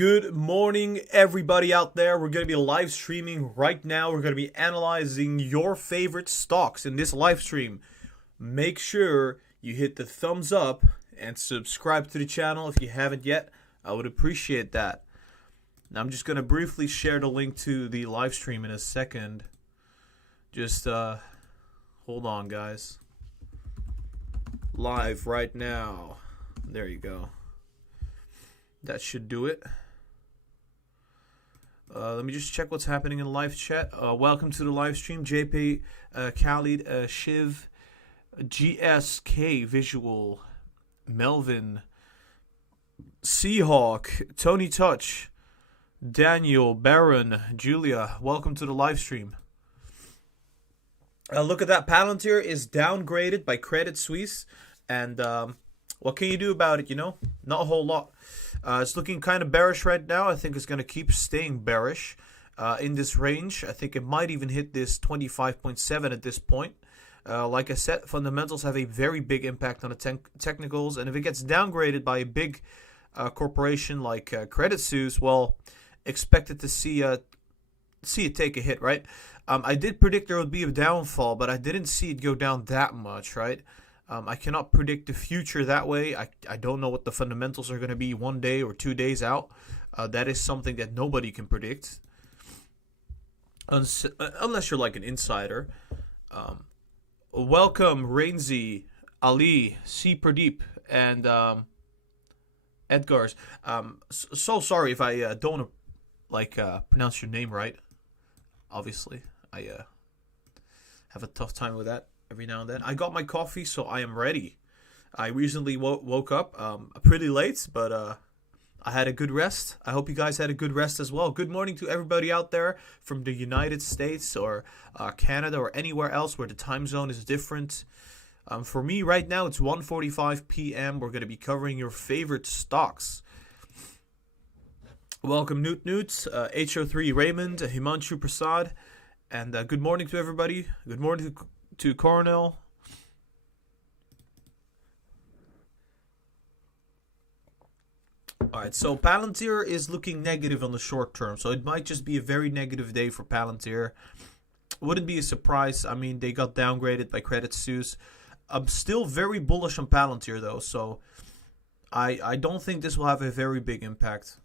Good morning, everybody out there. We're going to be live streaming right now. We're going to be analyzing your favorite stocks in this live stream. Make sure you hit the thumbs up and subscribe to the channel if you haven't yet. I would appreciate that. Now, I'm just going to briefly share the link to the live stream in a second. Just hold on, guys. Live right now. There you go. That should do it. Let me just check what's happening in the live chat. Welcome to the live stream. JP, Khalid, Shiv, GSK, Visual, Melvin, Seahawk, Tony Touch, Daniel, Baron, Julia. Welcome to the live stream. Look at that. Palantir is downgraded by Credit Suisse. And what can you do about it, Not a whole lot. It's looking kind of bearish right now. I think it's going to keep staying bearish in this range. I think it might even hit this 25.7 at this point. Like I said, fundamentals have a very big impact on the technicals. And if it gets downgraded by a big corporation like Credit Suisse, well, expect it to see it take a hit, right? I did predict there would be a downfall, but I didn't see it go down that much, right? I cannot predict the future that way. I don't know what the fundamentals are going to be 1 day or 2 days out. That is something that nobody can predict. Unless you're like an insider. Welcome, Rainzy, Ali, C. Pradeep, and Edgars. So sorry if I don't pronounce your name right. Obviously, I have a tough time with that. Every now and then. I got my coffee, so I am ready. I recently woke up pretty late, but I had a good rest. I hope you guys had a good rest as well. Good morning to everybody out there from the United States or Canada or anywhere else where the time zone is different. For me right now, it's 1:45 p.m. We're going to be covering your favorite stocks. Welcome, Newt, HO3 Raymond, Himanshu Prasad, and good morning to everybody. Good morning to Coronel. Alright, so Palantir is looking negative on the short term, so it might just be a very negative day for Palantir. Wouldn't be a surprise. I mean, they got downgraded by Credit Suisse. I'm still very bullish on Palantir, though, so I don't think this will have a very big impact.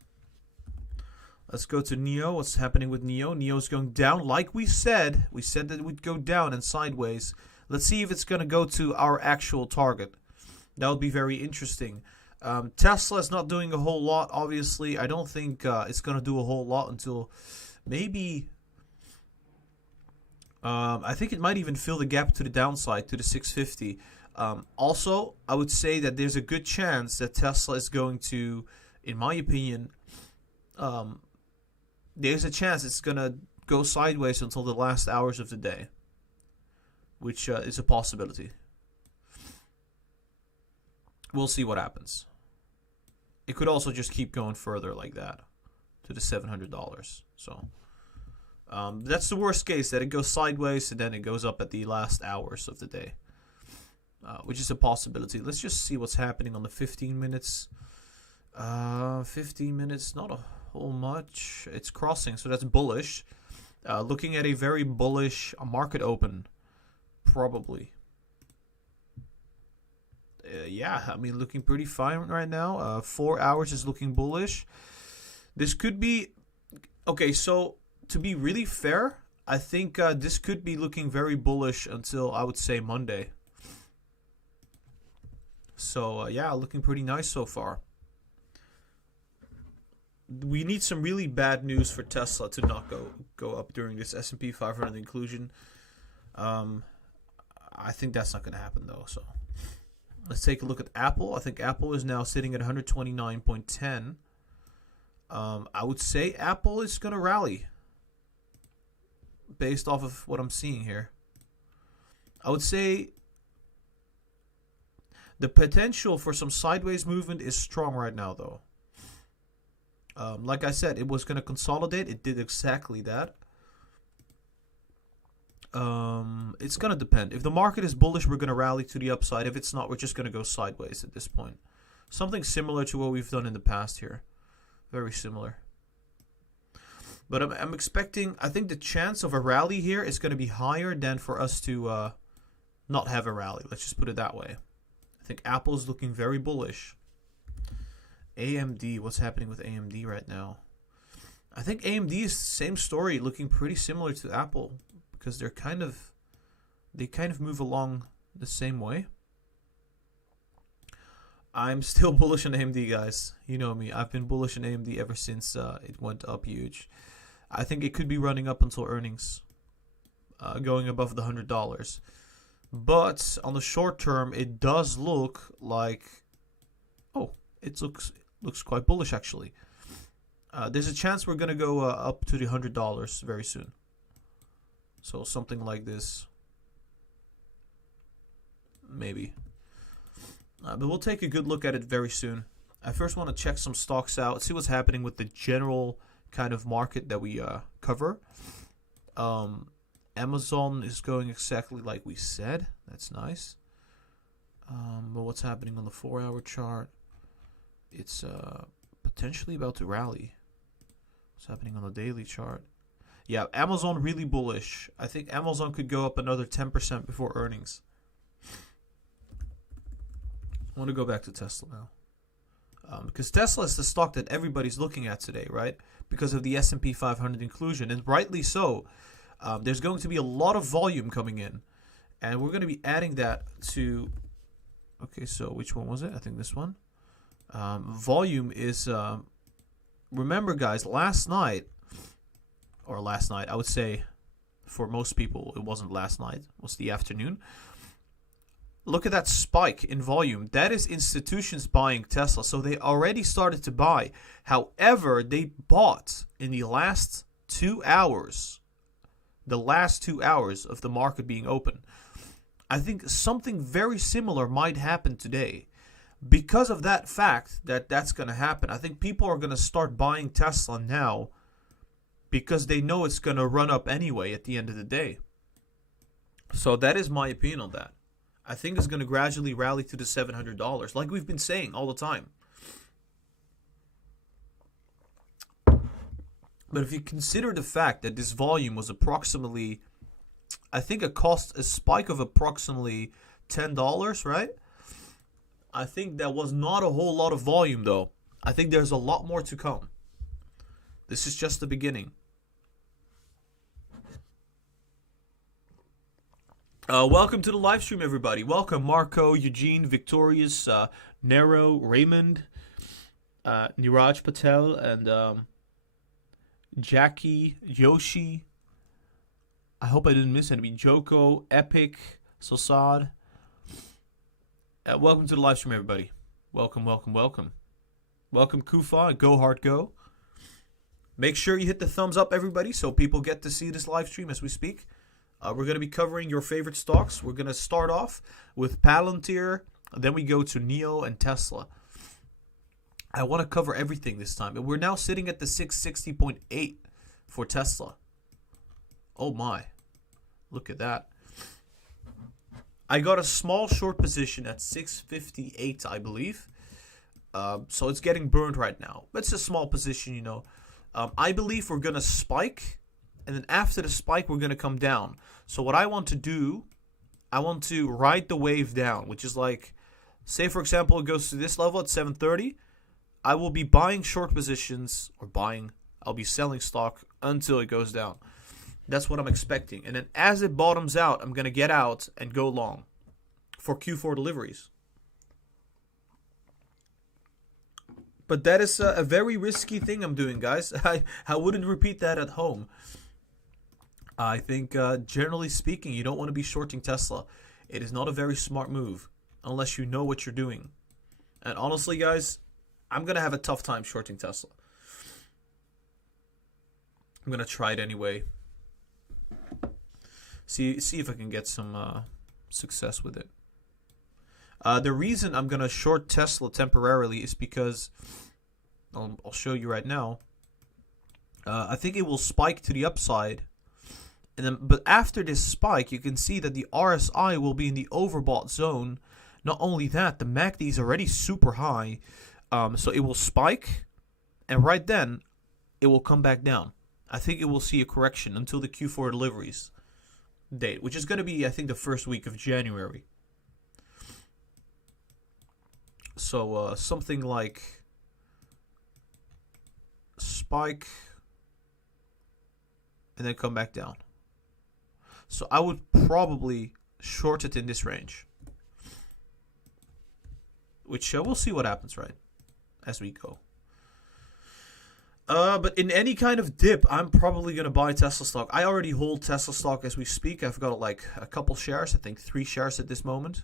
Let's go to NEO. What's happening with NEO? NEO's going down like we said. We said that it would go down and sideways. Let's see if it's going to go to our actual target. That would be very interesting. Tesla's not doing a whole lot, obviously. I don't think it's going to do a whole lot until maybe... I think it might even fill the gap to the downside, to the 650. Also, I would say that there's a good chance that Tesla is going to, in my opinion... there's a chance it's going to go sideways until the last hours of the day, which is a possibility. We'll see what happens. It could also just keep going further like that to the $700. So that's the worst case, that it goes sideways and then it goes up at the last hours of the day, which is a possibility. Let's just see what's happening on the 15 minutes. 15 minutes, not a whole much. It's crossing, so that's bullish. Looking at a very bullish market open, probably. Yeah, I mean, looking pretty fine right now. 4 hours is looking bullish. This could be... Okay, so to be really fair, I think this could be looking very bullish until, I would say, Monday. So, yeah, looking pretty nice so far. We need some really bad news for Tesla to not go up during this S&P 500 inclusion. I think that's not going to happen, though. So let's take a look at Apple. I think Apple is now sitting at 129.10. I would say Apple is going to rally based off of what I'm seeing here. I would say the potential for some sideways movement is strong right now, though. Like I said, it was going to consolidate. It did exactly that. It's going to depend. If the market is bullish, we're going to rally to the upside. If it's not, we're just going to go sideways at this point. Something similar to what we've done in the past here. Very similar. But I'm expecting, I think the chance of a rally here is going to be higher than for us to not have a rally. Let's just put it that way. I think Apple is looking very bullish. AMD, what's happening with AMD right now? I think AMD is the same story, looking pretty similar to Apple, because they kind of move along the same way. I'm still bullish on AMD, guys. You know me. I've been bullish on AMD ever since it went up huge. I think it could be running up until earnings, going above the $100. But on the short term, it does look like, oh, it looks quite bullish actually. There's a chance we're gonna go up to the $100 very soon. So something like this, maybe. But we'll take a good look at it very soon. I first want to check some stocks out, see what's happening with the general kind of market that we cover. Amazon is going exactly like we said. That's nice. But what's happening on the 4-hour chart? It's potentially about to rally. What's happening on the daily chart? Yeah, Amazon really bullish. I think Amazon could go up another 10% before earnings. I want to go back to Tesla now. Because Tesla is the stock that everybody's looking at today, right? Because of the S&P 500 inclusion, and rightly so. There's going to be a lot of volume coming in, and we're going to be adding that to... Okay, so which one was it? I think this one. Volume is... remember, guys, last night, I would say for most people, it wasn't last night. It was the afternoon. Look at that spike in volume. That is institutions buying Tesla. So they already started to buy. However, they bought in the last 2 hours. The last 2 hours of the market being open. I think something very similar might happen today. Because of that fact that that's going to happen, I think people are going to start buying Tesla now because they know it's going to run up anyway at the end of the day. So that is my opinion on that. I think it's going to gradually rally to the $700, like we've been saying all the time. But if you consider the fact that this volume was approximately, I think a spike of approximately $10, right? I think that was not a whole lot of volume, though. I think there's a lot more to come. This is just the beginning. Welcome to the live stream, everybody. Welcome, Marco, Eugene, Victorious, Nero, Raymond, Niraj Patel, and Jackie, Yoshi. I hope I didn't miss anybody. Joko, Epic, Sosad. Welcome to the live stream, everybody. Welcome, welcome, welcome. Welcome, Kufa, Go Hard Go. Make sure you hit the thumbs up, everybody, so people get to see this live stream as we speak. We're going to be covering your favorite stocks. We're going to start off with Palantir. Then we go to NIO and Tesla. I want to cover everything this time. And we're now sitting at the 660.8 for Tesla. Oh my. Look at that. I got a small short position at 658, I believe. So it's getting burned right now. But it's a small position, you know. I believe we're going to spike. And then after the spike, we're going to come down. So what I want to do, I want to ride the wave down, which is like, say, for example, it goes to this level at 730. I will be buying short positions, I'll be selling stock until it goes down. That's what I'm expecting. And then as it bottoms out, I'm going to get out and go long for Q4 deliveries. But that is a very risky thing I'm doing, guys. I wouldn't repeat that at home. I think, generally speaking, you don't want to be shorting Tesla. It is not a very smart move unless you know what you're doing. And honestly, guys, I'm going to have a tough time shorting Tesla. I'm going to try it anyway. See if I can get some success with it. The reason I'm going to short Tesla temporarily is because, I'll show you right now, I think it will spike to the upside. And then, but after this spike, you can see that the RSI will be in the overbought zone. Not only that, the MACD is already super high. So it will spike. And right then, it will come back down. I think it will see a correction until the Q4 deliveries date, which is going to be, I think, the first week of January. So something like spike and then come back down. So I would probably short it in this range, which we'll see what happens, right, as we go. But in any kind of dip, I'm probably going to buy Tesla stock. I already hold Tesla stock as we speak. I've got like a couple shares, I think 3 shares at this moment.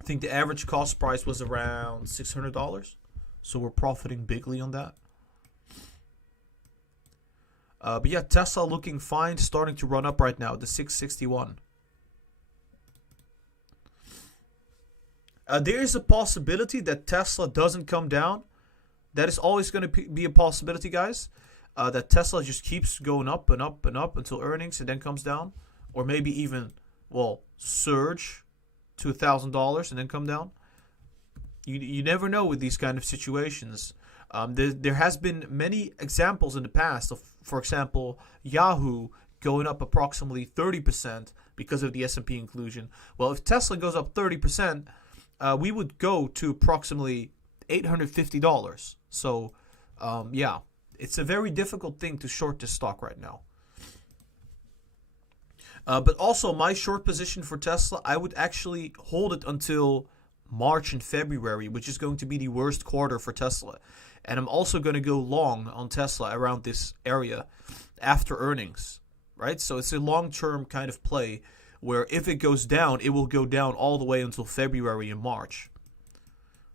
I think the average cost price was around $600. So we're profiting bigly on that. But yeah, Tesla looking fine, starting to run up right now, the 661. There is a possibility that Tesla doesn't come down. That is always going to be a possibility, guys. That Tesla just keeps going up and up and up until earnings and then comes down. Or maybe even, well, surge to $1,000 and then come down. You never know with these kind of situations. There has been many examples in the past of, for example, Yahoo going up approximately 30% because of the S&P inclusion. Well, if Tesla goes up 30%, we would go to approximately $850. So, yeah, it's a very difficult thing to short this stock right now. But also, my short position for Tesla, I would actually hold it until March and February, which is going to be the worst quarter for Tesla. And I'm also going to go long on Tesla around this area after earnings, right? So it's a long-term kind of play where if it goes down, it will go down all the way until February and March.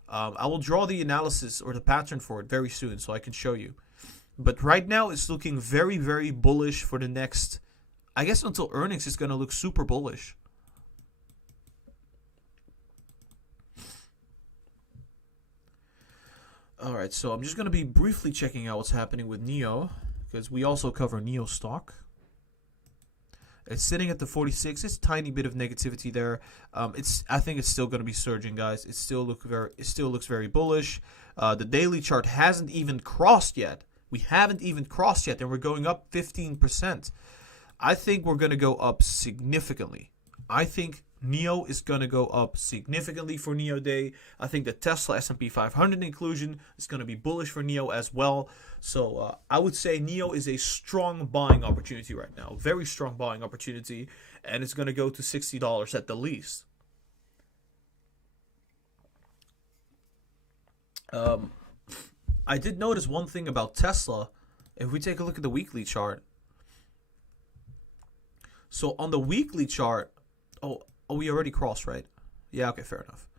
I will draw the analysis or the pattern for it very soon so I can show you. But right now, it's looking very, very bullish for the next, I guess until earnings, it's going to look super bullish. Alright, so I'm just going to be briefly checking out what's happening with NIO, because we also cover NIO stock. It's sitting at the 46. It's a tiny bit of negativity there. I think it's still going to be surging, guys. It still looks very bullish. The daily chart hasn't even crossed yet. We haven't even crossed yet, and we're going up 15%. I think we're going to go up significantly. I think NIO is going to go up significantly for NIO Day. I think the Tesla S&P 500 inclusion is going to be bullish for NIO as well. So I would say NIO is a strong buying opportunity right now. Very strong buying opportunity. And it's going to go to $60 at the least. I did notice one thing about Tesla. If we take a look at the weekly chart. So on the weekly chart, oh, we already crossed, right? Yeah, okay, fair enough.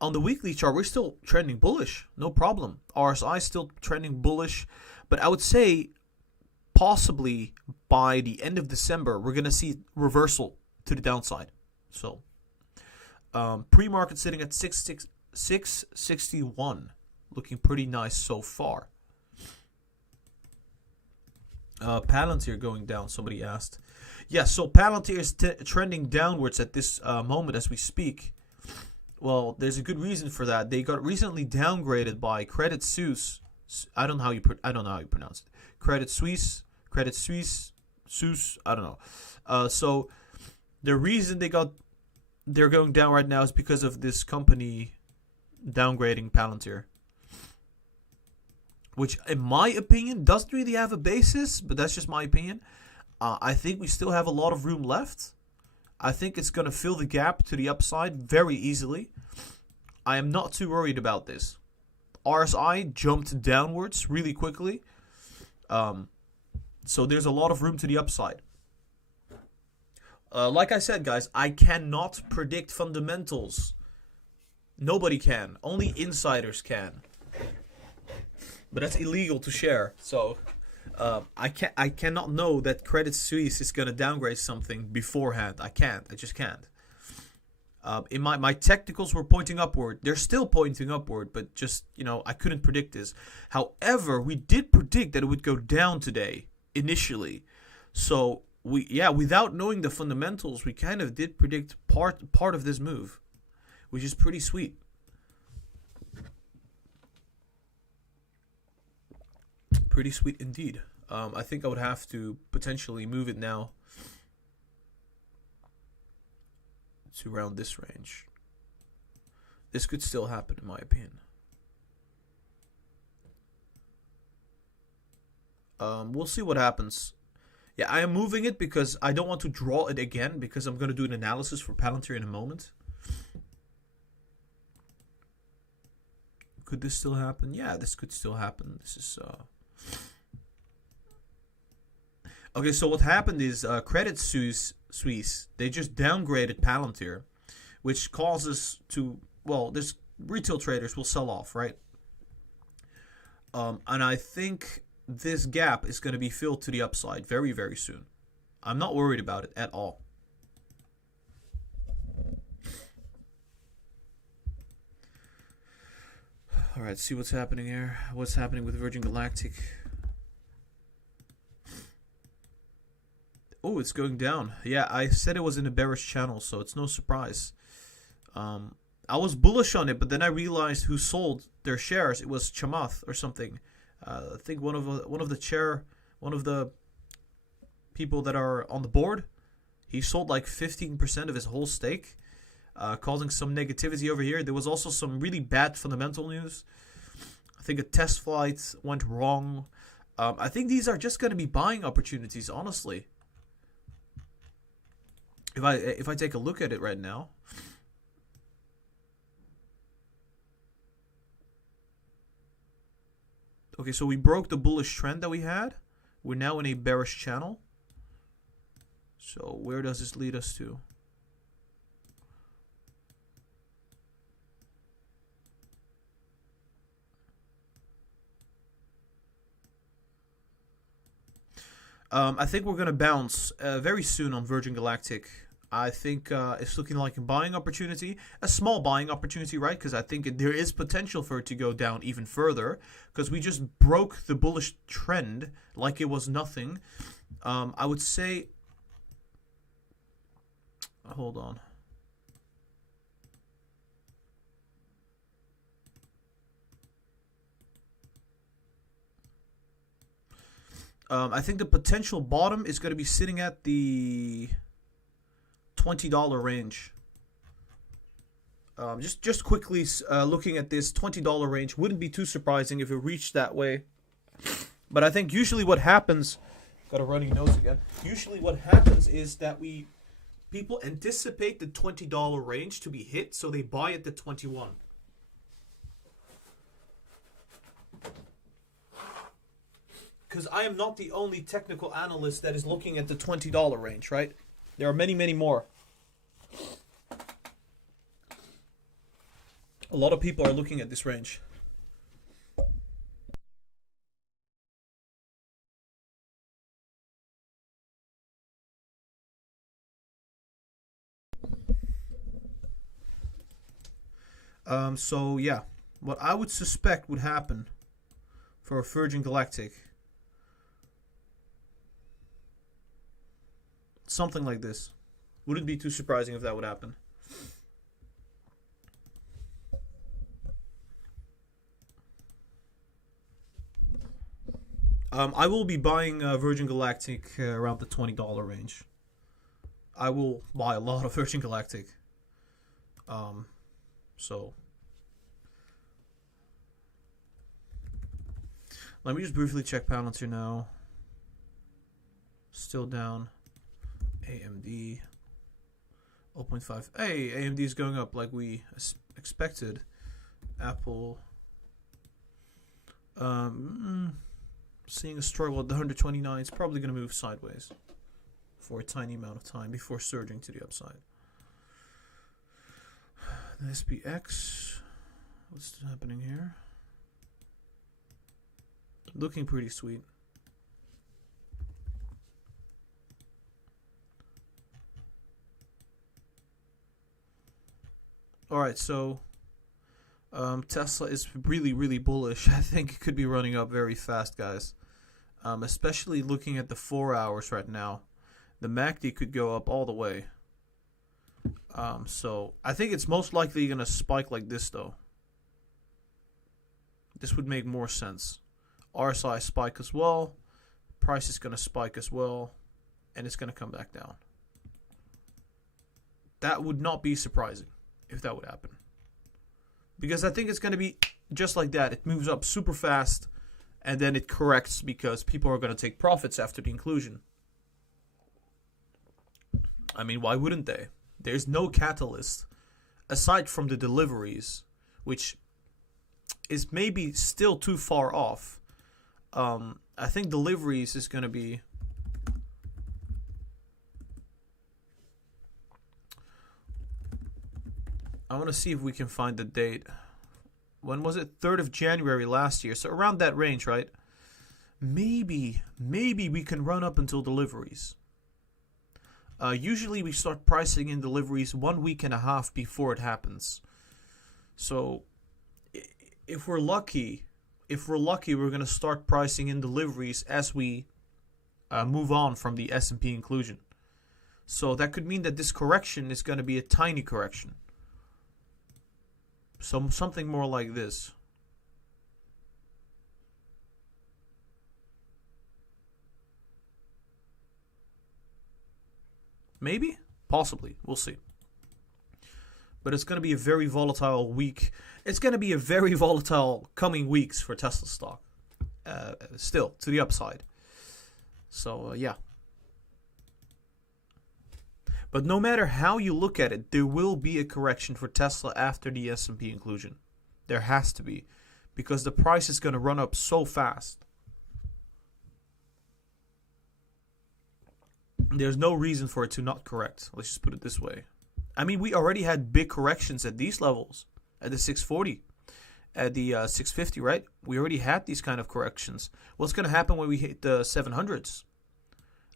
On the weekly chart, we're still trending bullish. No problem. RSI still trending bullish. But I would say possibly by the end of December, we're going to see reversal to the downside. So pre-market sitting at 661. Looking pretty nice so far. Palantir going down, somebody asked. Yeah, so Palantir is trending downwards at this moment as we speak. Well, there's a good reason for that. They got recently downgraded by Credit Suisse. I don't know how you pronounce it. Credit Suisse. I don't know. So the reason they're going down right now is because of this company downgrading Palantir, which in my opinion doesn't really have a basis, but that's just my opinion. I think we still have a lot of room left. I think it's going to fill the gap to the upside very easily. I am not too worried about this. RSI jumped downwards really quickly. So there's a lot of room to the upside. Like I said, guys, I cannot predict fundamentals. Nobody can. Only insiders can. But that's illegal to share. So I cannot know that Credit Suisse is going to downgrade something beforehand. I can't. I just can't. In my technicals were pointing upward. They're still pointing upward, but just, I couldn't predict this. However, we did predict that it would go down today initially. So without knowing the fundamentals, we kind of did predict part of this move, which is pretty sweet. pretty sweet indeed. I think I would have to potentially move it now to around this range. This could still happen in my opinion. We'll see what happens. Yeah, I am moving it because I don't want to draw it again, because I'm going to do an analysis for Palantir in a moment. Could this still happen? Yeah, this could still happen. This is okay, so what happened is Credit Suisse, they just downgraded Palantir, which causes to, well, this retail traders will sell off, right? And I think this gap is going to be filled to the upside very, very soon. I'm not worried about it at all. All right, see what's happening here. What's happening with Virgin Galactic? Oh, it's going down. Yeah, I said it was in a bearish channel, so it's no surprise. I was bullish on it, but then I realized who sold their shares. It was Chamath or something. I think one of the people that are on the board, he sold like 15% of his whole stake, causing some negativity over here. There was also some really bad fundamental news. I think a test flight went wrong. I think these are just going to be buying opportunities, honestly. If I take a look at it right now. Okay, so we broke the bullish trend that we had. We're now in a bearish channel. So where does this lead us to? I think we're going to bounce very soon on Virgin Galactic. I think it's looking like a buying opportunity, a small buying opportunity, right? Because I think there is potential for it to go down even further, because we just broke the bullish trend like it was nothing. I would say, hold on. I think the potential bottom is going to be sitting at the $20 range. Just quickly looking at this $20 range, wouldn't be too surprising if it reached that way. But I think usually what happens, got a running nose again. Usually what happens is that people anticipate the $20 range to be hit, so they buy at the 21. Because I am not the only technical analyst that is looking at the $20 range, right? There are many, many more. A lot of people are looking at this range. So yeah, what I would suspect would happen for Virgin Galactic, something like this. Wouldn't be too surprising if that would happen. I will be buying Virgin Galactic around the $20 range. I will buy a lot of Virgin Galactic. So let me just briefly check Palantir now. Still down. AMD 0.5. Hey, AMD is going up like we expected. Apple seeing a struggle at the 129. It's probably going to move sideways for a tiny amount of time before surging to the upside. The SPX, what's happening here? Looking pretty sweet. Alright, so Tesla is really, really bullish. I think it could be running up very fast, guys. Especially looking at the 4 hours right now. The MACD could go up all the way. So I think it's most likely going to spike like this, though. This would make more sense. RSI spike as well. Price is going to spike as well. And it's going to come back down. That would not be surprising if that would happen. Because I think it's going to be just like that. It moves up super fast. And then it corrects because people are going to take profits after the inclusion. I mean, why wouldn't they? There's no catalyst aside from the deliveries, which is maybe still too far off. I think deliveries is going to be... I want to see if we can find the date. When was it? 3rd of January last year. So around that range, right? Maybe we can run up until deliveries. Usually we start pricing in deliveries 1 week and a half before it happens. So if we're lucky, we're going to start pricing in deliveries as we move on from the S&P inclusion. So that could mean that this correction is going to be a tiny correction. So something more like this. Maybe? Possibly. We'll see. But it's going to be a very volatile week. It's going to be a very volatile coming weeks for Tesla stock. Still, to the upside. So, yeah. But no matter how you look at it, there will be a correction for Tesla after the S&P inclusion. There has to be. Because the price is going to run up so fast. There's no reason for it to not correct. Let's just put it this way. I mean, we already had big corrections at these levels. At the 640. At the 650, right? We already had these kind of corrections. What's going to happen when we hit the 700s?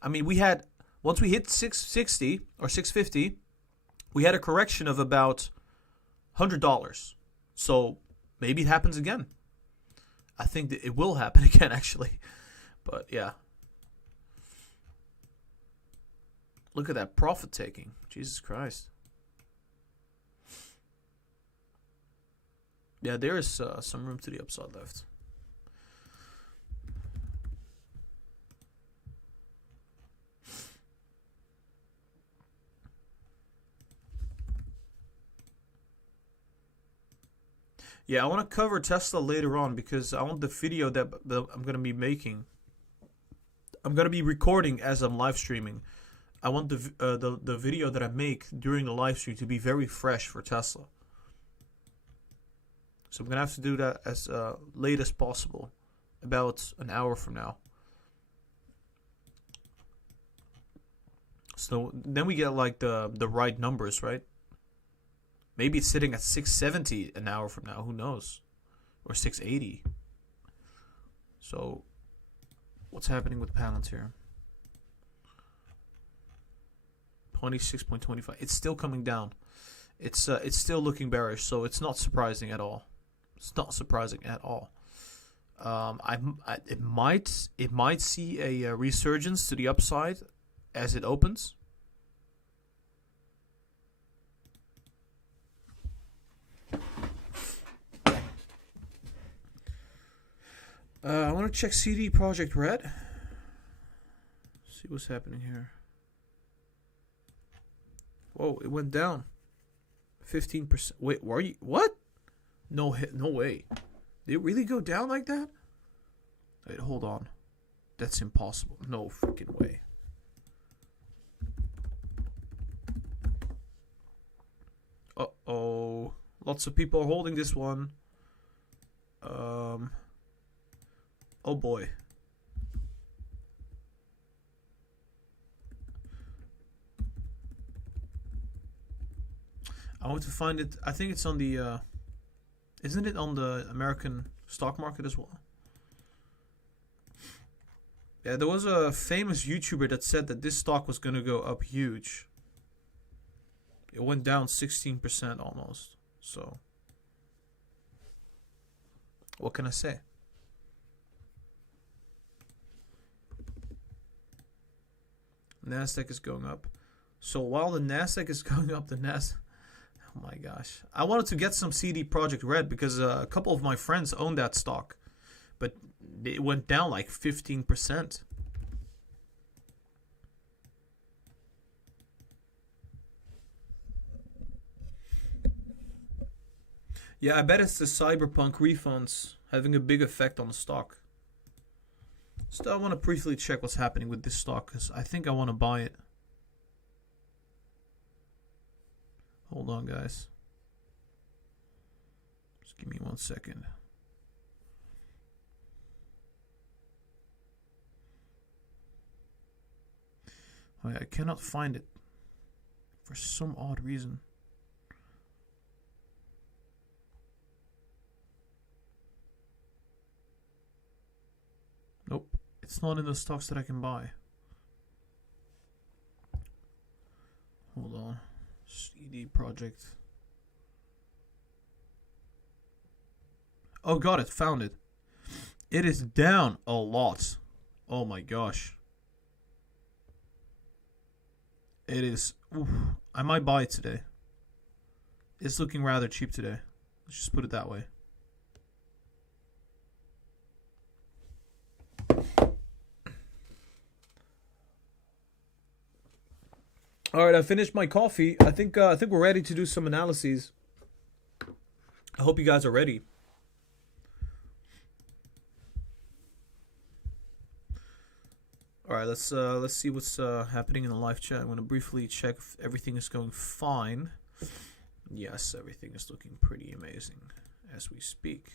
I mean, we had... Once we hit 660 or 650, we had a correction of about $100. So maybe it happens again. I think that it will happen again, actually. But yeah. Look at that profit taking. Jesus Christ. Yeah, there is some room to the upside left. Yeah, I want to cover Tesla later on because I want the video that I'm going to be making. I'm going to be recording as I'm live streaming. I want the video that I make during the live stream to be very fresh for Tesla. So I'm going to have to do that as late as possible, about an hour from now. So then we get like the right numbers, right? Maybe it's sitting at 670 an hour from now. Who knows? Or 680. So, what's happening with Palantir? 26.25. It's still coming down. It's still looking bearish. So it's not surprising at all. It's not surprising at all. It might see a resurgence to the upside as it opens. I want to check CD Project Red. See what's happening here. Whoa, it went down 15%. Wait, were you what? No way. Did it really go down like that? Wait, hold on. That's impossible. No freaking way. Uh-oh. Lots of people are holding this one. Oh boy. I want to find it. I think it's on the isn't it on the American stock market as well? Yeah, there was a famous YouTuber that said that this stock was going to go up huge. It went down 16% almost. So what can I say? Nasdaq is going up. So while the Nasdaq is going up, the Nasdaq... Oh my gosh. I wanted to get some CD Project Red because a couple of my friends own that stock. But it went down like 15%. Yeah, I bet it's the Cyberpunk refunds having a big effect on the stock. Still, I want to briefly check what's happening with this stock because I think I want to buy it. Hold on, guys. Just give me 1 second. Oh, yeah, I cannot find it for some odd reason. Nope, it's not in the stocks that I can buy. Hold on. CD project. Oh, got it. Found it. It is down a lot. Oh my gosh. It is. Oof, I might buy it today. It's looking rather cheap today. Let's just put it that way. All right, I finished my coffee. I think we're ready to do some analyses. I hope you guys are ready. All right, let's see what's happening in the live chat. I'm going to briefly check if everything is going fine. Yes, everything is looking pretty amazing as we speak.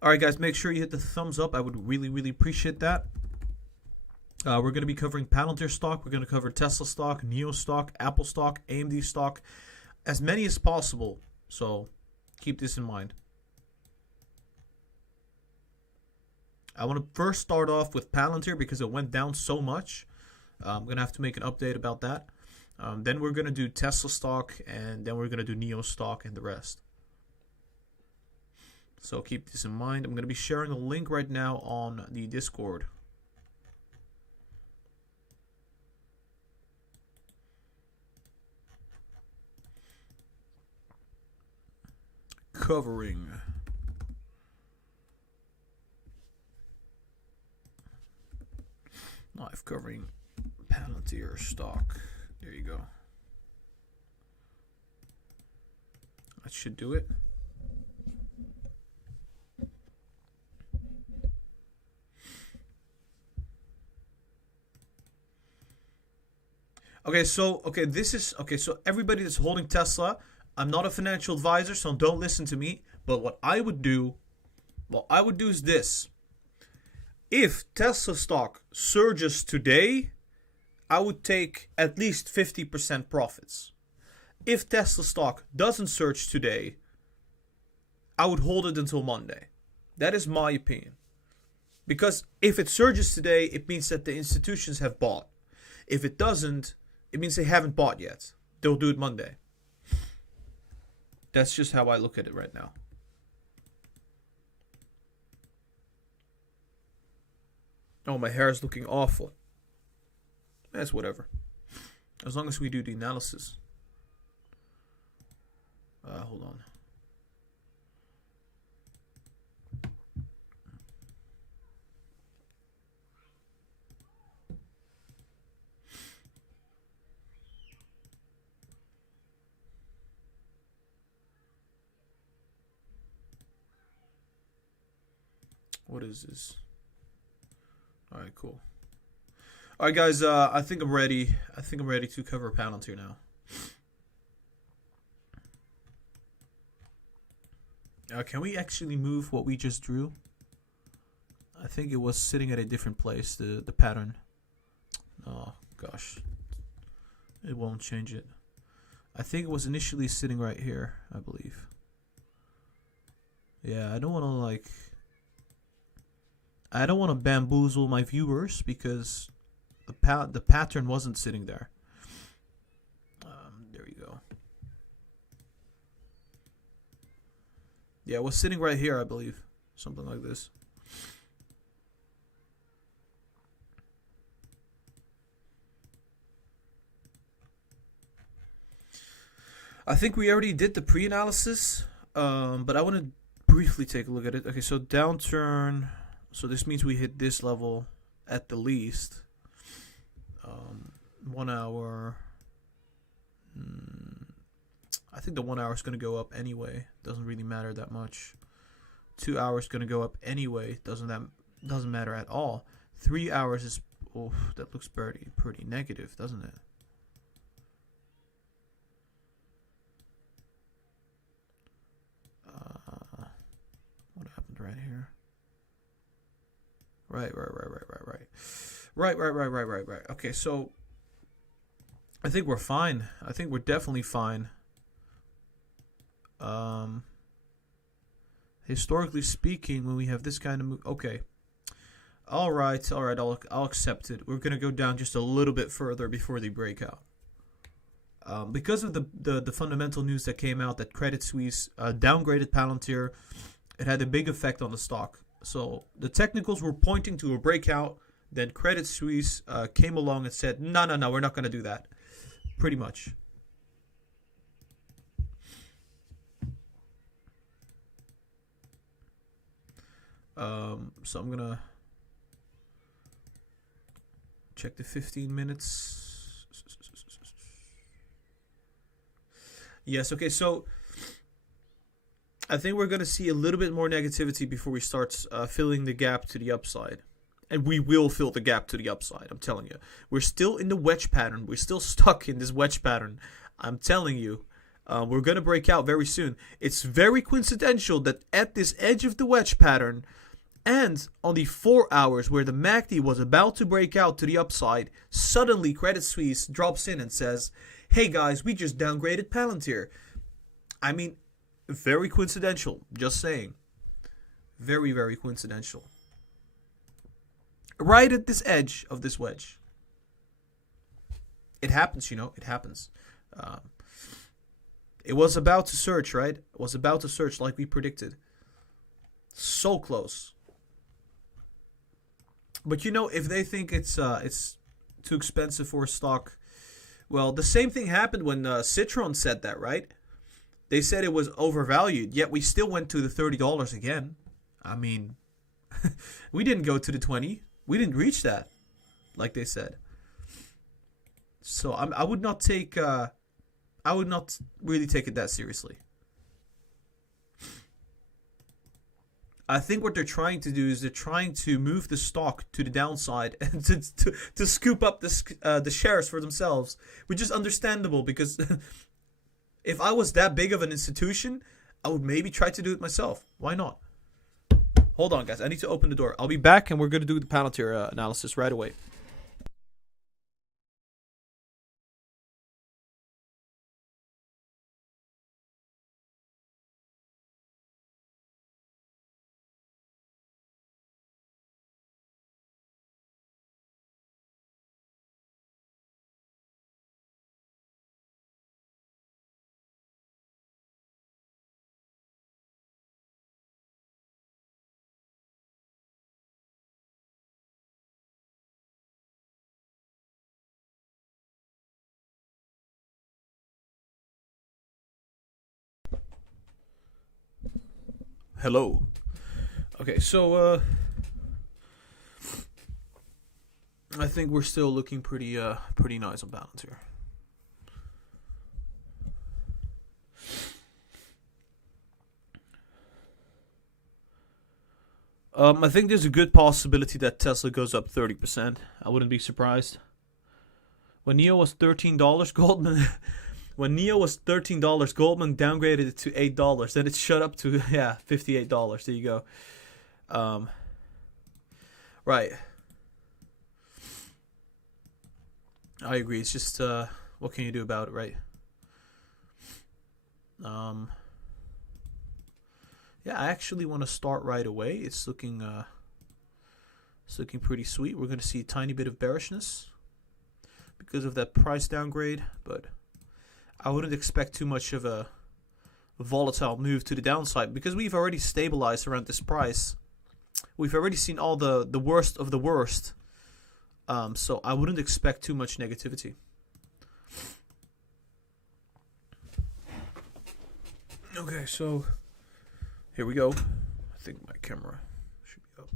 All right, guys, make sure you hit the thumbs up. I would really, really appreciate that. We're going to be covering Palantir stock. We're going to cover Tesla stock, NIO stock, Apple stock, AMD stock, as many as possible. So keep this in mind. I want to first start off with Palantir because it went down so much. I'm going to have to make an update about that. Then we're going to do Tesla stock, and then we're going to do NIO stock and the rest. So keep this in mind. I'm going to be sharing a link right now on the Discord. Covering live covering Palantir stock. There you go. That should do it. So everybody that's holding Tesla, I'm not a financial advisor, so don't listen to me. But what I would do is this. If Tesla stock surges today, I would take at least 50% profits. If Tesla stock doesn't surge today, I would hold it until Monday. That is my opinion. Because if it surges today, it means that the institutions have bought. If it doesn't, it means they haven't bought yet. They'll do it Monday. That's just how I look at it right now. Oh, my hair is looking awful. That's whatever. As long as we do the analysis. Hold on. What is this? All right, cool. All right, guys. I think I'm ready. I think I'm ready to cover Palantir now. Can we actually move what we just drew? I think it was sitting at a different place. The pattern. Oh gosh, it won't change it. I think it was initially sitting right here, I believe. Yeah, I don't want to bamboozle my viewers because the pattern wasn't sitting there. There you go. Yeah, it was sitting right here, I believe. Something like this. I think we already did the pre-analysis, but I want to briefly take a look at it. Okay, so downturn. So this means we hit this level at the least. 1 hour. I think the 1 hour is going to go up anyway. Doesn't really matter that much. 2 hours going to go up anyway. Doesn't matter at all. 3 hours is, oh, that looks pretty negative, doesn't it? What happened right here? Right. Okay, so I think we're fine. I think we're definitely fine. Historically speaking, when we have this kind of move, okay. All right. I'll accept it. We're gonna go down just a little bit further before they break out. Because of the fundamental news that came out that Credit Suisse downgraded Palantir, it had a big effect on the stock. So the technicals were pointing to a breakout. Then Credit Suisse came along and said, no, we're not going to do that. Pretty much. So I'm going to check the 15 minutes. Yes, okay, so I think we're going to see a little bit more negativity before we start filling the gap to the upside. And we will fill the gap to the upside, I'm telling you. We're still in the wedge pattern. We're still stuck in this wedge pattern. I'm telling you. We're going to break out very soon. It's very coincidental that at this edge of the wedge pattern and on the 4 hours where the MACD was about to break out to the upside, suddenly Credit Suisse drops in and says, hey guys, we just downgraded Palantir. I mean, very coincidental, just saying. Very, very coincidental. Right at this edge of this wedge. It happens, it happens. It was about to surge, right? It was about to surge like we predicted. So close. But if they think it's too expensive for a stock, well, the same thing happened when Citron said that, right? They said it was overvalued, yet we still went to the $30 again. I mean, we didn't go to the 20. We didn't reach that, like they said. So I would not take. I would not really take it that seriously. I think what they're trying to do is they're trying to move the stock to the downside and to scoop up the shares for themselves, which is understandable because if I was that big of an institution, I would maybe try to do it myself. Why not? Hold on, guys. I need to open the door. I'll be back, and we're going to do the Palantir analysis right away. Hello. Okay, so I think we're still looking pretty nice on Palantir. I think there's a good possibility that Tesla goes up 30%. I wouldn't be surprised. When NIO was $13, Goldman. When NIO was $13, Goldman downgraded it to $8. Then it shot up to $58. There you go. Right. I agree. It's just what can you do about it, right? Yeah, I actually want to start right away. It's looking pretty sweet. We're going to see a tiny bit of bearishness because of that price downgrade, but I wouldn't expect too much of a volatile move to the downside because we've already stabilized around this price. We've already seen all the worst of the worst. So I wouldn't expect too much negativity. Okay, so Here we go. I think my camera should be up.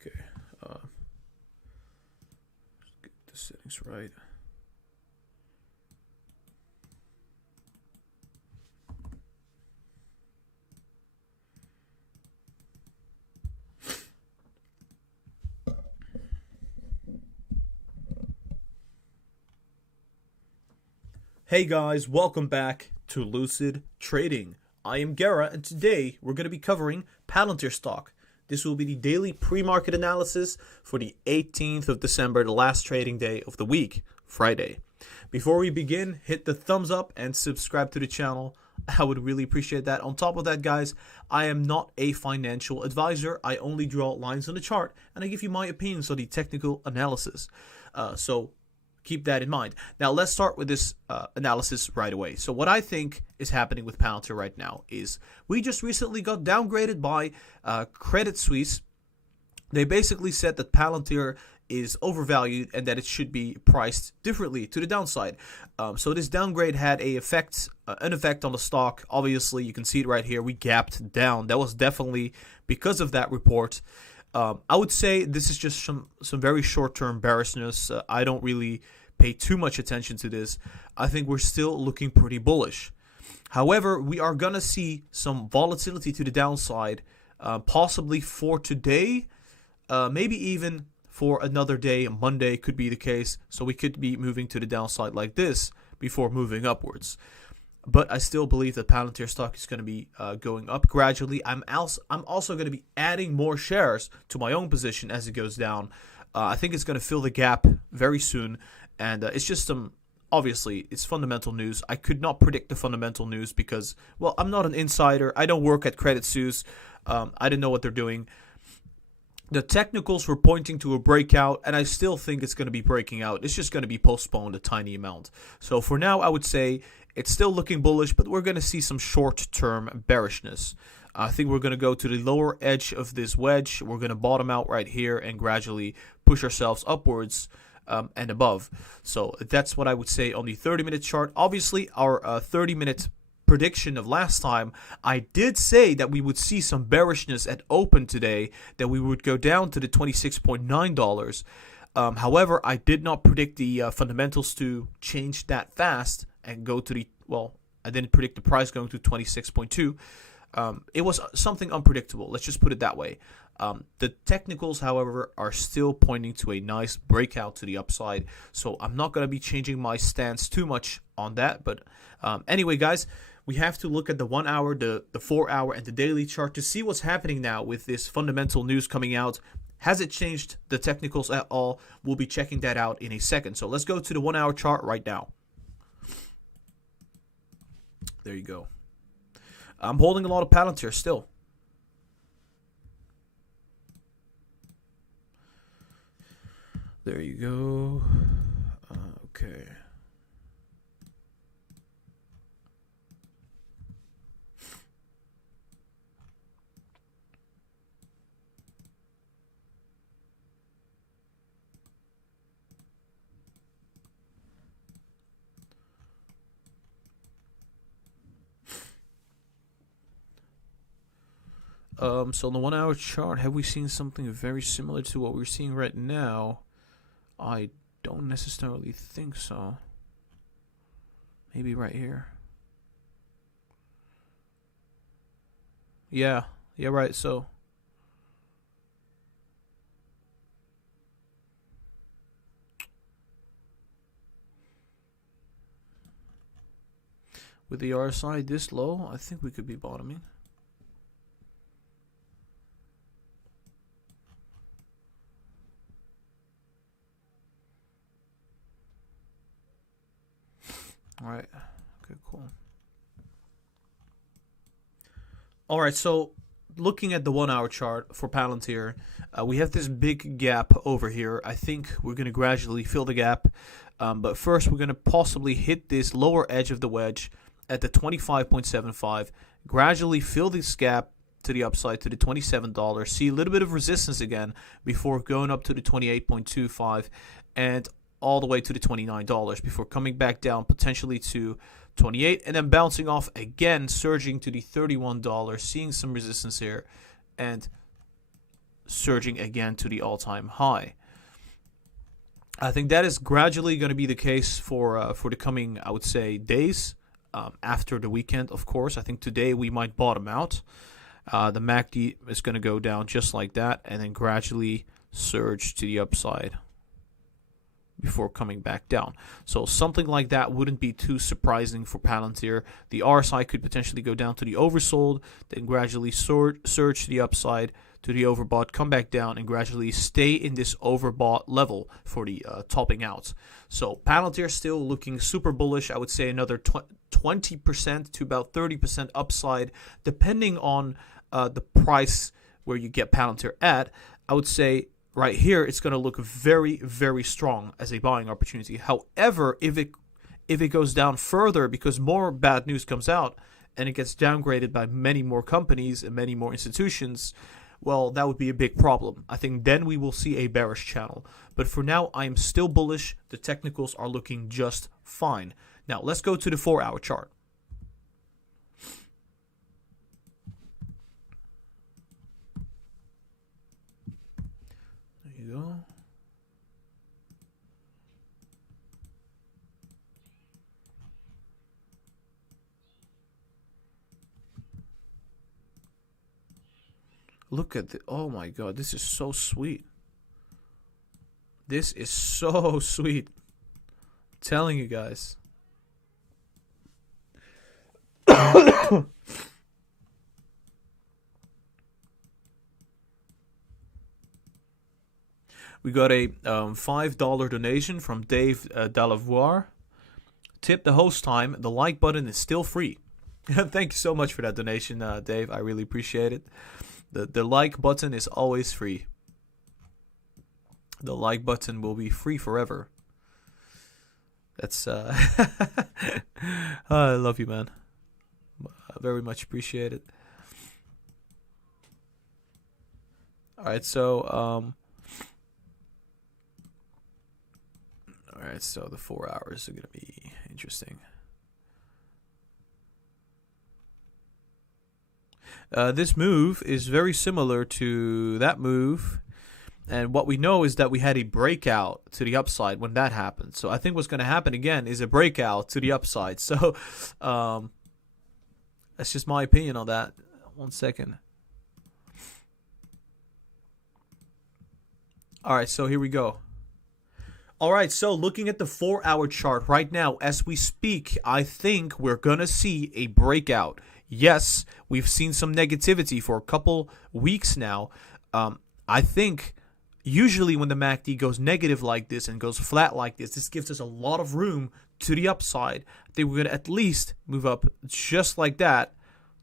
Okay. Let's get the settings right. Hey guys, welcome back to Lucid Trading. I am Gara, and today we're going to be covering Palantir stock. This will be the daily pre-market analysis for the 18th of December, the last trading day of the week, Friday. Before we begin, hit the thumbs up and subscribe to the channel. I would really appreciate that. On top of that, guys, I am not a financial advisor. I only draw lines on the chart, and I give you my opinions on the technical analysis. So keep that in mind. Now, let's start with this analysis right away. So what I think is happening with Palantir right now is we just recently got downgraded by Credit Suisse. They basically said that Palantir is overvalued and that it should be priced differently to the downside. So this downgrade had an effect on the stock. Obviously, you can see it right here. We gapped down. That was definitely because of that report. I would say this is just some very short-term bearishness. I don't really pay too much attention to this. I think we're still looking pretty bullish. However, we are going to see some volatility to the downside, possibly for today, maybe even for another day. Monday could be the case. So we could be moving to the downside like this before moving upwards. But I still believe that Palantir stock is going to be going up gradually. I'm also going to be adding more shares to my own position as it goes down. I think it's going to fill the gap very soon. And it's just obviously, it's fundamental news. I could not predict the fundamental news because, well, I'm not an insider. I don't work at Credit Suisse. I didn't know what they're doing. The technicals were pointing to a breakout, and I still think it's going to be breaking out. It's just going to be postponed a tiny amount. So for now, I would say it's still looking bullish, but we're going to see some short-term bearishness. I think we're going to go to the lower edge of this wedge. We're going to bottom out right here and gradually push ourselves upwards and above. So that's what I would say on the 30-minute chart. Obviously, our 30-minute prediction of last time, I did say that we would see some bearishness at open today, that we would go down to the $26.9. However, I did not predict the fundamentals to change that fast and go to the, well, I didn't predict the price going to 26.2. It was something unpredictable. Let's just put it that way. The technicals, however, are still pointing to a nice breakout to the upside. So I'm not going to be changing my stance too much on that. But anyway, guys, we have to look at the 1 hour, the 4 hour, and the daily chart to see what's happening now with this fundamental news coming out. Has it changed the technicals at all? We'll be checking that out in a second. So let's go to the 1 hour chart right now. There you go. I'm holding a lot of Palantir still. There you go. Okay. So on the 1 hour chart, have we seen something very similar to what we're seeing right now? I don't necessarily think so. Maybe right here. Yeah, right. So with the RSI this low, I think we could be bottoming. All right. Okay, cool. All right, so looking at the 1 hour chart for Palantir, we have this big gap over here. I think we're going to gradually fill the gap. But first, we're going to possibly hit this lower edge of the wedge at the 25.75, gradually fill this gap, to the upside to the $27. See a little bit of resistance again before going up to the 28.25 and all the way to the $29 before coming back down potentially to 28 and then bouncing off again, surging to the $31, seeing some resistance here and surging again to the all-time high. I think that is gradually going to be the case for the coming, I would say, days after the weekend, of course. I think today we might bottom out. The MACD is going to go down just like that and then gradually surge to the upside before coming back down. So something like that wouldn't be too surprising for Palantir. The RSI could potentially go down to the oversold, then gradually surge to the upside, to the overbought, come back down, and gradually stay in this overbought level for the topping out. So Palantir still looking super bullish. I would say another 20% to about 30% upside, depending on the price where you get Palantir at. I would say right here, it's going to look very, very strong as a buying opportunity. However, if it goes down further because more bad news comes out and it gets downgraded by many more companies and many more institutions, well, that would be a big problem. I think then we will see a bearish channel. But for now, I am still bullish. The technicals are looking just fine. Now, let's go to the 4-hour chart. There you go. Look at the, oh my God, this is so sweet. This is so sweet. I'm telling you guys. We got a $5 donation from Dave Delavoir. Tip the host time. The like button is still free. Thank you so much for that donation, Dave. I really appreciate it. The like button is always free. The like button will be free forever. That's I love you, man. I very much appreciate it. All right, so the 4 hours are gonna be interesting. This move is very similar to that move. And what we know is that we had a breakout to the upside when that happened. So I think what's going to happen again is a breakout to the upside. So that's just my opinion on that. 1 second. All right, so here we go. All right, so looking at the 4-hour chart right now, as we speak, I think we're going to see a breakout. Yes, we've seen some negativity for a couple weeks now. I think usually when the MACD goes negative like this and goes flat like this gives us a lot of room to the upside. I think we're going to at least move up just like that,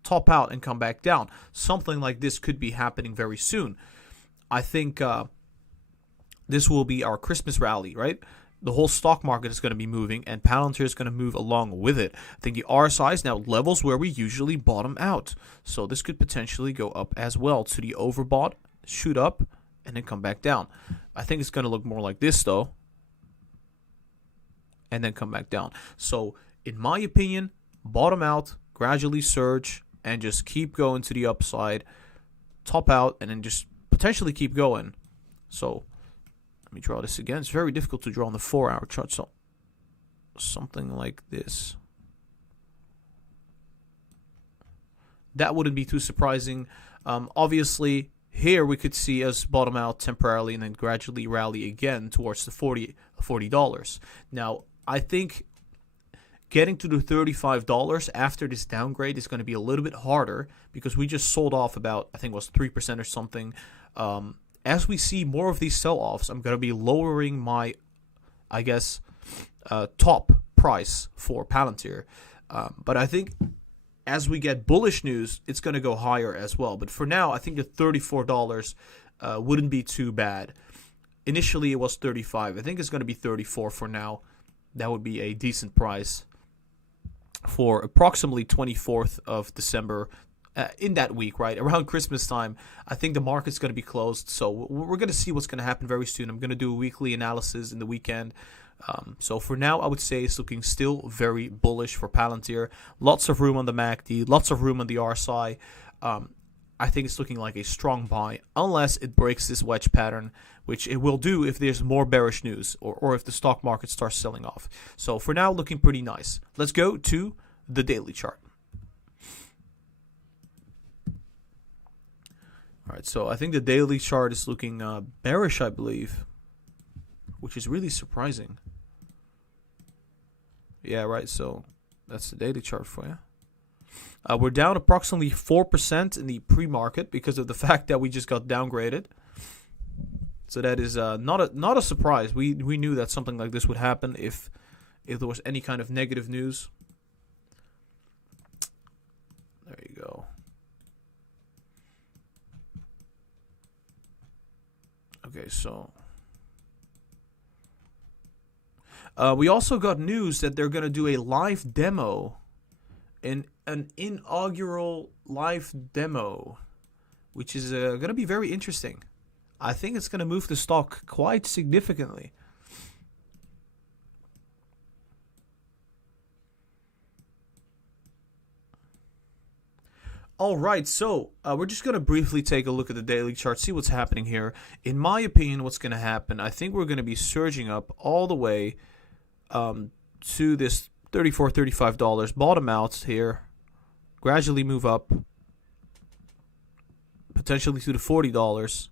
top out, and come back down. Something like this could be happening very soon. I think this will be our Christmas rally, right? The whole stock market is going to be moving, and Palantir is going to move along with it. I think the RSI is now levels where we usually bottom out. So this could potentially go up as well to the overbought, shoot up, and then come back down. I think it's going to look more like this, though, and then come back down. So in my opinion, bottom out, gradually surge, and just keep going to the upside, top out, and then just potentially keep going. So let me draw this again. It's very difficult to draw on the 4-hour chart. So something like this. That wouldn't be too surprising. Obviously, here we could see us bottom out temporarily and then gradually rally again towards the $40. Now, I think getting to the $35 after this downgrade is going to be a little bit harder because we just sold off about, I think it was 3% or something. As we see more of these sell-offs, I'm going to be lowering my, I guess, top price for Palantir. But I think as we get bullish news, it's going to go higher as well. But for now, I think the $34 wouldn't be too bad. Initially, it was $35. I think it's going to be $34 for now. That would be a decent price for approximately 24th of December in that week, right around Christmas time. I think the market's going to be closed, so we're going to see what's going to happen very soon. I'm going to do a weekly analysis in the weekend. So for now, I would say it's looking still very bullish for Palantir. Lots of room on the MACD, lots of room on the RSI. I think it's looking like a strong buy unless it breaks this wedge pattern, which it will do if there's more bearish news or if the stock market starts selling off. So for now, looking pretty nice. Let's go to the daily chart. All right, so I think the daily chart is looking bearish, I believe, which is really surprising. Yeah, right, so that's the daily chart for you. We're down approximately 4% in the pre-market because of the fact that we just got downgraded. So that is not a surprise. We knew that something like this would happen if there was any kind of negative news. There you go. Okay, so we also got news that they're going to do a live demo, an inaugural live demo, which is going to be very interesting. I think it's going to move the stock quite significantly. All right, so we're just going to briefly take a look at the daily chart, see what's happening here. In my opinion, what's going to happen, I think we're going to be surging up all the way to this $34, $35, bottom out here, gradually move up, potentially to the $40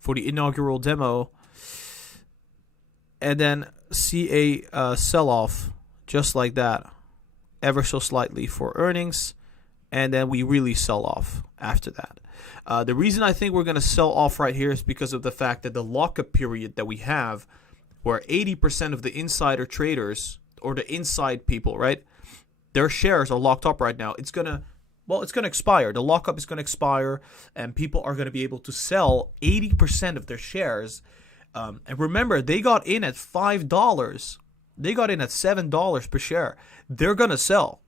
for the inaugural demo, and then see a sell-off just like that, ever so slightly for earnings. And then we really sell off after that. The reason I think we're going to sell off right here is because of the fact that the lockup period that we have, where 80% of the insider traders or the inside people, right, their shares are locked up right now. It's going to expire. The lockup is going to expire, and people are going to be able to sell 80% of their shares. And remember, they got in at $5. They got in at $7 per share. They're going to sell.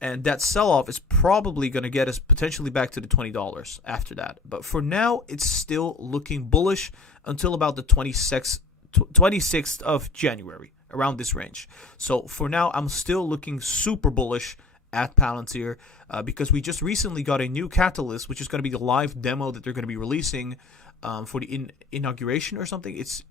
And that sell-off is probably going to get us potentially back to the $20 after that. But for now, it's still looking bullish until about the 26th of January, around this range. So for now, I'm still looking super bullish at Palantir because we just recently got a new catalyst, which is going to be the live demo that they're going to be releasing for the inauguration or something. It's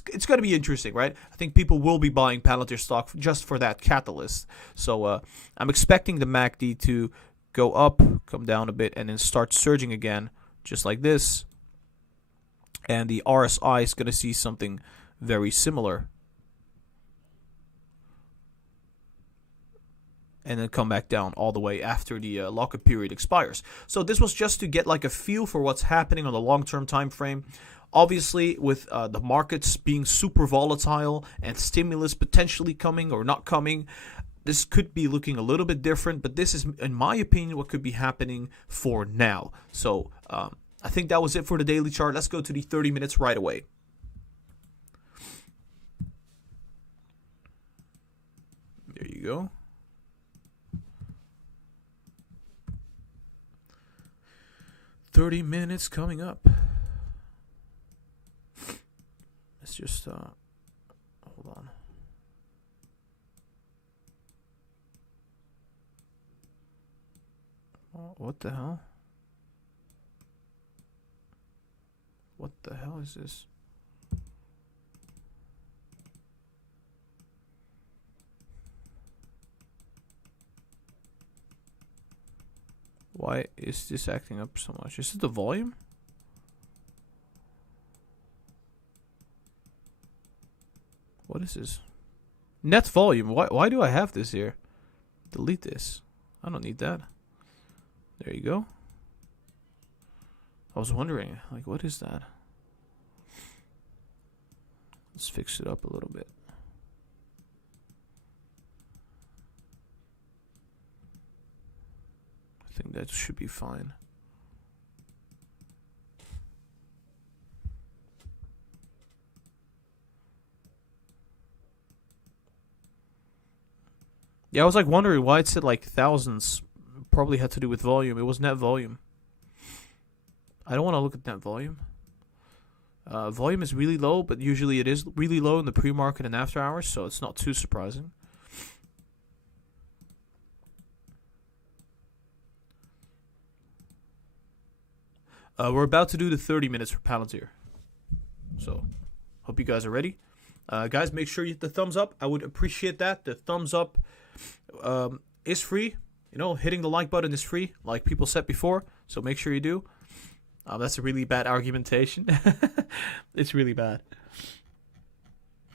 going to be interesting, right? I think people will be buying Palantir stock just for that catalyst. So I'm expecting the MACD to go up, come down a bit, and then start surging again, just like this. And the RSI is going to see something very similar. And then come back down all the way after the lockup period expires. So this was just to get like a feel for what's happening on the long-term time frame. Obviously, with the markets being super volatile and stimulus potentially coming or not coming, this could be looking a little bit different. But this is, in my opinion, what could be happening for now. So I think that was it for the daily chart. Let's go to the 30 minutes right away. There you go. "30 minutes coming up." Let's just hold on. Oh, what the hell? What the hell is this? Why is this acting up so much? Is it the volume? What is this? Net volume. Why do I have this here? Delete this. I don't need that. There you go. I was wondering, like, what is that? Let's fix it up a little bit. I think that should be fine. Yeah, I was like wondering why it said like thousands probably had to do with volume. It was net volume. I don't want to look at net volume. Volume is really low, but usually it is really low in the pre-market and after hours, so it's not too surprising. We're about to do the 30 minutes for Palantir. So, hope you guys are ready. Guys, make sure you hit the thumbs up. I would appreciate that. The thumbs up is free. You know, hitting the like button is free, like people said before. So make sure you do. That's a really bad argumentation. It's really bad.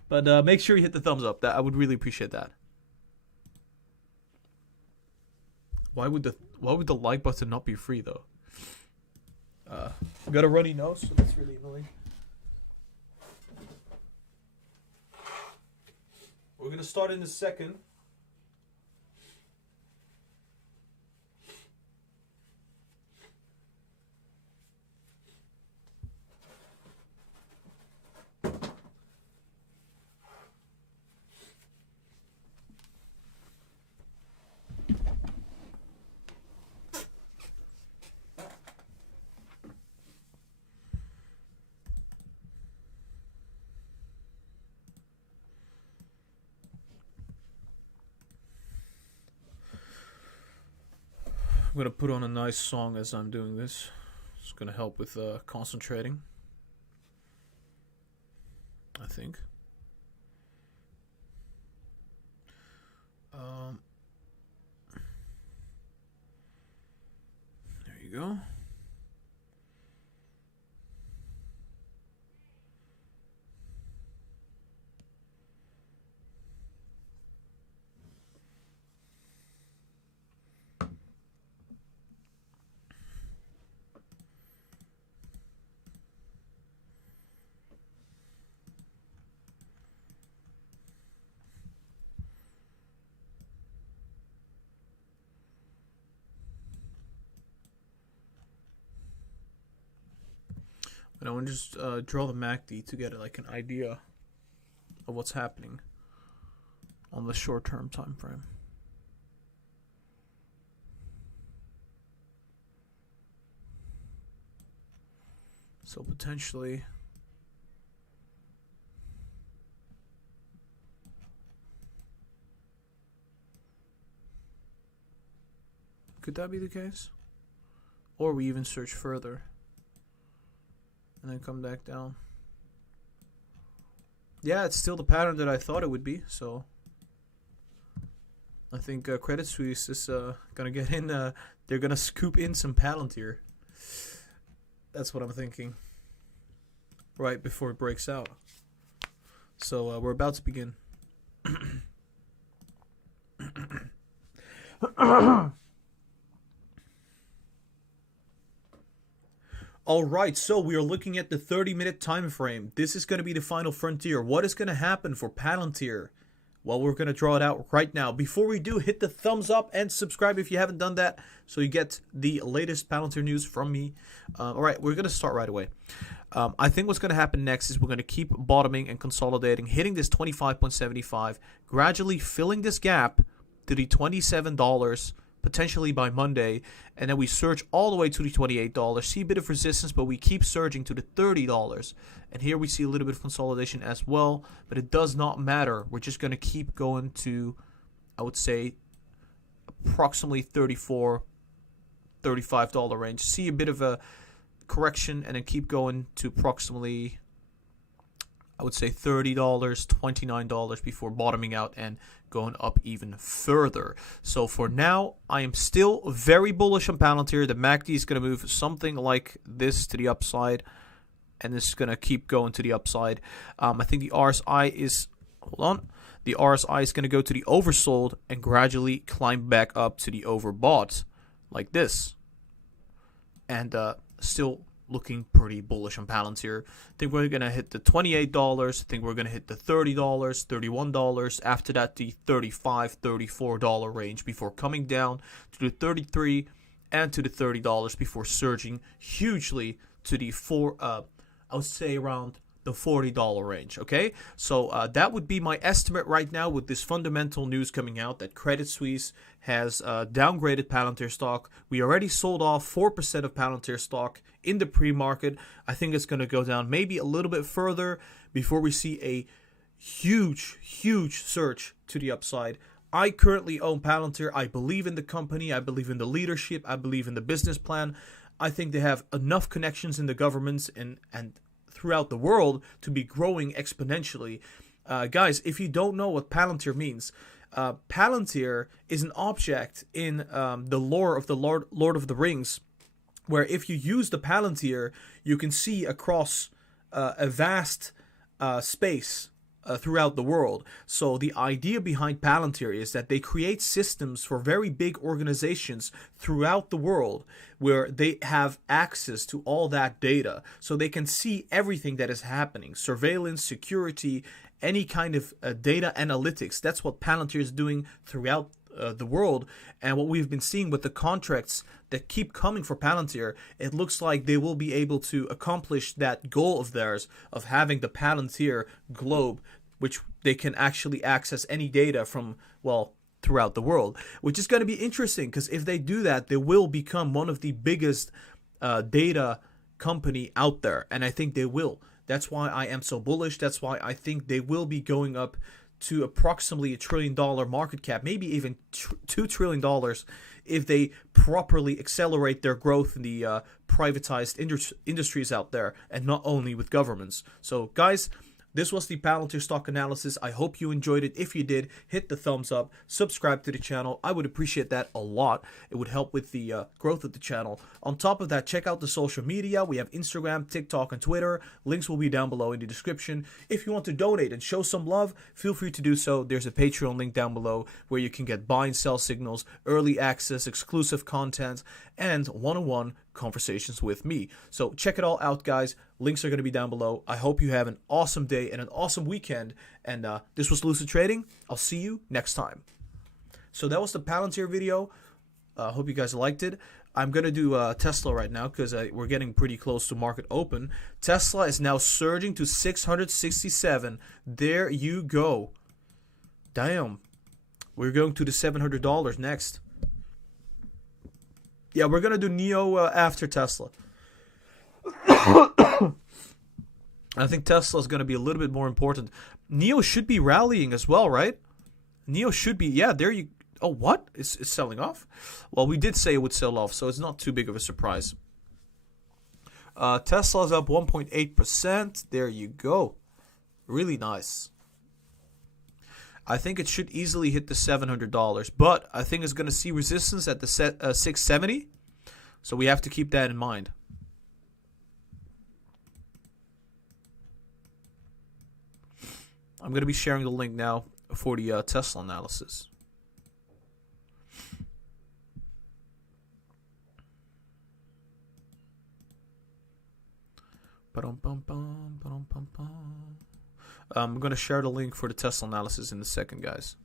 But make sure you hit the thumbs up. That I would really appreciate that. Why would the like button not be free though? Got a runny nose, so that's really annoying. We're gonna start in a second. I'm gonna put on a nice song as I'm doing this. It's gonna help with concentrating, I think. There you go. And I want to just draw the MACD to get like an idea of what's happening on the short-term time frame. So potentially could that be the case? Or we even search further and then come back down. Yeah, it's still the pattern that I thought it would be. So I think Credit Suisse is gonna get in. They're gonna scoop in some Palantir. That's what I'm thinking. Right before it breaks out. So we're about to begin. All right, so we are looking at the 30-minute time frame. This is going to be the final frontier. What is going to happen for Palantir? Well, we're going to draw it out right now. Before we do, hit the thumbs up and subscribe if you haven't done that, so you get the latest Palantir news from me. All right, we're going to start right away. I think what's going to happen next is we're going to keep bottoming and consolidating, hitting this 25.75, gradually filling this gap to the $27, potentially by Monday, and then we surge all the way to the $28, see a bit of resistance, but we keep surging to the $30, and here we see a little bit of consolidation as well, but it does not matter. We're just going to keep going to, I would say, approximately $34, $35 range, see a bit of a correction, and then keep going to approximately, I would say, $30, $29 before bottoming out and going up even further. So for now, I am still very bullish on Palantir. The MACD is going to move something like this to the upside, and this is going to keep going to the upside. I think the RSI is, hold on, the RSI is going to go to the oversold and gradually climb back up to the overbought, like this. And still looking pretty bullish on Palantir. I think we're going to hit the $28. I think we're going to hit the $30, $31. After that, the $35, $34 range before coming down to the $33 and to the $30 before surging hugely to the I would say around the $40 range. Okay, so that would be my estimate right now with this fundamental news coming out that Credit Suisse has downgraded Palantir stock. We already sold off 4% of Palantir stock in the pre-market. I think it's going to go down maybe a little bit further before we see a huge surge to the upside. I currently own Palantir. I believe in the company. I believe in the leadership. I believe in the business plan. I think they have enough connections in the governments and throughout the world to be growing exponentially. Guys, if you don't know what Palantir means, Palantir is an object in the lore of the Lord of the Rings, where if you use the Palantir, you can see across a vast space throughout the world. So the idea behind Palantir is that they create systems for very big organizations throughout the world where they have access to all that data, so they can see everything that is happening, surveillance, security, any kind of data analytics. That's what Palantir is doing throughout the world. And what we've been seeing with the contracts that keep coming for Palantir, it looks like they will be able to accomplish that goal of theirs of having the Palantir globe, which they can actually access any data from, well, throughout the world, which is going to be interesting, because if they do that, they will become one of the biggest data company out there, and I think they will. That's why I am so bullish. That's why I think they will be going up to approximately $1 trillion market cap, maybe even $2 trillion, if they properly accelerate their growth in the privatized industries out there, and not only with governments. So guys, this was the Palantir stock analysis. I hope you enjoyed it. If you did, hit the thumbs up, subscribe to the channel. I would appreciate that a lot. It would help with the growth of the channel. On top of that, check out the social media. We have Instagram, TikTok, and Twitter. Links will be down below in the description. If you want to donate and show some love, feel free to do so. There's a Patreon link down below where you can get buy and sell signals, early access, exclusive content, and one-on-one conversations with me. So check it all out, guys. Links are going to be down below. I hope you have an awesome day and an awesome weekend. And this was Lucid Trading. I'll see you next time. So that was the Palantir video. Hope you guys liked it. I'm going to do Tesla right now because we're getting pretty close to market open. Tesla is now surging to 667. There you go. Damn. We're going to the $700 next. Yeah, we're going to do NIO after Tesla. I think Tesla is going to be a little bit more important. NIO should be rallying as well, right? NIO should be, yeah, there you, oh, what? It's selling off? Well, we did say it would sell off, so it's not too big of a surprise. Tesla's up 1.8%. There you go. Really nice. I think it should easily hit the $700, but I think it's going to see resistance at the 670, so we have to keep that in mind. I'm going to be sharing the link now for the Tesla analysis. I'm going to share the link for the Tesla analysis in a second, guys.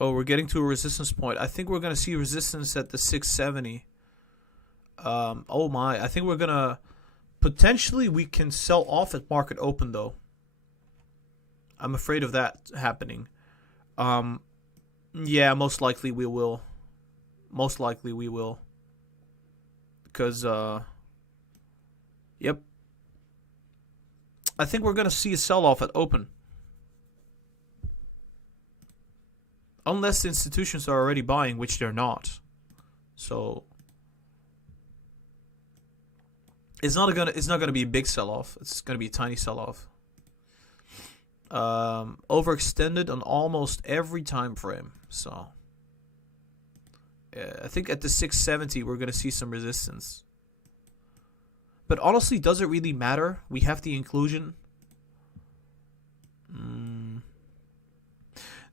Oh, we're getting to a resistance point. I think we're going to see resistance at the 670. Oh my. I think we're going to... Potentially, we can sell off at market open, though. I'm afraid of that happening. Yeah, most likely we will. Most likely we will. Because, yep. I think we're going to see a sell-off at open. Unless the institutions are already buying, which they're not. So it's not gonna be a big sell-off. It's gonna be a tiny sell-off. overextended on almost every time frame. So I think at the 670 we're going to see some resistance. But honestly, does it really matter? We have the inclusion.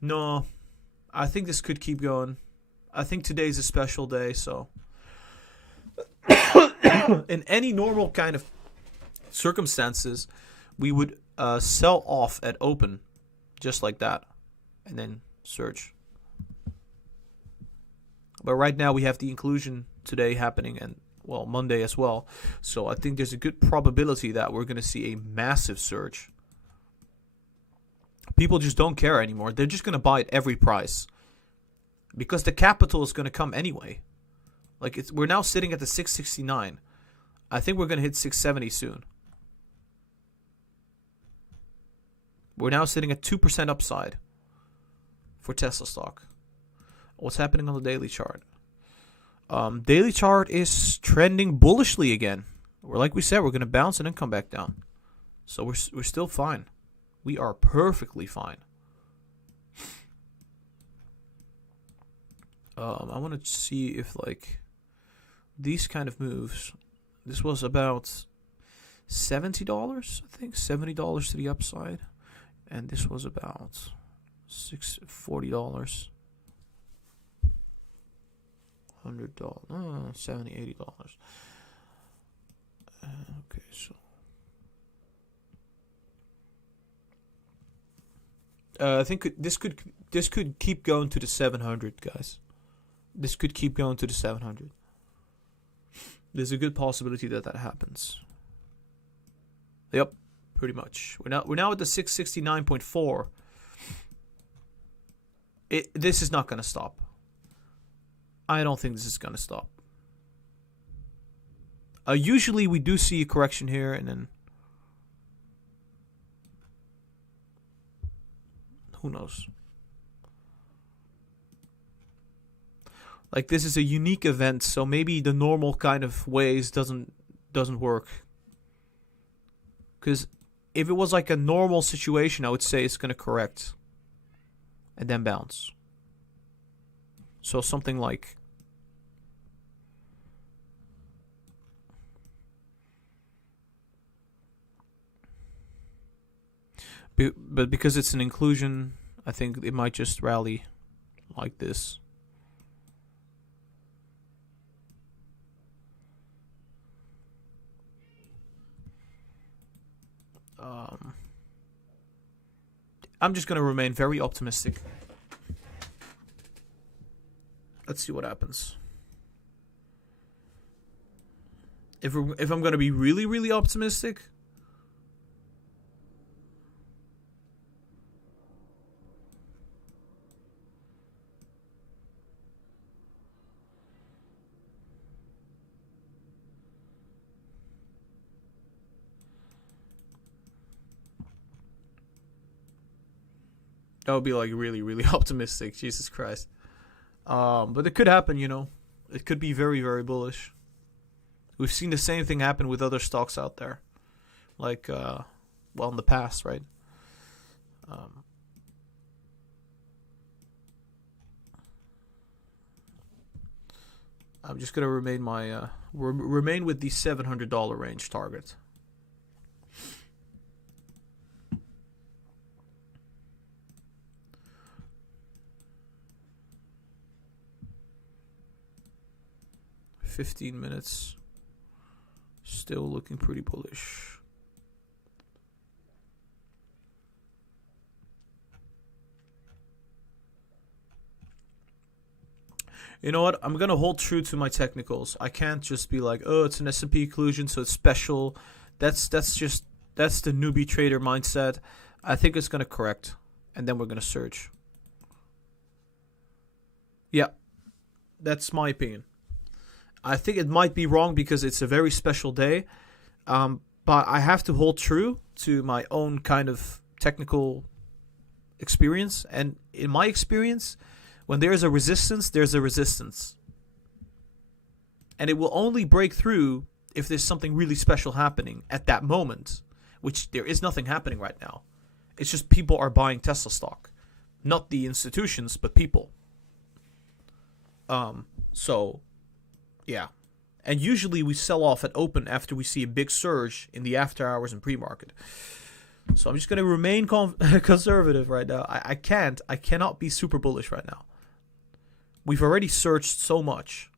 No, I think this could keep going. I think today's a special day, so in any normal kind of circumstances, we would sell off at open, just like that, and then surge. But right now we have the inclusion today happening, and well, Monday as well. So I think there's a good probability that we're going to see a massive surge. People just don't care anymore. They're just going to buy at every price, because the capital is going to come anyway. Like, we're now sitting at the 669. I think we're going to hit 670 soon. We're now sitting at 2% upside for Tesla stock. What's happening on the daily chart? Daily chart is trending bullishly again. Like we said, we're going to bounce and then come back down. So we're still fine. We are perfectly fine. I want to see if, like, these kind of moves. This was about $70, I think. $70 to the upside. And this was about $40. $100, $70, $80. Okay, so I think this could keep going to the 700, guys. This could keep going to the 700. There's a good possibility that happens. Yep, pretty much. We're now at the 669.4. This is not going to stop. I don't think this is going to stop. Usually we do see a correction here, and then who knows? Like, this is a unique event, so maybe the normal kind of ways doesn't work. Because if it was like a normal situation, I would say it's going to correct and then bounce. So something like but because it's an inclusion, I think it might just rally like this. I'm just going to remain very optimistic. Let's see what happens. If I'm going to be really, really optimistic, that would be like really, really optimistic. Jesus Christ. But it could happen, you know. It could be very, very bullish. We've seen the same thing happen with other stocks out there. Like, well, in the past, right? I'm just going to remain with the $700 range target. $15 minutes. Still looking pretty bullish. You know what? I'm going to hold true to my technicals. I can't just be like, oh, it's an S&P inclusion, so it's special. That's the newbie trader mindset. I think it's going to correct, and then we're going to surge. Yeah, that's my opinion. I think it might be wrong because it's a very special day, but I have to hold true to my own kind of technical experience. And in my experience, when there is a resistance, there's a resistance. And it will only break through if there's something really special happening at that moment, which there is nothing happening right now. It's just people are buying Tesla stock. Not the institutions, but people. So, yeah. And usually we sell off at open after we see a big surge in the after hours and pre-market. So I'm just going to remain conservative right now. I cannot be super bullish right now. We've already surged so much.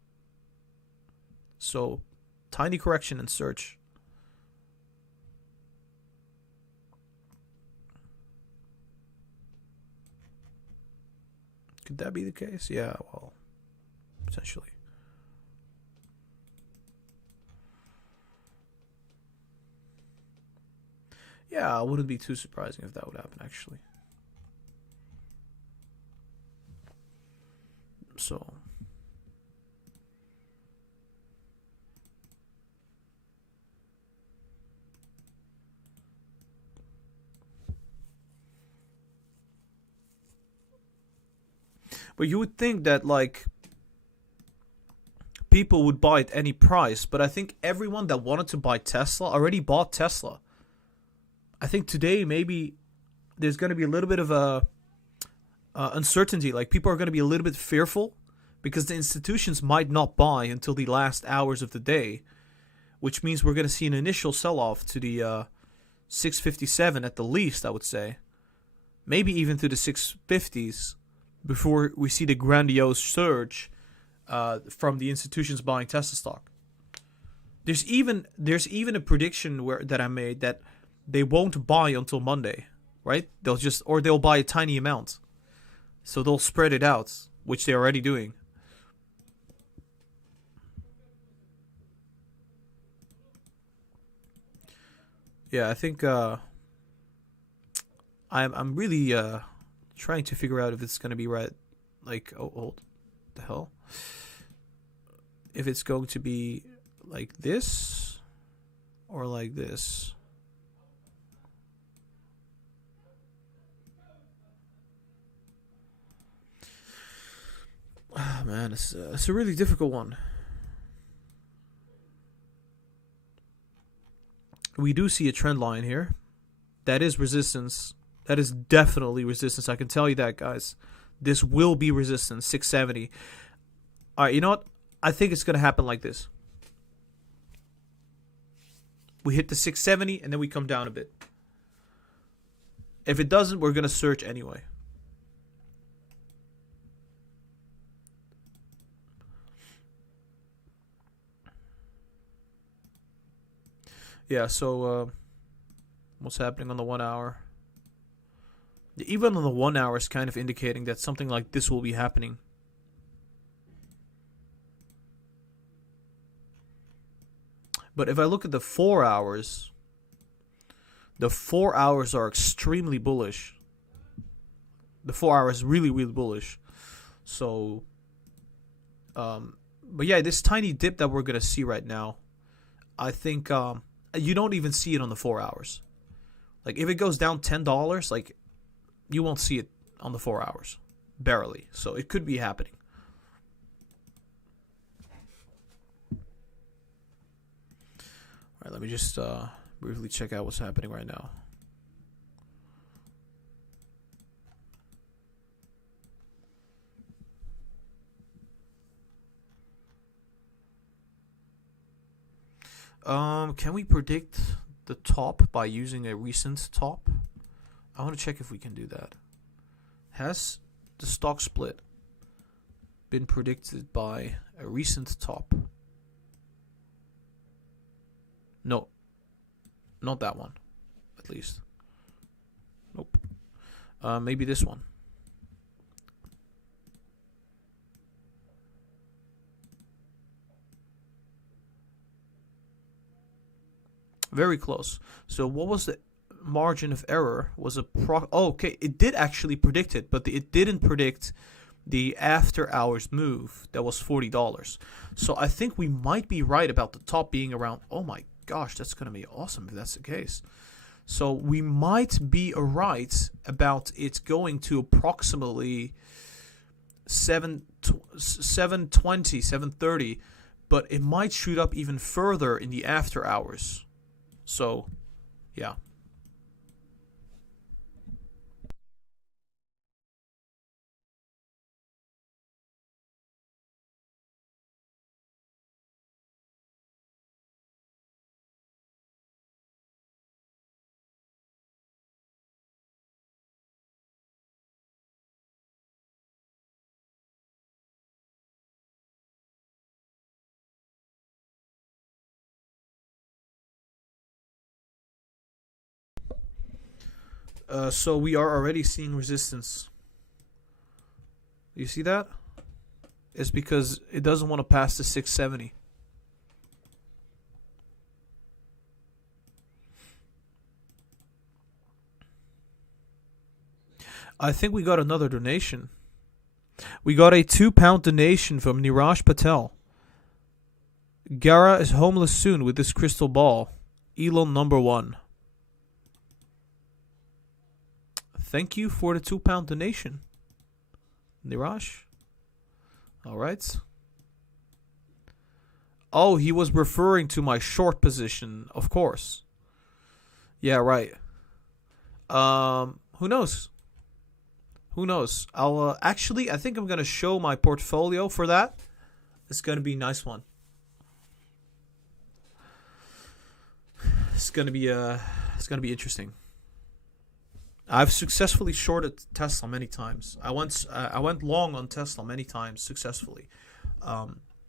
So, tiny correction and surge. Could that be the case? Yeah, well, potentially. Yeah, it wouldn't be too surprising if that would happen, actually. So, but you would think that, like, people would buy at any price, but I think everyone that wanted to buy Tesla already bought Tesla. I think today maybe there's going to be a little bit of a uncertainty. Like, people are going to be a little bit fearful because the institutions might not buy until the last hours of the day, which means we're going to see an initial sell-off to the 657 at the least, I would say. Maybe even to the 650s before we see the grandiose surge from the institutions buying Tesla stock. There's even a prediction that I made that they won't buy until Monday, right? They'll buy a tiny amount. So they'll spread it out, which they're already doing. Yeah, I think I'm really trying to figure out if it's going to be right. Like, hold the hell. If it's going to be like this or like this. Oh, man, it's a really difficult one. We do see a trend line here. That is resistance. That is definitely resistance. I can tell you that, guys. This will be resistance, 670. All right, you know what? I think it's going to happen like this. We hit the 670, and then we come down a bit. If it doesn't, we're going to search anyway. Yeah, so what's happening on the 1 hour? Even on the 1 hour is kind of indicating that something like this will be happening. But if I look at the 4 hours, the 4 hours are extremely bullish. The 4 hours really, really bullish. So, but yeah, this tiny dip that we're going to see right now, I think you don't even see it on the 4 hours. Like, if it goes down $10, like, you won't see it on the 4 hours. Barely. So it could be happening. Alright, let me just briefly check out what's happening right now. Can we predict the top by using a recent top? I want to check if we can do that. Has the stock split been predicted by a recent top? No. Not that one, at least. Nope. Maybe this one. Very close. So what was the margin of error? Was okay, it did actually predict it, but it didn't predict the after hours move that was $40. So I think we might be right about the top being around. Oh my gosh, that's going to be awesome if that's the case. So we might be right about it going to approximately 720, 730, but it might shoot up even further in the after hours. So, yeah. So we are already seeing resistance. You see that? It's because it doesn't want to pass the 670. I think we got another donation. We got a £2 donation from Niraj Patel. Gara is homeless soon with this crystal ball. Elon #1. Thank you for the £2 donation, Niraj. Alright. Oh, he was referring to my short position, of course. Yeah, right. Who knows? Who knows? I'll actually, I think I'm gonna show my portfolio for that. It's gonna be a nice one. It's gonna be interesting. I've successfully shorted Tesla many times. I went long on Tesla many times successfully.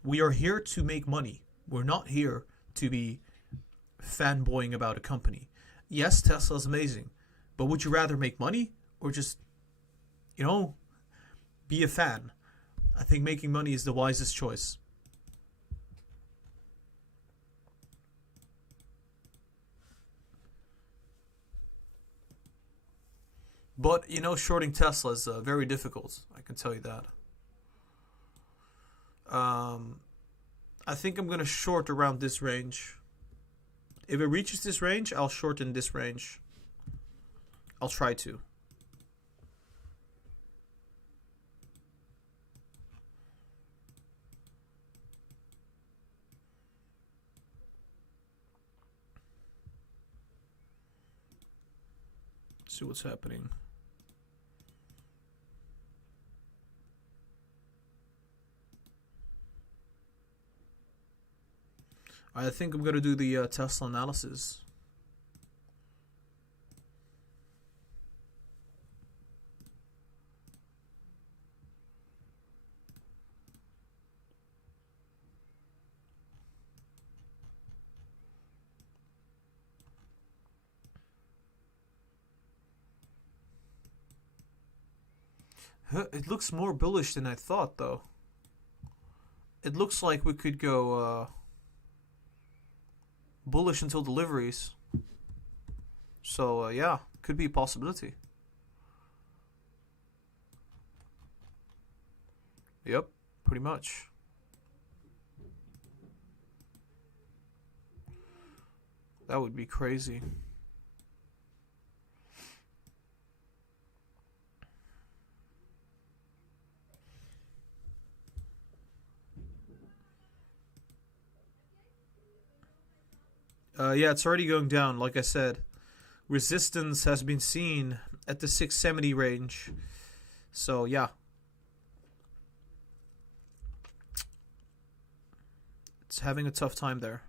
We are here to make money. We're not here to be fanboying about a company. Yes, Tesla's amazing, but would you rather make money or just, be a fan? I think making money is the wisest choice. But, shorting Tesla is very difficult. I can tell you that. I think I'm going to short around this range. If it reaches this range, I'll short in this range. I'll try to. See what's happening. I think I'm going to do the Tesla analysis. It looks more bullish than I thought, though. It looks like we could go bullish until deliveries. So, yeah, could be a possibility. Yep, pretty much. That would be crazy. Yeah, it's already going down, like I said. Resistance has been seen at the 670 range. So, yeah. It's having a tough time there.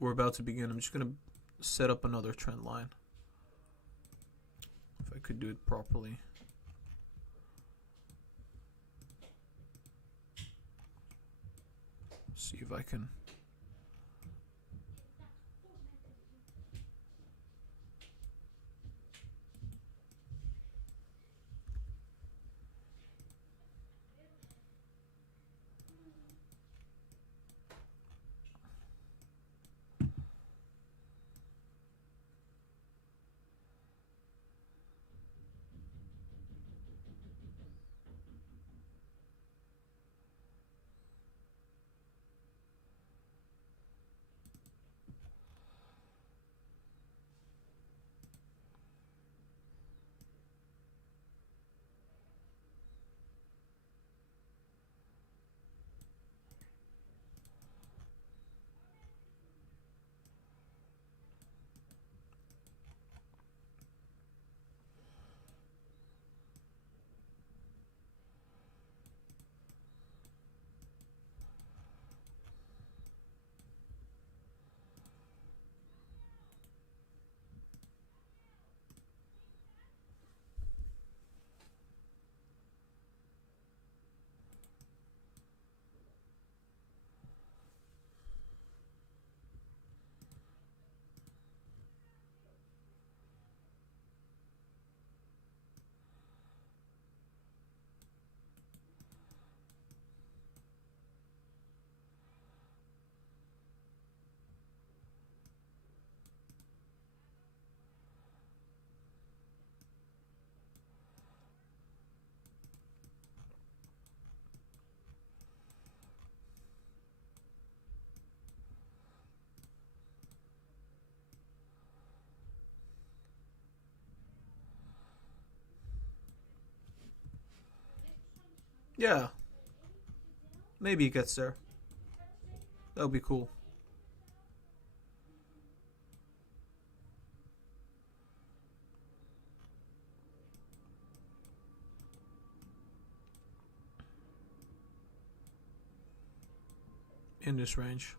We're about to begin. I'm just going to set up another trend line. If I could do it properly. See if I can. Yeah, maybe it gets there. That would be cool. In this range.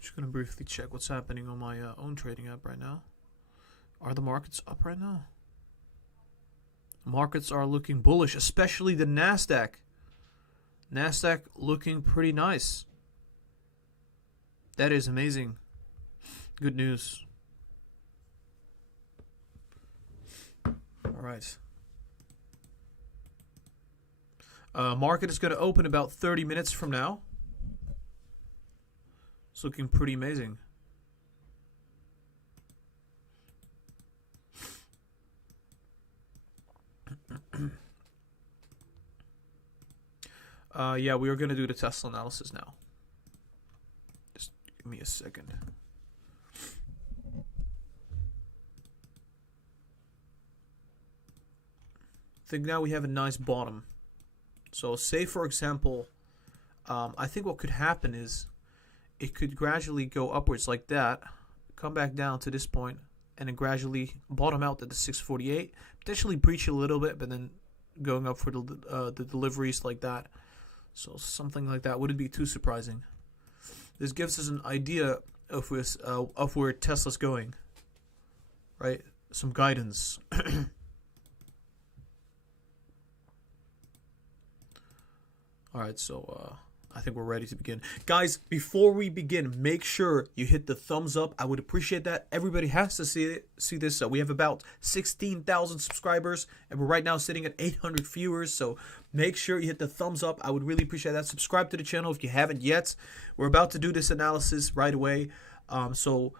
Just gonna briefly check what's happening on my own trading app right now. Are the markets up right now? Markets are looking bullish, especially the Nasdaq. Nasdaq looking pretty nice. That is amazing. Good news. All right. Market is going to open about 30 minutes from now. It's looking pretty amazing. Yeah, we are going to do the Tesla analysis now. Just give me a second. I think now we have a nice bottom. So say, for example, I think what could happen is it could gradually go upwards like that, come back down to this point, and then gradually bottom out at the 648, potentially breach a little bit, but then going up for the deliveries like that. So something like that wouldn't be too surprising. This gives us an idea of where Tesla's going, right? Some guidance. All right, so I think we're ready to begin. Guys, before we begin, make sure you hit the thumbs up. I would appreciate that. Everybody has to see this. We have about 16,000 subscribers, and we're right now sitting at 800 viewers. So make sure you hit the thumbs up. I would really appreciate that. Subscribe to the channel if you haven't yet. We're about to do this analysis right away. So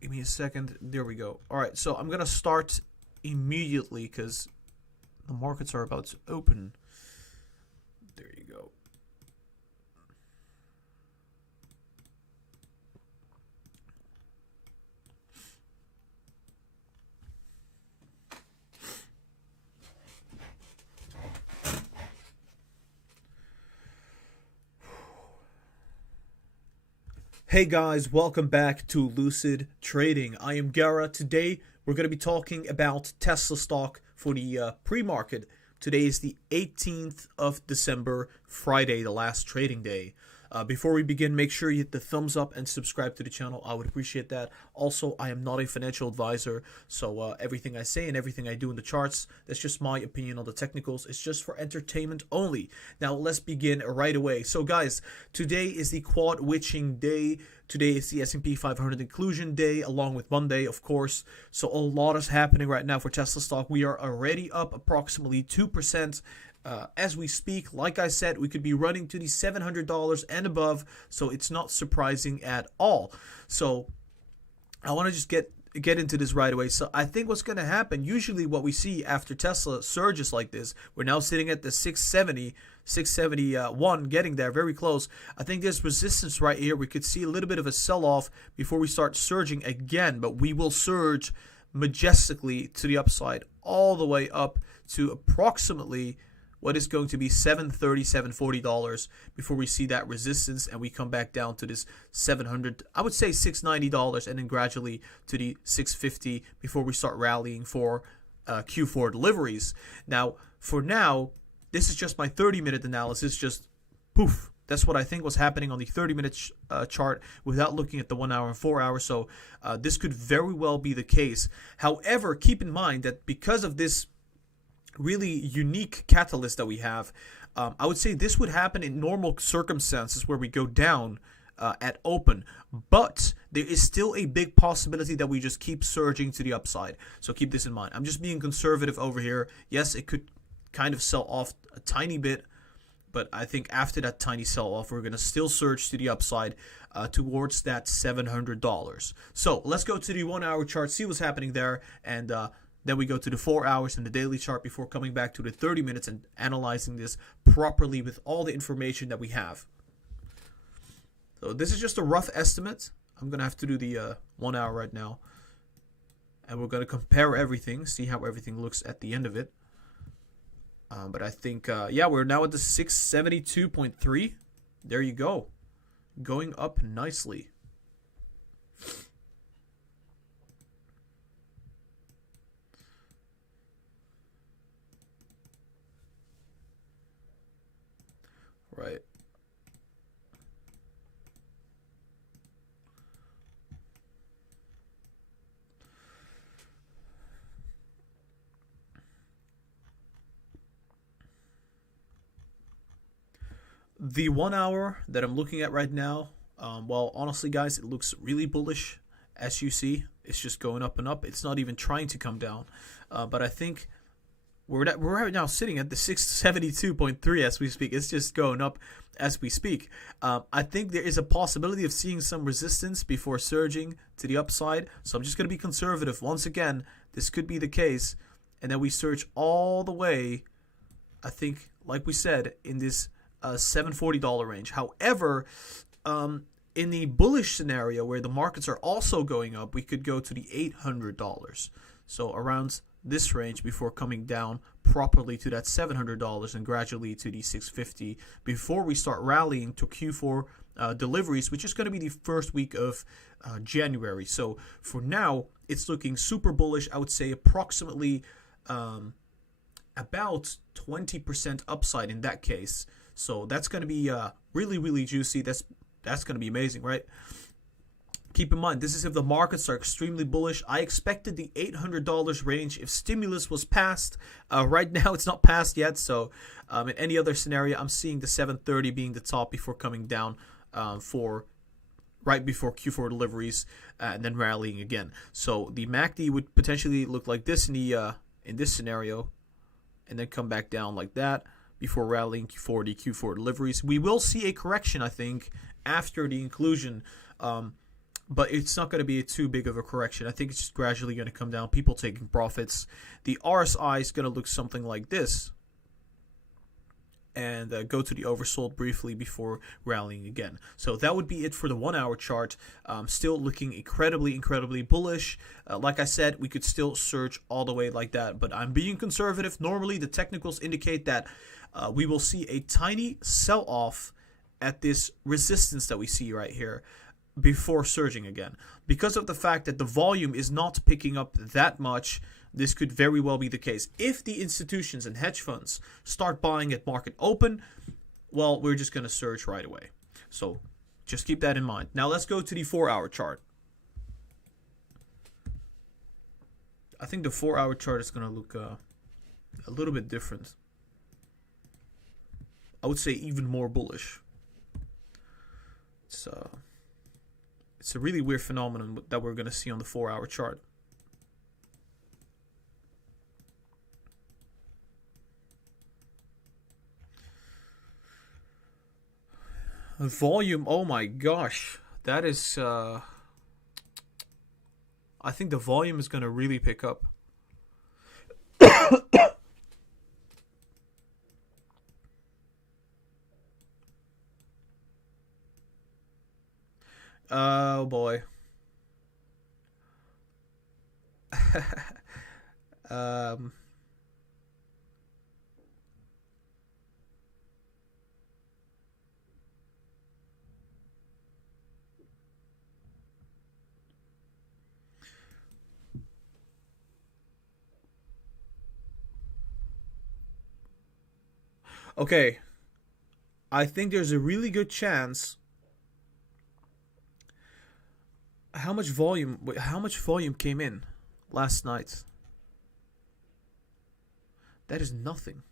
give me a second. There we go. All right, so I'm going to start immediately because the markets are about to open. There you go. Hey guys, welcome back to Lucid Trading. I am Gara. Today we're going to be talking about Tesla stock for the pre-market. Today is the 18th of December, Friday, the last trading day. Before we begin, make sure you hit the thumbs up and subscribe to the channel. I would appreciate that. Also, I am not a financial advisor, so everything I say and everything I do in the charts, that's just my opinion on the technicals. It's just for entertainment only. Now, let's begin right away. So, guys, today is the quad witching day. Today is the S&P 500 inclusion day, along with Monday, of course. So a lot is happening right now for Tesla stock. We are already up approximately 2%. As we speak, like I said, we could be running to the $700 and above, so it's not surprising at all. So I want to just get into this right away. So I think what's going to happen, usually what we see after Tesla surges like this, we're now sitting at the 671, getting there, very close. I think there's resistance right here. We could see a little bit of a sell-off before we start surging again, but we will surge majestically to the upside all the way up to approximately what is going to be $730, $740 before we see that resistance and we come back down to this $700, I would say $690, and then gradually to the $650 before we start rallying for Q4 deliveries. Now, for now, this is just my 30-minute analysis, just poof. That's what I think was happening on the 30-minute chart without looking at the 1 hour and 4 hours. So this could very well be the case. However, keep in mind that because of this really unique catalyst that we have, I would say this would happen in normal circumstances where we go down at open, but there is still a big possibility that we just keep surging to the upside. So keep this in mind. I'm just being conservative over here. Yes, it could kind of sell off a tiny bit. But I think after that tiny sell-off, we're going to still surge to the upside towards that $700. So let's go to the 1 hour chart, see what's happening there, and then we go to the 4 hours and the daily chart before coming back to the 30 minutes and analyzing this properly with all the information that we have. So this is just a rough estimate. I'm going to have to do the 1 hour right now. And we're going to compare everything, see how everything looks at the end of it. But I think, yeah, we're now at the 672.3. There you go. Going up nicely. Right. The 1 hour that I'm looking at right now, well, honestly, guys, it looks really bullish. As you see, it's just going up and up. It's not even trying to come down. But I think we're right now sitting at the 672.3 as we speak. It's just going up as we speak. I think there is a possibility of seeing some resistance before surging to the upside. So I'm just going to be conservative. Once again, this could be the case. And then we surge all the way, I think, like we said, in this $740 range. However, in the bullish scenario where the markets are also going up, we could go to the $800. So around this range before coming down properly to that $700 and gradually to the $650 before we start rallying to Q4 deliveries, which is going to be the first week of January. So for now, it's looking super bullish. I would say approximately about 20% upside in that case. So that's going to be really, really juicy. That's going to be amazing, right? Keep in mind, this is if the markets are extremely bullish. I expected the $800 range if stimulus was passed. Right now, it's not passed yet. So in any other scenario, I'm seeing the 730 being the top before coming down for right before Q4 deliveries and then rallying again. So the MACD would potentially look like this in this scenario and then come back down like that before rallying for the Q4 deliveries. We will see a correction, I think, after the inclusion, but it's not going to be too big of a correction. I think it's just gradually going to come down, people taking profits. The RSI is going to look something like this and go to the oversold briefly before rallying again. So that would be it for the 1 hour chart. Still looking incredibly, incredibly bullish. Like I said, we could still surge all the way like that, but I'm being conservative. Normally, the technicals indicate that we will see a tiny sell-off at this resistance that we see right here before surging again. Because of the fact that the volume is not picking up that much, this could very well be the case. If the institutions and hedge funds start buying at market open, well, we're just going to surge right away. So just keep that in mind. Now let's go to the 4 hour chart. I think the 4 hour chart is going to look a little bit different. I would say even more bullish. It's a really weird phenomenon that we're going to see on the 4 hour chart. Volume, oh my gosh, that is, I think the volume is going to really pick up. Oh boy. Okay. I think there's a really good chance. How much volume came in last night? That is nothing.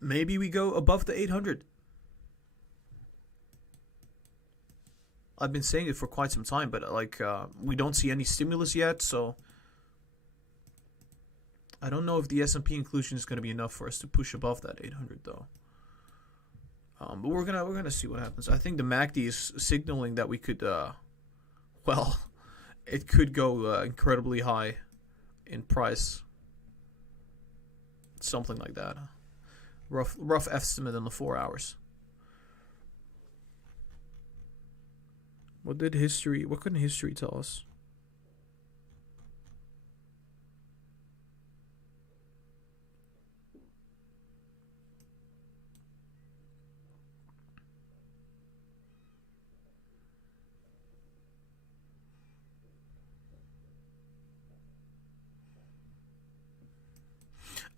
Maybe we go above the 800. I've been saying it for quite some time, but we don't see any stimulus yet, so I don't know if the S&P inclusion is going to be enough for us to push above that 800 though. But we're gonna see what happens. I think the MACD is signaling that we could, well, it could go incredibly high in price. Something like that. Rough estimate in the 4 hours. What couldn't history tell us?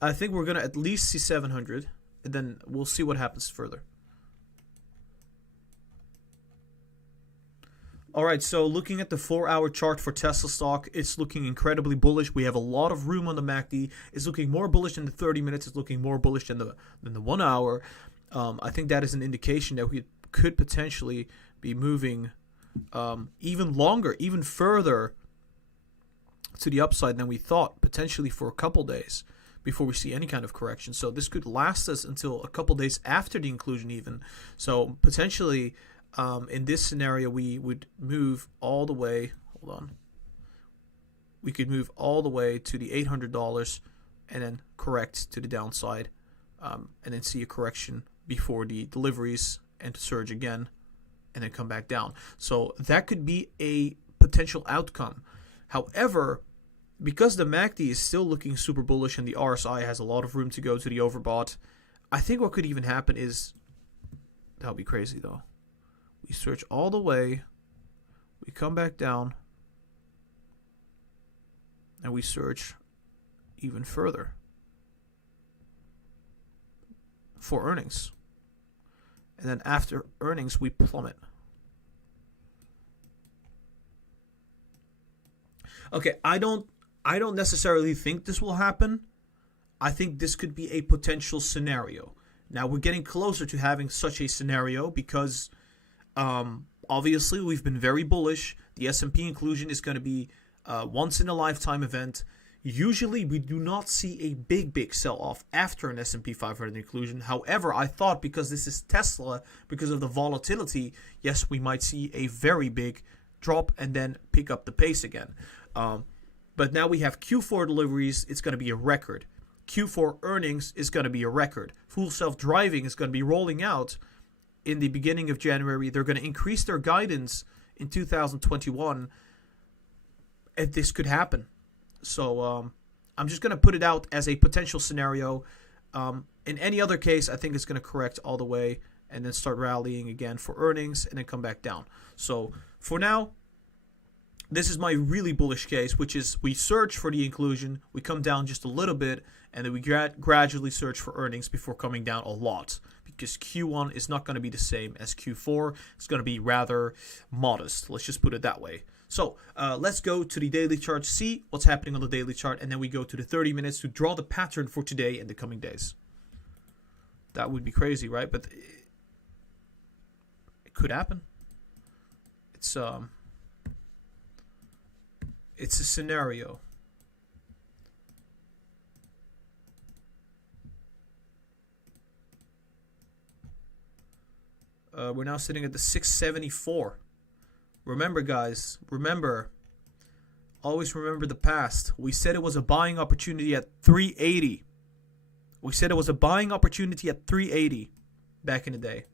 I think we're gonna at least see 700, and then we'll see what happens further. All right, so looking at the 4-hour chart for Tesla stock, it's looking incredibly bullish. We have a lot of room on the MACD. It's looking more bullish than the 30 minutes. It's looking more bullish than the 1 hour. I think that is an indication that we could potentially be moving even longer, even further to the upside than we thought, potentially for a couple days before we see any kind of correction. So this could last us until a couple days after the inclusion even. So potentially in this scenario we would move all the way, hold on, we could move all the way to the $800 and then correct to the downside, and then see a correction before the deliveries and to surge again and then come back down. So that could be a potential outcome. However, because the MACD is still looking super bullish and the RSI has a lot of room to go to the overbought, I think what could even happen is, that would be crazy though, we surge all the way, we come back down, and we surge even further for earnings. And then after earnings, we plummet. Okay, I don't necessarily think this will happen. I think this could be a potential scenario. Now we're getting closer to having such a scenario because obviously we've been very bullish. The S&P inclusion is going to be a once in a lifetime event. Usually we do not see a big sell-off after an S&P 500 inclusion. However, I thought because this is Tesla, because of the volatility, yes, we might see a very big drop and then pick up the pace again. But now we have Q4 deliveries, it's going to be a record. Q4 earnings is going to be a record. Full self-driving is going to be rolling out in the beginning of January. They're going to increase their guidance in 2021, and this could happen. So I'm just going to put it out as a potential scenario. In any other case, I think it's going to correct all the way and then start rallying again for earnings and then come back down. So for now, this is my really bullish case, which is we search for the inclusion, we come down just a little bit, and then we gradually search for earnings before coming down a lot. Because Q1 is not going to be the same as Q4. It's going to be rather modest. Let's just put it that way. So let's go to the daily chart, see what's happening on the daily chart, and then we go to the 30 minutes to draw the pattern for today and the coming days. That would be crazy, right? But it could happen. It's a scenario. We're now sitting at the 674. Remember, guys, always remember the past. We said it was a buying opportunity at 380. We said it was a buying opportunity at 380 back in the day.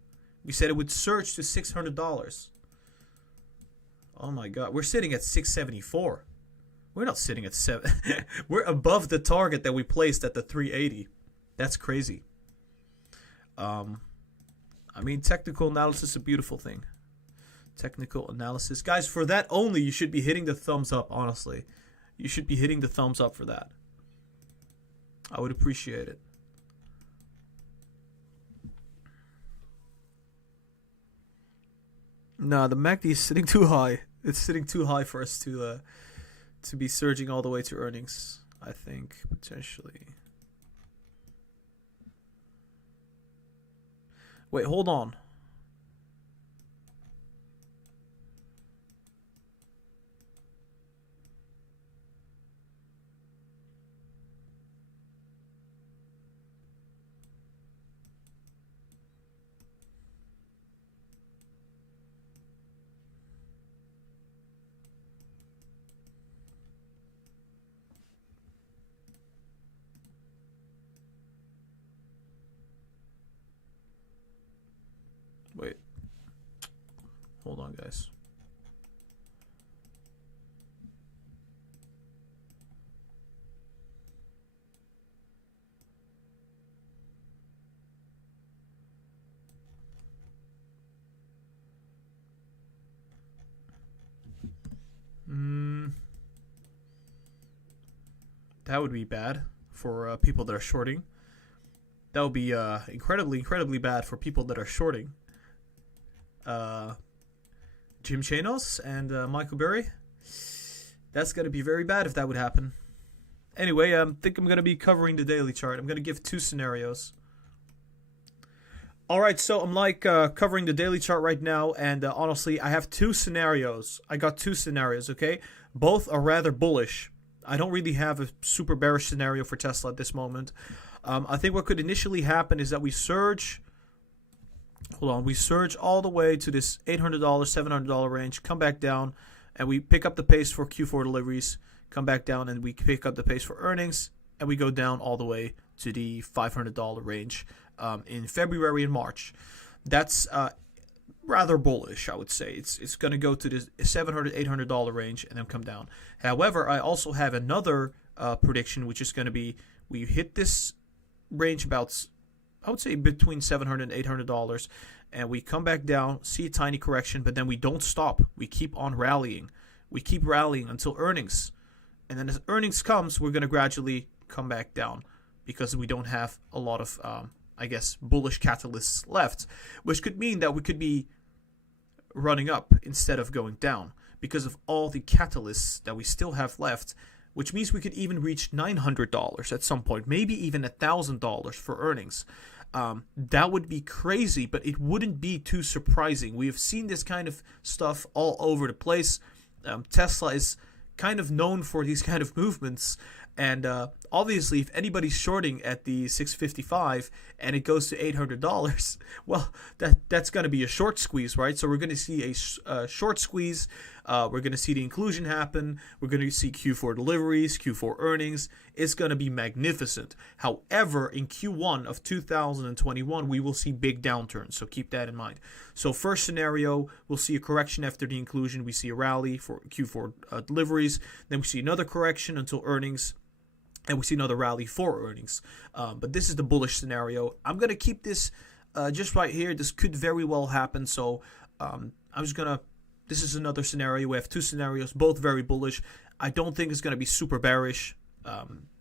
We said it would surge to $600. Oh my God, we're sitting at 674. We're not sitting at 7. We're above the target that we placed at the 380. That's crazy. I mean, technical analysis is a beautiful thing. Technical analysis. Guys, for that only, you should be hitting the thumbs up, honestly. You should be hitting the thumbs up for that. I would appreciate it. Nah, the MACD is sitting too high. It's sitting too high for us to be surging all the way to earnings, I think, potentially. Wait, hold on. Hold on, guys. That would be bad for people that are shorting. That would be incredibly bad for people that are shorting. Jim Chanos and Michael Berry. That's going to be very bad if that would happen. Anyway, I think I'm going to be covering the daily chart. I'm going to give two scenarios. Alright, so I'm covering the daily chart right now, and honestly, I have two scenarios. I got two scenarios, okay? Both are rather bullish. I don't really have a super bearish scenario for Tesla at this moment. I think what could initially happen is that we surge. Hold on, we surge all the way to this $800, $700 range, come back down, and we pick up the pace for Q4 deliveries, come back down, and we pick up the pace for earnings, and we go down all the way to the $500 range in February and March. That's rather bullish, I would say. It's going to go to the $700, $800 range and then come down. However, I also have another prediction, which is going to be we hit this range about, I would say, between $700 and $800, and we come back down, see a tiny correction, but then we don't stop. We keep on rallying. We keep rallying until earnings. And then as earnings comes, we're going to gradually come back down because we don't have a lot of, I guess, bullish catalysts left, which could mean that we could be running up instead of going down because of all the catalysts that we still have left, which means we could even reach $900 at some point, maybe even $1,000 for earnings. That would be crazy, but it wouldn't be too surprising. We have seen this kind of stuff all over the place. Tesla is kind of known for these kind of movements, and obviously if anybody's shorting at the 655 and it goes to $800, well, that's going to be a short squeeze, right? So we're going to see a short squeeze. We're going to see the inclusion happen. We're going to see Q4 deliveries, Q4 earnings. It's going to be magnificent. However, in Q1 of 2021, we will see big downturns, so keep that in mind. So first scenario, we'll see a correction after the inclusion. We see a rally for Q4 deliveries. Then we see another correction until earnings. And we see another rally for earnings. But this is the bullish scenario. I'm going to keep this just right here. This could very well happen. So I'm just going to... This is another scenario. We have two scenarios, both very bullish. I don't think it's going to be super bearish.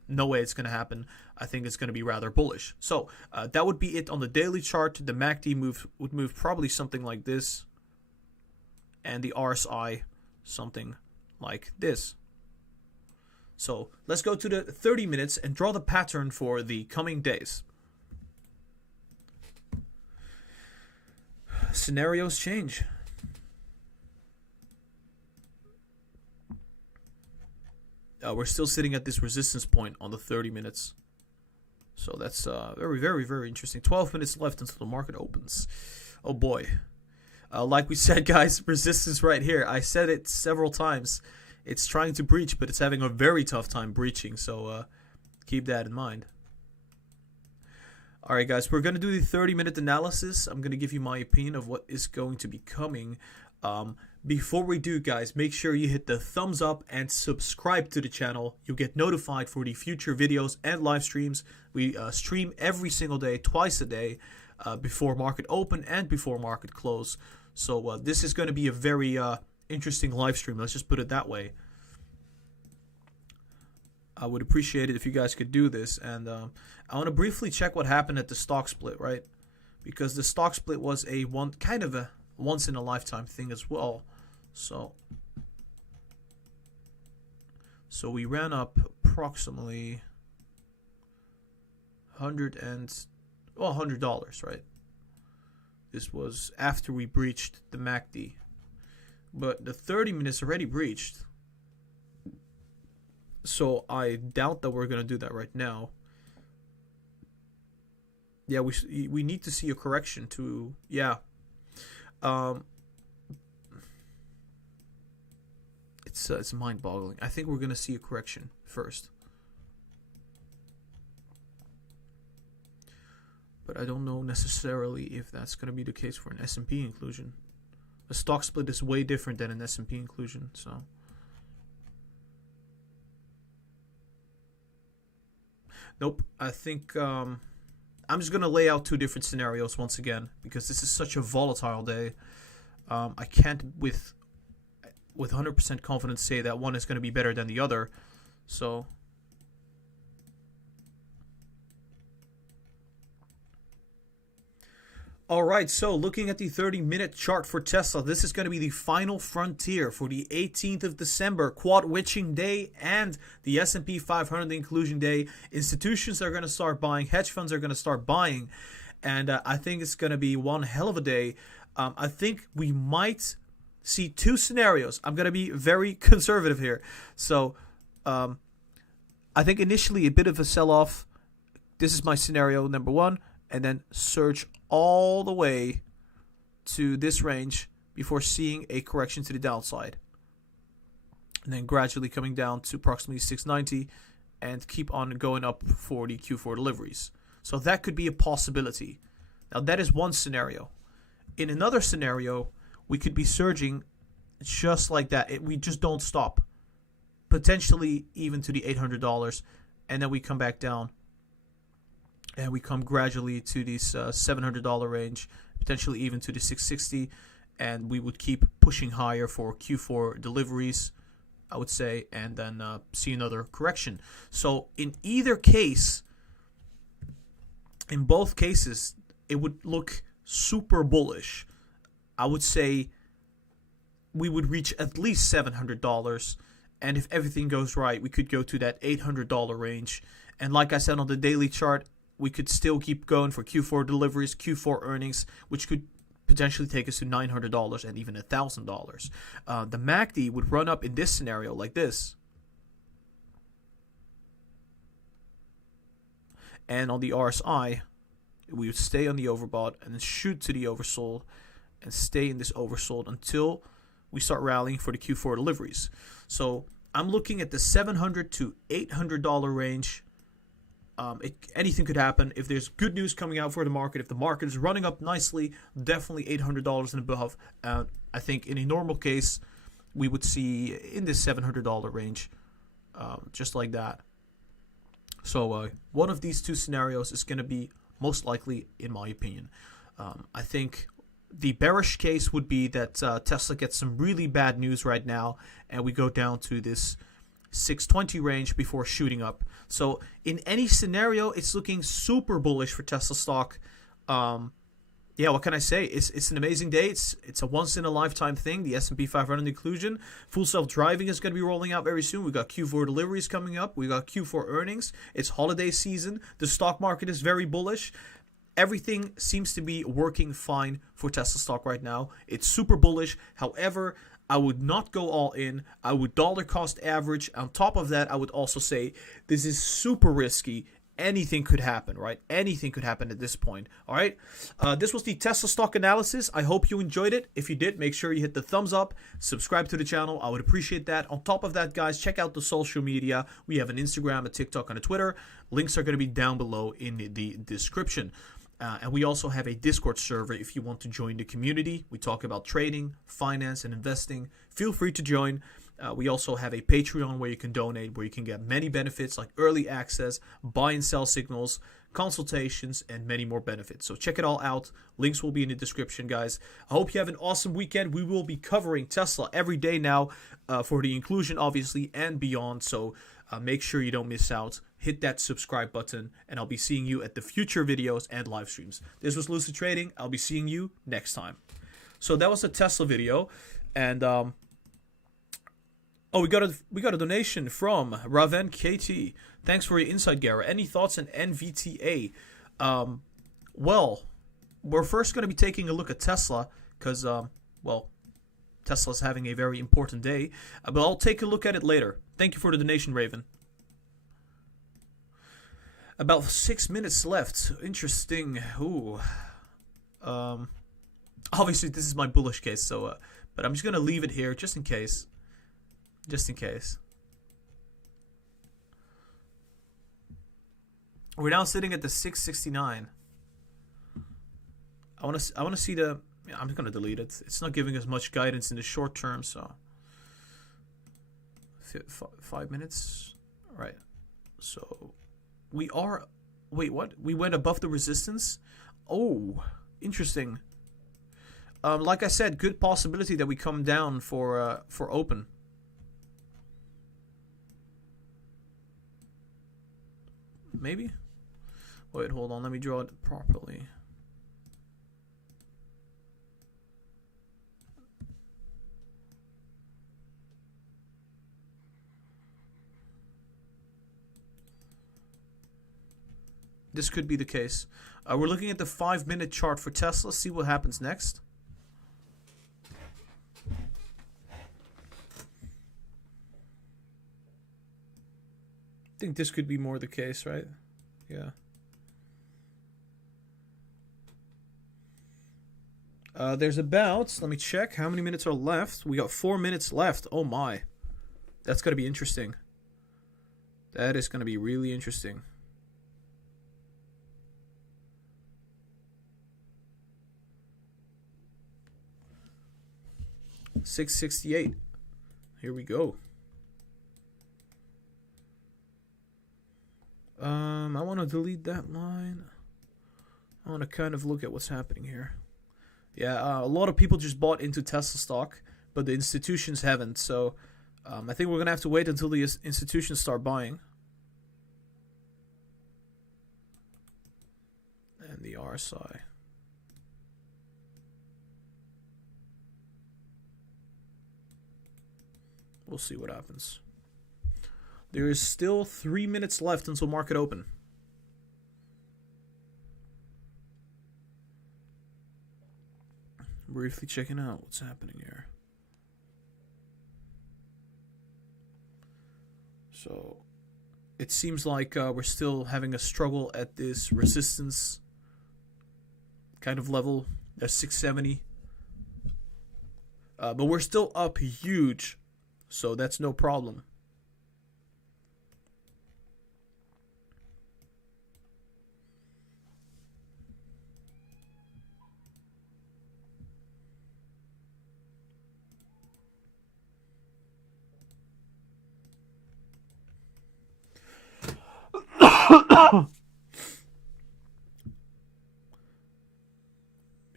No way it's going to happen. I think it's going to be rather bullish. So that would be it on the daily chart. The MACD would move probably something like this. And the RSI something like this. So let's go to the 30 minutes and draw the pattern for the coming days. Scenarios change. We're still sitting at this resistance point on the 30 minutes. So that's very interesting. 12 minutes left until the market opens. Oh boy. Like we said, guys, resistance right here. I said it several times. It's trying to breach, but it's having a very tough time breaching. So keep that in mind. All right, guys, we're going to do the 30-minute analysis. I'm going to give you my opinion of what is going to be coming. Before we do, guys, make sure you hit the thumbs up and subscribe to the channel. You'll get notified for the future videos and live streams. We stream every single day, twice a day, before market open and before market close. So this is going to be a very interesting live stream. Let's just put it that way. I would appreciate it if you guys could do this. And I want to briefly check what happened at the stock split, right? Because the stock split was kind of a once in a lifetime thing as well. So we ran up approximately $100, right? This was after we breached the MACD. But the 30 minutes already breached. So I doubt that we're going to do that right now. Yeah, we need to see a correction to... Yeah. It's mind-boggling. I think we're going to see a correction first. But I don't know necessarily if that's going to be the case for an S&P inclusion. The stock split is way different than an S&P inclusion. So nope. I think I'm just gonna lay out two different scenarios once again because this is such a volatile day. I can't with 100% confidence say that one is going to be better than the other. So alright, so looking at the 30-minute chart for Tesla, this is going to be the final frontier for the 18th of December, quad witching day, and the S&P 500 inclusion day. Institutions are going to start buying, hedge funds are going to start buying, and I think it's going to be one hell of a day. I think we might see two scenarios. I'm going to be very conservative here. So I think initially a bit of a sell-off. This is my scenario number one, and then surge all the way to this range before seeing a correction to the downside. And then gradually coming down to approximately 690 and keep on going up for the Q4 deliveries. So that could be a possibility. Now that is one scenario. In another scenario, we could be surging just like that. We just don't stop. Potentially even to the $800, and then we come back down. And we come gradually to this $700 range, potentially even to the 660, and we would keep pushing higher for Q4 deliveries, I would say, and then see another correction. So in either case, in both cases, it would look super bullish. I would say we would reach at least $700, and if everything goes right, we could go to that $800 range. And like I said on the daily chart, we could still keep going for Q4 deliveries, Q4 earnings, which could potentially take us to $900 and even $1,000. The MACD would run up in this scenario like this. And on the RSI, we would stay on the overbought and then shoot to the oversold and stay in this oversold until we start rallying for the Q4 deliveries. So I'm looking at the $700 to $800 range. Anything could happen. If there's good news coming out for the market, if the market is running up nicely, definitely $800 and above. I think in a normal case, we would see in this $700 range, just like that. So one of these two scenarios is going to be most likely, in my opinion. I think the bearish case would be that Tesla gets some really bad news right now, and we go down to this 620 range before shooting up. So in any scenario, it's looking super bullish for Tesla stock. Yeah, what can I say? It's an amazing day. It's a once in a lifetime thing. The S&P 500 inclusion, full self-driving is going to be rolling out very soon. We got Q4 deliveries coming up. We got Q4 earnings. It's holiday season. The stock market is very bullish. Everything seems to be working fine for Tesla stock right now. It's super bullish. However, I would not go all in. I would dollar cost average. On top of that, I would also say this is super risky. Anything could happen, right? Anything could happen at this point. All right. This was the Tesla stock analysis. I hope you enjoyed it. If you did, make sure you hit the thumbs up, subscribe to the channel. I would appreciate that. On top of that, guys, check out the social media. We have an Instagram, a TikTok, and a Twitter. Links are going to be down below in the description. And we also have a Discord server if you want to join the community. We talk about trading, finance, and investing. Feel free to join. We also have a Patreon where you can donate, where you can get many benefits like early access, buy and sell signals, consultations, and many more benefits. So check it all out. Links will be in the description, guys. I hope you have an awesome weekend. We will be covering Tesla every day now for the inclusion, obviously, and beyond. So make sure you don't miss out. Hit that subscribe button, and I'll be seeing you at the future videos and live streams. This was Lucid Trading. I'll be seeing you next time. So that was a Tesla video, and oh, we got a donation from Raven KT. Thanks for your insight, Gara. Any thoughts on NVTA? Well, we're first going to be taking a look at Tesla because, well, Tesla's having a very important day. But I'll take a look at it later. Thank you for the donation, Raven. About 6 minutes left. Interesting. Ooh. Obviously, this is my bullish case, so but I'm just going to leave it here just in case. Just in case. We're now sitting at the 669. I want to see the Yeah, I'm going to delete it. It's not giving us much guidance in the short term, so 5 minutes. All right. So we are, wait, what? We went above the resistance? Oh, interesting. Like I said, good possibility that we come down for open. Maybe? Wait, hold on. Let me draw it properly. This could be the case. We're looking at the 5-minute chart for Tesla. See what happens next. I think this could be more the case, right? Yeah. There's about, let me check, how many minutes are left? We got 4 minutes left. Oh my. That's going to be interesting. That is going to be really interesting. 668. Here we go. I want to delete that line. I want to kind of look at what's happening here. Yeah, a lot of people just bought into Tesla stock, but the institutions haven't. So I think we're going to have to wait until the institutions start buying. And the RSI. We'll see what happens. There is still 3 minutes left until market open. Briefly checking out what's happening here. So it seems like we're still having a struggle at this resistance kind of level. That's 670. But we're still up huge, so that's no problem.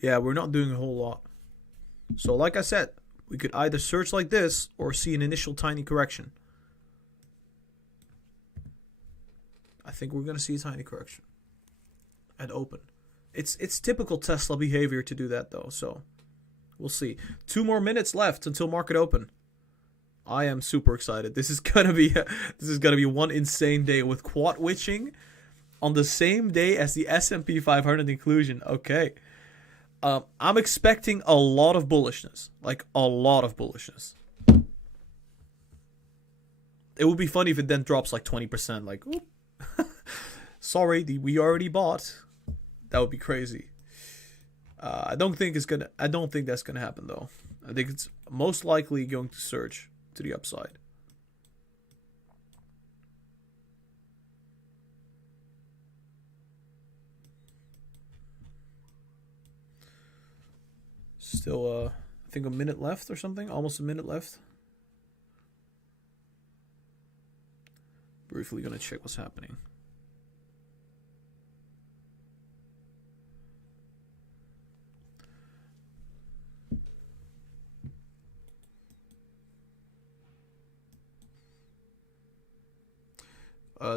Yeah, we're not doing a whole lot. So like I said, we could either search like this or see an initial tiny correction. I think we're going to see a tiny correction at open. It's typical Tesla behavior to do that though, so we'll see. 2 more minutes left until market open. I am super excited. This is gonna be one insane day with quad witching on the same day as the S&P 500 inclusion. Okay. I'm expecting a lot of bullishness. Like, a lot of bullishness. It would be funny if it then drops like 20%. Like, sorry, we already bought. That would be crazy. I don't think that's gonna happen though. I think it's most likely going to surge to the upside. Still, I think a minute left or something. Almost a minute left. Briefly gonna check what's happening.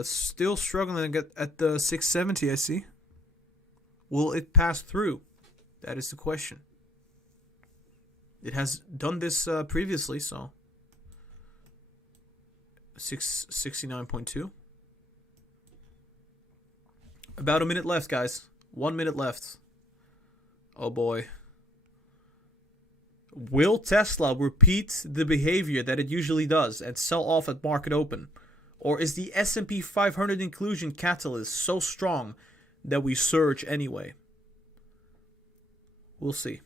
Still struggling at the 670, I see. Will it pass through? That is the question. It has done this previously, so 669.2. About a minute left, guys. 1 minute left. Oh boy. Will Tesla repeat the behavior that it usually does and sell off at market open? Or is the S&P 500 inclusion catalyst so strong that we surge anyway? We'll see.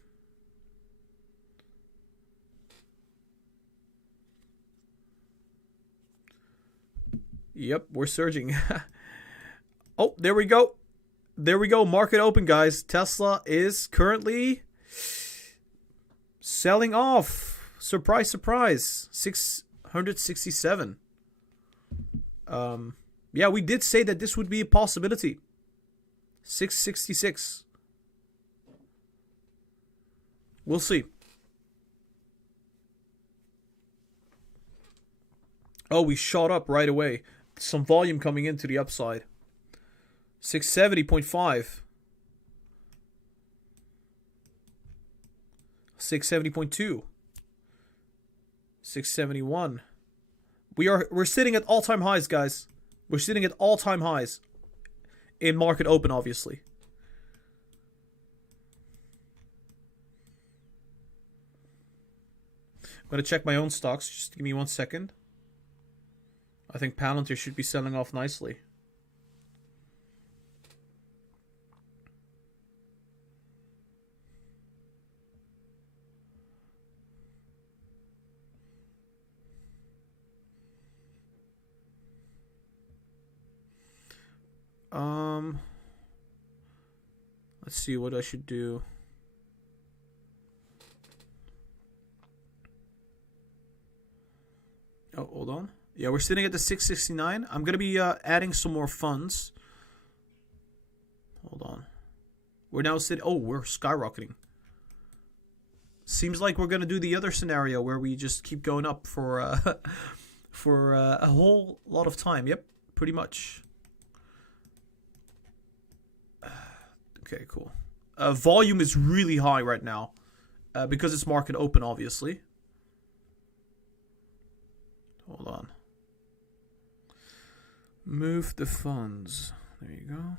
Yep, we're surging. Oh, there we go. There we go. Market open, guys. Tesla is currently Selling off. Surprise, surprise. 667. Yeah, we did say that this would be a possibility. 666. We'll see. Oh, we shot up right away. Some volume coming into the upside. 670.5. 670.2. 671. We're sitting at all-time highs, guys. We're sitting at all-time highs. In market open, obviously. I'm going to check my own stocks. Just give me 1 second. I think Palantir should be selling off nicely. Let's see what I should do. Oh, hold on. Yeah, we're sitting at the 669. I'm going to be adding some more funds. Hold on. We're now sitting... Oh, we're skyrocketing. Seems like we're going to do the other scenario where we just keep going up for for a whole lot of time. Yep, pretty much. Okay, cool. Volume is really high right now because it's market open, obviously. Hold on. Move the funds. There you go.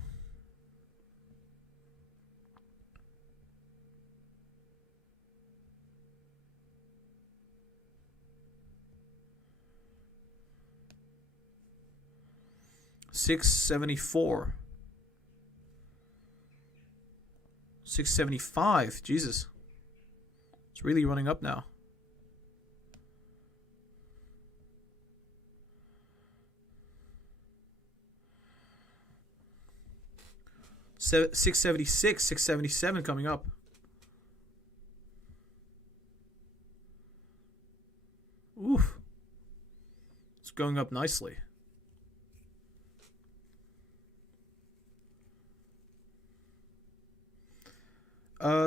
$674. 675. Jesus. It's really running up now. 676, 677 coming up. Oof. It's going up nicely.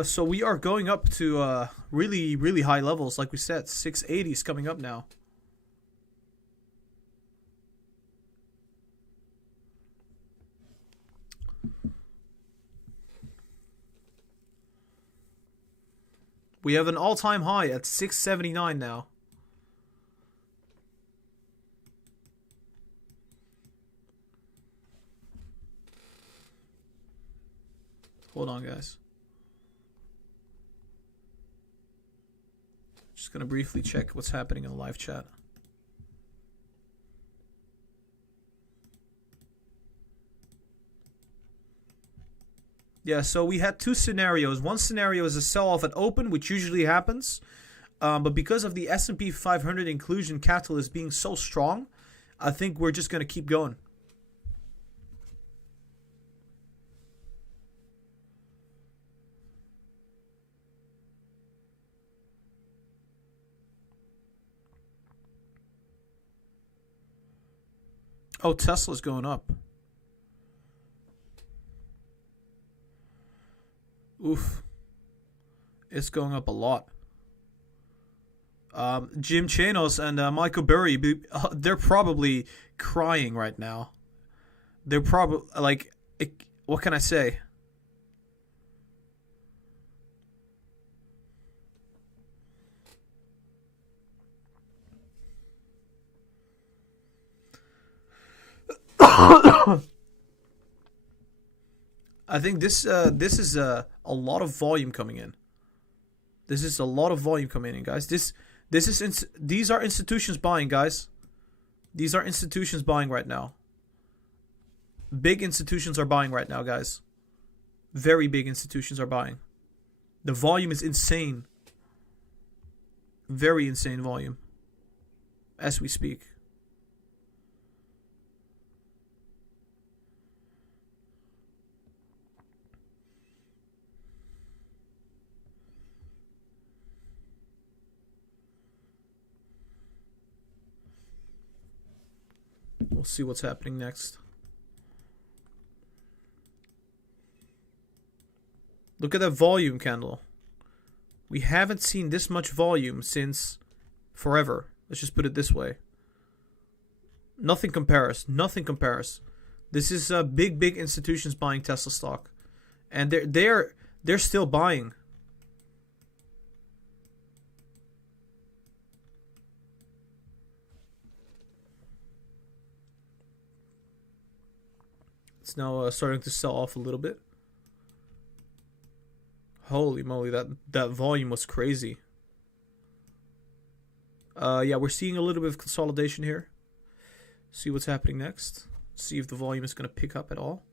So we are going up to really, really high levels. Like we said, 680 is coming up now. We have an all-time high at 679 now. Hold on, guys. Just going to briefly check what's happening in the live chat. Yeah, so we had two scenarios. One scenario is a sell-off at open, which usually happens. But because of the S&P 500 inclusion catalyst being so strong, I think we're just going to keep going. Oh, Tesla's going up. Oof. It's going up a lot. Jim Chanos and Michael Burry, they're probably crying right now. They're probably, like, what can I say? I think this is a lot of volume coming in. This is a lot of volume coming in, guys. These are institutions buying, guys. These are institutions buying right now. Big institutions are buying right now, guys. Very big institutions are buying. The volume is insane. Very insane volume. As we speak. Let's see what's happening next. Look at that volume candle. We haven't seen this much volume since forever. Let's just put it this way. Nothing compares. Nothing compares. This is big institutions buying Tesla stock, and they're still buying. It's now starting to sell off a little bit. Holy moly, that volume was crazy. Yeah, we're seeing a little bit of consolidation here. See what's happening next. See if the volume is going to pick up at all.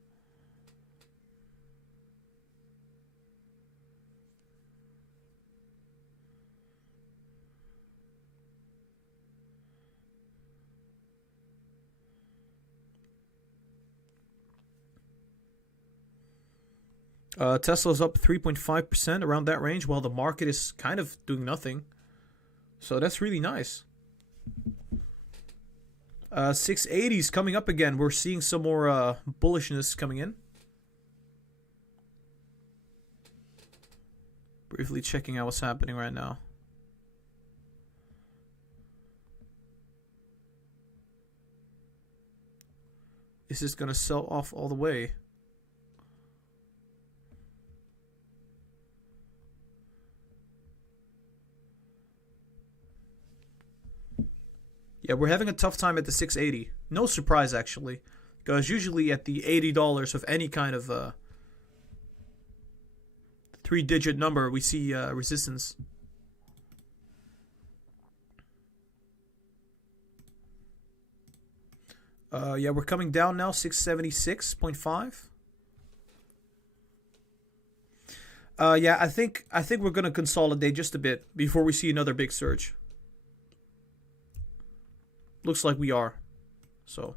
Tesla's up 3.5%, around that range, while the market is kind of doing nothing. So that's really nice. 680 is coming up again. We're seeing some more bullishness coming in. Briefly checking out what's happening right now. Is this going to sell off all the way? Yeah, we're having a tough time at the 680. No surprise, actually. Because usually at the $80 of any kind of three-digit number, we see resistance. Yeah, we're coming down now, 676.5. Yeah, I think we're going to consolidate just a bit before we see another big surge. Looks like we are. So.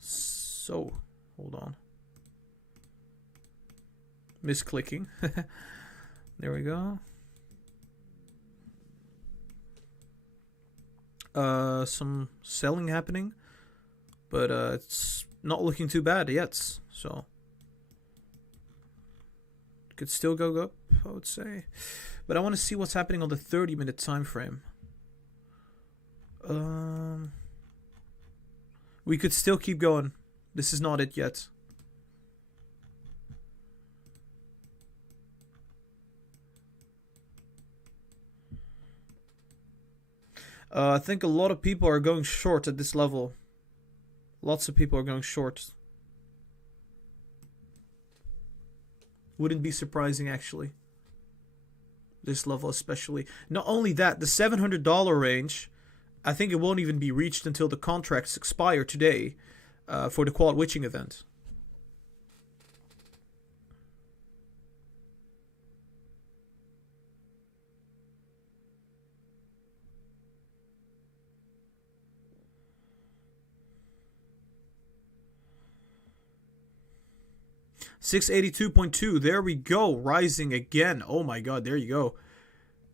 So, hold on. Misclicking. There we go. Some selling happening, but it's not looking too bad yet, so could still go up, I would say. But I want to see what's happening on the 30-minute time frame. We could still keep going. This is not it yet. I think a lot of people are going short at this level. Lots of people are going short. Wouldn't be surprising, actually. This level especially. Not only that, the $700 range, I think it won't even be reached until the contracts expire today for the quad witching event. $682.2. There we go. Rising again. Oh my god. There you go.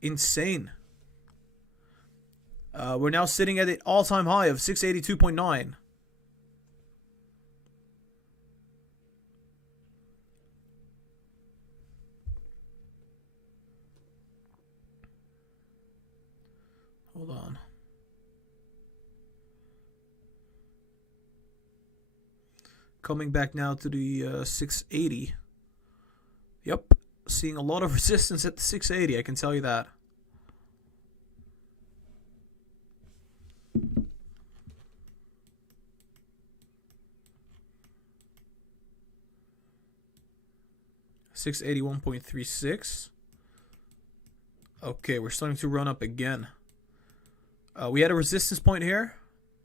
Insane. We're now sitting at an all-time high of 682.9. Hold on. Coming back now to the 680. Yep. Seeing a lot of resistance at the 680, I can tell you that. $681.36. Okay, we're starting to run up again. We had a resistance point here,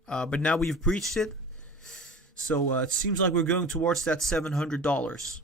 but now we've breached it. So it seems like we're going towards that $700.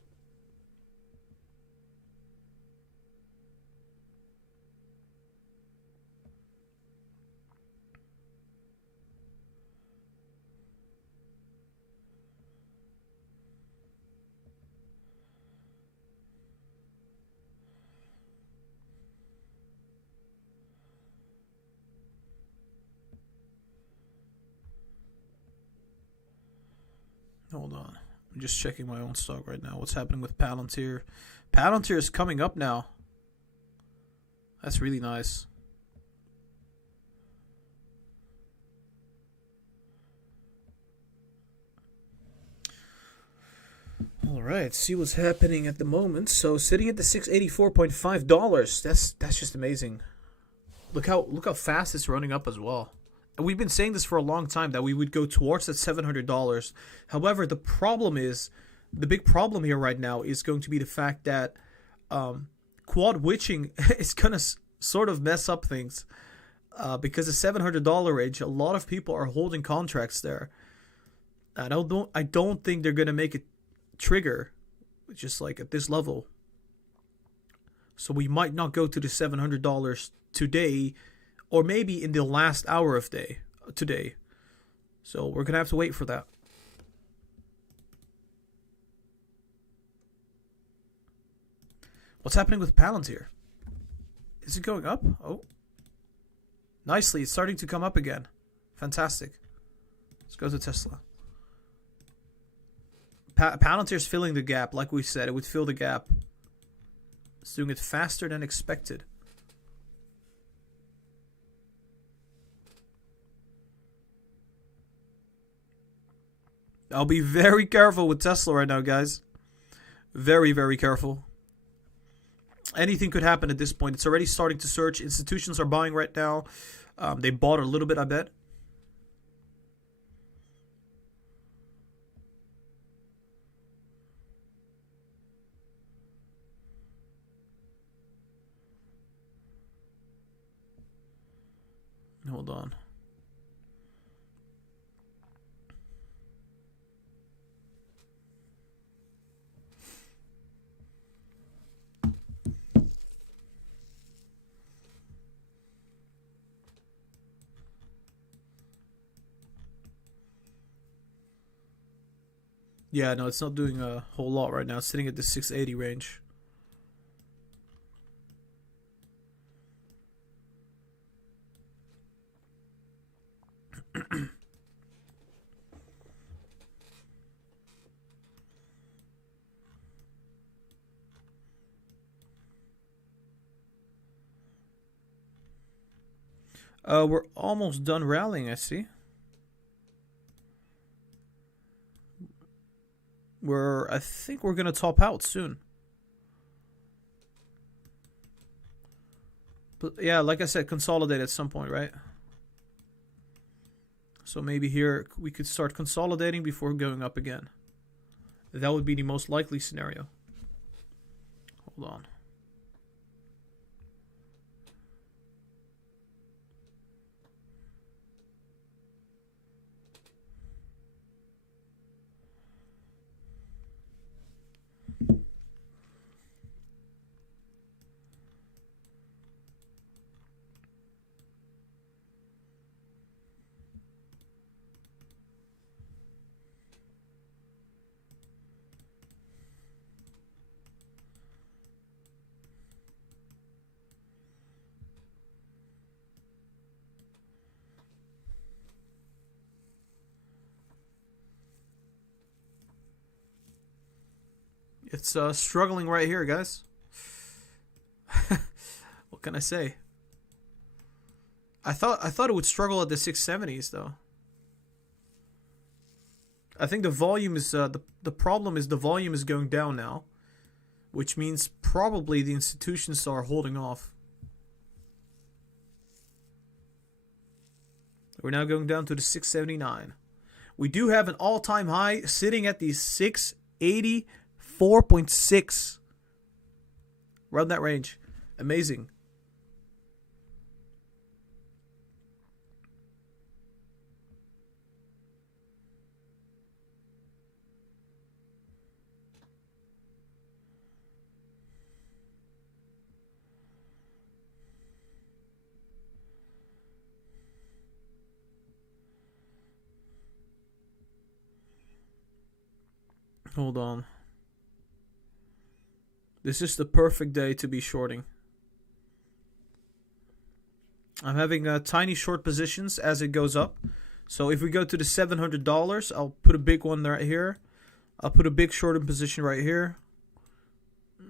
Hold on. I'm just checking my own stock right now. What's happening with Palantir? Palantir is coming up now. That's really nice. All right, see what's happening at the moment. So sitting at the $684.5. That's just amazing. Look how fast it's running up as well. And we've been saying this for a long time that we would go towards that $700. However, the big problem here right now is going to be the fact that quad witching is gonna sort of mess up things because the $700 range, a lot of people are holding contracts there. I don't think they're gonna make it trigger just like at this level. So we might not go to the $700 today, or maybe in the last hour of today. So we're gonna have to wait for that. What's happening with Palantir? Is it going up? Oh, nicely. It's starting to come up again. Fantastic. Let's go to Tesla. Palantir's filling the gap, like we said. It would fill the gap. It's doing it faster than expected. I'll be very careful with Tesla right now, guys. Very, very careful. Anything could happen at this point. It's already starting to surge. Institutions are buying right now. They bought a little bit, I bet. Hold on. Yeah, no, it's not doing a whole lot right now. It's sitting at the 680 range. We're almost done rallying, I see. I think we're gonna top out soon. But yeah, like I said, consolidate at some point, right? So maybe here we could start consolidating before going up again. That would be the most likely scenario. Hold on. It's struggling right here, guys. What can I say? I thought it would struggle at the 670s though. I think the volume is the problem is the volume is going down now, which means probably the institutions are holding off. We're now going down to the 679. We do have an all-time high sitting at the 684.6. Around that range. Amazing. Hold on. This is the perfect day to be shorting. I'm having tiny short positions as it goes up. So if we go to the $700, I'll put a big one right here. I'll put a big short-term position right here.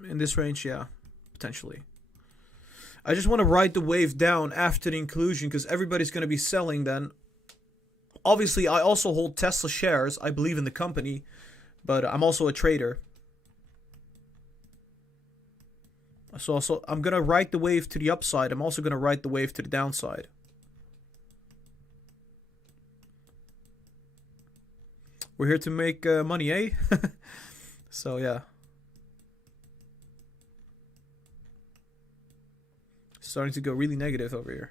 In this range, yeah, potentially. I just want to ride the wave down after the inclusion because everybody's going to be selling then. Obviously, I also hold Tesla shares. I believe in the company, but I'm also a trader. So I'm going to ride the wave to the upside. I'm also going to ride the wave to the downside. We're here to make money, eh? So, yeah. Starting to go really negative over here.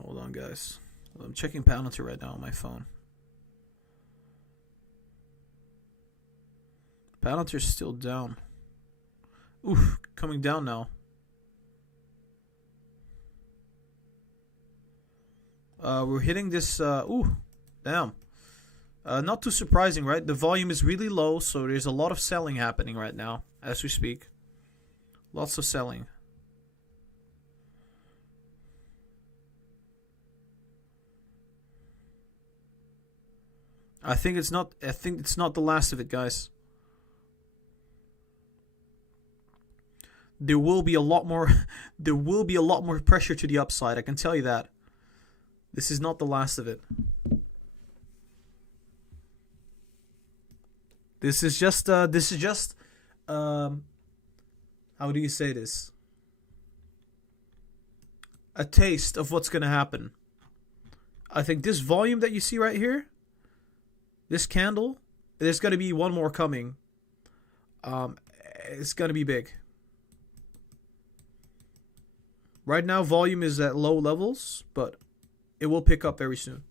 Hold on, guys. I'm checking Palantir right now on my phone. Palantir's still down. Oof, coming down now. We're hitting this. Ooh, damn. Not too surprising, right? The volume is really low, so there's a lot of selling happening right now as we speak. Lots of selling. I think it's not the last of it, guys. There will be a lot more pressure to the upside, I can tell you that. This is not the last of it. This is just how do you say this? A taste of what's going to happen. I think this volume that you see right here, this candle, there's going to be one more coming. It's going to be big. Right now, volume is at low levels, but it will pick up very soon.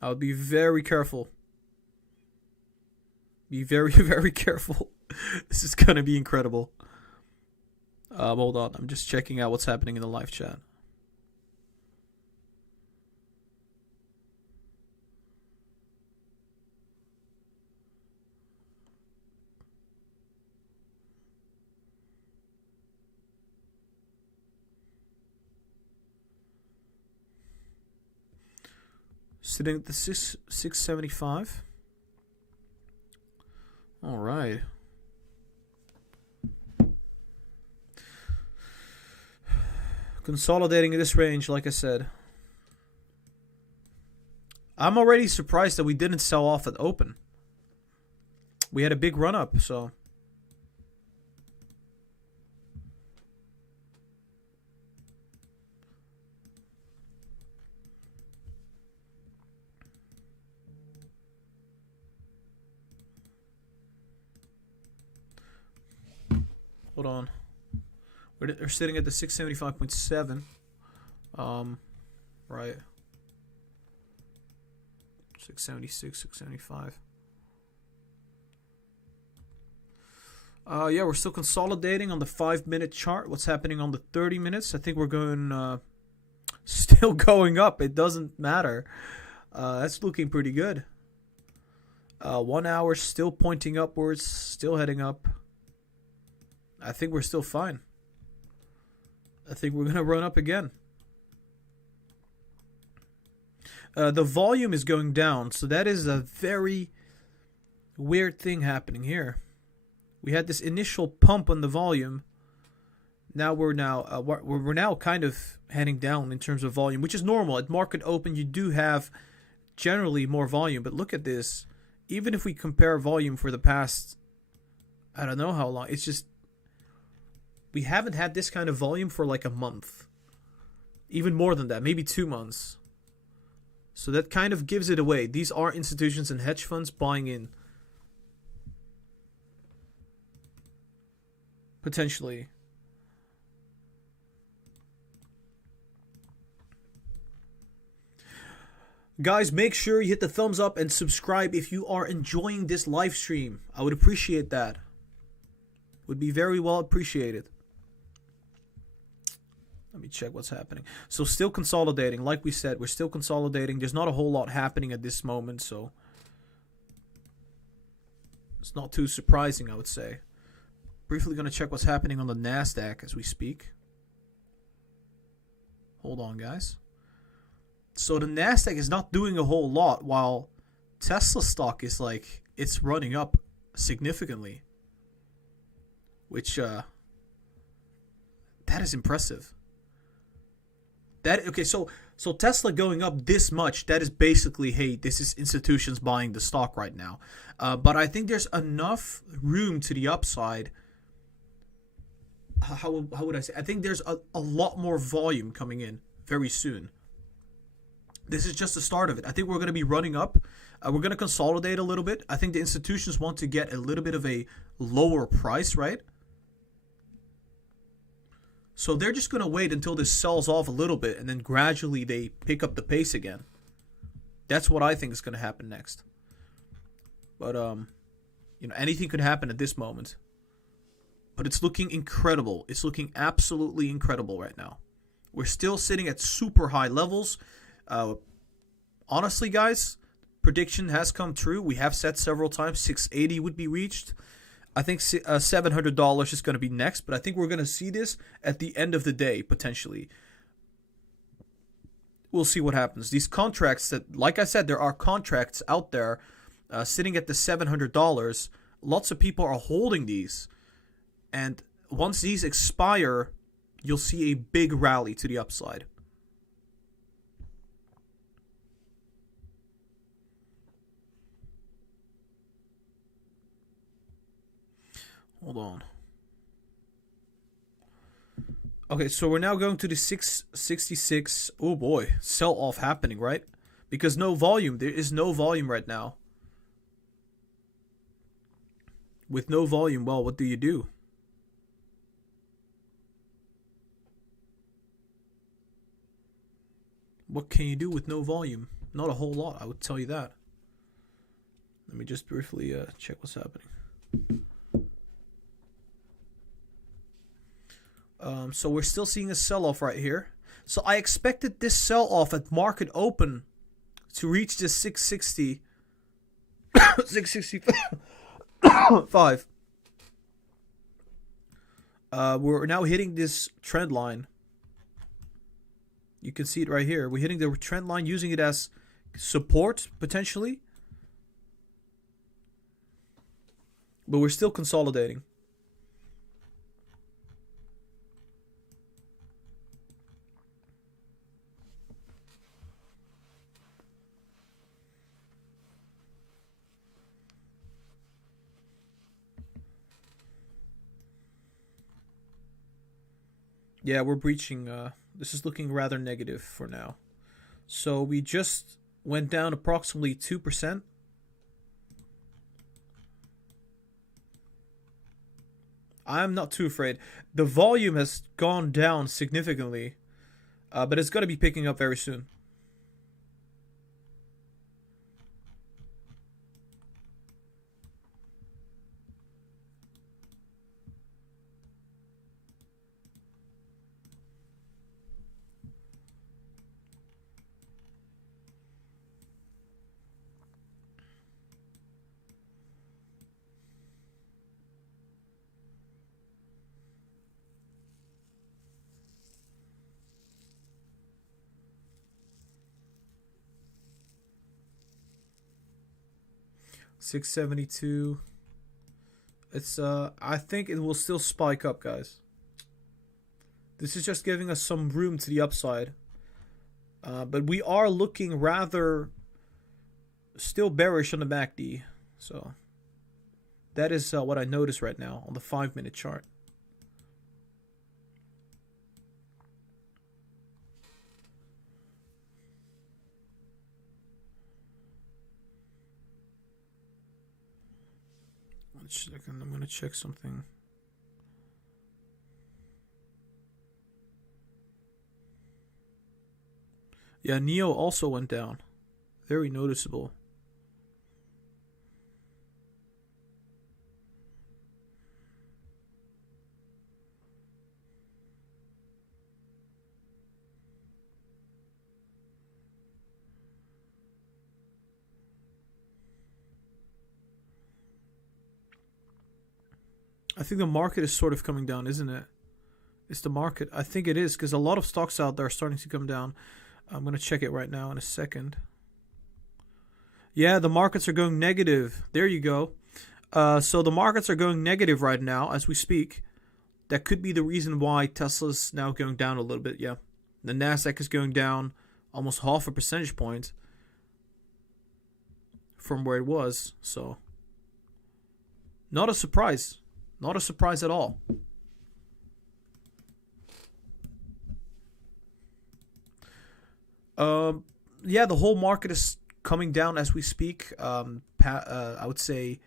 I'll be very careful. Be very, very careful. This is going to be incredible. Hold on. I'm just checking out what's happening in the live chat. Sitting at the 675. All right. Consolidating in this range, like I said. I'm already surprised that we didn't sell off at open. We had a big run up, so. Hold on. We're sitting at the 675.7. Right. 676, 675. Yeah, we're still consolidating on the 5-minute chart. What's happening on the 30 minutes? I think we're going still going up. It doesn't matter. That's looking pretty good. 1 hour still pointing upwards, still heading up. I think we're still fine. I think we're going to run up again. The volume is going down, so that is a very weird thing happening here. We had this initial pump on the volume. Now we're now kind of heading down in terms of volume, which is normal. At market open, you do have generally more volume, but look at this. Even if we compare volume for the past, I don't know how long, it's just we haven't had this kind of volume for like a month. Even more than that, maybe 2 months. So that kind of gives it away. These are institutions and hedge funds buying in. Potentially. Guys, make sure you hit the thumbs up and subscribe if you are enjoying this live stream. I would appreciate that. Would be very well appreciated. Let me check what's happening. So still consolidating. Like we said, we're still consolidating. There's not a whole lot happening at this moment, so it's not too surprising, I would say. Briefly going to check what's happening on the NASDAQ as we speak. Hold on, guys. So the NASDAQ is not doing a whole lot, while Tesla stock is like, it's running up significantly. Which, that is impressive. Okay, so Tesla going up this much, that is basically, hey, this is institutions buying the stock right now. But I think there's enough room to the upside. How would I say? I think there's a lot more volume coming in very soon. This is just the start of it. I think we're going to be running up. We're going to consolidate a little bit. I think the institutions want to get a little bit of a lower price, right? So they're just going to wait until this sells off a little bit, and then gradually they pick up the pace again. That's what I think is going to happen next. But, anything could happen at this moment. But it's looking incredible. It's looking absolutely incredible right now. We're still sitting at super high levels. Honestly, guys, prediction has come true. We have said several times 680 would be reached. I think $700 is going to be next, but I think we're going to see this at the end of the day, potentially. We'll see what happens. These contracts that, like I said, there are contracts out there sitting at the $700. Lots of people are holding these. And once these expire, you'll see a big rally to the upside. Hold on. Okay, so we're now going to the 666. Oh boy, sell off happening, right? Because no volume. There is no volume right now. With no volume, well, what do you do? What can you do with no volume? Not a whole lot, I would tell you that. Let me just briefly check what's happening. So we're still seeing a sell-off right here. So I expected this sell-off at market open to reach this 660, 665. We're now hitting this trend line. You can see it right here. We're hitting the trend line, using it as support, potentially. But we're still consolidating. Yeah, we're breaching. This is looking rather negative for now. So we just went down approximately 2%. I'm not too afraid. The volume has gone down significantly, but it's going to be picking up very soon. $672. It's I think it will still spike up, guys. This is just giving us some room to the upside. But we are looking rather still bearish on the MACD. So that is what I notice right now on the 5-minute chart. One second, I'm going to check something. Yeah, NEO also went down. Very noticeable. I think the market is sort of coming down, isn't it? It's the market. I think it is, because a lot of stocks out there are starting to come down. I'm going to check it right now in a second. Yeah, the markets are going negative. There you go. So the markets are going negative right now as we speak. That could be the reason why Tesla's now going down a little bit, yeah. The Nasdaq is going down almost half a percentage point from where it was. So, not a surprise. Not a surprise at all. Yeah, the whole market is coming down as we speak. I would say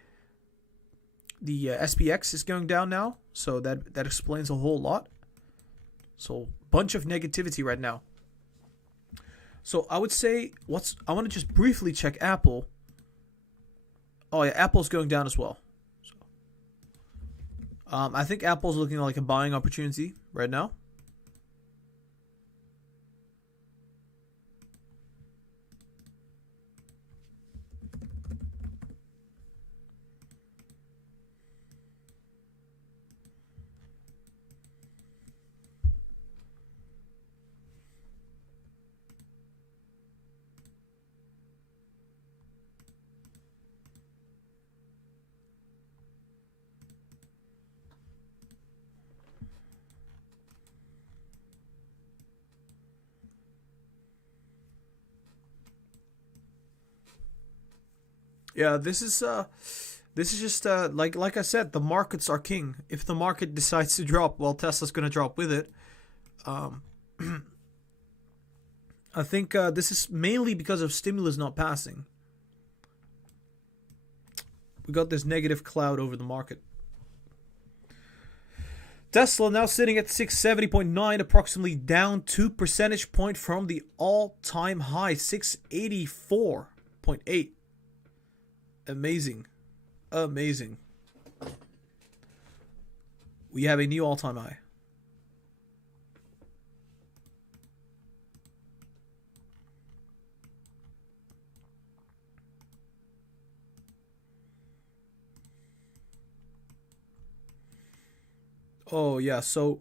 the SPX is going down now, so that explains a whole lot. So, bunch of negativity right now. So, I would say I want to just briefly check Apple. Oh yeah, Apple's going down as well. So, I think Apple's looking like a buying opportunity right now. Yeah, this is just like I said, the markets are king. If the market decides to drop, well, Tesla's gonna drop with it. Um, I think this is mainly because of stimulus not passing. We got this negative cloud over the market. Tesla now sitting at 670.9, approximately down 2 percentage point from the all-time high, 684.8. Amazing. Amazing. We have a new all-time high. Oh, yeah, so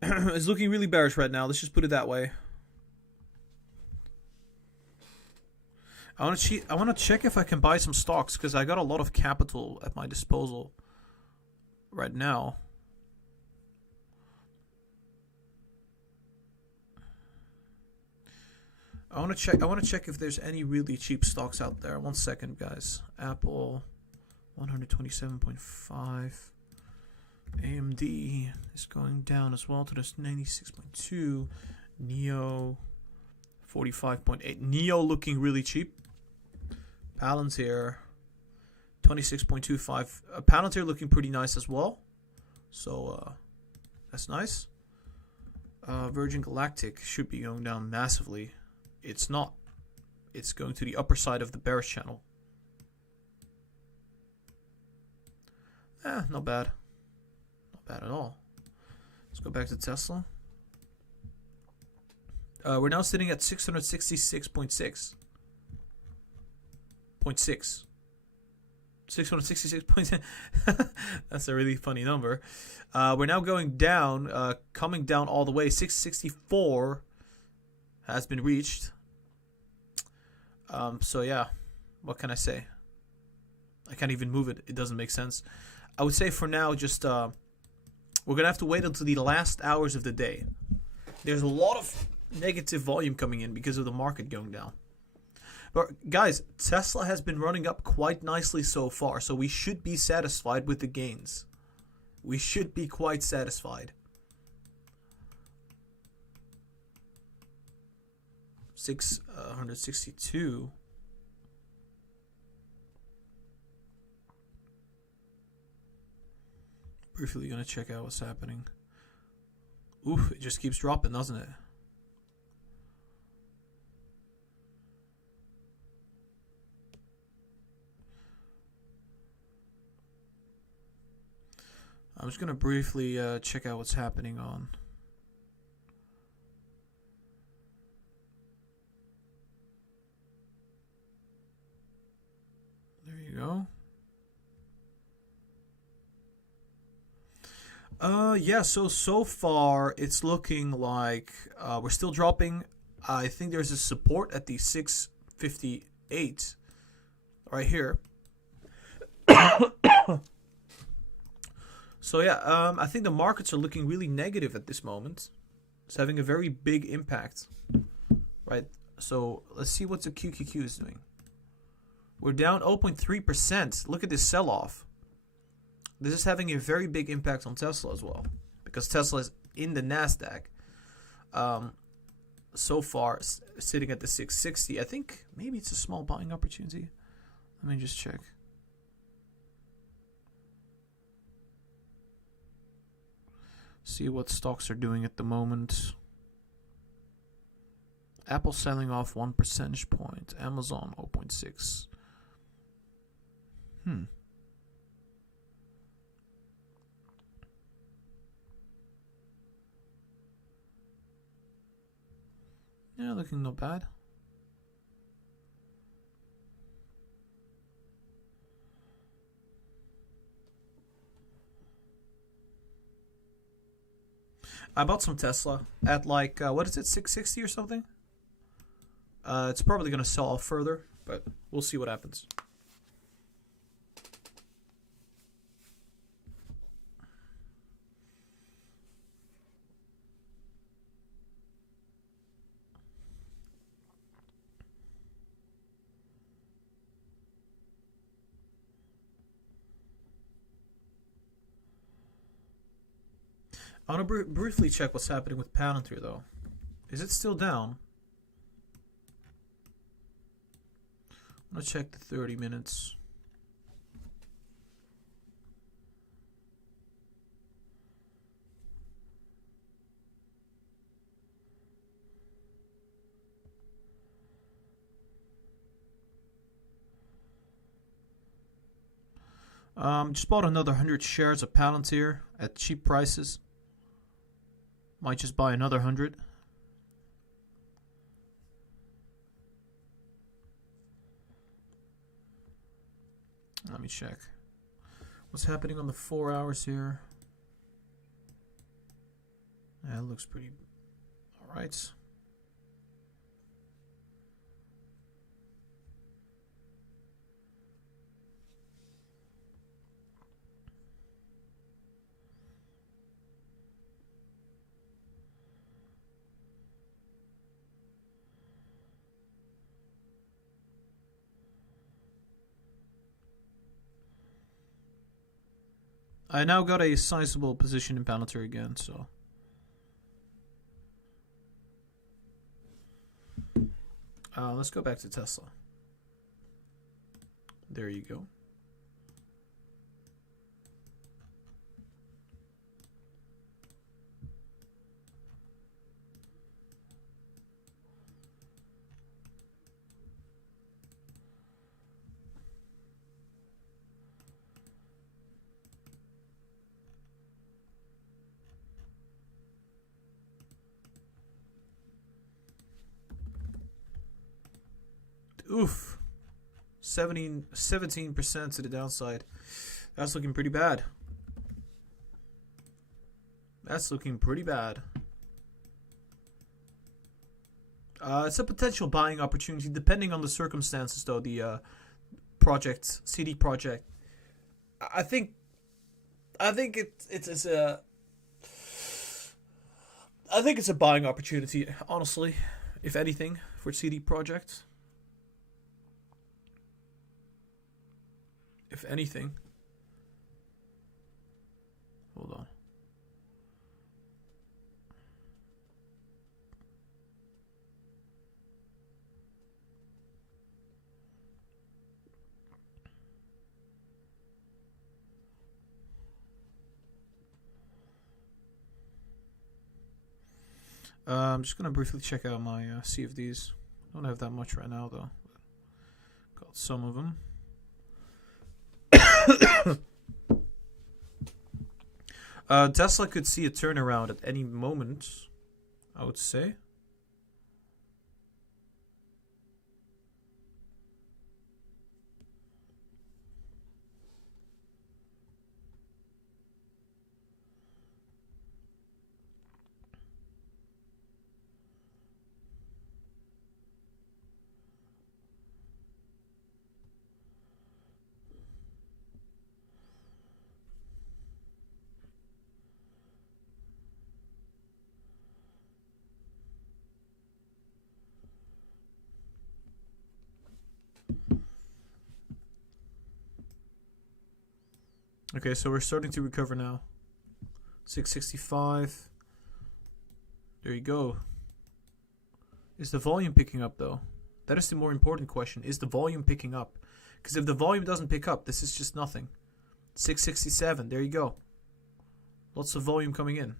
it's looking really bearish right now. Let's just put it that way. I want to check if I can buy some stocks because I got a lot of capital at my disposal right now. I want to check if there's any really cheap stocks out there. 1 second, guys. Apple 127.5. AMD is going down as well to this 96.2. Neo 45.8. Neo looking really cheap. Palantir 26.25. Palantir looking pretty nice as well. So that's nice. Virgin Galactic should be going down massively. It's not. It's going to the upper side of the bearish channel. Not bad. Not bad at all. Let's go back to Tesla. We're now sitting at 666.6. 666.6. That's a really funny number. We're now going down, coming down all the way. 664 has been reached. So yeah, what can I say? I can't even move it. It doesn't make sense. I would say for now, just we're gonna have to wait until the last hours of the day. There's a lot of negative volume coming in because of the market going down. But guys, Tesla has been running up quite nicely so far, so we should be satisfied with the gains. We should be quite satisfied. 662. Briefly gonna check out what's happening. Oof, it just keeps dropping, doesn't it? I'm just gonna briefly check out what's happening on. There you go. Yeah, so far it's looking like we're still dropping. I think there's a support at the 658 right here. So yeah, I think the markets are looking really negative at this moment. It's having a very big impact, right? So let's see what the QQQ is doing. We're down 0.3%. Look at this sell-off. This is having a very big impact on Tesla as well, because Tesla is in the Nasdaq. So far, sitting at the 660. I think maybe it's a small buying opportunity. Let me just check. See what stocks are doing at the moment. Apple selling off 1 percentage point. Amazon 0.6. Yeah, looking not bad. I bought some Tesla at like, what is it, 660 or something? It's probably going to sell off further, but we'll see what happens. I want to briefly check what's happening with Palantir, though. Is it still down? I'm going to check the 30 minutes. Just bought another 100 shares of Palantir at cheap prices. Might just buy another 100. Let me check. What's happening on the 4 hours here? Yeah, it looks pretty alright. I now got a sizable position in Palantir again, so. Let's go back to Tesla. There you go. Oof. 17% to the downside. That's looking pretty bad. That's looking pretty bad. It's a potential buying opportunity depending on the circumstances, though. The project, CD project. I think it's a. I think it's a buying opportunity, honestly, if anything, for CD project. If anything. Hold on. I'm just gonna briefly check out my CFDs. Don't have that much right now, though. Got some of them. Tesla could see a turnaround at any moment, I would say. Okay, so we're starting to recover now. 665. There you go. Is the volume picking up though? That is the more important question. Is the volume picking up? Because if the volume doesn't pick up, this is just nothing. 667. There you go. Lots of volume coming in.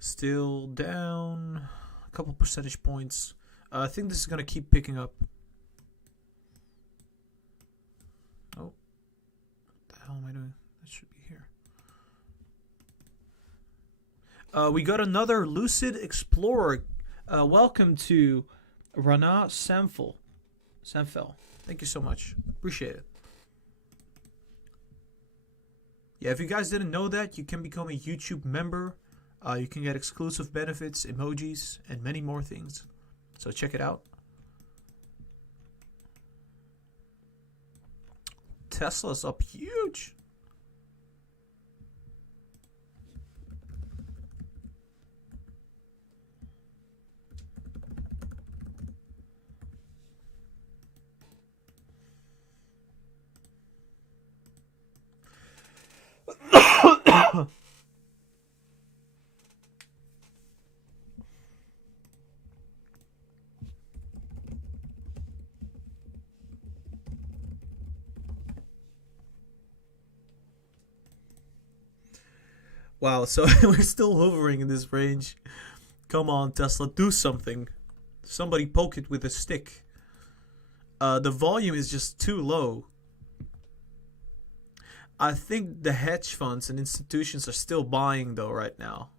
Still down a couple percentage points. I think this is going to keep picking up. Oh, what the hell am I doing? That should be here. We got another Lucid Explorer. Welcome to Rana Samfel. Thank you so much. Appreciate it. Yeah, if you guys didn't know that, you can become a YouTube member. You can get exclusive benefits, emojis, and many more things. So check it out. Tesla's up huge. Wow, so we're still hovering in this range. Come on, Tesla, do something. Somebody poke it with a stick. The volume is just too low. I think the hedge funds and institutions are still buying though right now.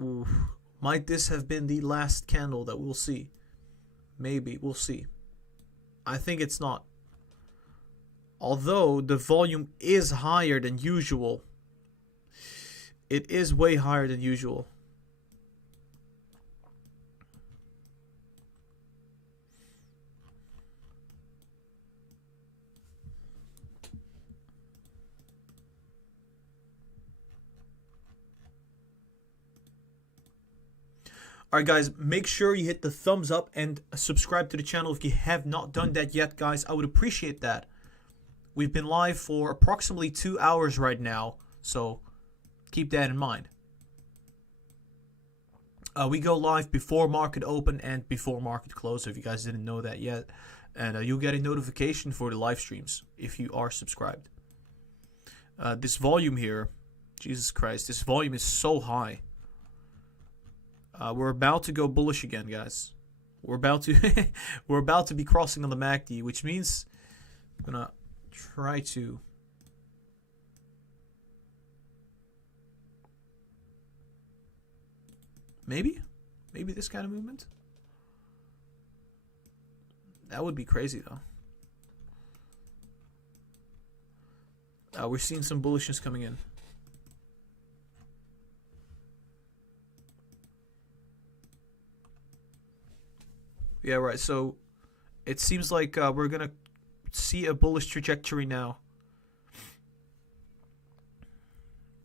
Ooh. Might this have been the last candle that we'll see? Maybe, we'll see. I think it's not. Although the volume is higher than usual. It is way higher than usual. Alright guys, make sure you hit the thumbs up and subscribe to the channel if you have not done that yet, guys. I would appreciate that. We've been live for approximately 2 hours right now, so keep that in mind. We go live before market open and before market close, if you guys didn't know that yet. And you'll get a notification for the live streams if you are subscribed. This volume here, Jesus Christ, this volume is so high. We're about to go bullish again, guys. We're about to we're about to be crossing on the MACD, which means I'm gonna try to maybe this kind of movement. That would be crazy though. We're seeing some bullishness coming in. Yeah, right. So it seems like we're going to see a bullish trajectory now.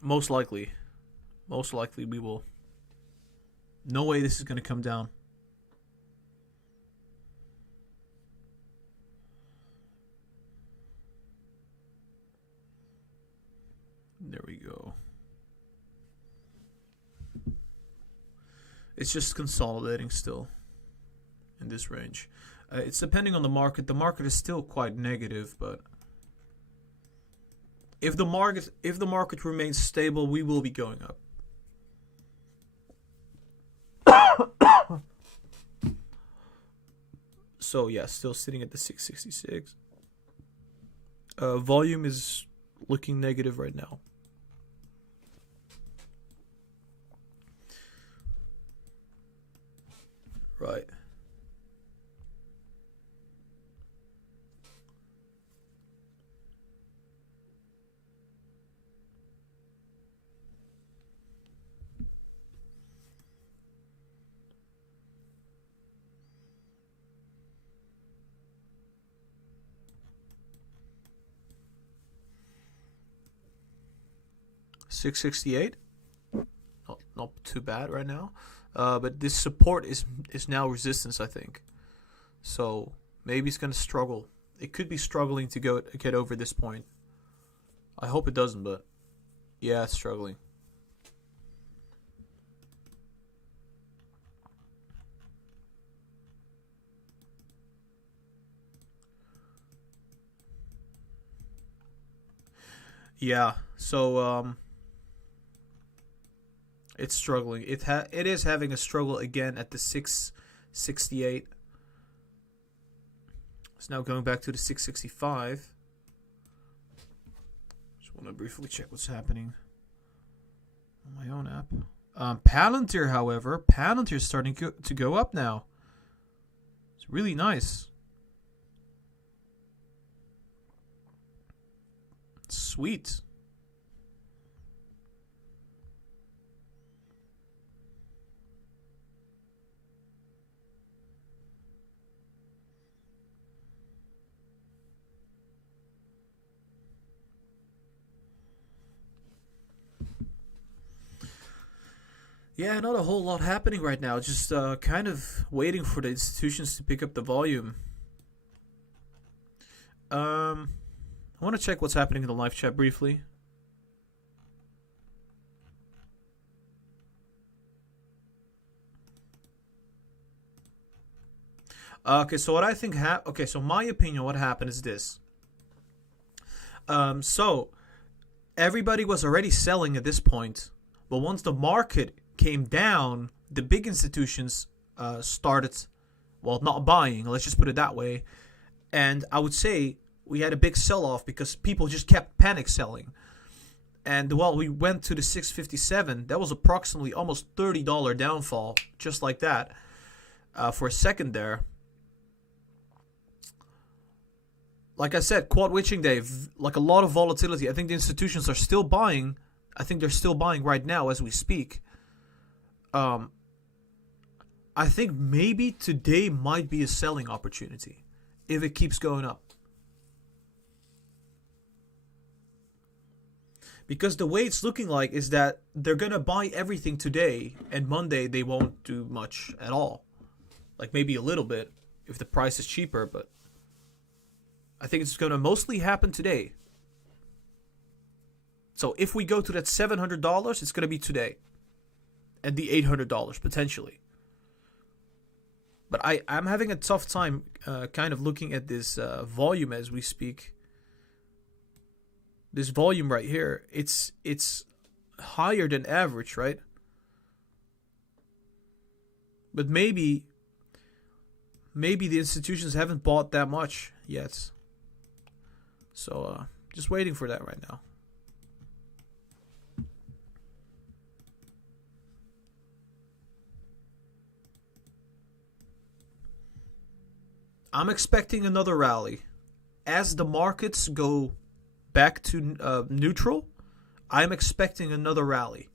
Most likely. Most likely we will. No way this is going to come down. There we go. It's just consolidating still in this range. It's depending on the market. The market is still quite negative, but if the market remains stable, we will be going up. So yeah, still sitting at the 666. Volume is looking negative right now. Right. 668. Not too bad right now. But this support is now resistance, I think. So maybe it's gonna struggle. It could be struggling to get over this point. I hope it doesn't, but yeah, it's struggling. Yeah, so it's struggling. It is having a struggle again at the 668. It's now going back to the 665. Just want to briefly check what's happening on my own app. Palantir, however, is starting to go up now. It's really nice. Sweet. Yeah, not a whole lot happening right now. Just kind of waiting for the institutions to pick up the volume. I want to check what's happening in the live chat briefly. Okay, so what I think so my opinion, what happened is this. So everybody was already selling at this point, but once the market came down, the big institutions started, well, not buying, let's just put it that way. And I would say we had a big sell-off because people just kept panic selling. And while we went to the 657, that was approximately almost $30 downfall, just like that, for a second there. Like I said, quad witching day, like a lot of volatility. I think the institutions are still buying. I think they're still buying right now as we speak. I think maybe today might be a selling opportunity if it keeps going up. Because the way it's looking like is that they're going to buy everything today, and Monday they won't do much at all. Like maybe a little bit if the price is cheaper, but I think it's going to mostly happen today. So if we go to that $700, it's going to be today. And the $800 potentially. But I'm having a tough time kind of looking at this volume as we speak. This volume right here, it's higher than average, right? But maybe the institutions haven't bought that much yet. So just waiting for that right now. I'm expecting another rally. As the markets go back to neutral, I'm expecting another rally.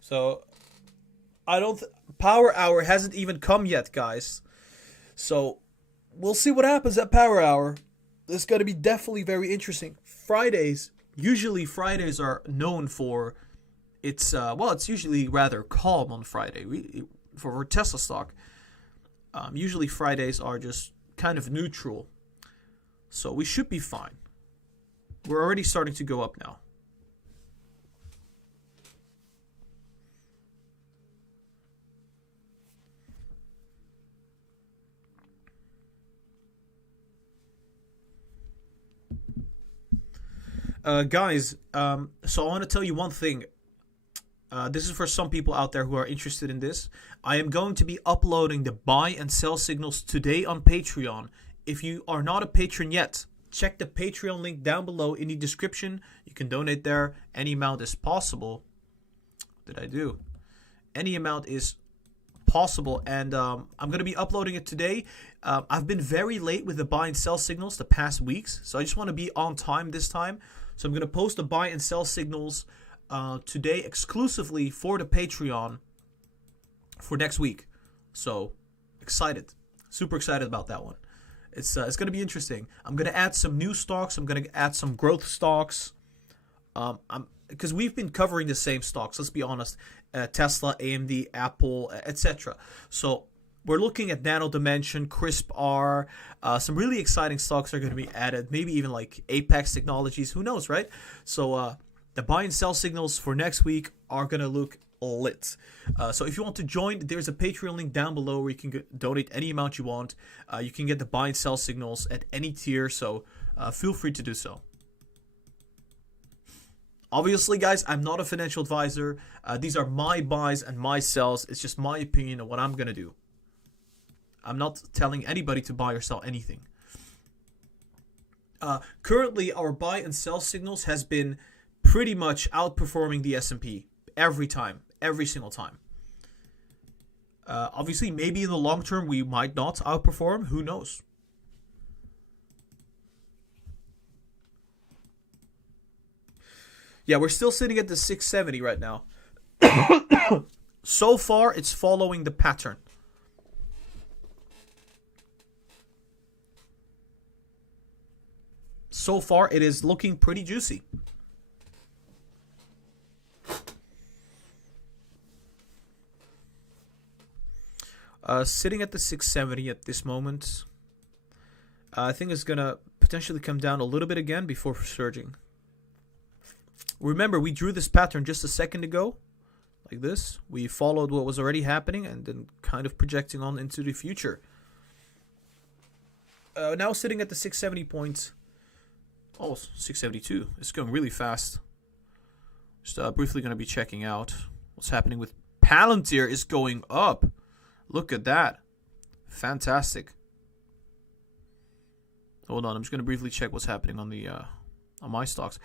So Power Hour hasn't even come yet, guys. So we'll see what happens at Power Hour. It's going to be definitely very interesting. Usually Fridays are known for it's usually rather calm on Friday. For Tesla stock, usually Fridays are just kind of neutral. So we should be fine. We're already starting to go up now. Guys, so I want to tell you one thing. This is for some people out there who are interested in this. I am going to be uploading the buy and sell signals today on Patreon. If you are not a patron yet, check the Patreon link down below in the description. You can donate there. Any amount is possible. What did I do? Any amount is possible, and I'm going to be uploading it today. I've been very late with the buy and sell signals the past weeks, so I just want to be on time this time. So I'm going to post the buy and sell signals today exclusively for the Patreon for next week. So excited, super excited about that one. It's going to be interesting. I'm going to add some new stocks. I'm going to add some growth stocks. because we've been covering the same stocks, let's be honest, Tesla, AMD, Apple, etc. So we're looking at Nano Dimension, CRISPR, some really exciting stocks are going to be added, maybe even like Apex Technologies, who knows, right? So the buy and sell signals for next week are going to look lit. So if you want to join, there's a Patreon link down below where you can donate any amount you want. You can get the buy and sell signals at any tier, so feel free to do so. Obviously, guys, I'm not a financial advisor. These are my buys and my sells. It's just my opinion of what I'm going to do. I'm not telling anybody to buy or sell anything. Currently, our buy and sell signals has been pretty much outperforming the S&P every time, every single time. Obviously, maybe in the long term, we might not outperform. Who knows? Yeah, we're still sitting at the 670 right now. So far, it's following the pattern. So far, it is looking pretty juicy. Sitting at the 670 at this moment. I think it's going to potentially come down a little bit again before surging. Remember, we drew this pattern just a second ago, like this. We followed what was already happening and then kind of projecting on into the future. Now sitting at the 670 points. Oh, 672. It's going really fast. Just briefly going to be checking out what's happening with Palantir. Is going up. Look at that. Fantastic. Hold on, I'm just going to briefly check what's happening on the on my stocks.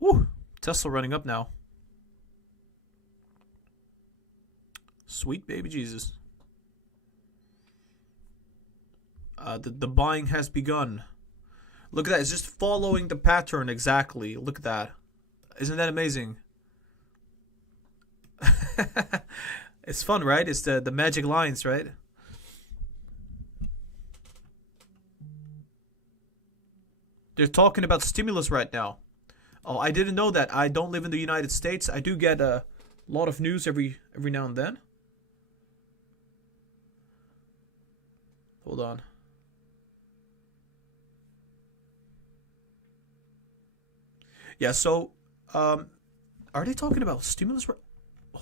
Woo! Tesla running up now. Sweet baby Jesus. The buying has begun. Look at that. It's just following the pattern exactly. Look at that. Isn't that amazing? It's fun, right? It's the magic lines, right? They're talking about stimulus right now. Oh, I didn't know that. I don't live in the United States. I do get a lot of news every now and then. Hold on. Yeah, so are they talking about stimulus?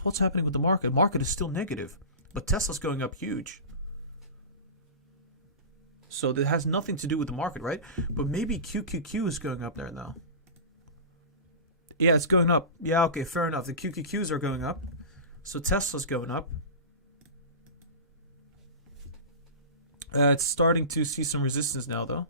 What's happening with the market? The market is still negative, but Tesla's going up huge. So that has nothing to do with the market, right? But maybe QQQ is going up there now. Yeah, it's going up. Yeah, okay, fair enough. The QQQs are going up. So Tesla's going up. It's starting to see some resistance now, though.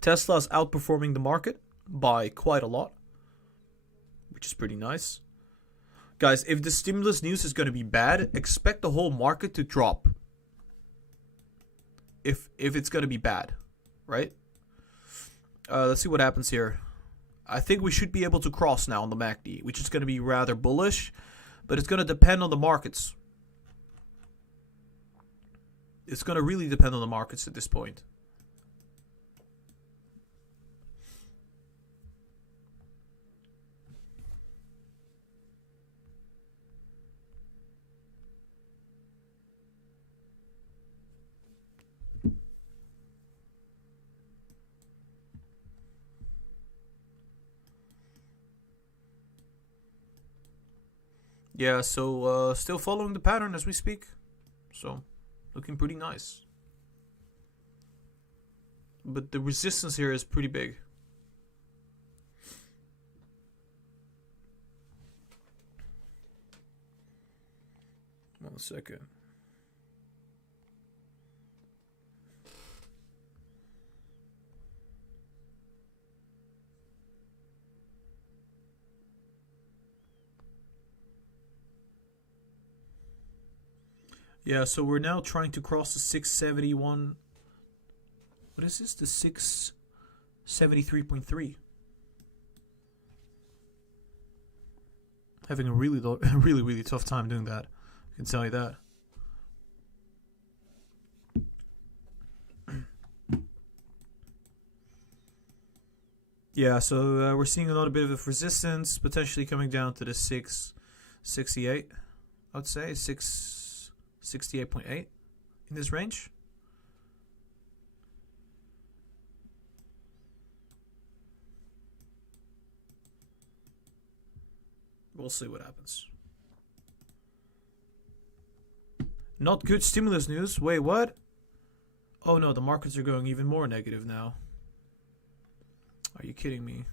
Tesla's outperforming the market by quite a lot, which is pretty nice. Guys, if the stimulus news is going to be bad, expect the whole market to drop. If it's going to be bad, right? Let's see what happens here. I think we should be able to cross now on the MACD, which is going to be rather bullish, but it's going to depend on the markets. It's going to really depend on the markets at this point. Yeah, so still following the pattern as we speak. So, looking pretty nice. But the resistance here is pretty big. One second. Yeah, so we're now trying to cross the 671. What is this? The 673.3. Having a really really tough time doing that. can tell you that. Yeah, so we're seeing a little bit of resistance, potentially coming down to the 668. I would say 668.8 in this range. We'll see what happens. Not good stimulus news. Wait, what? Oh no, the markets are going even more negative now. Are you kidding me?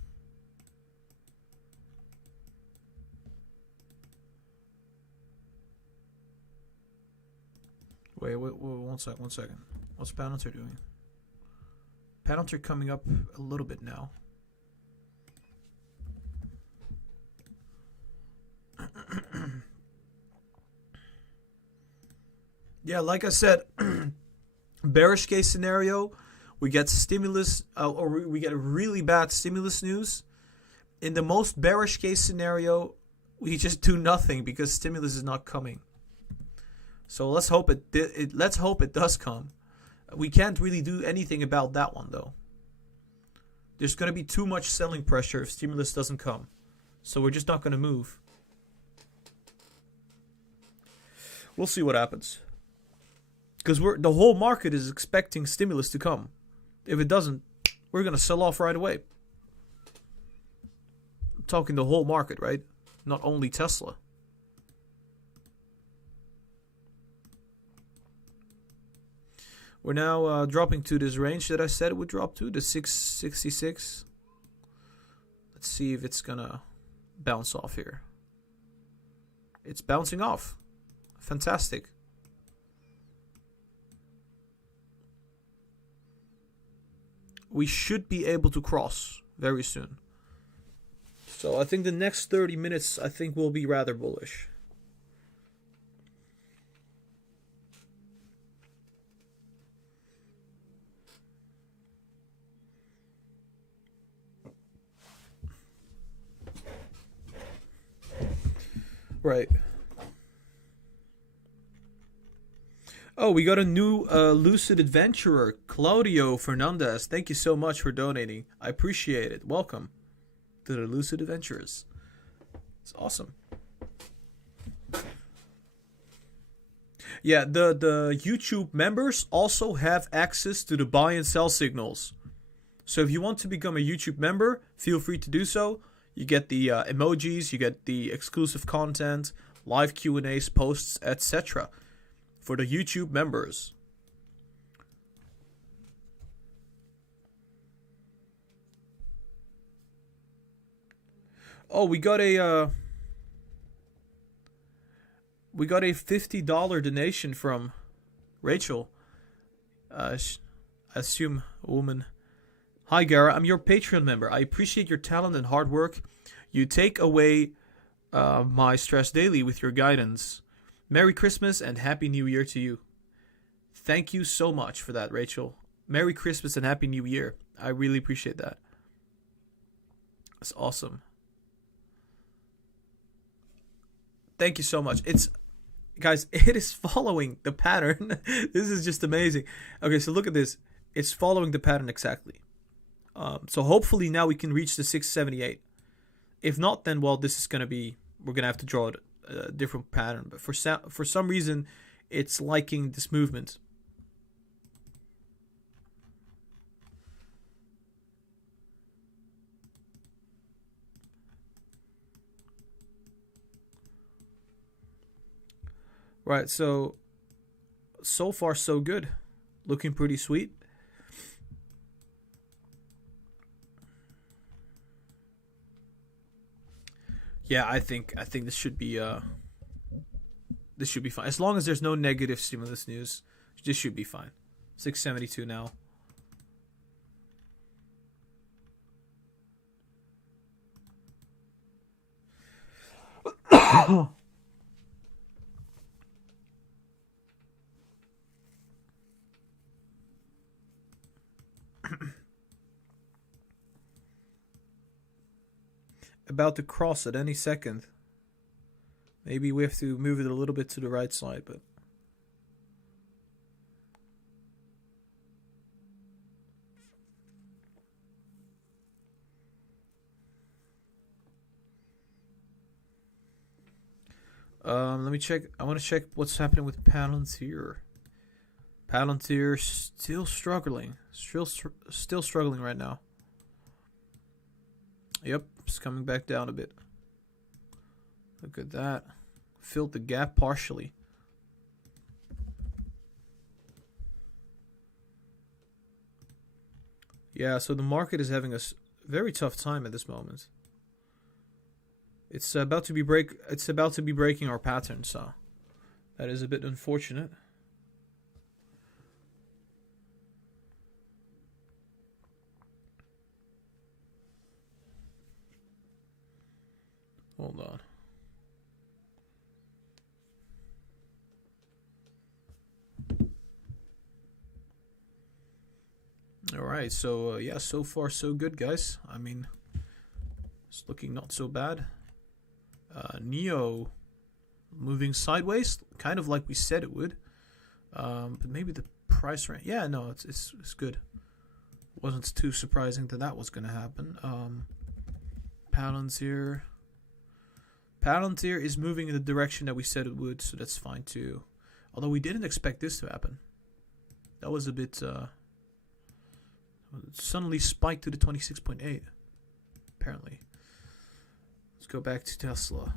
Wait, 1 second, 1 second. What's Palantir doing? Palantir coming up a little bit now. Yeah, like I said, bearish case scenario, we get stimulus, or we get a really bad stimulus news. In the most bearish case scenario, we just do nothing because stimulus is not coming. So let's hope let's hope it does come. We can't really do anything about that one though. There's going to be too much selling pressure if stimulus doesn't come. So we're just not going to move. We'll see what happens. Because the whole market is expecting stimulus to come. If it doesn't, we're going to sell off right away. I'm talking the whole market, right? Not only Tesla. We're now dropping to this range that I said it would drop to, the 666. Let's see if it's going to bounce off here. It's bouncing off. Fantastic. We should be able to cross very soon. So I think the next 30 minutes, I think, will be rather bullish. Right. Oh, we got a new Lucid Adventurer, Claudio Fernandez. Thank you so much for donating. I appreciate it. Welcome to the Lucid Adventurers. It's awesome. Yeah, the YouTube members also have access to the buy and sell signals. So if you want to become a YouTube member, feel free to do so. You get the emojis, you get the exclusive content, live Q&As, posts, etc. for the YouTube members. Oh, we got a $50 donation from Rachel. I assume a woman. Hi Gara, I'm your Patreon member. I appreciate your talent and hard work. You take away my stress daily with your guidance. Merry Christmas and Happy New Year to you. Thank you so much for that, Rachel. Merry Christmas and Happy New Year. I really appreciate that. That's awesome. Thank you so much. Guys, it is following the pattern. This is just amazing. Okay, so look at this. It's following the pattern exactly. So hopefully now we can reach the 678. If not, then, well, this is going to be, we're going to have to draw a different pattern. But for some reason, it's liking this movement. Right, so far so good. Looking pretty sweet. Yeah, I think this should be fine. As long as there's no negative stimulus news, this should be fine. 672 now. About to cross at any second. Maybe we have to move it a little bit to the right side, but let me check. I want to check what's happening with Palantir. Palantir still struggling. Still struggling right now. Yep, it's coming back down a bit. Look at that. Filled the gap partially. Yeah, so the market is having a very tough time at this moment. It's about to be breaking our pattern, so that is a bit unfortunate. Hold on. All right, so yeah, so far so good, guys. I mean, it's looking not so bad. Neo moving sideways, kind of like we said it would. But maybe the price range. Yeah, no, it's good. Wasn't too surprising that was going to happen. Palantir is moving in the direction that we said it would, so that's fine too. Although we didn't expect this to happen. That was a bit. Suddenly spiked to the 26.8. Apparently. Let's go back to Tesla.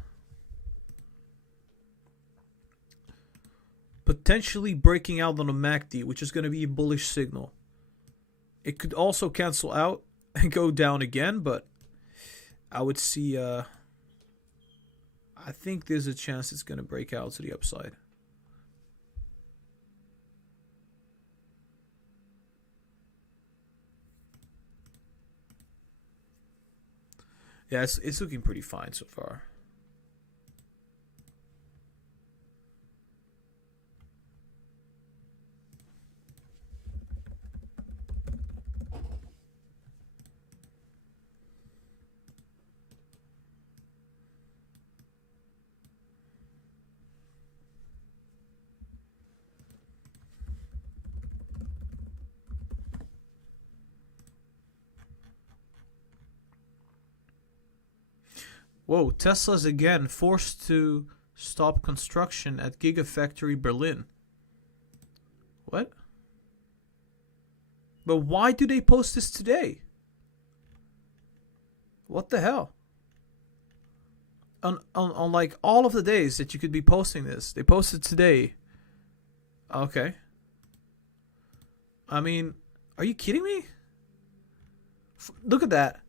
Potentially breaking out on a MACD, which is going to be a bullish signal. It could also cancel out and go down again, but I would see. I think there's a chance it's going to break out to the upside. Yeah, it's looking pretty fine so far. Whoa, Tesla's again forced to stop construction at Gigafactory Berlin. What? But why do they post this today? What the hell? On like all of the days that you could be posting this, they posted today. Okay. I mean, are you kidding me? Look at that.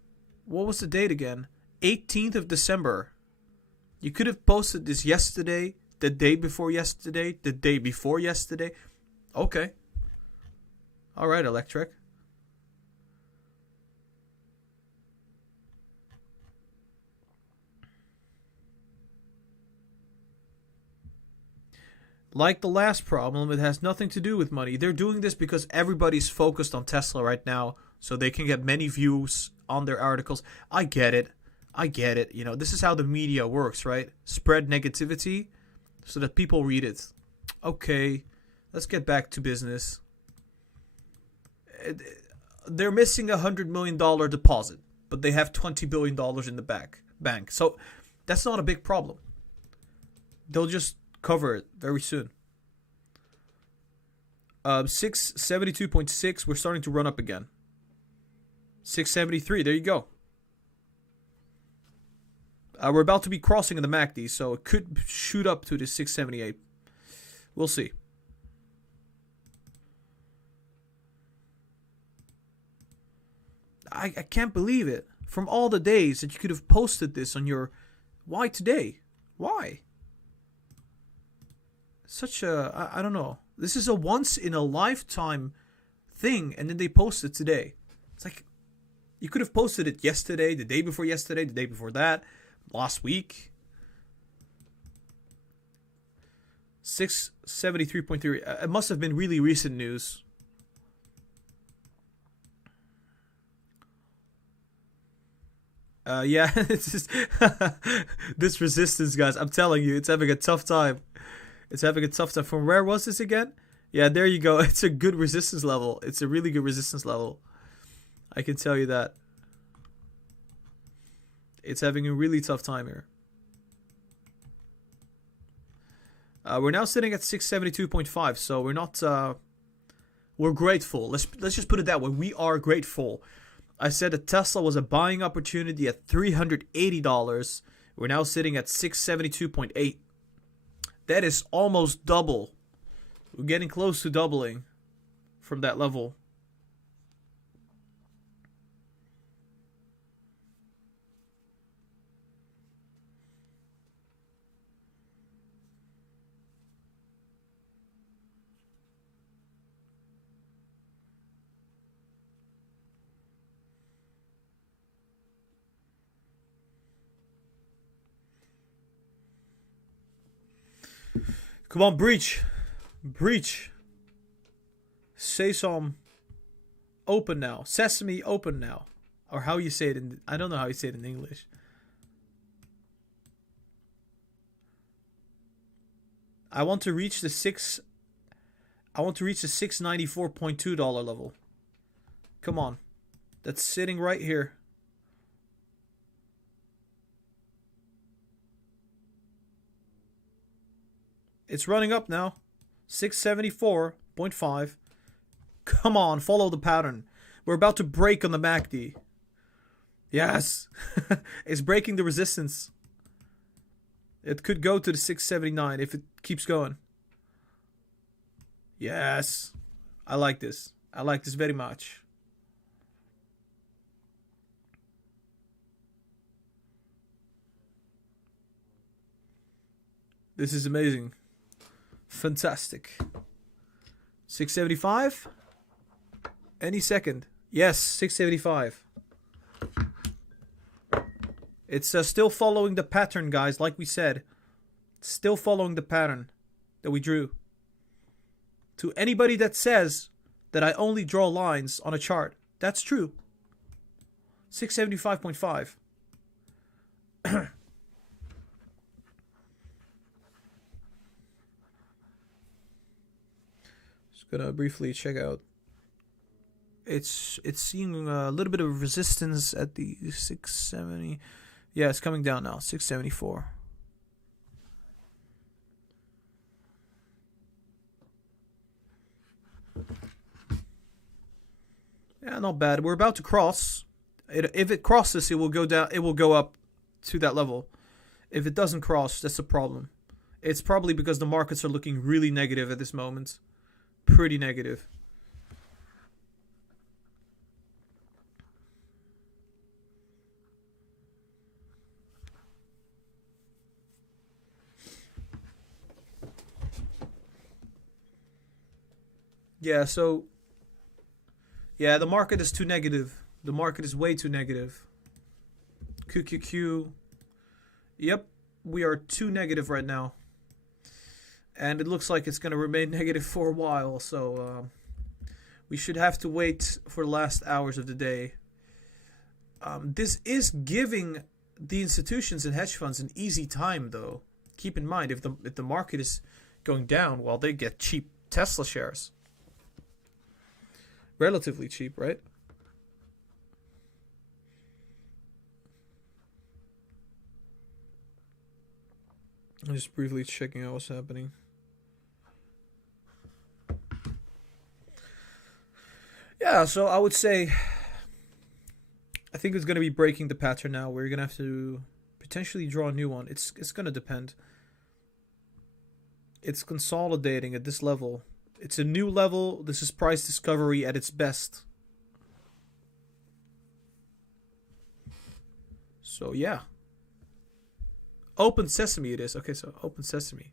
What was the date again? 18th of December. You could have posted this yesterday, the day before yesterday, the day before yesterday. Okay. All right, Electric. Like the last problem, it has nothing to do with money. They're doing this because everybody's focused on Tesla right now, so they can get many views on their articles. I get it. You know, this is how the media works, right? Spread negativity so that people read it. Okay, let's get back to business. They're missing $100 million deposit, but they have $20 billion in the bank. So that's not a big problem. They'll just cover it very soon. 672.6, we're starting to run up again. 673, there you go. We're about to be crossing in the MACD, so it could shoot up to the 678. We'll see. I can't believe it. From all the days that you could have posted this on your... Why today? Why? Such a... I don't know. This is a once-in-a-lifetime thing, and then they post it today. It's like... You could have posted it yesterday, the day before yesterday, the day before that, last week. 673.3. It must have been really recent news. Yeah, it's just this resistance, guys. I'm telling you, it's having a tough time. It's having a tough time. From where was this again? Yeah, there you go. It's a good resistance level. It's a really good resistance level. I can tell you that. It's having a really tough time here. We're now sitting at 672.5, so we're not. We're grateful. Let's just put it that way. We are grateful. I said that Tesla was a buying opportunity at $380. We're now sitting at 672.8. That is almost double. We're getting close to doubling from that level. Come on, breach. Breach. Say some. Open now. Sesame open now. Or how you say it in... I don't know how you say it in English. I want to reach the $694.2 level. Come on. That's sitting right here. It's running up now. 674.5. Come on, follow the pattern. We're about to break on the MACD. Yes. It's breaking the resistance. It could go to the 679 if it keeps going. Yes. I like this. I like this very much. This is amazing. Fantastic. 675. Any second. Yes, 675. It's still following the pattern, guys, like we said. Still following the pattern that we drew. To anybody that says that I only draw lines on a chart, that's true. 675.5. Just gonna briefly check out. It's seeing a little bit of resistance at the 670. Yeah, it's coming down now. 674. Yeah, not bad. We're about to cross. If it crosses, it will go down. It will go up to that level. If it doesn't cross, that's a problem. It's probably because the markets are looking really negative at this moment. Pretty negative. Yeah, so... Yeah, the market is too negative. The market is way too negative. QQQ. Yep, we are too negative right now. And it looks like it's going to remain negative for a while. So we should have to wait for the last hours of the day. This is giving the institutions and hedge funds an easy time, though. Keep in mind, if the market is going down, well, they get cheap Tesla shares. Relatively cheap, right? I'm just briefly checking out what's happening. Yeah, so I would say I think it's going to be breaking the pattern now. We're going to have to potentially draw a new one. It's going to depend. It's consolidating at this level. It's a new level. This is price discovery at its best. So, yeah. Open sesame it is. Okay, so open sesame.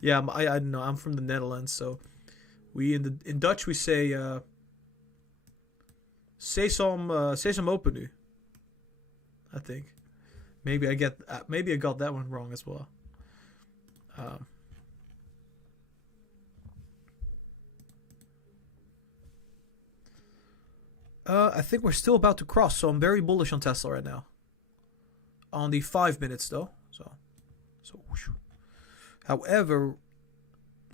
Yeah, I know. I'm from the Netherlands, so we in Dutch we say sesam open nu. I think. Maybe I got that one wrong as well. I think we're still about to cross, so I'm very bullish on Tesla right now. On the 5 minutes though, so. Whoosh. However,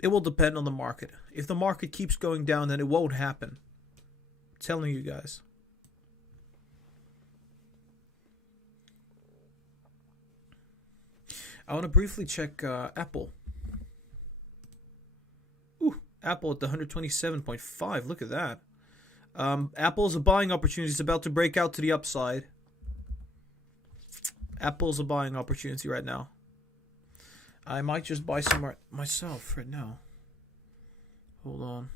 it will depend on the market. If the market keeps going down, then it won't happen. I'm telling you guys. I want to briefly check Apple. Ooh, Apple at the 127.5. Look at that. Apple's a buying opportunity. It's about to break out to the upside. Apple's a buying opportunity right now. I might just buy some myself right now. Hold on.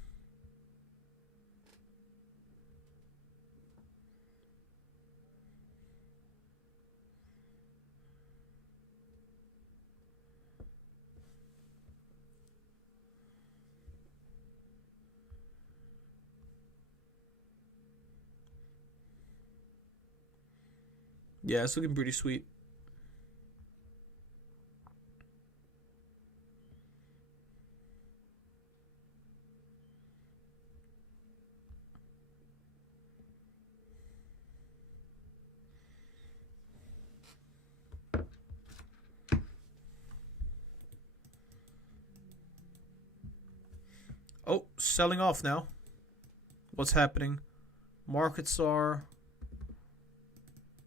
Yeah, it's looking pretty sweet. Oh, selling off now. What's happening? Markets are...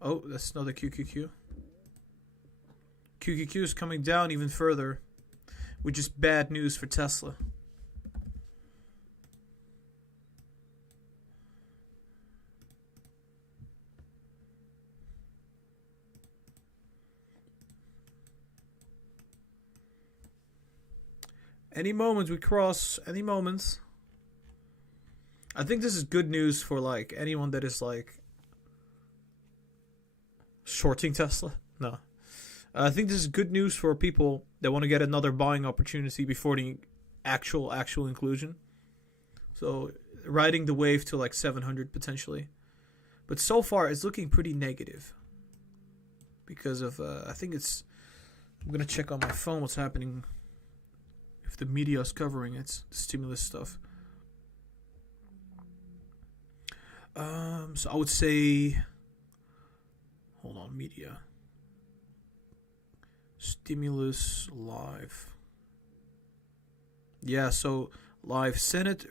Oh, that's another QQQ. QQQ is coming down even further, which is bad news for Tesla. Any moment we cross, any moments. I think this is good news for like anyone that is like shorting Tesla. No. I think this is good news for people that want to get another buying opportunity before the actual inclusion. So riding the wave to like 700 potentially. But so far it's looking pretty negative. Because of, I think it's, I'm going to check on my phone what's happening. If the media is covering it, the stimulus stuff. So I would say, hold on, media. Stimulus live. Yeah, so live. Senate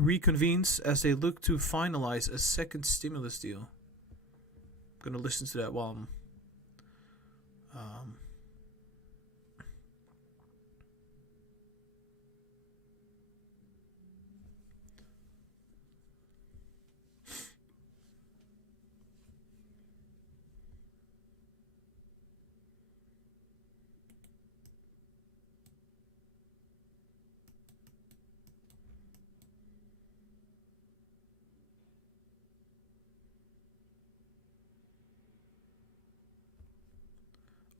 reconvenes as they look to finalize a second stimulus deal. I'm gonna listen to that while I'm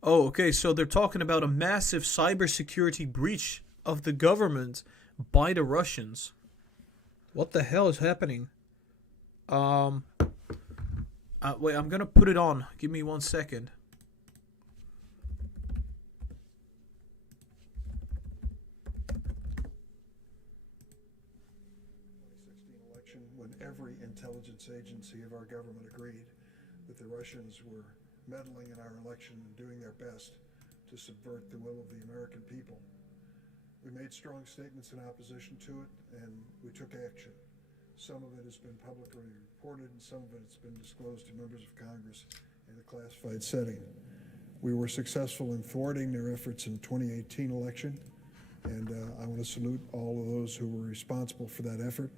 Oh, okay, so they're talking about a massive cybersecurity breach of the government by the Russians. What the hell is happening? Wait, I'm gonna put it on. Give me 1 second. Election when every intelligence agency of our government agreed that the Russians were meddling in our election and doing their best to subvert the will of the American people. We made strong statements in opposition to it, and we took action. Some of it has been publicly reported, and some of it has been disclosed to members of Congress in a classified setting. We were successful in thwarting their efforts in the 2018 election, and I want to salute all of those who were responsible for that effort.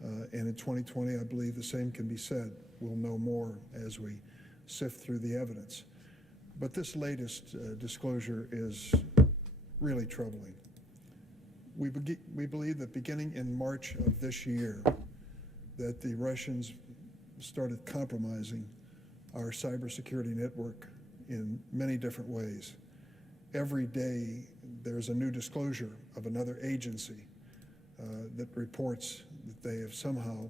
And in 2020, I believe the same can be said. We'll know more as we sift through the evidence. But this latest disclosure is really troubling. We believe that beginning in March of this year, that the Russians started compromising our cybersecurity network in many different ways. Every day, there's a new disclosure of another agency that reports that they have somehow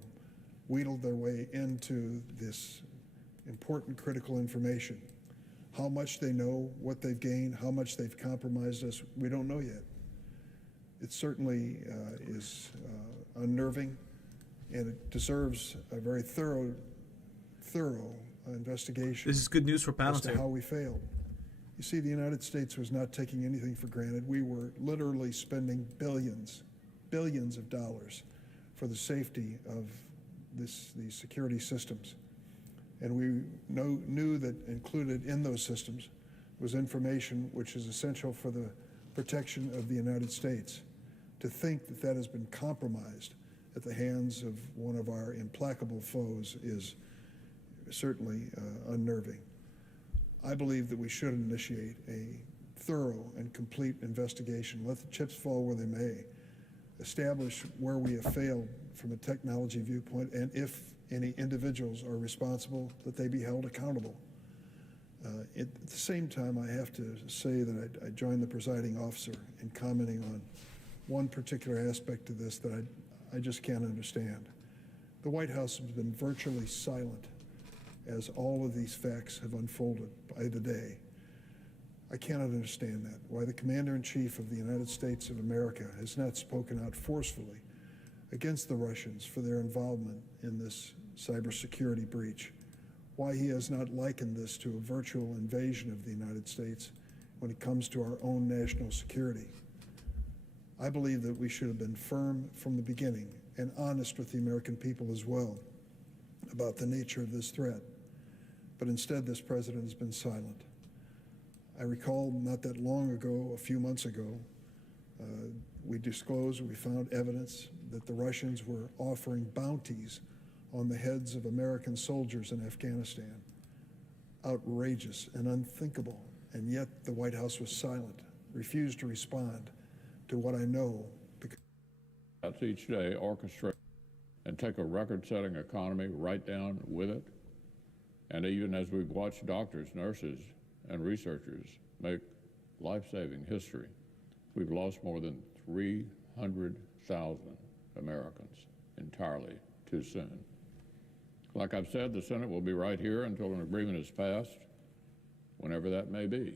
wheedled their way into this important critical information. How much they know, what they've gained, how much they've compromised us, we don't know yet. It certainly is unnerving, and it deserves a very thorough investigation. This is good news for as to Palantir. how we failed. You see, the United States was not taking anything for granted. We were literally spending billions of dollars for the safety of these security systems. And we knew that included in those systems was information which is essential for the protection of the United States. To think that that has been compromised at the hands of one of our implacable foes is certainly unnerving. I believe that we should initiate a thorough and complete investigation. Let the chips fall where they may. Establish where we have failed from a technology viewpoint, and if any individuals are responsible, that they be held accountable. At the same time, I have to say that I join the presiding officer in commenting on one particular aspect of this that I just can't understand. The White House has been virtually silent as all of these facts have unfolded by the day. I cannot understand that, why the Commander-in-Chief of the United States of America has not spoken out forcefully against the Russians for their involvement in this cybersecurity breach, why he has not likened this to a virtual invasion of the United States when it comes to our own national security. I believe that we should have been firm from the beginning and honest with the American people as well about the nature of this threat. But instead, this president has been silent. I recall not that long ago, a few months ago, we found evidence that the Russians were offering bounties on the heads of American soldiers in Afghanistan. Outrageous and unthinkable. And yet the White House was silent, refused to respond to what I know. That's each day orchestrate and take a record-setting economy right down with it. And even as we've watched doctors, nurses, and researchers make life-saving history, we've lost more than 300,000 Americans entirely too soon. Like I've said, the Senate will be right here until an agreement is passed, whenever that may be.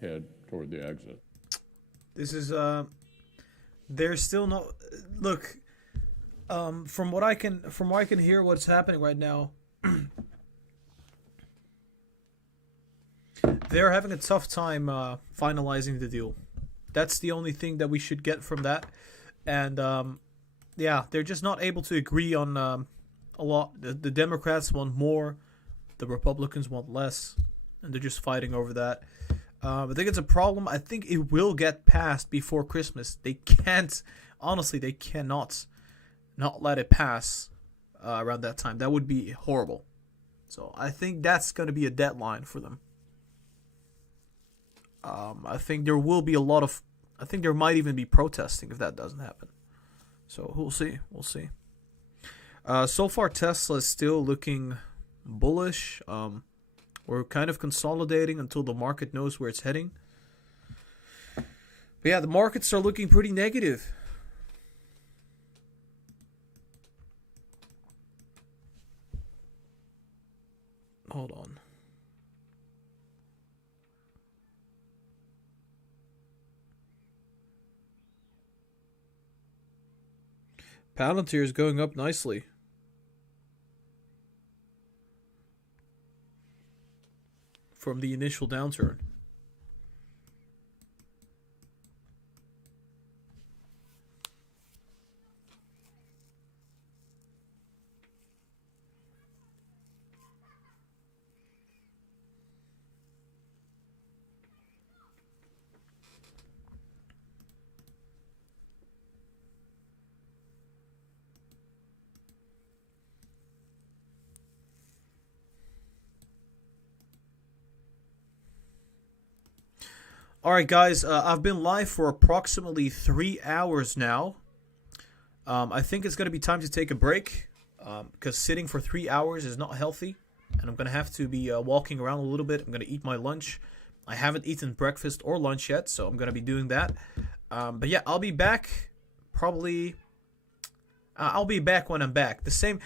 Head toward the exit. This is there's still no look. From what I can hear, what's happening right now, they're having a tough time finalizing the deal. That's the only thing that we should get from that, and yeah, they're just not able to agree on a lot. The Democrats want more, the Republicans want less, and they're just fighting over that. I think it's a problem. I think it will get passed before Christmas. They can't, honestly, they cannot not let it pass around that time. That would be horrible. So I think that's going to be a deadline for them. I think there will be I think there might even be protesting if that doesn't happen. So we'll see. We'll see. So far, Tesla is still looking bullish. We're kind of consolidating until the market knows where it's heading. But yeah, the markets are looking pretty negative. Hold on. Palantir is going up nicely. From the initial downturn. Alright guys, I've been live for approximately 3 hours now. I think it's going to be time to take a break, because sitting for 3 hours is not healthy, and I'm going to have to be walking around a little bit. I'm going to eat my lunch. I haven't eaten breakfast or lunch yet, so I'm going to be doing that. But yeah, I'll be back probably... I'll be back when I'm back. The same...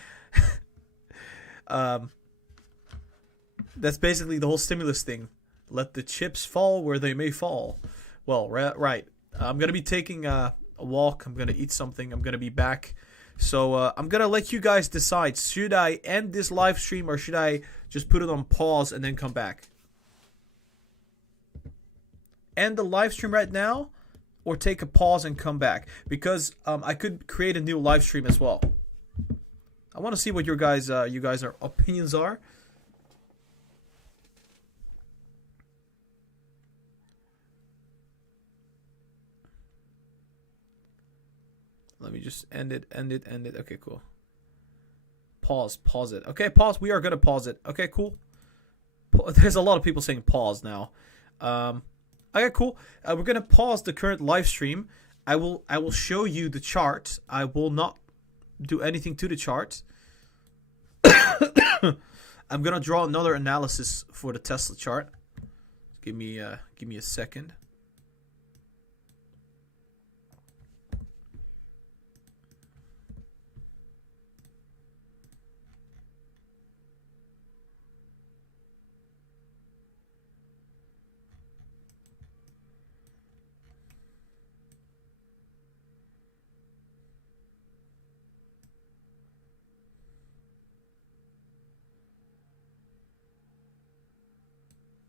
That's basically the whole stimulus thing. Let the chips fall where they may fall. Well, right. I'm gonna be taking a walk. I'm gonna eat something. I'm gonna be back. So I'm gonna let you guys decide. Should I end this live stream or should I just put it on pause and then come back? End the live stream right now, or take a pause and come back, because I could create a new live stream as well. I want to see what your guys' opinions are. Let me just end it. Okay, cool. Pause it. Okay, pause. We are gonna pause it. Okay, cool. There's a lot of people saying pause now. Okay, cool. We're gonna pause the current live stream. I will show you the chart. I will not do anything to the chart. I'm gonna draw another analysis for the Tesla chart. Give me a second.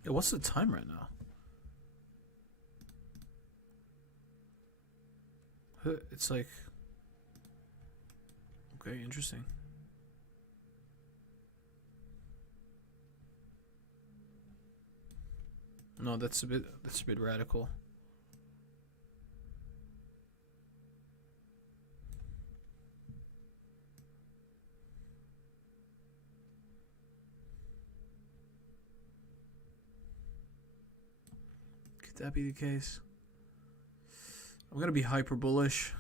What's the time right now? It's like... Okay, interesting. No, that's a bit radical. Could that be the case? I'm gonna be hyper bullish.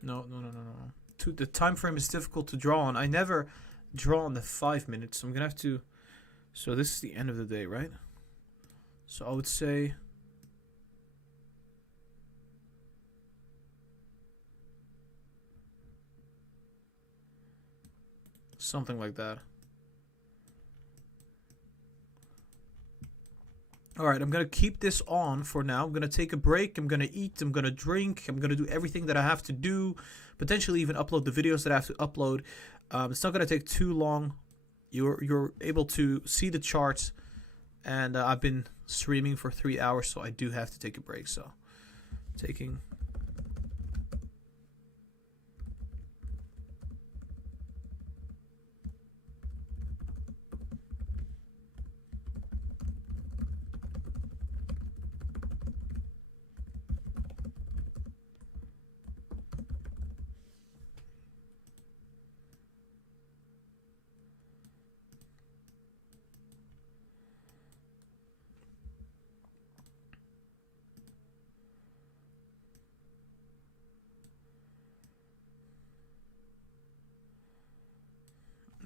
No. The time frame is difficult to draw on. I never draw on the 5 minutes, so I'm gonna have to. So this is the end of the day, right? So I would say. Something like that. Alright, I'm going to keep this on for now. I'm going to take a break. I'm going to eat. I'm going to drink. I'm going to do everything that I have to do. Potentially even upload the videos that I have to upload. It's not going to take too long. You're able to see the charts. And I've been streaming for 3 hours, so I do have to take a break. So, taking...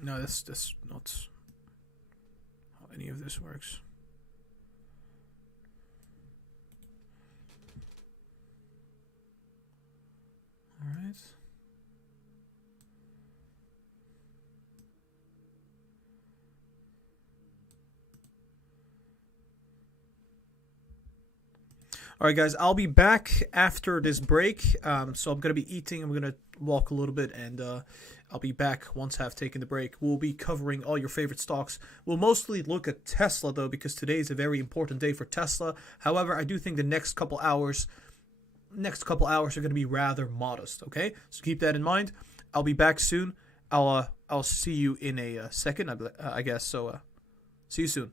No, that's not how any of this works. All right. All right, guys, I'll be back after this break. So I'm going to be eating. I'm going to walk a little bit, and I'll be back once I've taken the break. We'll be covering all your favorite stocks. We'll mostly look at Tesla, though, because today is a very important day for Tesla. However, I do think the next couple hours are going to be rather modest, okay? So keep that in mind. I'll be back soon. I'll see you in a second, I guess. So see you soon.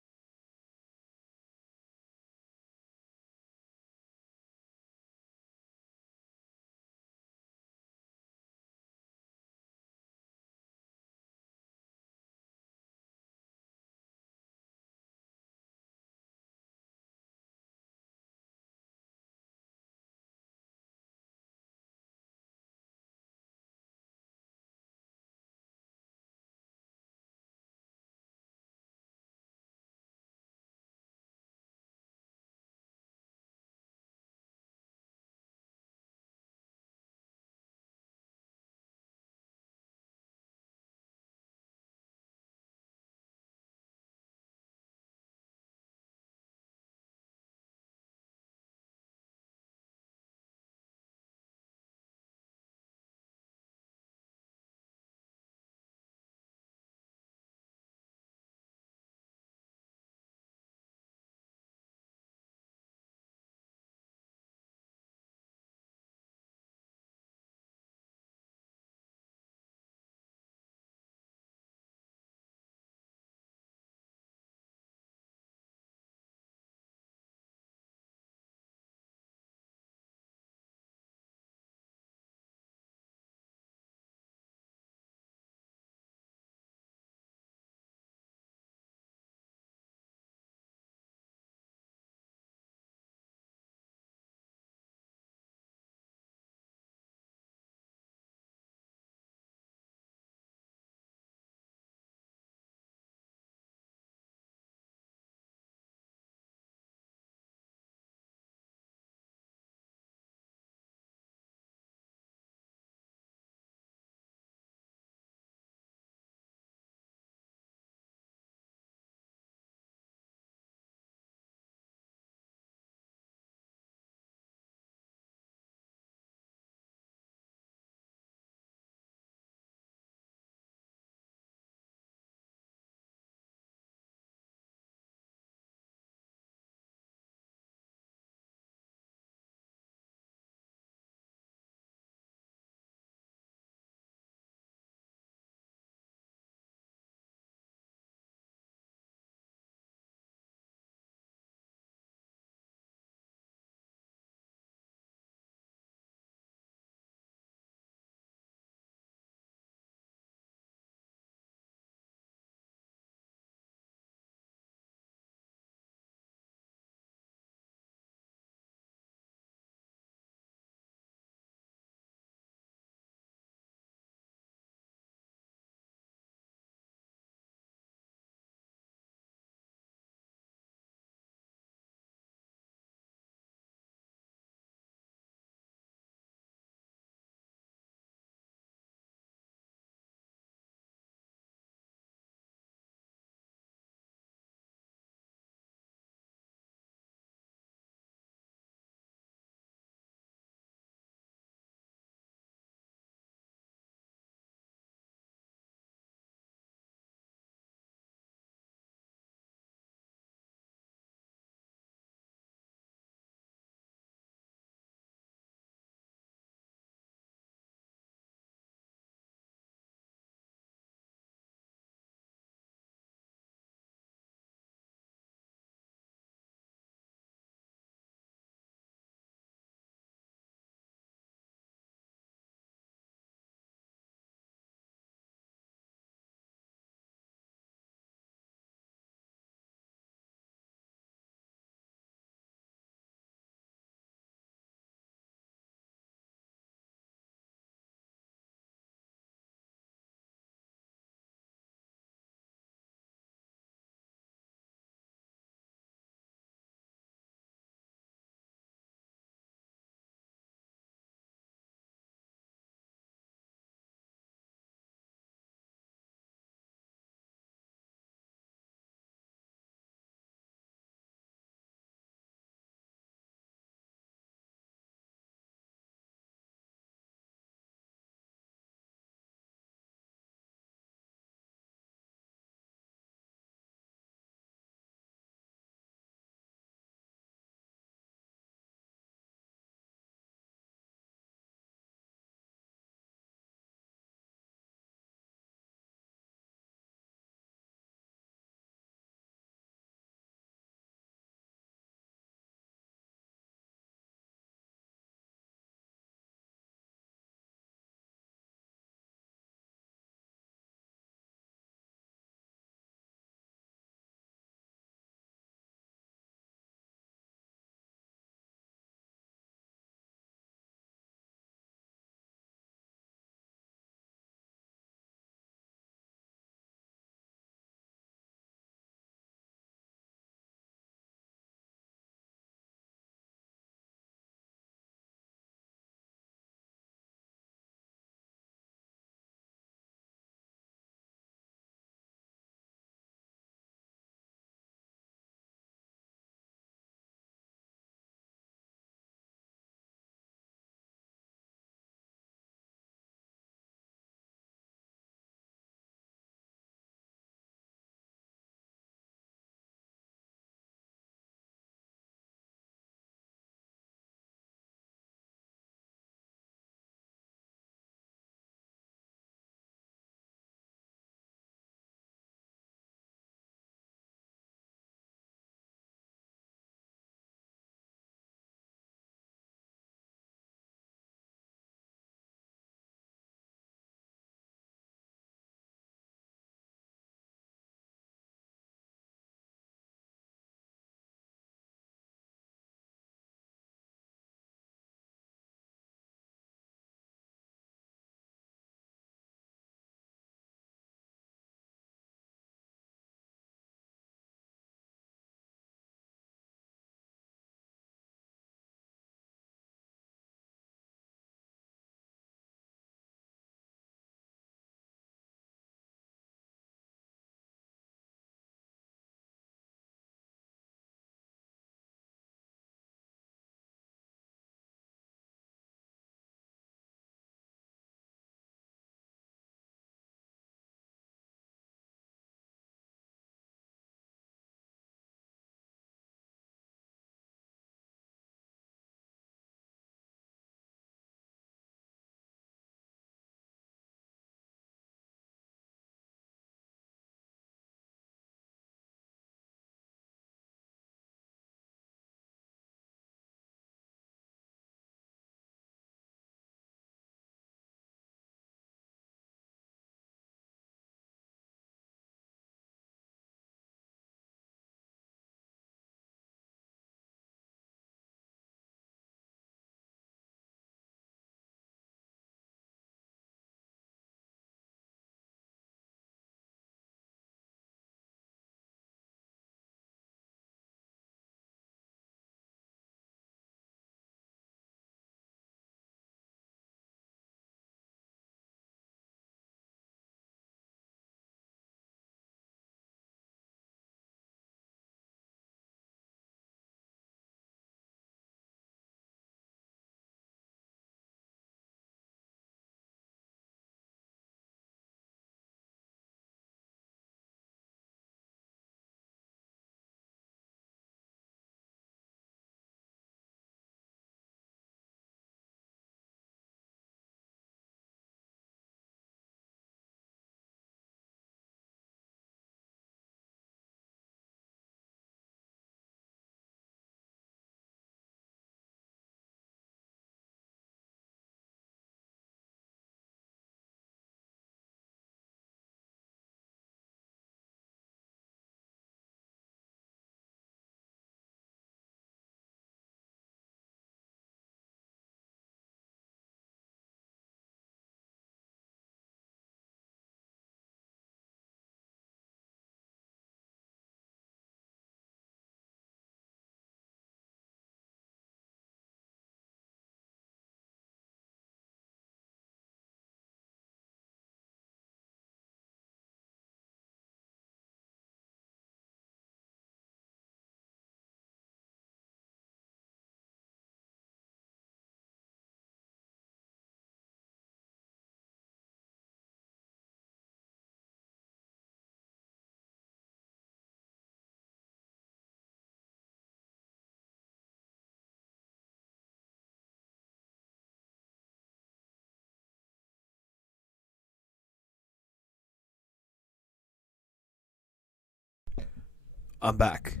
I'm back.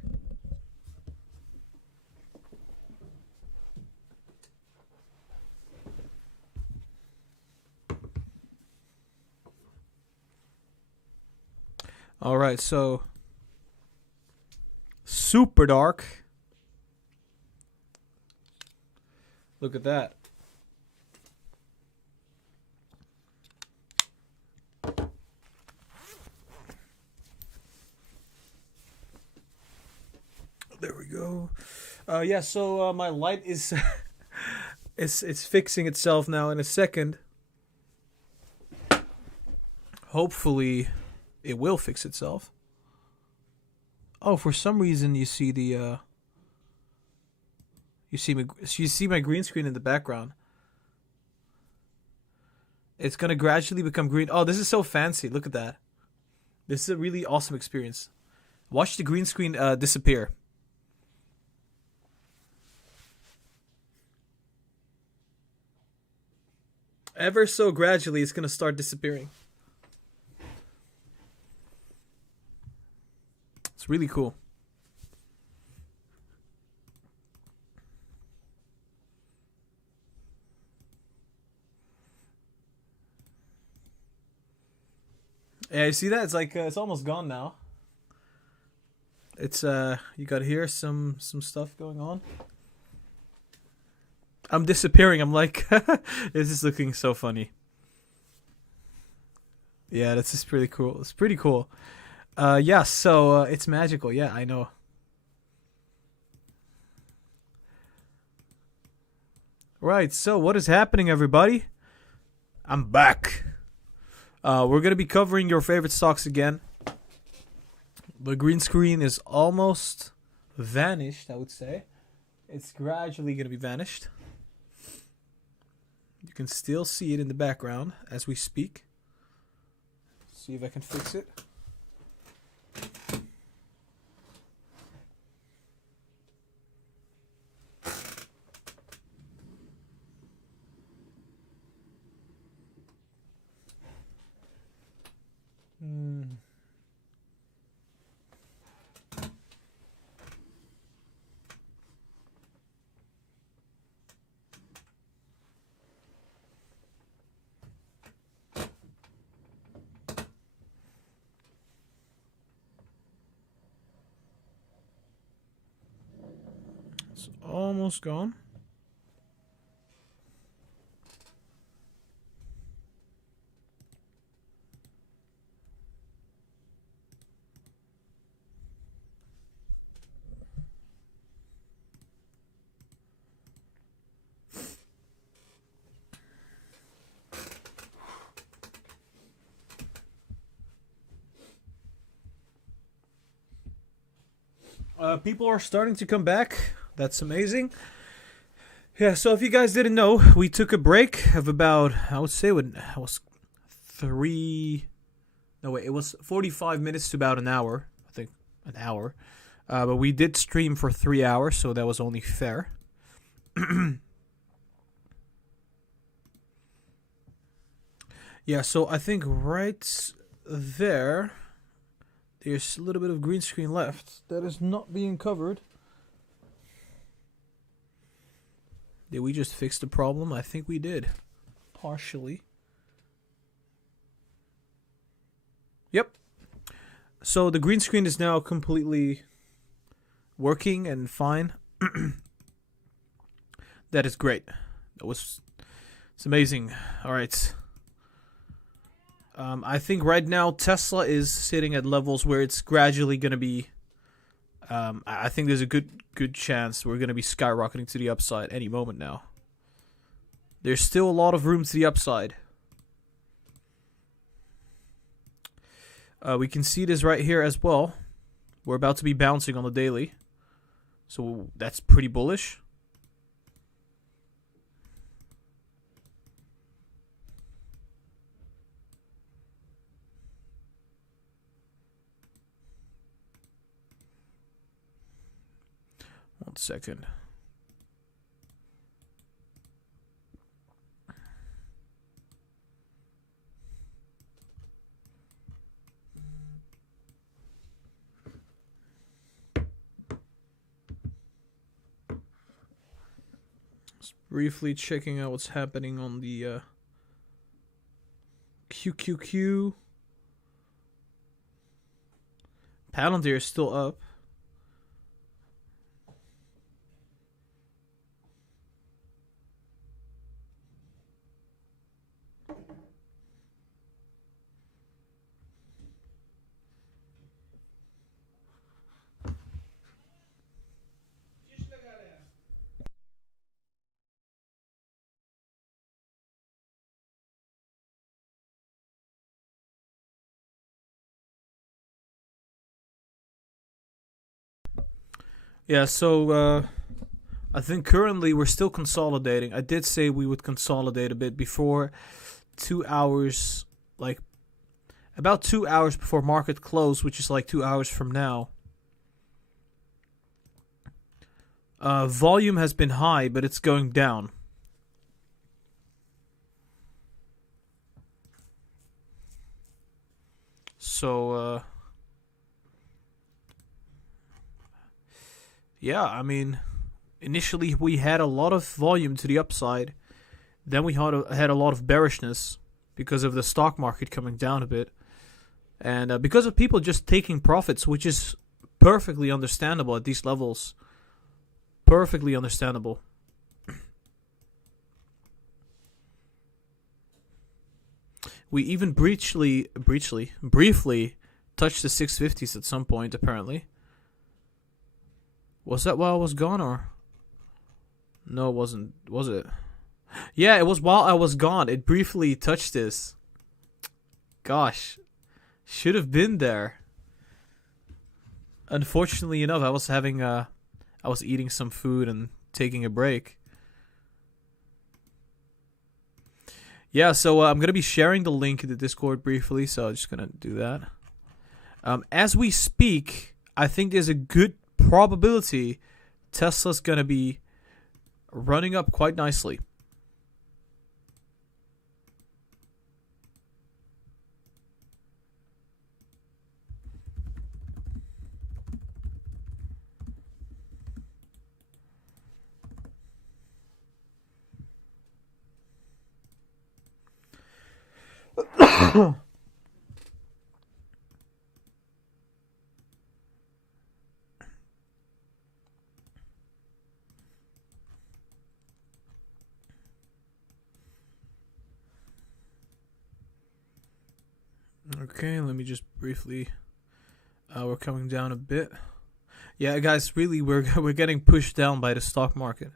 All right, so super dark. Look at that. There we go. Yeah, so my light is it's fixing itself now in a second. Hopefully it will fix itself. Oh, for some reason you see the you see my green screen in the background. It's gonna gradually become green. Oh, this is so fancy. Look at that. This is a really awesome experience. Watch the green screen disappear. Ever so gradually, it's gonna start disappearing. It's really cool. Yeah, you see that? It's like it's almost gone now. It's you got here some stuff going on. I'm disappearing. I'm like, this is looking so funny. Yeah, this is pretty cool. It's pretty cool. Yeah, so it's magical. Yeah, I know. Right, so what is happening, everybody? I'm back. We're going to be covering your favorite stocks again. The green screen is almost vanished, I would say. It's gradually going to be vanished. You can still see it in the background as we speak. See if I can fix it. It's almost gone. People are starting to come back. That's amazing. Yeah, so if you guys didn't know, we took a break of about, I would say, it was 45 minutes to about an hour. I think an hour. But we did stream for 3 hours, so that was only fair. Yeah, so I think right there, there's a little bit of green screen left that is not being covered. Did we just fix the problem? I think we did. Partially. Yep. So the green screen is now completely working and fine. That is great. It's amazing. All right. I think right now Tesla is sitting at levels where it's gradually going to be. I think there's a good chance we're going to be skyrocketing to the upside any moment now. There's still a lot of room to the upside. We can see this right here as well. We're about to be bouncing on the daily. So that's pretty bullish. One second. Just briefly checking out what's happening on the QQQ. Palantir is still up. Yeah, so I think currently we're still consolidating. I did say we would consolidate a bit before 2 hours, like about 2 hours before market close, which is like 2 hours from now. Volume has been high, but it's going down. So, yeah, I mean, initially we had a lot of volume to the upside. Then we had a lot of bearishness because of the stock market coming down a bit. And because of people just taking profits, which is perfectly understandable at these levels. Perfectly understandable. We even briefly touched the 650s at some point, apparently. Was that while I was gone, or? No, it wasn't. Was it? Yeah, it was while I was gone. It briefly touched this. Gosh. Should have been there. Unfortunately enough, I was eating some food and taking a break. Yeah, so I'm going to be sharing the link in the Discord briefly, so I'm just going to do that. As we speak, I think there's a good probability Tesla's going to be running up quite nicely. Okay, let me just briefly. We're coming down a bit. Yeah, guys, really, we're getting pushed down by the stock market.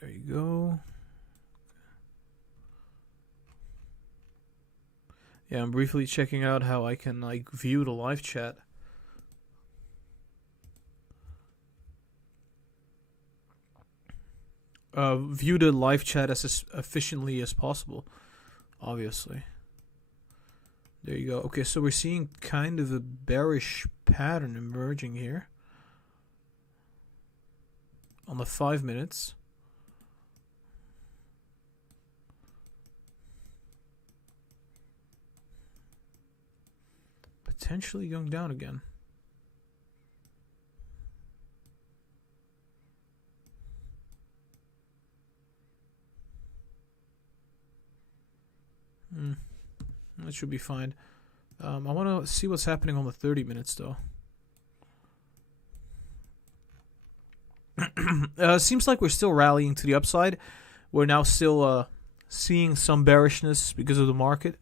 There you go. Yeah, I'm briefly checking out how I can view the live chat. View the live chat as efficiently as possible, obviously. There you go. Okay, so we're seeing kind of a bearish pattern emerging here on the 5 minutes. Potentially going down again. That should be fine. I want to see what's happening on the 30 minutes though. Seems like we're still rallying to the upside. We're now still seeing some bearishness because of the market.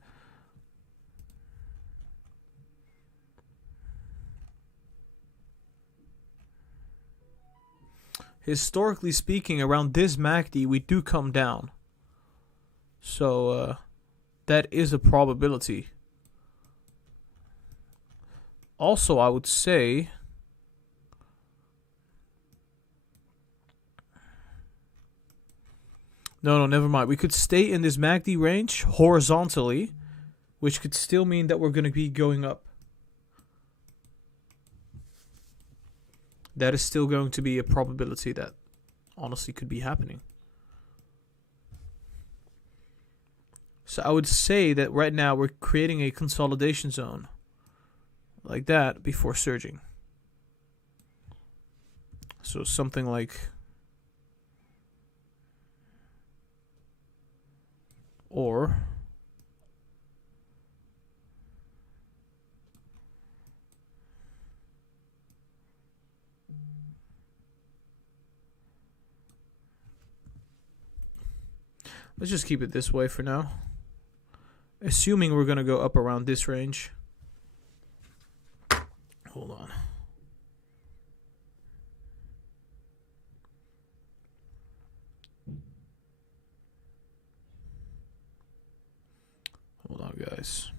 Historically speaking, around this MACD, we do come down. So, that is a probability. Also, I would say... No, never mind. We could stay in this MACD range horizontally, which could still mean that we're going to be going up. that is still going to be a probability that honestly could be happening. So I would say that right now we're creating a consolidation zone like that before surging. So something like, or let's just keep it this way for now. Assuming we're going to go up around this range. Hold on. Hold on, guys.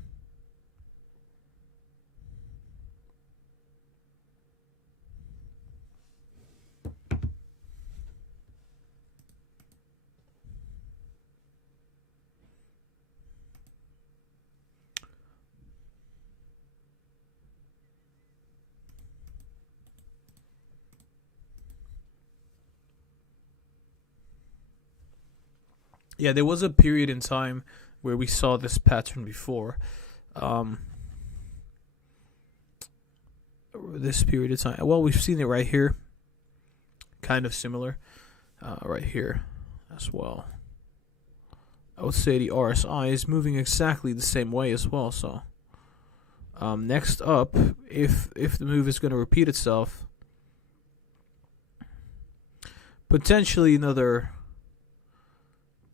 Yeah, there was a period in time where we saw this pattern before. This period of time. Well, we've seen it right here. Kind of similar. Right here as well. I would say the RSI is moving exactly the same way as well. So next up, if the move is going to repeat itself, potentially another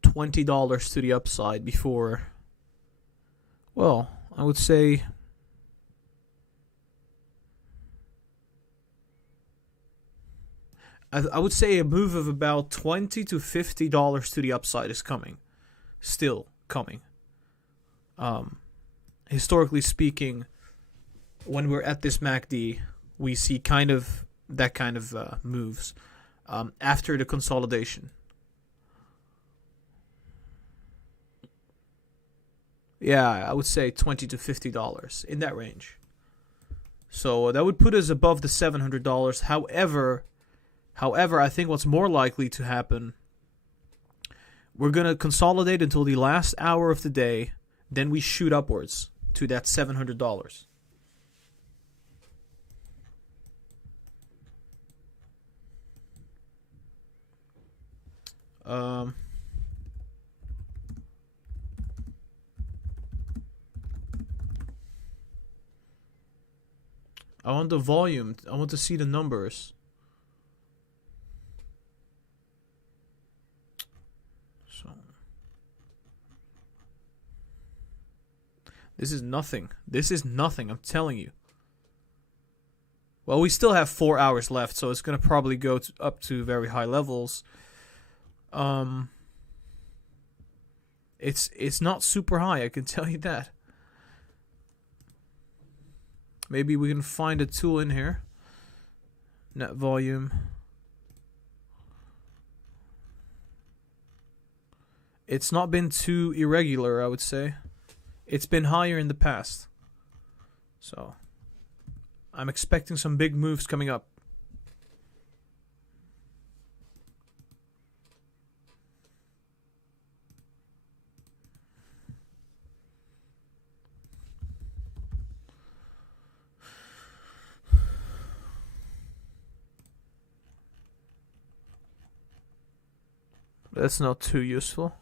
$20 to the upside before, well, I would say I would say a move of about $20 to $50 to the upside is coming. Still coming. Historically speaking, when we're at this MACD, we see kind of that kind of moves after the consolidation. Yeah, I would say $20 to $50 in that range. So that would put us above the $700. However, I think what's more likely to happen, we're going to consolidate until the last hour of the day, then we shoot upwards to that $700. I want the volume. I want to see the numbers. So this is nothing. This is nothing, I'm telling you. Well, we still have 4 hours left, so it's going to probably go up to very high levels. It's not super high, I can tell you that. Maybe we can find a tool in here. Net volume. It's not been too irregular, I would say. It's been higher in the past. So I'm expecting some big moves coming up. That's not too useful.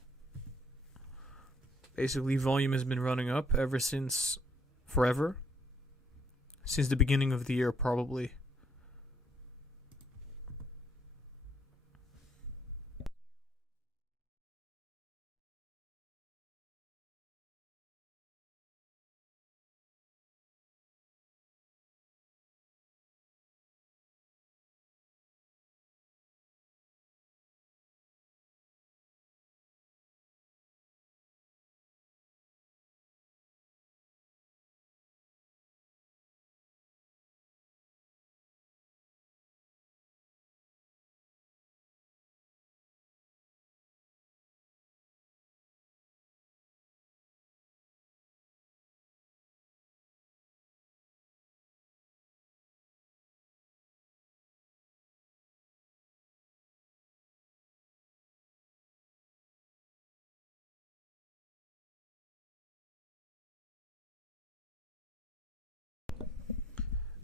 Basically, volume has been running up ever since forever. Since the beginning of the year, probably.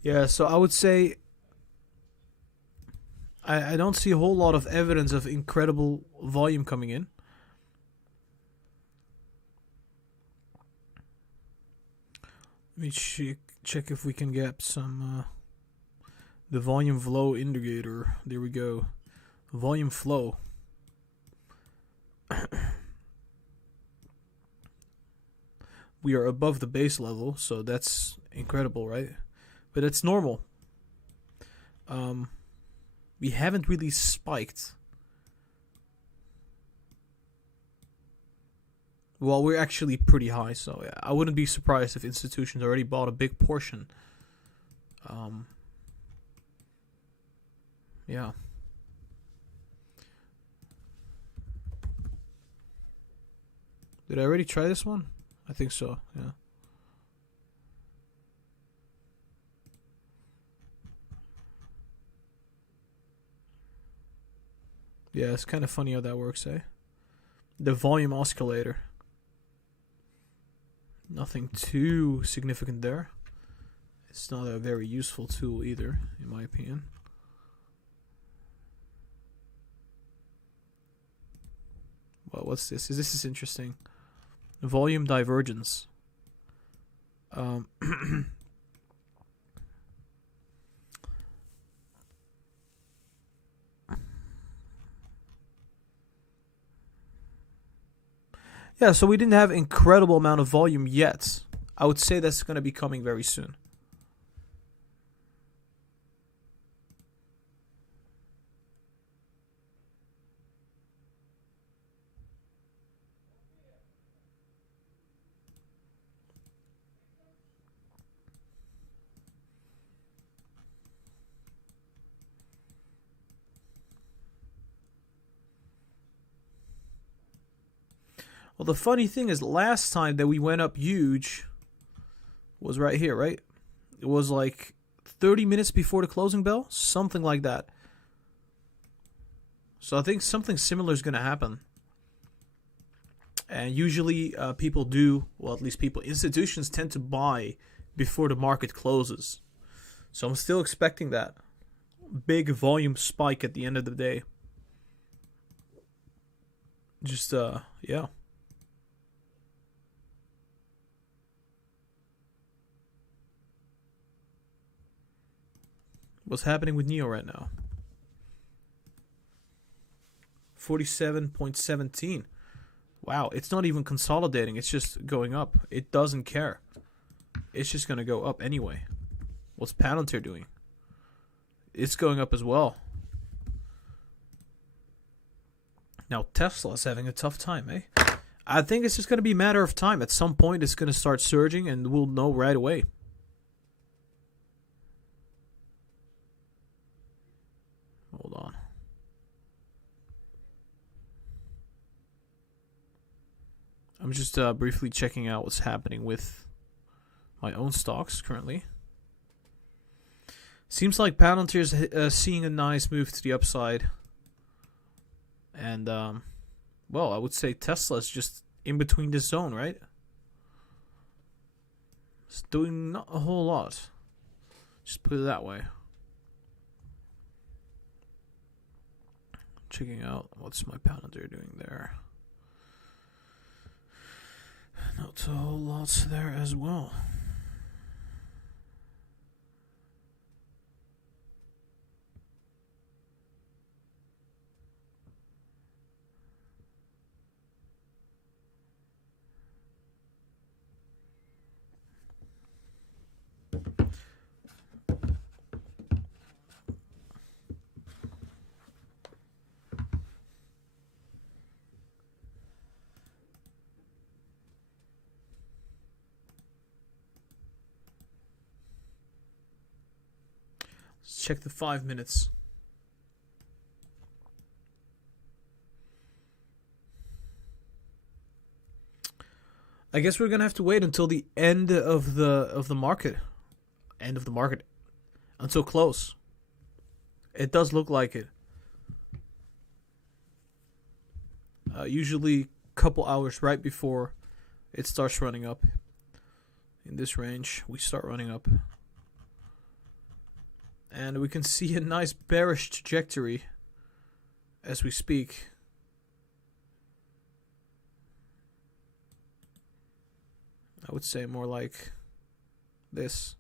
Yeah, so I would say I don't see a whole lot of evidence of incredible volume coming in. Let me check if we can get some the volume flow indicator. There we go. Volume flow. We are above the base level, so that's incredible, right? But it's normal. We haven't really spiked. Well, we're actually pretty high, so yeah, I wouldn't be surprised if institutions already bought a big portion. Yeah. Did I already try this one? I think so, yeah. Yeah, it's kind of funny how that works, eh? The volume oscillator. Nothing too significant there. It's not a very useful tool either, in my opinion. Well, what's this? This is interesting. Volume divergence. Yeah, so we didn't have incredible amount of volume yet. I would say that's going to be coming very soon. Well, the funny thing is, last time that we went up huge was right here, right? It was like 30 minutes before the closing bell, something like that. So I think something similar is going to happen. And usually people do, well, at least institutions tend to buy before the market closes. So I'm still expecting that big volume spike at the end of the day. Just, yeah. What's happening with NEO right now? 47.17. Wow, it's not even consolidating. It's just going up. It doesn't care. It's just going to go up anyway. What's Palantir doing? It's going up as well. Now Tesla's having a tough time, eh? I think it's just going to be a matter of time. At some point, it's going to start surging, and we'll know right away. Hold on. I'm just briefly checking out what's happening with my own stocks currently. Seems like Palantir's seeing a nice move to the upside. And, well, I would say Tesla's just in between this zone, right? It's doing not a whole lot. Just put it that way. Checking out what's my Palantir doing there. Not a whole lot there as well. Let's check the 5 minutes. I guess we're gonna have to wait until the end of the market. End of the market. Until close. It does look like it. Usually a couple hours right before it starts running up. In this range, we start running up. And we can see a nice bearish trajectory as we speak. I would say more like this.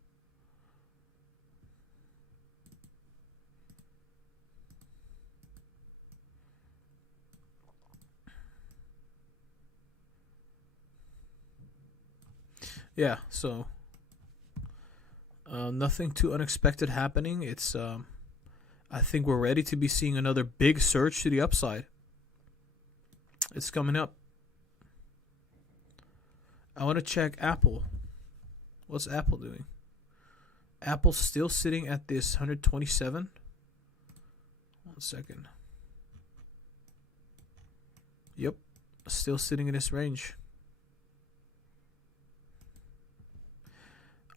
Yeah, so nothing too unexpected happening. It's I think we're ready to be seeing another big surge to the upside. It's coming up. I want to check Apple. What's Apple doing? Apple's still sitting at this 127. 1 second. Yep, still sitting in this range.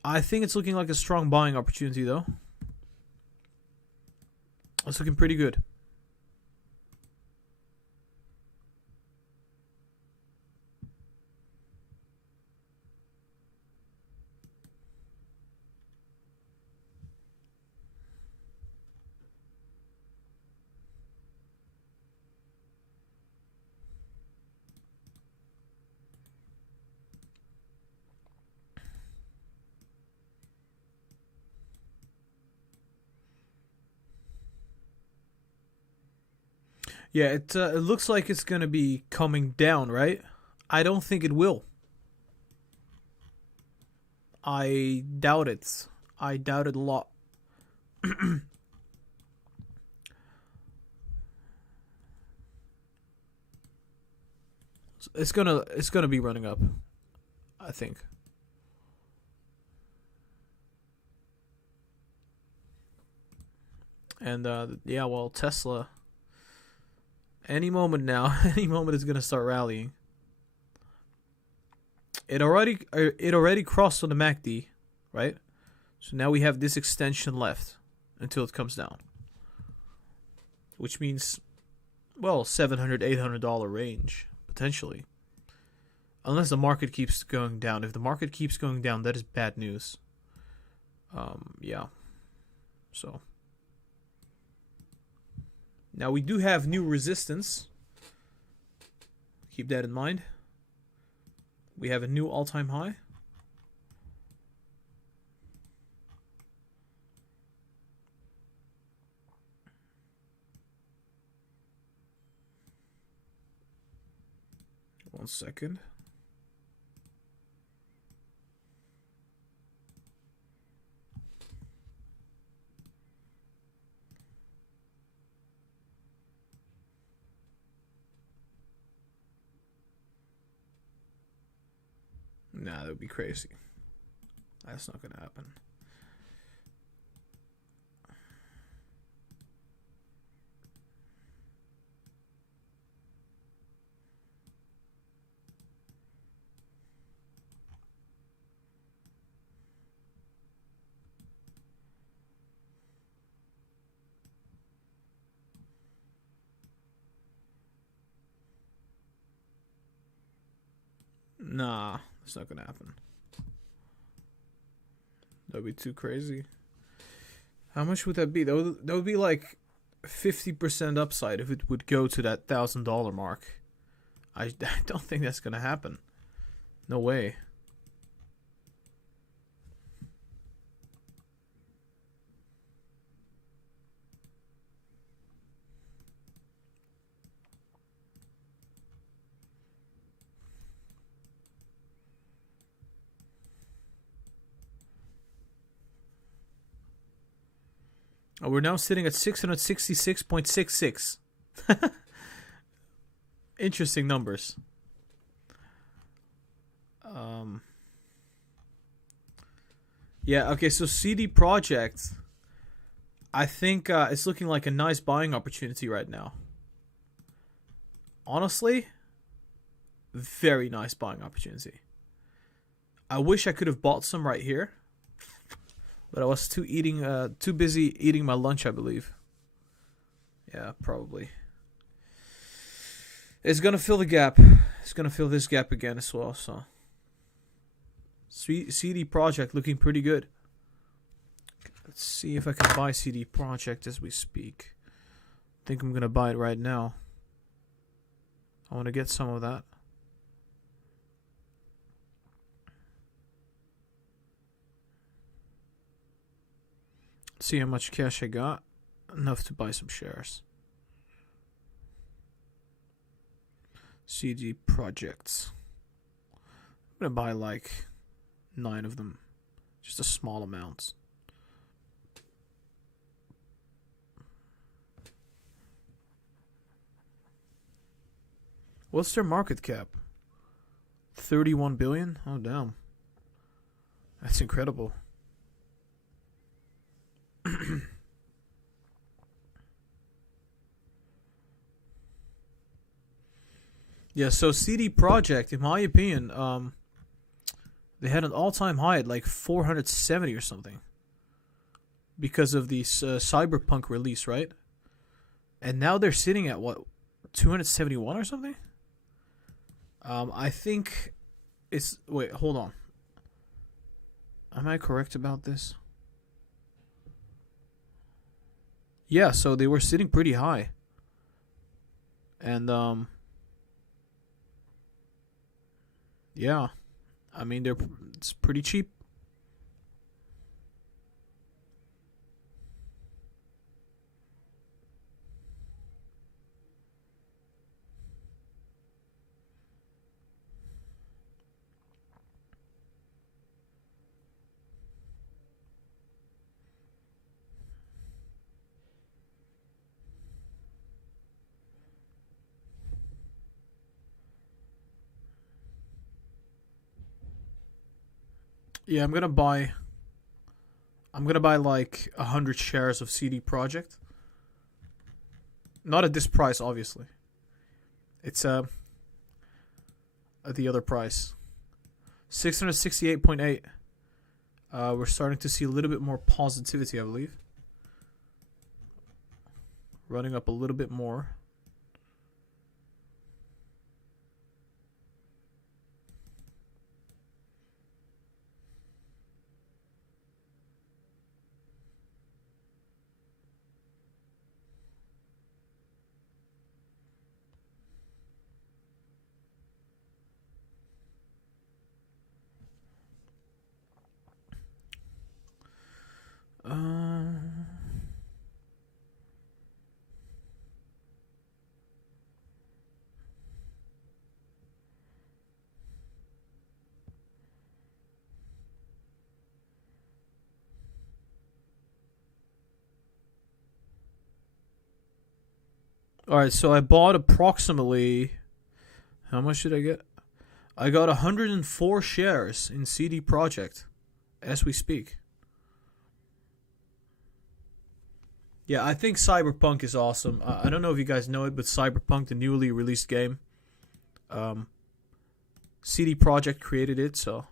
I think it's looking like a strong buying opportunity, though. It's looking pretty good. Yeah, it looks like it's going to be coming down, right? I don't think it will. I doubt it. I doubt it a lot. It's gonna be running up, I think. And yeah, well, Tesla, any moment now, any moment is gonna start rallying. It already crossed on the MACD, right? So now we have this extension left until it comes down, which means, well, $700, $800 range potentially, unless the market keeps going down. If the market keeps going down, that is bad news. Yeah. So now we do have new resistance. Keep that in mind. We have a new all-time high. One second. Nah, that would be crazy. That's not gonna happen. Nah, it's not gonna happen. That would be too crazy. How much would that be? That would be like 50% upside if it would go to that $1,000 mark. I don't think that's gonna happen. No way. Oh, we're now sitting at 666.66. Interesting numbers. Yeah, okay, so CD Projekt, I think it's looking like a nice buying opportunity right now. Honestly, very nice buying opportunity. I wish I could have bought some right here, but I was too busy eating my lunch, I believe. Yeah, probably. It's gonna fill the gap. It's gonna fill this gap again as well. So, CD Projekt looking pretty good. Let's see if I can buy CD Projekt as we speak. I think I'm gonna buy it right now. I want to get some of that. See how much cash I got. Enough to buy some shares. CD Projects. I'm gonna buy like 9 of them. Just a small amount. What's their market cap? 31 billion? Oh damn. That's incredible. Yeah, so CD Projekt, in my opinion, they had an all-time high at like 470 or something because of the Cyberpunk release, right? And now they're sitting at what, 271 or something? I think it's... Wait, hold on. Am I correct about this? Yeah, so they were sitting pretty high. And, yeah. I mean, it's pretty cheap. Yeah, I'm gonna buy like 100 shares of CD Projekt. Not at this price, obviously. It's at the other price. 668.8. We're starting to see a little bit more positivity, I believe. Running up a little bit more. Alright, so I bought approximately... How much did I get? I got 104 shares in CD Projekt as we speak. Yeah, I think Cyberpunk is awesome. I don't know if you guys know it, but Cyberpunk, the newly released game, CD Projekt created it, so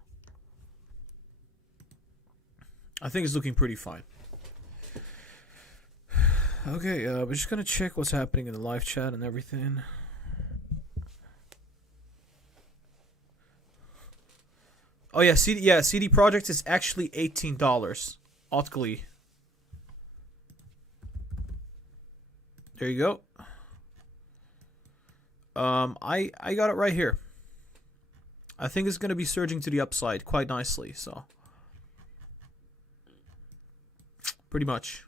I think it's looking pretty fine. Okay, we're just gonna check what's happening in the live chat and everything. Oh yeah, CD Projekt is actually $18. Oddly. There you go. I got it right here. I think it's gonna be surging to the upside quite nicely, so pretty much.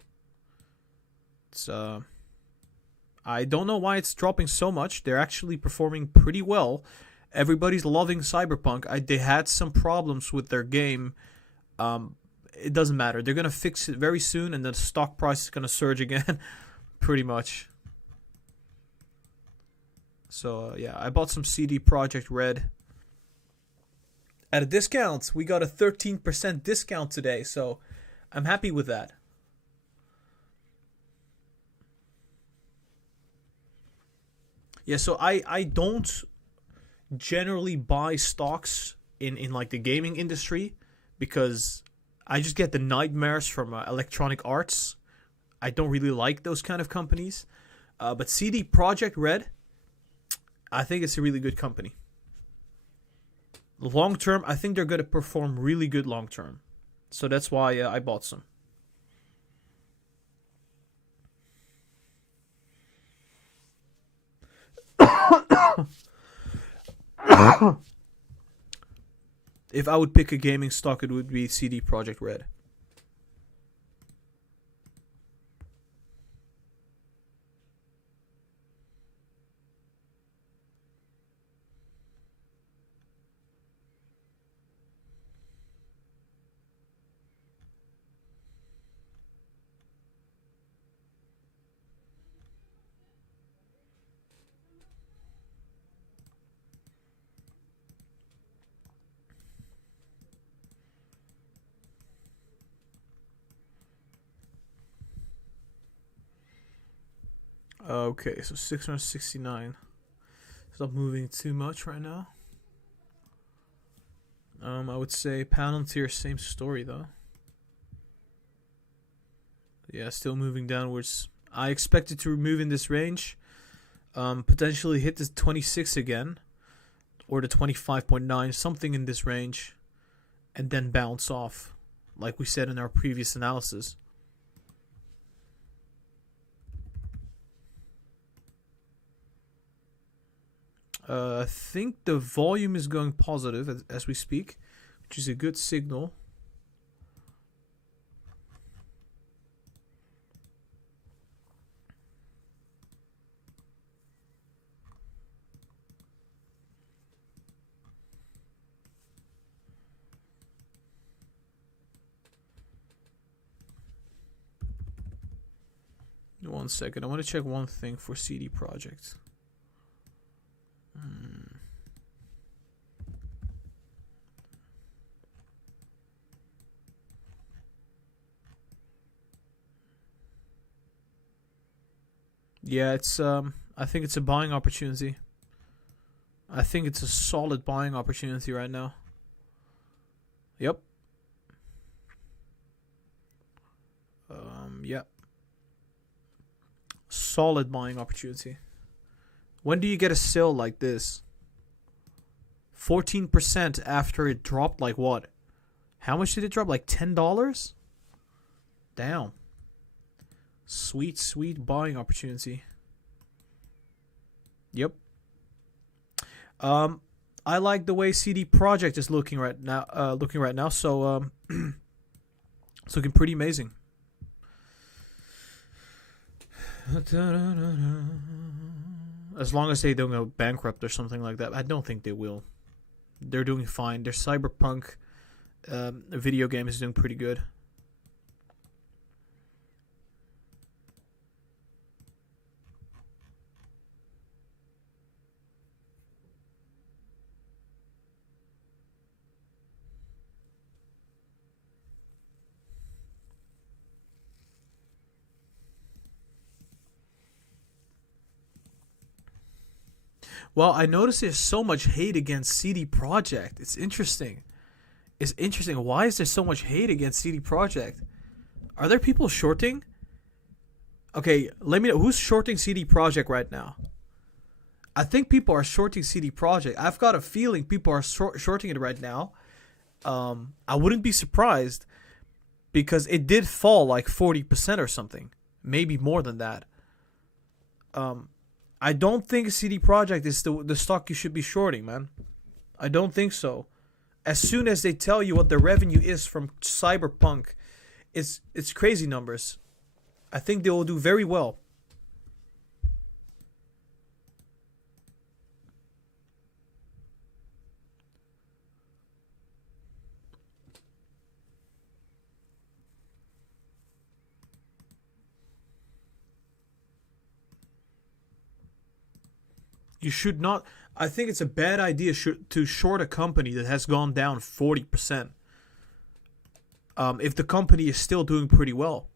It's I don't know why it's dropping so much. They're actually performing pretty well. Everybody's loving Cyberpunk. They had some problems with their game. It doesn't matter. They're gonna fix it very soon, and the stock price is gonna surge again. Pretty much. So yeah, I bought some CD Projekt Red at a discount. We got a 13% discount today, so I'm happy with that. Yeah, so I don't generally buy stocks in like the gaming industry because I just get the nightmares from Electronic Arts. I don't really like those kind of companies. But CD Projekt Red, I think it's a really good company. Long term, I think they're going to perform really good long term. So that's why I bought some. If I would pick a gaming stock, it would be CD Projekt Red. Okay, so 669. It's not moving too much right now. I would say Palantir, same story though. Yeah, still moving downwards. I expect it to move in this range. Potentially hit the 26 again. Or the 25.9, something in this range. And then bounce off. Like we said in our previous analysis. I think the volume is going positive as we speak, which is a good signal. One second, I want to check one thing for CD Projekt. Yeah, it's I think it's a buying opportunity. I think it's a solid buying opportunity right now. Yep. Yeah. Solid buying opportunity. When do you get a sell like this? 14% after it dropped like what? How much did it drop? Like $10? Damn. Sweet, sweet buying opportunity. Yep. I like the way CD Projekt is looking right now. So it's looking pretty amazing. As long as they don't go bankrupt or something like that. I don't think they will. They're doing fine. Their Cyberpunk video game is doing pretty good. Well, I noticed there's so much hate against CD Projekt. It's interesting. Why is there so much hate against CD Projekt? Are there people shorting? Okay, let me know. Who's shorting CD Projekt right now? I think people are shorting CD Projekt. I've got a feeling people are shorting it right now. I wouldn't be surprised because it did fall like 40% or something. Maybe more than that. I don't think CD Projekt is the stock you should be shorting, man. I don't think so. As soon as they tell you what the revenue is from Cyberpunk, it's crazy numbers. I think they will do very well. You should not. I think it's a bad idea to short a company that has gone down 40%. If the company is still doing pretty well.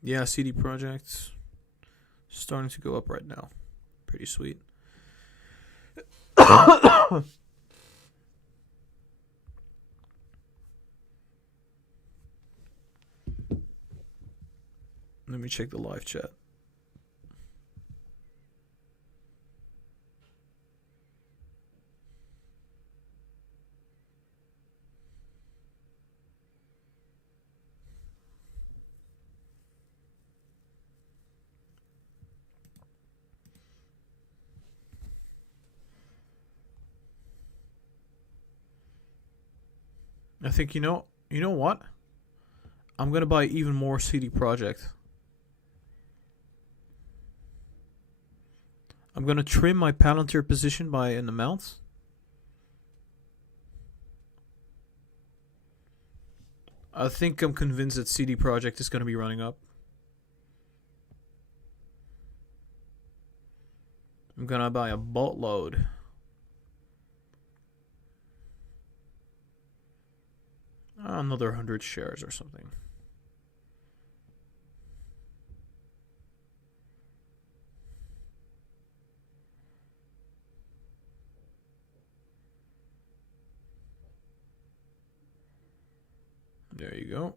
Yeah, CD Projekt's starting to go up right now. Pretty sweet. Let me check the live chat. I think you know what? I'm gonna buy even more CD Projekt. I'm gonna trim my Palantir position by an amount. I think I'm convinced that CD Projekt is gonna be running up. I'm gonna buy a boatload. Another 100 shares or something. There you go.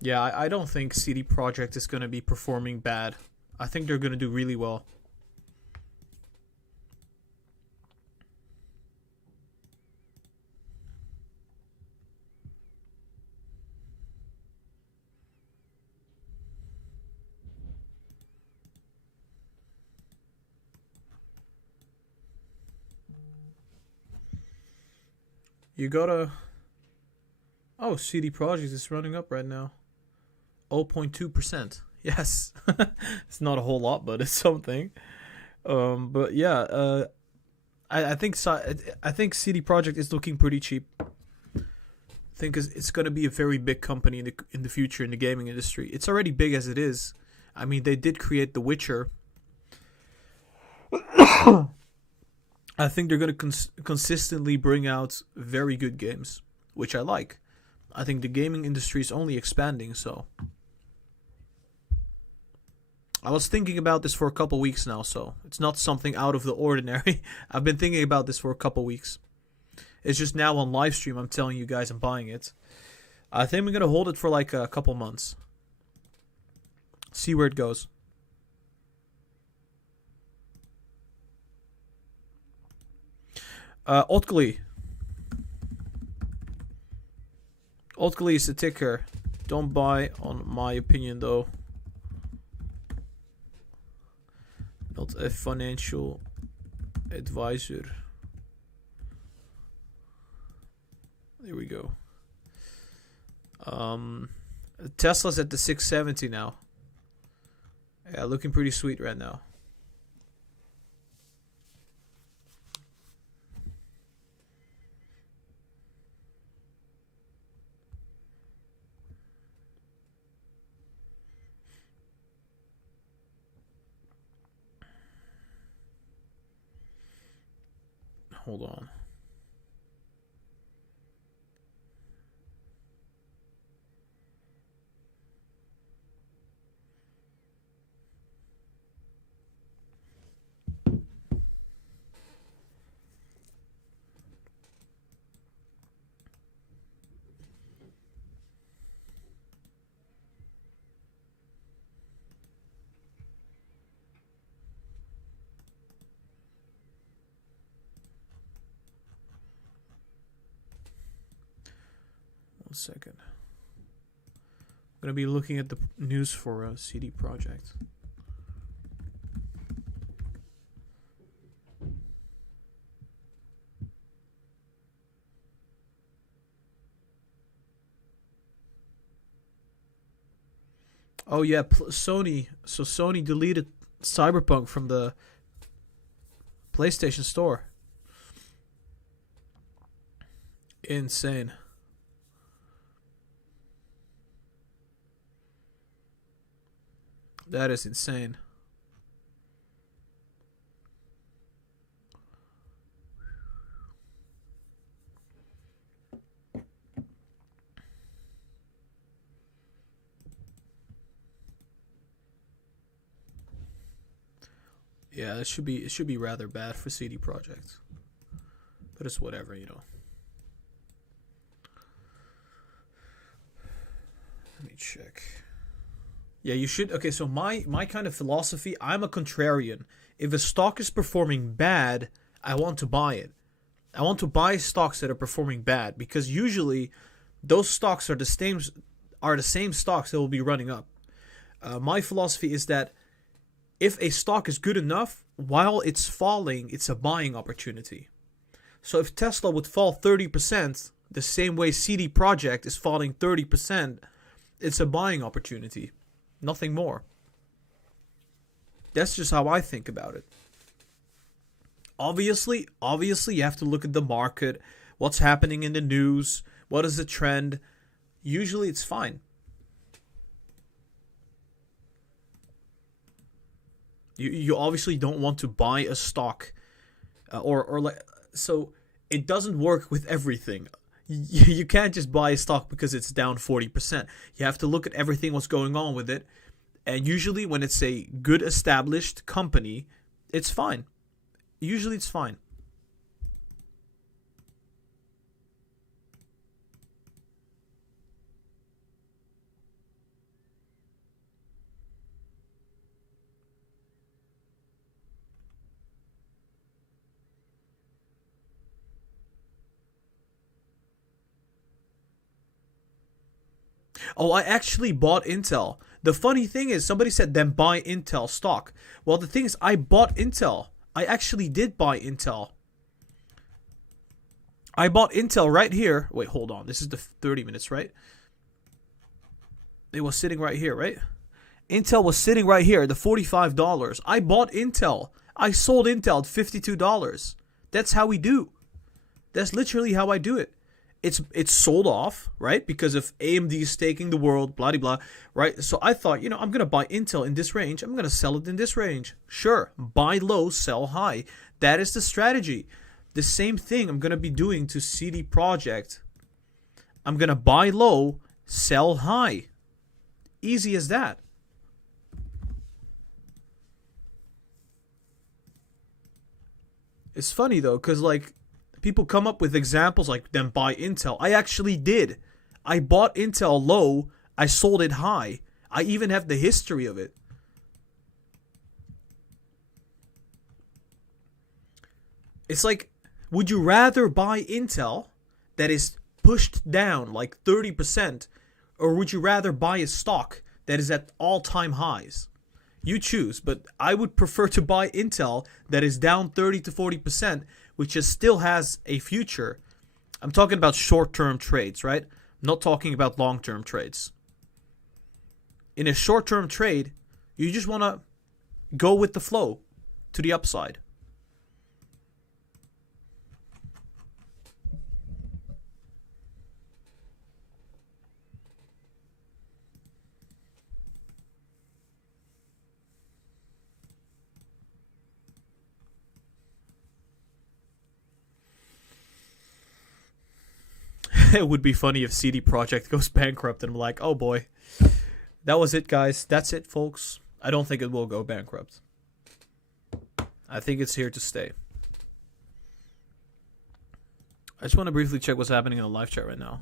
Yeah, I don't think CD Projekt is going to be performing bad. I think they're going to do really well. You gotta... Oh, CD Projekt is running up right now. 0.2%. Yes. It's not a whole lot, but it's something. But yeah, I think CD Projekt is looking pretty cheap. I think it's going to be a very big company in the future in the gaming industry. It's already big as it is. I mean, they did create The Witcher. I think they're going to consistently bring out very good games, which I like. I think the gaming industry is only expanding, so... I was thinking about this for a couple weeks now, so it's not something out of the ordinary. I've been thinking about this for a couple weeks. It's just now on live stream I'm telling you guys I'm buying it. I think I'm going to hold it for like a couple months. See where it goes. Otkli. Otkli is the ticker. Don't buy on my opinion though. Not a financial advisor. There we go. Tesla's at the 670 now. Yeah, looking pretty sweet right now. Hold on. One second. I'm going to be looking at the news for CD Projekt. Oh yeah, Sony. So Sony deleted Cyberpunk from the PlayStation Store. Insane. That is insane. Yeah, it should be rather bad for CD Projekt. But it's whatever, you know. Let me check. Yeah, you should. Okay, so my kind of philosophy, I'm a contrarian. If a stock is performing bad, I want to buy it. I want to buy stocks that are performing bad because usually those stocks are the same stocks that will be running up. My philosophy is that if a stock is good enough, while it's falling, it's a buying opportunity. So if Tesla would fall 30%, the same way CD Projekt is falling 30%, it's a buying opportunity. Nothing more. That's just how I think about it. Obviously, you have to look at the market, what's happening in the news, what is the trend. Usually it's fine. You obviously don't want to buy a stock, so it doesn't work with everything. You can't just buy a stock because it's down 40%. You have to look at everything, what's going on with it. And usually when it's a good established company, it's fine. Usually it's fine. Oh, I actually bought Intel. The funny thing is, somebody said, then buy Intel stock. Well, the thing is, I bought Intel. I actually did buy Intel. I bought Intel right here. Wait, hold on. This is the 30 minutes, right? It was sitting right here, right? Intel was sitting right here, the $45. I bought Intel. I sold Intel at $52. That's how we do. That's literally how I do it. It's sold off, right? Because if AMD is taking the world, blah, blah, blah, right? So I thought, I'm going to buy Intel in this range. I'm going to sell it in this range. Sure, buy low, sell high. That is the strategy. The same thing I'm going to be doing to CD Projekt. I'm going to buy low, sell high. Easy as that. It's funny, though, because, people come up with examples like, then buy Intel. I actually did. I bought Intel low. I sold it high. I even have the history of it. It's like, would you rather buy Intel that is pushed down like 30%, or would you rather buy a stock that is at all-time highs? You choose, but I would prefer to buy Intel that is down 30 to 40%, which still has a future. I'm talking about short-term trades, right? I'm not talking about long-term trades. In a short-term trade, you just want to go with the flow to the upside. It would be funny if CD Projekt goes bankrupt and I'm like, oh boy, that was it, guys. That's it, folks. I don't think it will go bankrupt. I think it's here to stay. I just want to briefly check what's happening in the live chat right now.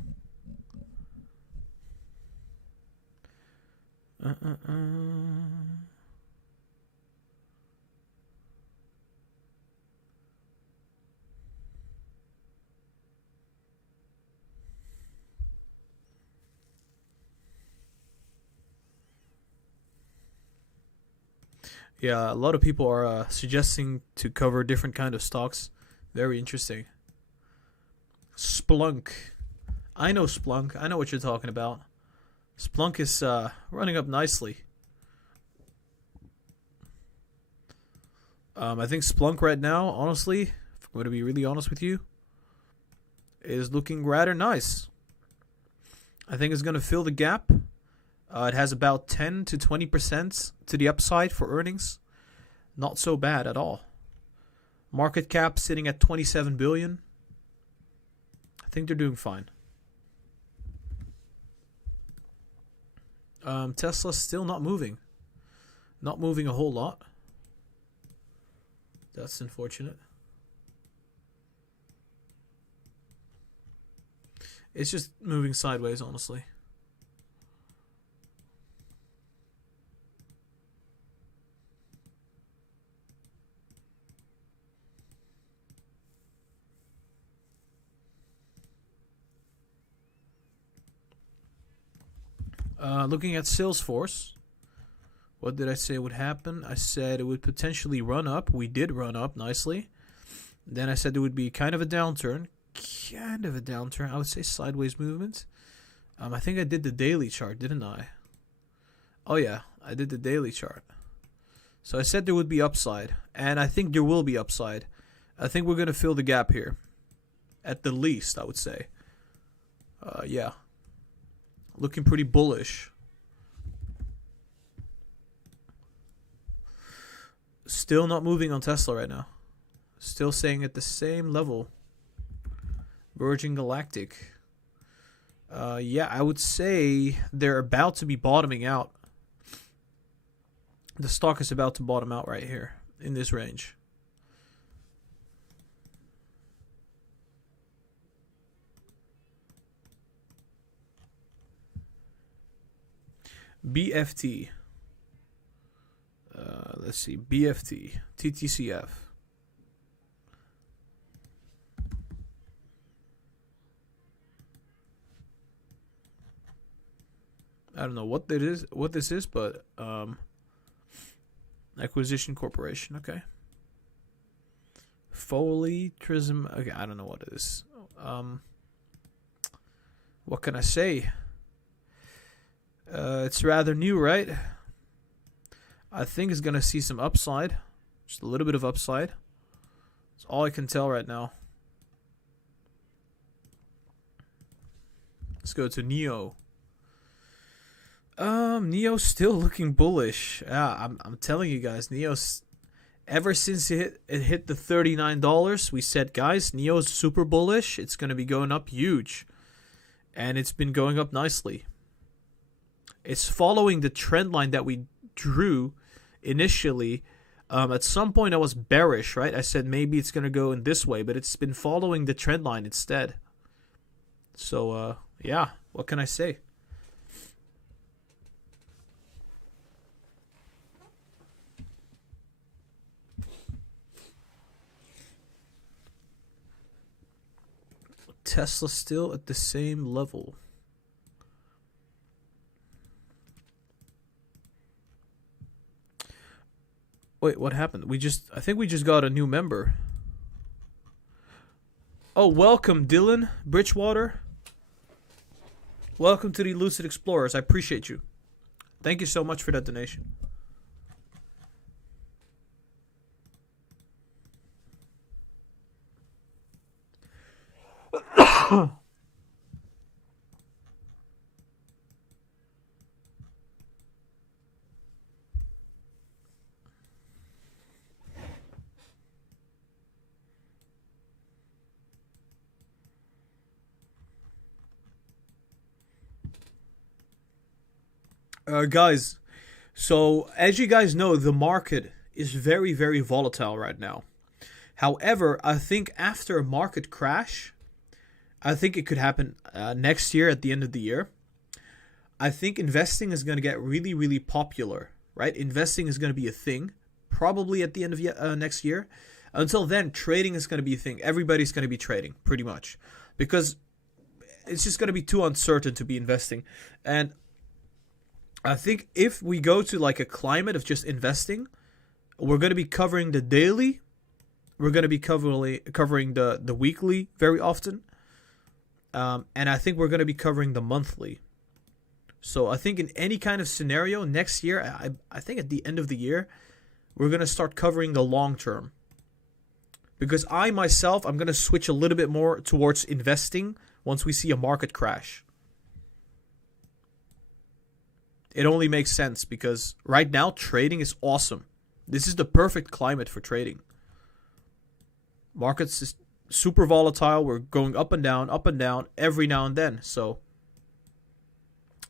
Yeah, a lot of people are suggesting to cover different kind of stocks. Very interesting. Splunk. I know Splunk. I know what you're talking about. Splunk is running up nicely. I think Splunk right now, honestly, if I'm going to be really honest with you, is looking rather nice. I think it's going to fill the gap. It has about 10 to 20% to the upside for earnings. Not so bad at all. Market cap sitting at 27 billion. I think they're doing fine. Tesla's still not moving. Not moving a whole lot. That's unfortunate. It's just moving sideways, honestly. Looking at Salesforce. What did I say would happen? I said it would potentially run up. We did run up nicely. Then I said there would be kind of a downturn. I would say sideways movement. I think I did the daily chart, didn't I? Oh yeah, I did the daily chart. So I said there would be upside, and I think there will be upside. I think we're going to fill the gap here. At the least, I would say. Yeah. Looking pretty bullish. Still not moving on Tesla right now. Still staying at the same level. Virgin Galactic. Yeah, I would say they're about to be bottoming out. The stock is about to bottom out right here in this range. BFT. Let's see. BFT. TTCF. I don't know what this is, but Acquisition Corporation, okay. Foley Trism, okay, I don't know what it is. What can I say? It's rather new, right? I think it's gonna see some upside, just a little bit of upside. That's all I can tell right now. Let's go to NEO. Neo's still looking bullish. Yeah, I'm telling you guys, Neo's ever since it hit the $39, we said, guys, Neo's super bullish. It's gonna be going up huge, and it's been going up nicely. It's following the trend line that we drew initially. At some point, I was bearish, right? I said maybe it's gonna go in this way, but it's been following the trend line instead. So, yeah, what can I say? Tesla still at the same level. Wait, what happened? I think we just got a new member. Oh, welcome, Dylan Bridgewater. Welcome to the Lucid Explorers. I appreciate you. Thank you so much for that donation. Guys, so as you guys know, the market is very, very volatile right now. However, I think after a market crash, I think it could happen next year at the end of the year. I think investing is going to get really, really popular, right? Investing is going to be a thing, probably at the end of next year. Until then, trading is going to be a thing. Everybody's going to be trading, pretty much, because it's just going to be too uncertain to be investing. And I think if we go to like a climate of just investing, we're going to be covering the daily. We're going to be covering the weekly very often. And I think we're going to be covering the monthly. So I think in any kind of scenario next year, I think at the end of the year, we're going to start covering the long term. Because I'm going to switch a little bit more towards investing once we see a market crash. It only makes sense because right now trading is awesome. This is the perfect climate for trading. Markets is super volatile. We're going up and down every now and then. So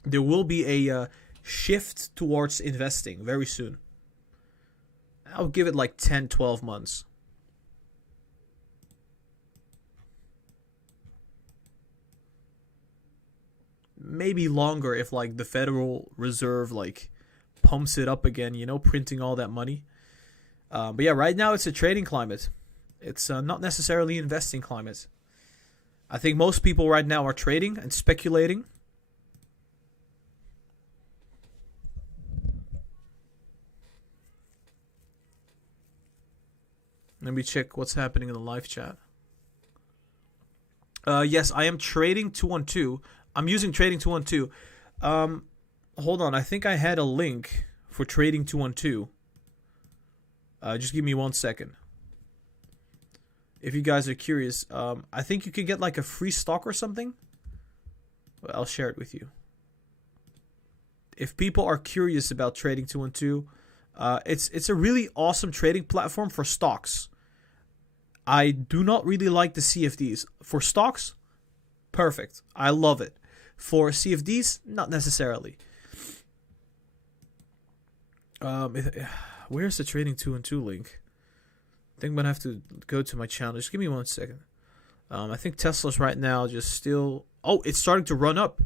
there will be a shift towards investing very soon. I'll give it like 10, 12 months. Maybe longer if like the Federal Reserve like pumps it up again, printing all that money. But yeah, right now it's a trading climate. It's not necessarily investing climate. I think most people right now are trading and speculating. Let me check what's happening in the live chat. Yes, I am trading 212. I'm using trading 212. Hold on. I think I had a link for trading 212. Just give me 1 second. If you guys are curious, I think you could get like a free stock or something. Well, I'll share it with you. If people are curious about trading 212, it's a really awesome trading platform for stocks. I do not really like the CFDs. For stocks, perfect. I love it. For CFDs, not necessarily. Where's the trading 212 link? I think I'm gonna have to go to my channel. Just give me 1 second. I think Tesla's right now just still. Oh, it's starting to run up.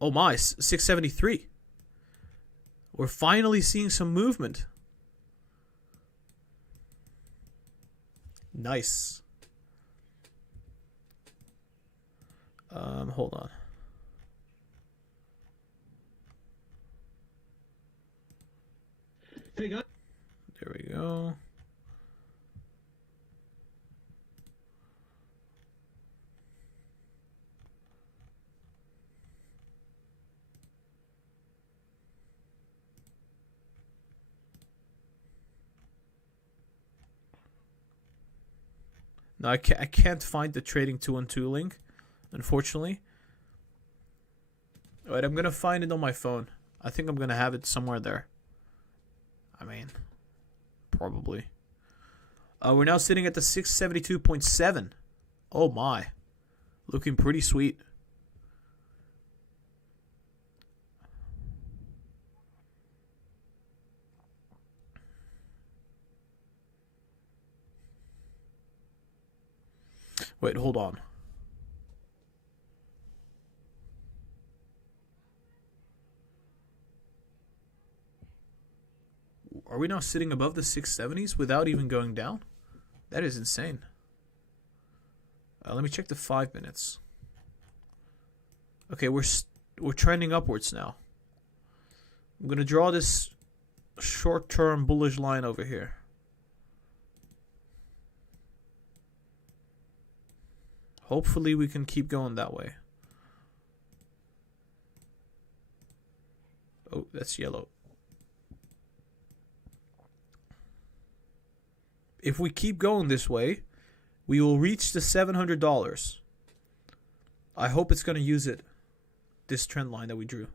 Oh my, 673. We're finally seeing some movement. Nice. Hold on. Hey guys. There we go. No, I can't find the trading 212 link, unfortunately. Alright, I'm gonna find it on my phone. I think I'm gonna have it somewhere there. I mean, probably. We're now sitting at the 672.7. Oh my. Looking pretty sweet. Wait, hold on. Are we now sitting above the 670s without even going down? That is insane. Let me check the 5 minutes. Okay, we're trending upwards now. I'm gonna draw this short-term bullish line over here. Hopefully we can keep going that way. Oh, that's yellow. If we keep going this way, we will reach the $700. I hope it's going to use it. This trend line that we drew.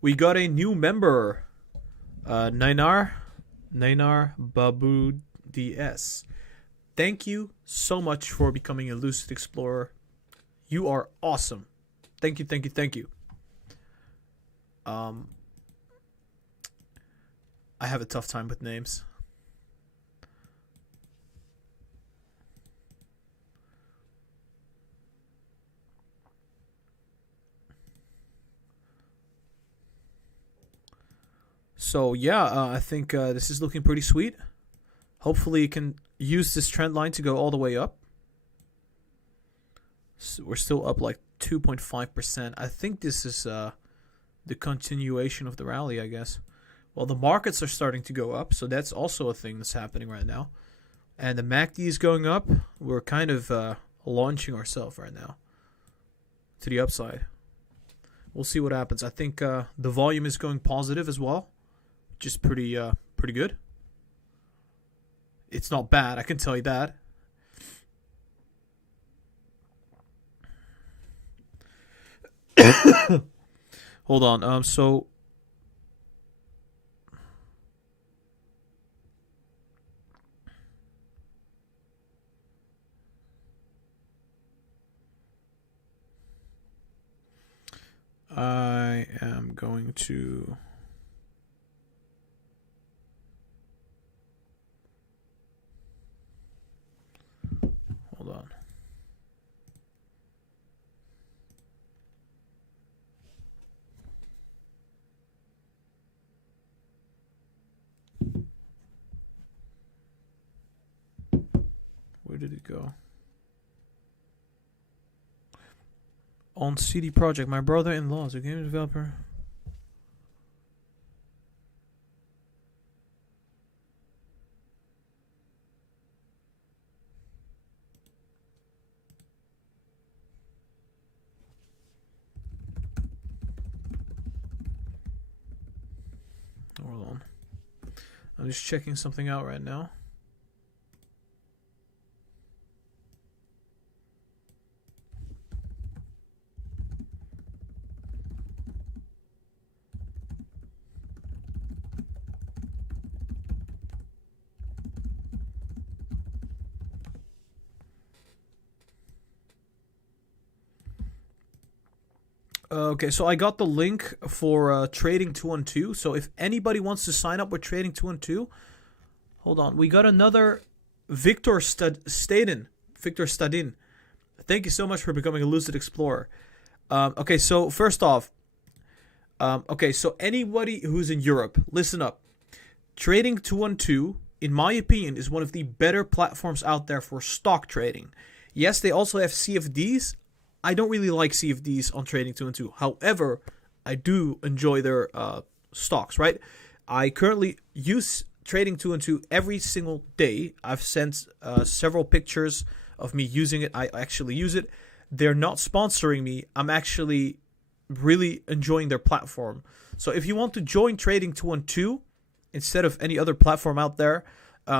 We got a new member, Nainar Babu DS. Thank you so much for becoming a Lucid Explorer. You are awesome. Thank you, thank you, thank you. I have a tough time with names. So yeah, I think this is looking pretty sweet. Hopefully you can use this trend line to go all the way up. So we're still up like 2.5%. I think this is the continuation of the rally, I guess. Well, the markets are starting to go up, so that's also a thing that's happening right now. And the MACD is going up. We're kind of launching ourselves right now to the upside. We'll see what happens. I think the volume is going positive as well, which is pretty good. It's not bad, I can tell you that. Hold on. So I am going to hold on. Where did it go? on CD Projekt. My brother-in-law is a game developer. Hold on. I'm just checking something out right now. Okay, so I got the link for Trading 212. So if anybody wants to sign up with Trading 212, hold on. We got another Victor Stadin. Victor Stadin. Thank you so much for becoming a Lucid Explorer. Okay, so first off, okay, so anybody who's in Europe, listen up. Trading 212, in my opinion, is one of the better platforms out there for stock trading. Yes, they also have CFDs. I don't really like CFDs on Trading 212. However, I do enjoy their stocks, right? I currently use Trading 212 every single day. I've sent several pictures of me using it. I actually use it. They're not sponsoring me. I'm actually really enjoying their platform. So if you want to join Trading 212 instead of any other platform out there,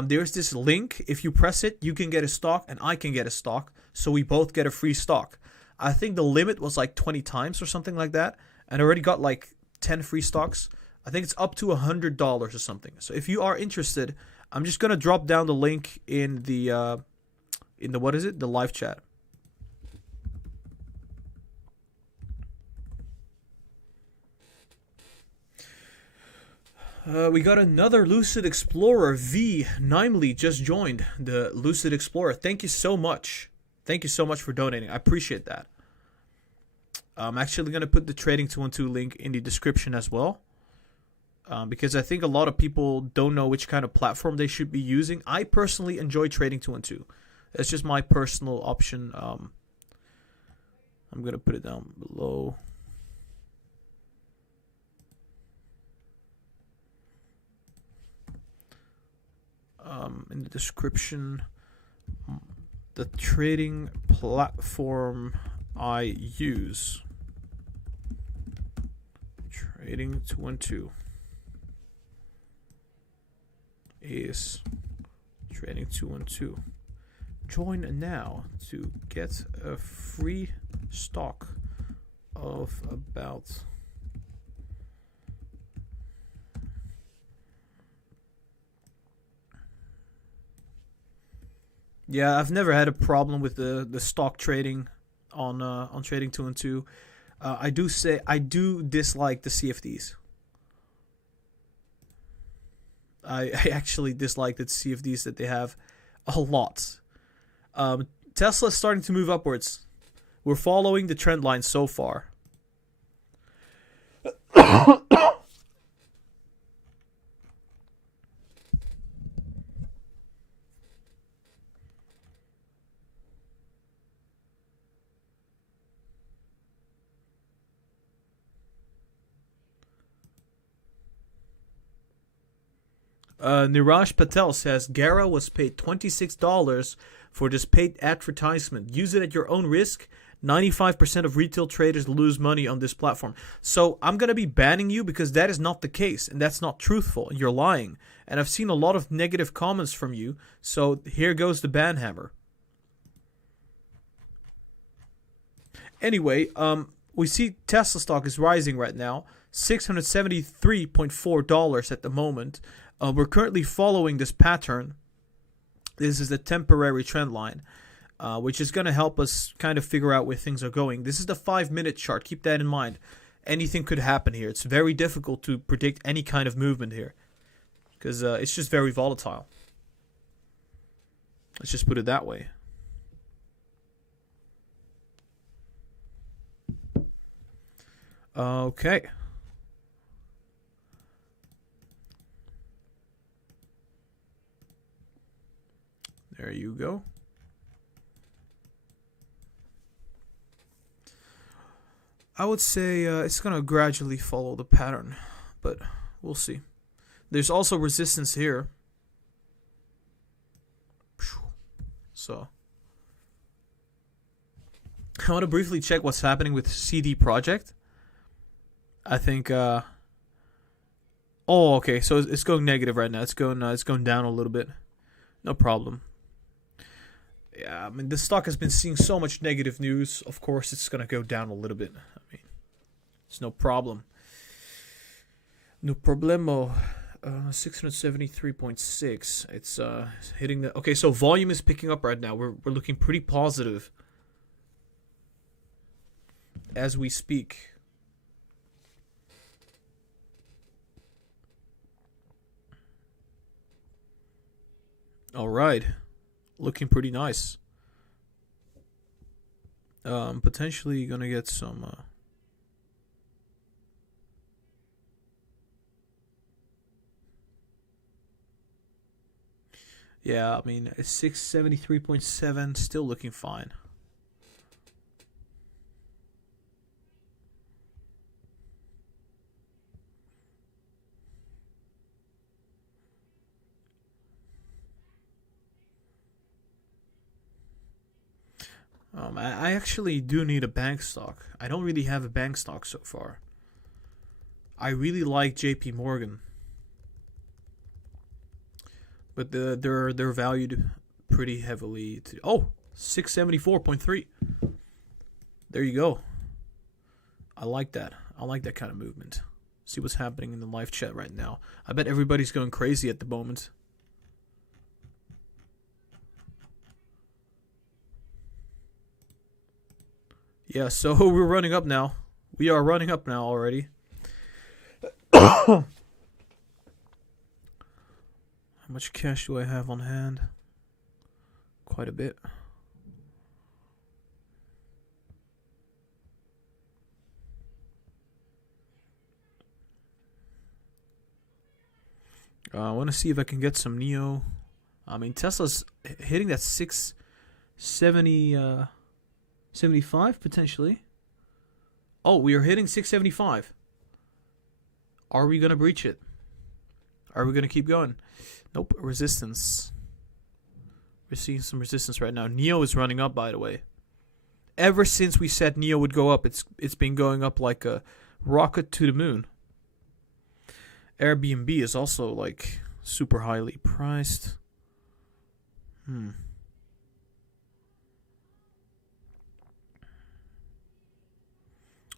there's this link. If you press it, you can get a stock and I can get a stock. So we both get a free stock. I think the limit was like 20 times or something like that. And I already got like 10 free stocks. I think it's up to $100 or something. So if you are interested, I'm just going to drop down the link in the what is it? The live chat. We got another Lucid Explorer. V. Nimely just joined the Lucid Explorer. Thank you so much. Thank you so much for donating. I appreciate that. I'm actually going to put the Trading 212 link in the description as well. Because I think a lot of people don't know which kind of platform they should be using. I personally enjoy Trading 212. It's just my personal option. I'm going to put it down below. In the description, the trading platform I use. Trading 212 is Trading 212. Join now to get a free stock of about Yeah, I've never had a problem with the stock trading on Trading 212. I do dislike the CFDs. I actually dislike the CFDs that they have a lot. Tesla's starting to move upwards. We're following the trend line so far. Niraj Patel says Gara was paid $26 for this paid advertisement. Use it at your own risk. 95% of retail traders lose money on this platform. So I'm going to be banning you because that is not the case and that's not truthful. You're lying. And I've seen a lot of negative comments from you. So here goes the ban hammer. Anyway, we see Tesla stock is rising right now. $673.4 at the moment. We're currently following this pattern. This is a temporary trend line, which is going to help us kind of figure out where things are going. This is the 5-minute chart. Keep that in mind. Anything could happen here. It's very difficult to predict any kind of movement here because it's just very volatile. Let's just put it that way. Okay. There you go. I would say it's going to gradually follow the pattern, but we'll see. There's also resistance here. So I want to briefly check what's happening with CD Projekt. I think oh, okay, so it's going negative right now. It's going down a little bit. No problem. Yeah, I mean, this stock has been seeing so much negative news. Of course, it's going to go down a little bit. I mean, it's no problem. No problemo. 673.6. It's hitting the... Okay, so volume is picking up right now. We're looking pretty positive as we speak. All right. Looking pretty nice. Potentially gonna get some yeah, I mean, 673.7 still looking fine. I actually do need a bank stock. I don't really have a bank stock so far. I really like JP Morgan. But they're valued pretty heavily. Oh, 674.3. There you go. I like that. I like that kind of movement. See what's happening in the live chat right now. I bet everybody's going crazy at the moment. Yeah, so we're running up now. We are running up now already. How much cash do I have on hand? Quite a bit. I want to see if I can get some Neo. I mean, Tesla's hitting that 670, 75 potentially. Oh, we are hitting 675. Are we going to breach it? Are we going to keep going? Nope, resistance. We're seeing some resistance right now. Neo is running up, by the way. Ever since we said Neo would go up, it's been going up like a rocket to the moon. Airbnb is also like super highly priced.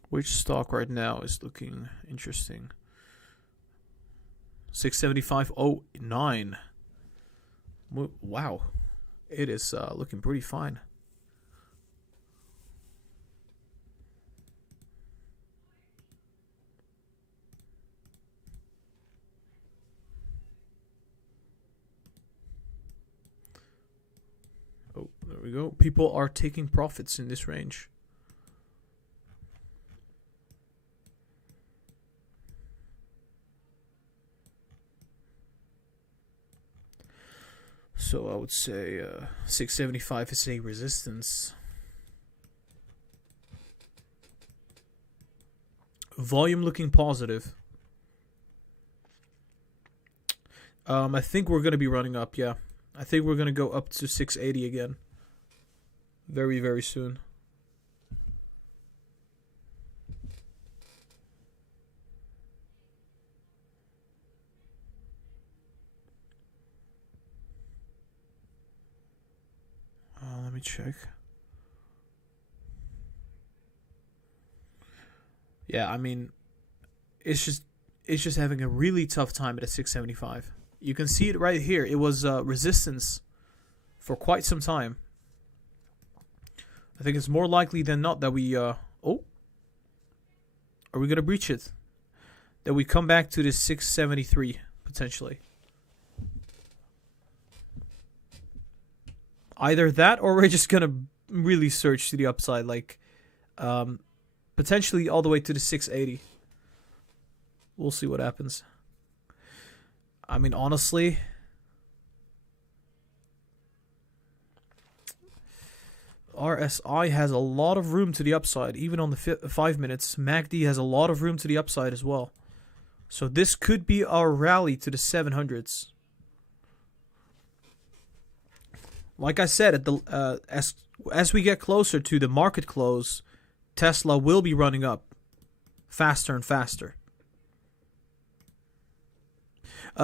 Which stock right now is looking interesting? 675.09. Wow. It is looking pretty fine. Oh, there we go. People are taking profits in this range. So I would say 675 is a resistance. Volume looking positive. I think we're going to be running up, yeah. I think we're going to go up to 680 again. Very, very soon. Let me check. Yeah, I mean, it's just having a really tough time at a 675. You can see it right here. It was resistance for quite some time. I think it's more likely than not that we are we gonna breach it? That we come back to this 673 potentially. Either that, or we're just gonna really surge to the upside, like potentially all the way to the 680. We'll see what happens. I mean, honestly, RSI has a lot of room to the upside, even on the 5 minutes. MACD has a lot of room to the upside as well. So this could be our rally to the 700s. Like I said, at the as we get closer to the market close, Tesla will be running up faster and faster.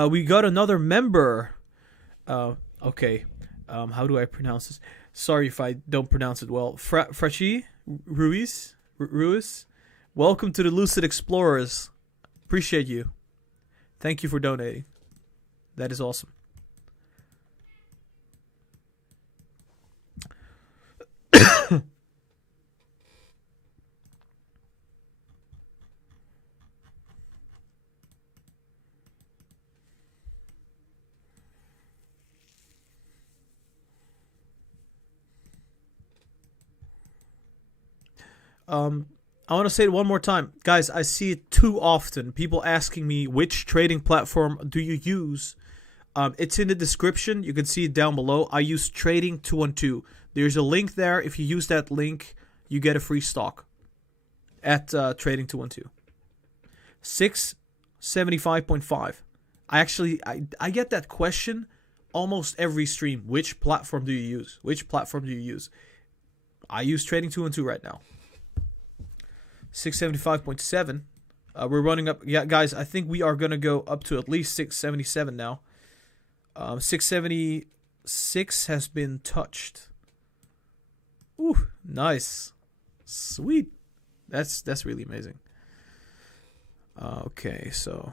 We got another member. Okay. How do I pronounce this? Sorry if I don't pronounce it well. Frachi Ruiz. Welcome to the Lucid Explorers. Appreciate you. Thank you for donating. That is awesome. I want to say it one more time. Guys, I see it too often. People asking me, which trading platform do you use? It's in the description. You can see it down below. I use Trading 212. There's a link there. If you use that link, you get a free stock at Trading 212. 675.5. I get that question almost every stream. Which platform do you use? Which platform do you use? I use Trading 212 right now. 675.7. We're running up. Yeah, guys, I think we are going to go up to at least 677 now. 676 has been touched. Ooh, nice. Sweet. That's really amazing. Okay, so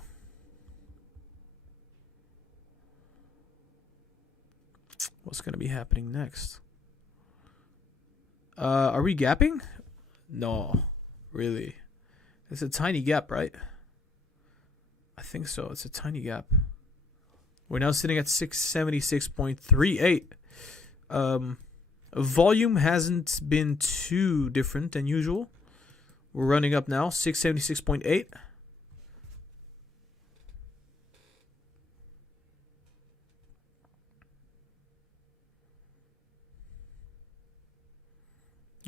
what's going to be happening next? Are we gapping? No. Really? It's a tiny gap, right? I think so. It's a tiny gap. We're now sitting at 676.38. Volume hasn't been too different than usual. We're running up now. 676.8.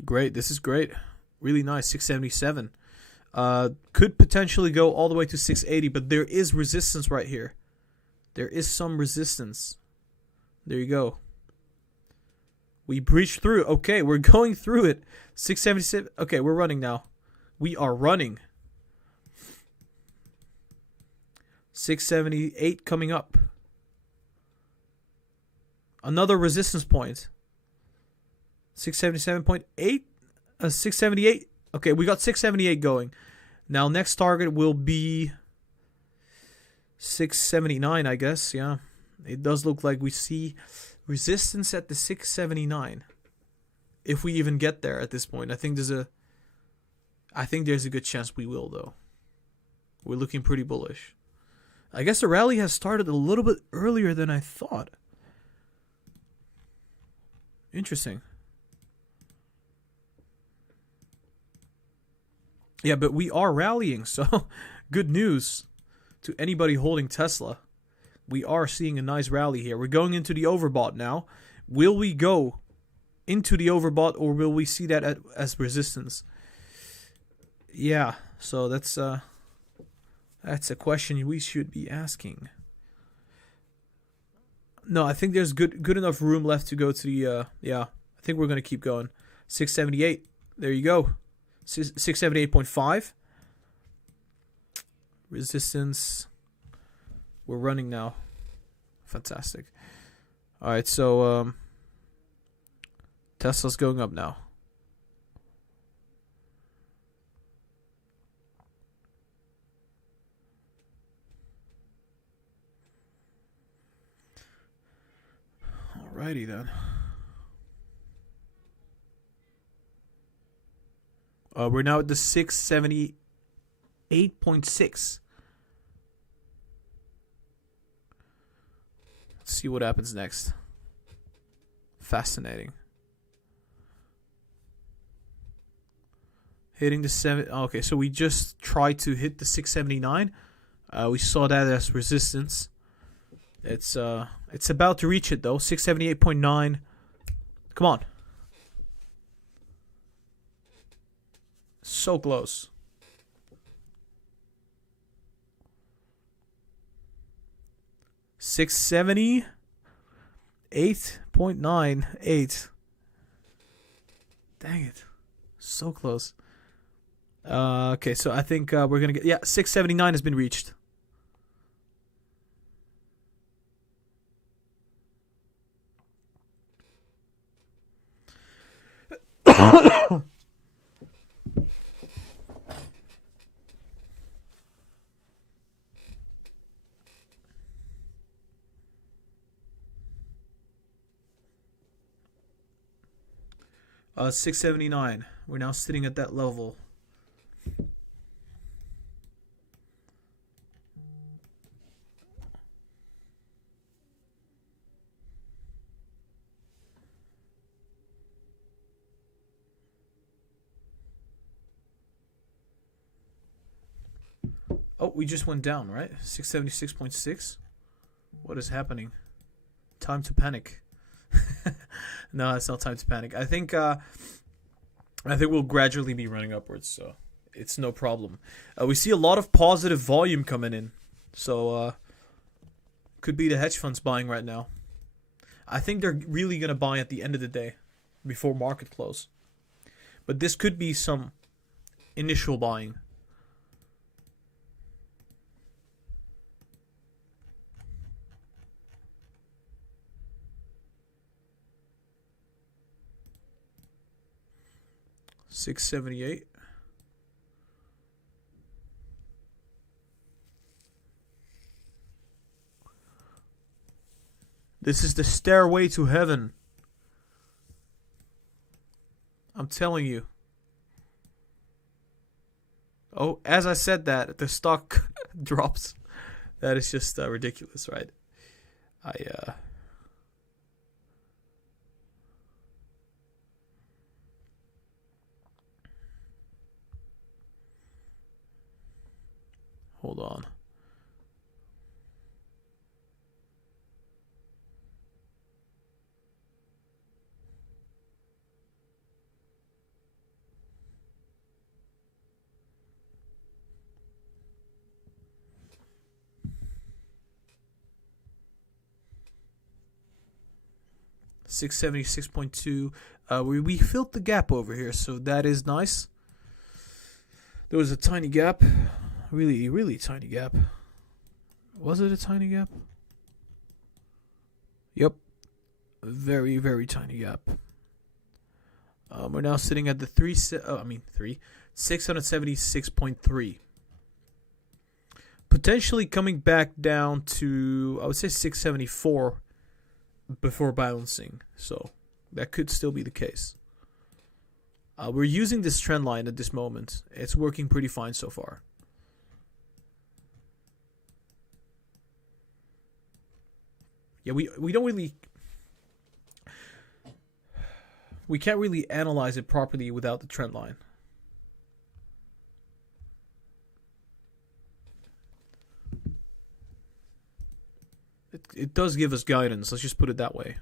Great. This is great. Really nice. 677. Could potentially go all the way to 680, but there is resistance right here. There is some resistance. There you go. We breached through. Okay, we're going through it. 677. Okay, we're running now. We are running. 678 coming up. Another resistance point. 677.8. 678. Okay, we got 678 going. Now, next target will be 679, I guess. Yeah, it does look like we see resistance at the 679. If we even get there at this point, I think there's a good chance we will, though. We're looking pretty bullish. I guess the rally has started a little bit earlier than I thought. Interesting. Yeah, but we are rallying, so good news to anybody holding Tesla. We are seeing a nice rally here. We're going into the overbought now. Will we go into the overbought, or will we see that as resistance? Yeah, so that's a question we should be asking. No, I think there's good enough room left to go to the yeah. I think we're gonna keep going. 678. There you go. 678.5. Resistance. We're running now. Fantastic. All right, so Tesla's going up now. Alrighty then. We're now at the 678.6. Let's see what happens next. Fascinating. Hitting the 7. Okay, so we just tried to hit the 679. We saw that as resistance. It's about to reach it though. 678.9. Come on. So close. $678.98. Dang it. So close. Okay, so I think we're going to get... Yeah, 679 has been reached. Uh, 679. We're now sitting at that level. Oh, we just went down, right? 676.6. What is happening? Time to panic. No, it's not time to panic. I think we'll gradually be running upwards, so it's no problem. We see a lot of positive volume coming in, so could be the hedge funds buying right now. I think they're really gonna buy at the end of the day, before market close. But this could be some initial buying. $678. This is the stairway to heaven. I'm telling you. Oh, as I said that, the stock drops. That is just ridiculous, right? Hold on. $676.2. We filled the gap over here, so that is nice. There was a tiny gap. Really, really tiny gap. Was it a tiny gap? Yep. Very, very tiny gap. We're now sitting at the 676.3. Potentially coming back down to, I would say 674 before balancing. So that could still be the case. We're using this trend line at this moment. It's working pretty fine so far. Yeah, we don't really... We can't really analyze it properly without the trend line. It does give us guidance, let's just put it that way.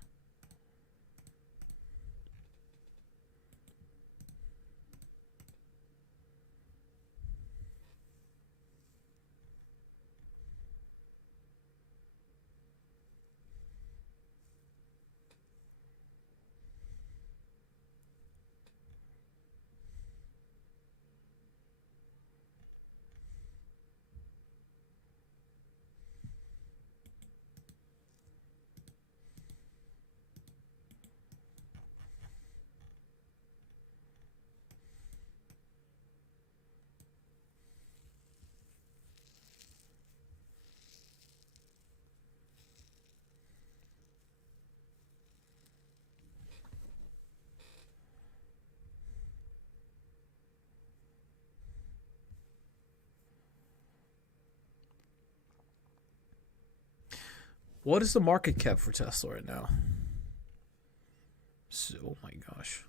What is the market cap for Tesla right now? So, oh my gosh.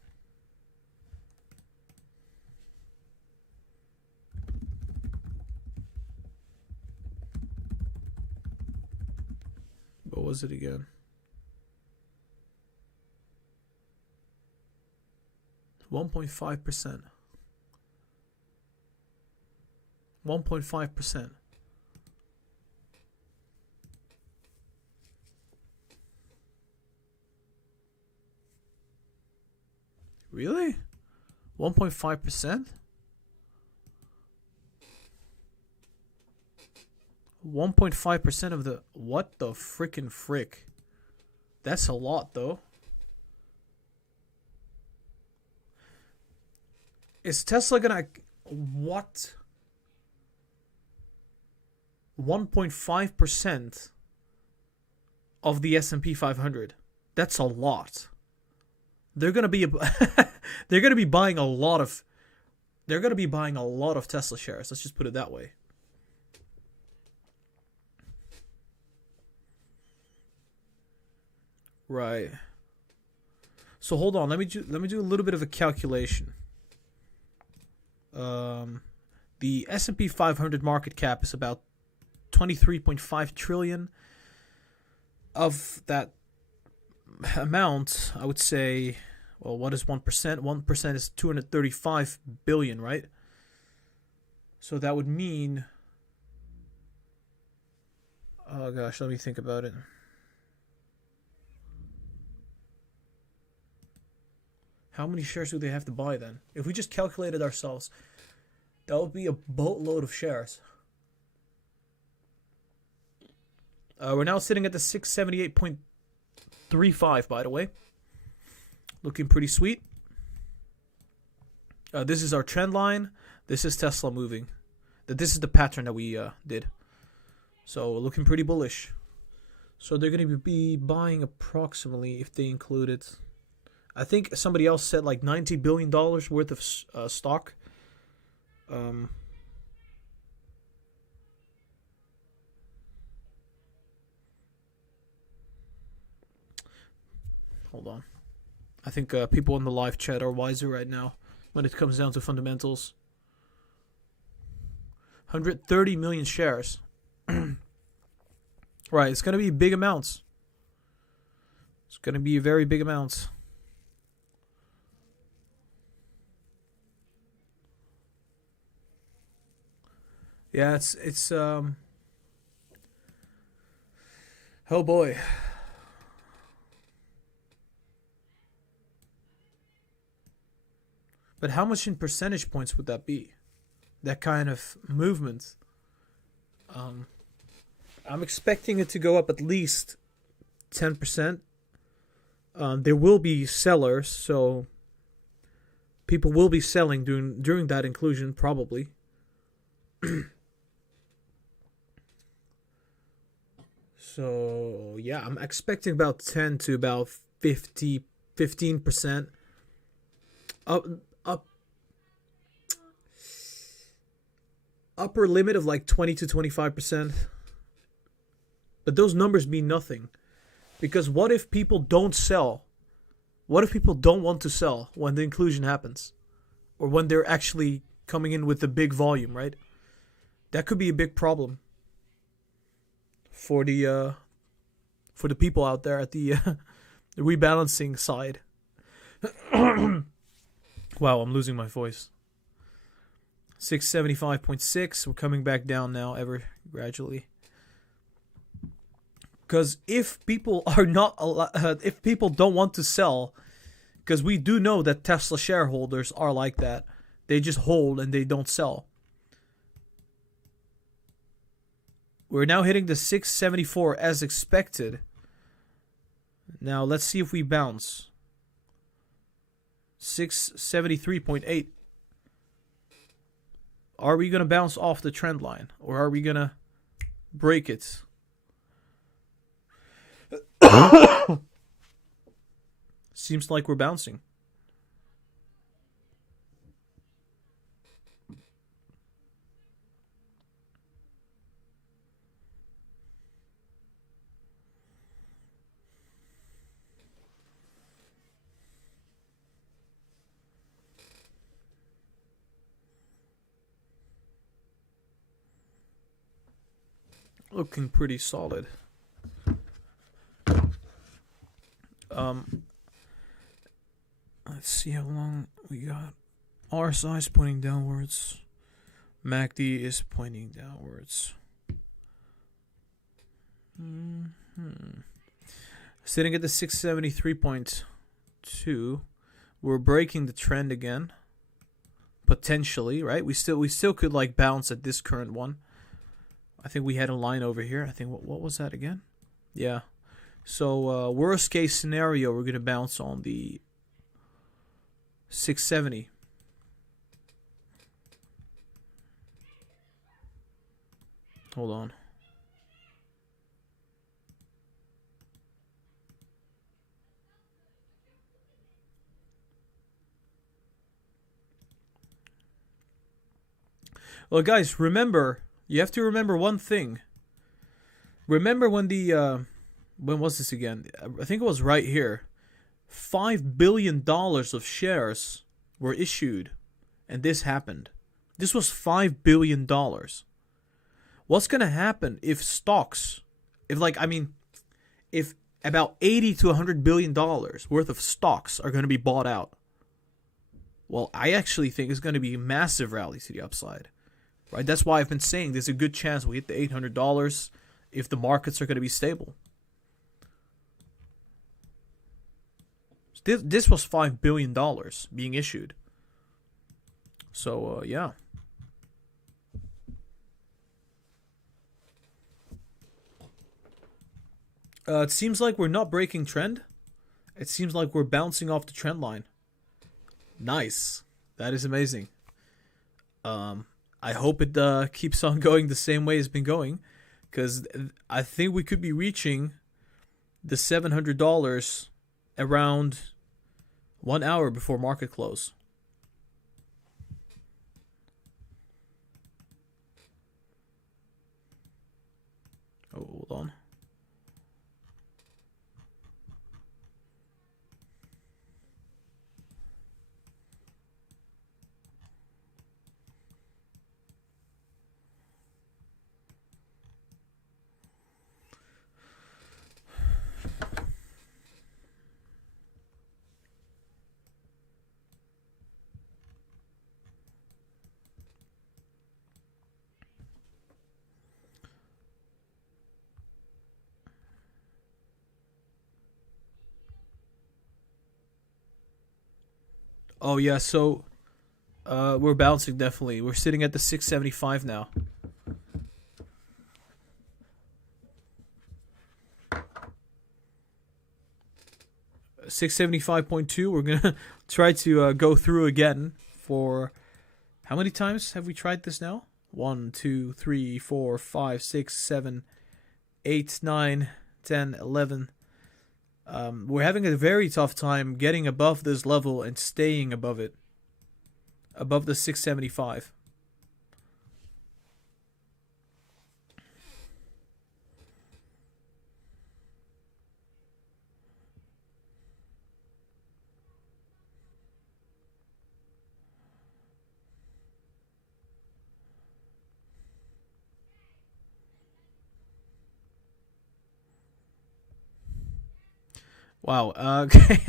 What was it again? 1.5%. 1.5%. Really? 1.5%? 1.5% of the... What the frickin' frick? That's a lot, though. Is Tesla gonna... What? 1.5% of the S&P 500. That's a lot. They're gonna be they're gonna be buying a lot of Tesla shares. Let's just put it that way. Right. So hold on. Let me do a little bit of a calculation. The S&P 500 market cap is about 23.5 trillion. Of that amount, I would say, well, what is 1%? 1% is 235 billion, right? So that would mean, oh gosh, let me think about it. How many shares do they have to buy then? If we just calculated ourselves, that would be a boatload of shares. We're now sitting at the 678.35, by the way. Looking pretty sweet. This is our trend line. This is Tesla moving. This is the pattern that we did. So looking pretty bullish. So they're going to be buying approximately, if they include it, I think somebody else said like $90 billion worth of stock. Hold on. I think people in the live chat are wiser right now when it comes down to fundamentals. 130 million shares. Right, it's going to be big amounts. It's going to be very big amounts. Yeah, it's oh boy. But how much in percentage points would that be? That kind of movement. I'm expecting it to go up at least 10%. There will be sellers, so people will be selling during that inclusion, probably. So yeah, I'm expecting about 10 to about 15%. Upper limit of like 20 to 25%. But those numbers mean nothing. Because what if people don't sell? What if people don't want to sell when the inclusion happens? Or when they're actually coming in with the big volume, right? That could be a big problem for the people out there at the rebalancing side. Wow, I'm losing my voice. 675.6. We're coming back down now, ever gradually. Because if people are not, if people don't want to sell, because we do know that Tesla shareholders are like that, they just hold and they don't sell. We're now hitting the 674 as expected. Now let's see if we bounce. 673.8. Are we going to bounce off the trend line? Or are we going to break it? Seems like we're bouncing. Looking pretty solid. Let's see how long we got. RSI's pointing downwards. MACD is pointing downwards. Sitting at the 673.2. We're breaking the trend again. Potentially, right? We still could like bounce at this current one. I think we had a line over here. I think what was that again? Yeah. So worst case scenario, we're gonna bounce on the 670. Hold on. Well, guys, remember, you have to remember one thing. Remember when when was this again? I think it was right here. $5 billion of shares were issued, and this happened. This was $5 billion. What's going to happen if stocks, if about 80 to $100 billion worth of stocks are going to be bought out? Well, I actually think it's going to be a massive rally to the upside. Right? That's why I've been saying there's a good chance we hit the $800 if the markets are going to be stable. This was $5 billion being issued. So, yeah. It seems like we're not breaking trend. It seems like we're bouncing off the trend line. Nice. That is amazing. I hope it keeps on going the same way it's been going, because I think we could be reaching the $700 around 1 hour before market close. Oh, hold on. Oh yeah, so we're bouncing definitely. We're sitting at the 675 now. $675.2. We're gonna try to go through again for how many times have we tried this now? 1, 2, 3, 4, 5, 6, 7, 8, 9, 10, 11. We're having a very tough time getting above this level and staying above it. Above the 675. Wow. Okay.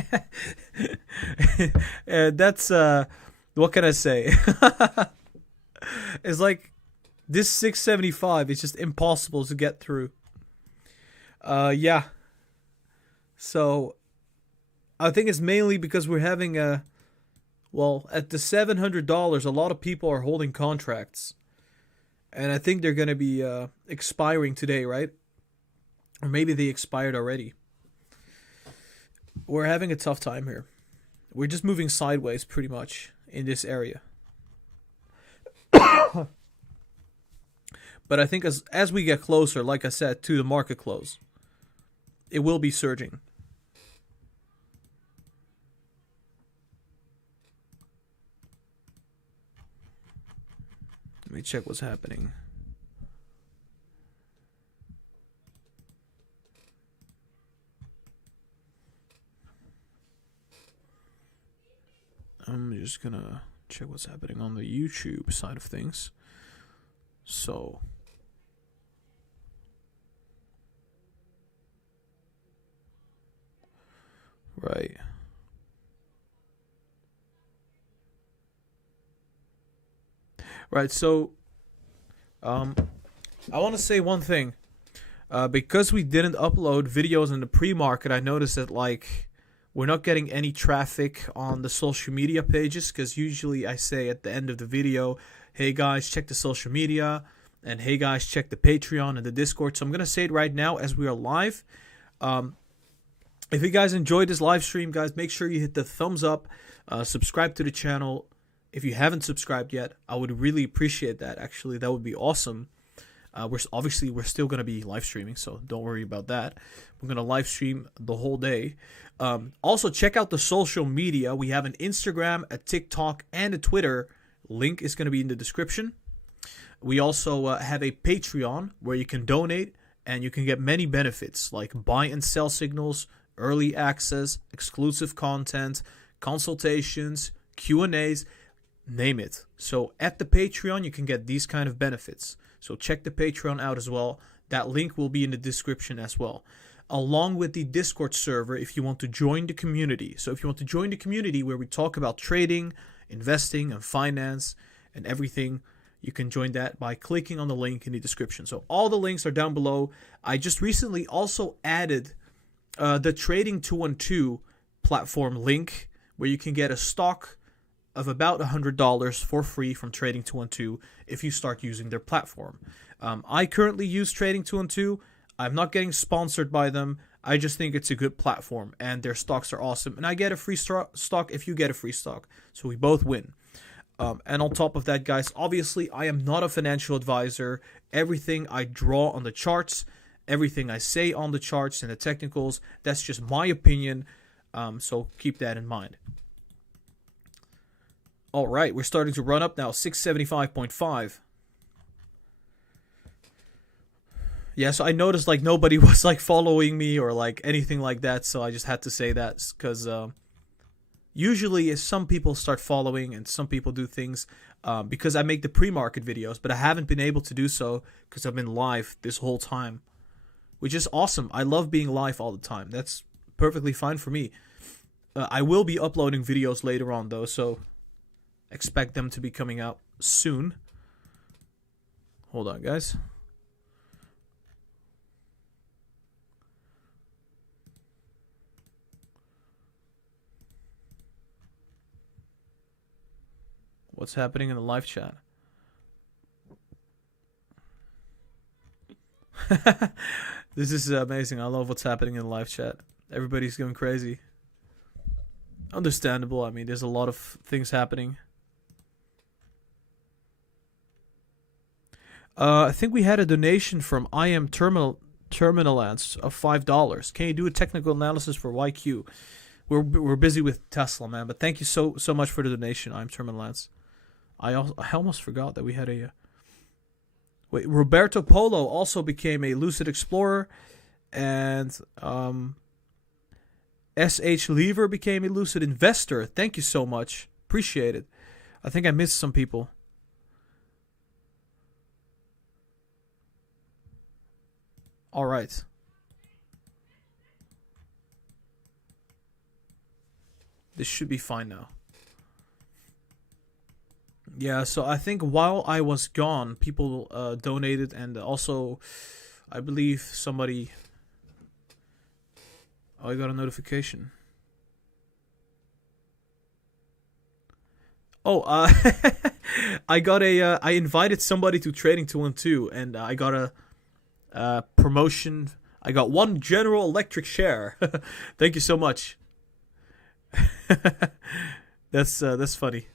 That's what can I say? It's like this 675 is just impossible to get through. Yeah. So I think it's mainly because we're having at the $700, a lot of people are holding contracts. And I think they're going to be expiring today, right? Or maybe they expired already. We're having a tough time here. We're just moving sideways pretty much in this area. But I think as we get closer, like I said, to the market close, it will be surging. Let me check what's happening. I'm just gonna check what's happening on the YouTube side of things. So, right. Right, so Um, I want to say one thing. Because we didn't upload videos in the pre-market, I noticed that like we're not getting any traffic on the social media pages, because usually I say at the end of the video, hey guys, check the social media, and hey guys, check the Patreon and the Discord. So I'm going to say it right now as we are live. If you guys enjoyed this live stream, guys, make sure you hit the thumbs up, subscribe to the channel. If you haven't subscribed yet, I would really appreciate that. Actually, that would be awesome. We're still gonna be live streaming, so don't worry about that. We're gonna live stream the whole day. Also, check out the social media. We have an Instagram, a TikTok, and a Twitter. Link is gonna be in the description. We also have a Patreon where you can donate and you can get many benefits like buy and sell signals, early access, exclusive content, consultations, Q&As, name it. So at the Patreon, you can get these kind of benefits. So check the Patreon out as well. That link will be in the description as well. Along with the Discord server if you want to join the community. So if you want to join the community where we talk about trading, investing, and finance, and everything, you can join that by clicking on the link in the description. So all the links are down below. I just recently also added the Trading 212 platform link where you can get a stock of about $100 for free from Trading 212 if you start using their platform. I currently use Trading 212. I'm not getting sponsored by them. I just think it's a good platform and their stocks are awesome. And I get a free stock if you get a free stock. So we both win. And on top of that, guys, obviously I am not a financial advisor. Everything I draw on the charts, everything I say on the charts and the technicals, that's just my opinion. So keep that in mind. All right, we're starting to run up now, 675.5. Yeah, so I noticed like nobody was like following me or like anything like that, so I just had to say that because usually some people start following and some people do things because I make the pre-market videos, but I haven't been able to do so because I've been live this whole time, which is awesome. I love being live all the time. That's perfectly fine for me. I will be uploading videos later on though, so expect them to be coming out soon. Hold on, guys. What's happening in the live chat? This is amazing. I love what's happening in the live chat. Everybody's going crazy. Understandable. I mean, there's a lot of things happening. I think we had a donation from I Am Terminalance of $5. Can you do a technical analysis for YQ? We're busy with Tesla, man. But thank you so much for the donation. I Am Terminalance. I almost forgot that we had a. Wait, Roberto Polo also became a Lucid Explorer, and SH Lever became a Lucid Investor. Thank you so much. Appreciate it. I think I missed some people. All right. This should be fine now. Yeah, so I think while I was gone, people donated, and also I believe somebody. Oh, I got a notification. Oh, I got a. I invited somebody to Trading 212, and I got a promotion. I got one General Electric share. Thank you so much. That's funny.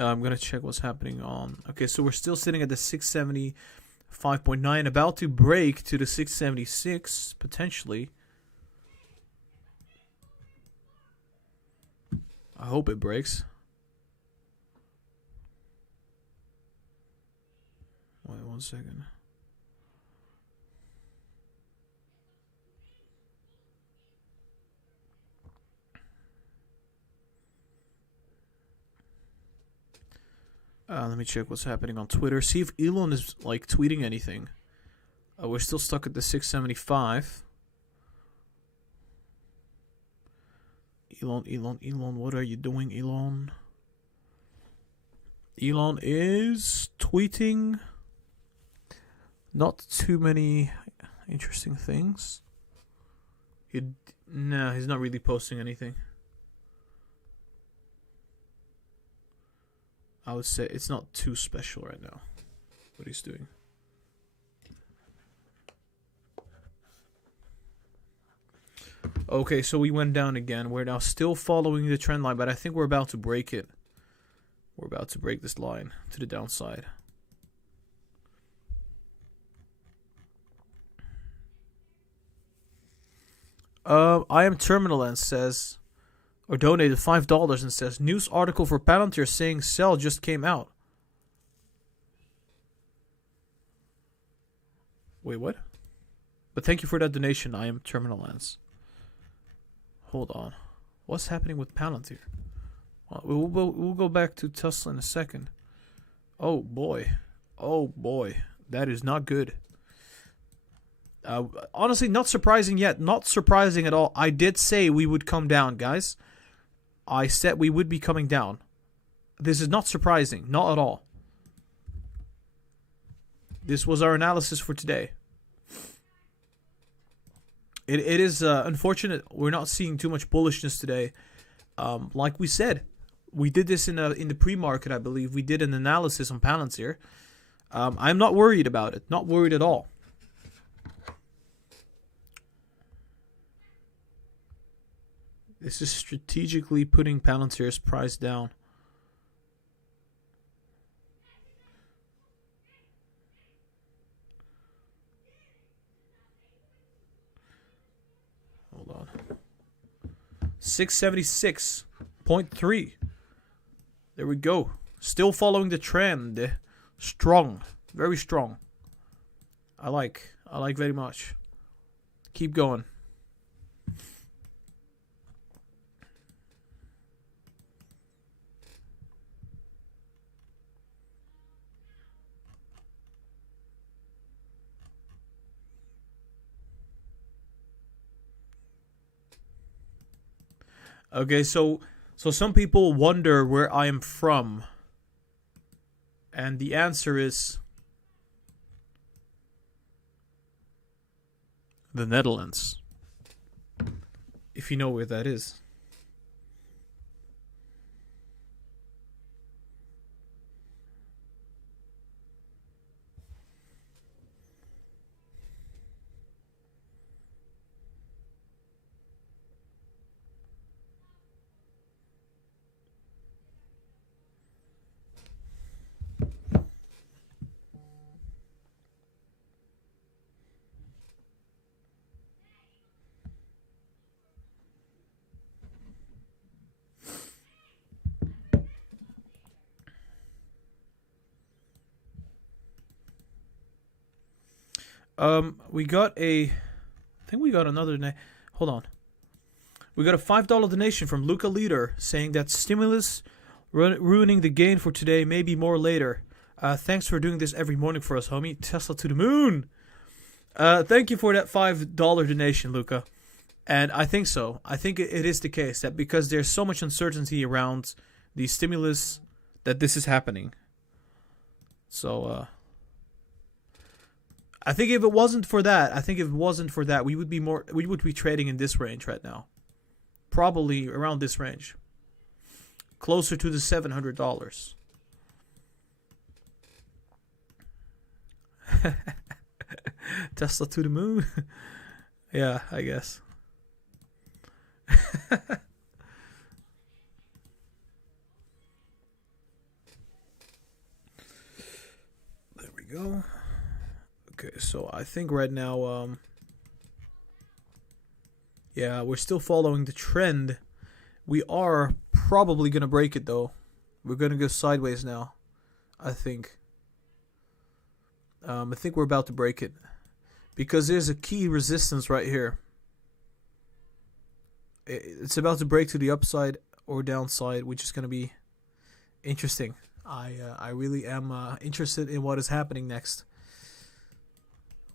I'm gonna check what's happening on. Okay, so we're still sitting at the 675.9, about to break to the 676 potentially. I hope it breaks. Wait 1 second. Let me check what's happening on Twitter. See if Elon is like tweeting anything. We're still stuck at the 675. Elon, what are you doing, Elon? Elon is tweeting not too many interesting things. Nah, he's not really posting anything. I would say it's not too special right now, what he's doing. Okay, so we went down again. We're now still following the trend line, but I think we're about to break it. We're about to break this line to the downside. I am Terminal and says, or donated $5 and says, news article for Palantir saying sell just came out. Wait, what? But thank you for that donation. I am Terminal Lens. Hold on. What's happening with Palantir? We'll go back to Tesla in a second. Oh boy. Oh boy. That is not good. Honestly, not surprising yet. Not surprising at all. I did say we would come down, guys. I said we would be coming down. This is not surprising. Not at all. This was our analysis for today. It is unfortunate we're not seeing too much bullishness today. Like we said, we did this in the pre-market, I believe. We did an analysis on Palantir. I'm not worried about it. Not worried at all. This is strategically putting Palantir's price down. Hold on. 676.3. There we go. Still following the trend. Strong. Very strong. I like very much. Keep going. Okay, so some people wonder where I am from. And the answer is the Netherlands. If you know where that is. We got I think we got another, hold on. We got a $5 donation from Luca Leader saying that stimulus ruining the gain for today, maybe more later. Thanks for doing this every morning for us, homie. Tesla to the moon. Thank you for that $5 donation, Luca. And I think so. I think it is the case that because there's so much uncertainty around the stimulus that this is happening. So, I think if it wasn't for that, we would be trading in this range right now. Probably around this range. Closer to the $700. Tesla to the moon. Yeah, I guess. There we go. Okay, so I think right now, yeah, we're still following the trend. We are probably going to break it, though. We're going to go sideways now, I think. I think we're about to break it. Because there's a key resistance right here. It's about to break to the upside or downside, which is going to be interesting. I really am interested in what is happening next.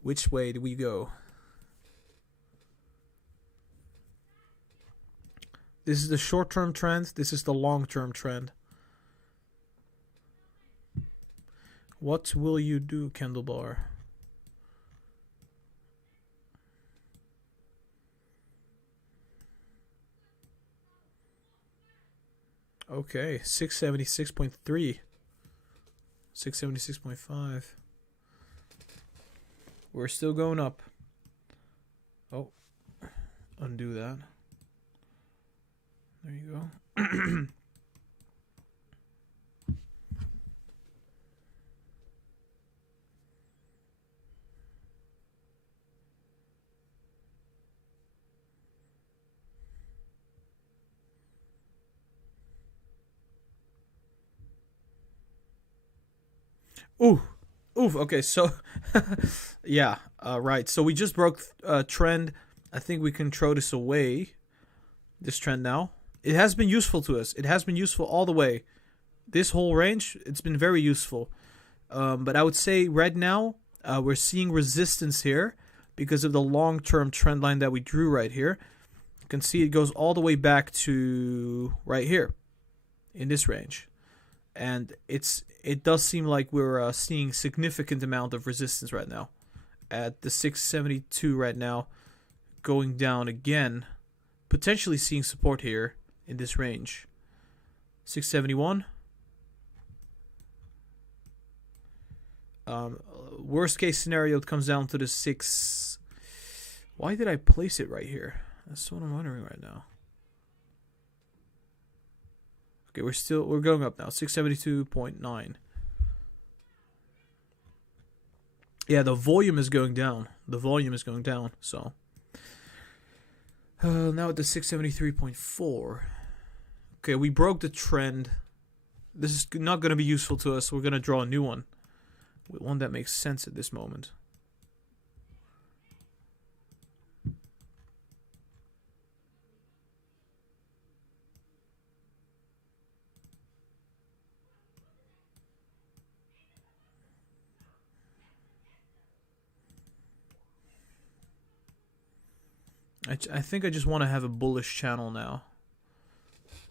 Which way do we go? This is the short-term trend. This is the long-term trend. What will you do, Kendall Bar? Okay, 676.3. 676.5. We're still going up. Oh, undo that. There you go. Ooh. Oof. Okay, so yeah, right. So we just broke trend. I think we can throw this away. This trend now. It has been useful to us. It has been useful all the way. This whole range, it's been very useful. But I would say right now, we're seeing resistance here because of the long-term trend line that we drew right here. You can see it goes all the way back to right here in this range. And it does seem like we're seeing significant amount of resistance right now. At the 672 right now, going down again. Potentially seeing support here in this range. 671. Worst case scenario, it comes down to the 6. Why did I place it right here? That's what I'm wondering right now. Okay, we're going up now. 672.9. Yeah, the volume is going down. The volume is going down. So now at the 673.4. Okay, we broke the trend. This is not going to be useful to us. We're going to draw a new one. One that makes sense at this moment. I think I just want to have a bullish channel now.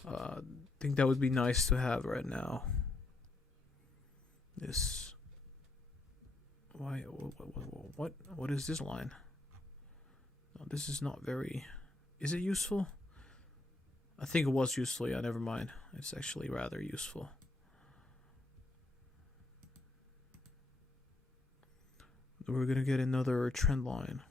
I think that would be nice to have right now. This. Why? What is this line? No, this is not very. Is it useful? I think it was useful. Yeah, never mind. It's actually rather useful. We're gonna get another trend line.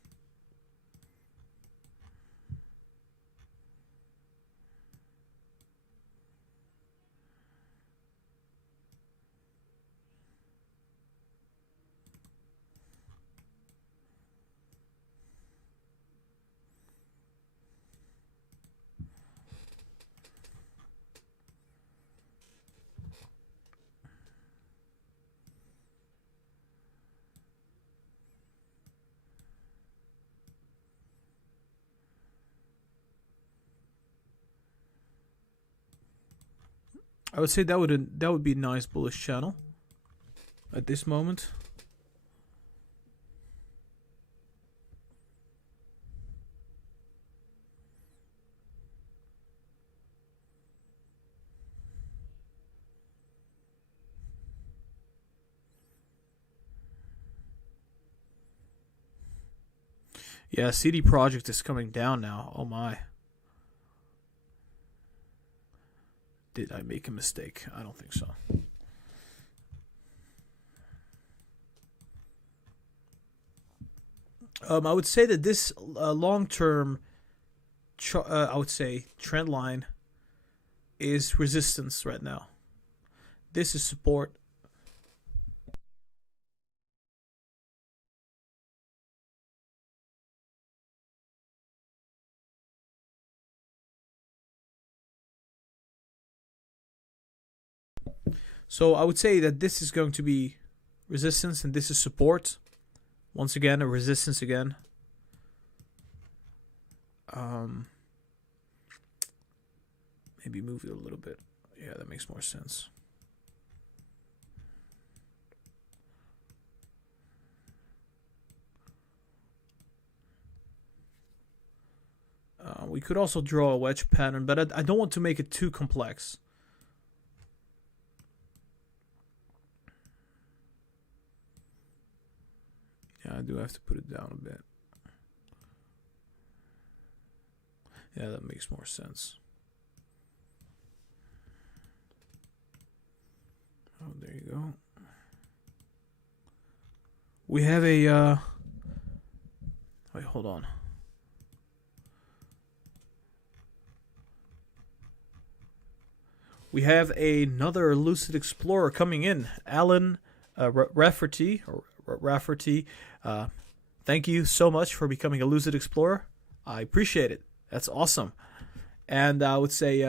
I would say that would be a nice bullish channel at this moment. Yeah, CD Projekt is coming down now. Oh my. Did I make a mistake? I don't think so. I would say that this long-term, I would say, trend line is resistance right now. This is support. So I would say that this is going to be resistance and this is support. Once again, a resistance again. Maybe move it a little bit. Yeah, that makes more sense. We could also draw a wedge pattern, but I don't want to make it too complex. Yeah, I do have to put it down a bit. Yeah, that makes more sense. Oh, there you go. We have a, wait, hold on. We have another Lucid Explorer coming in. Alan Rafferty. Thank you so much for becoming a Lucid Explorer. I appreciate it. That's awesome. And I would say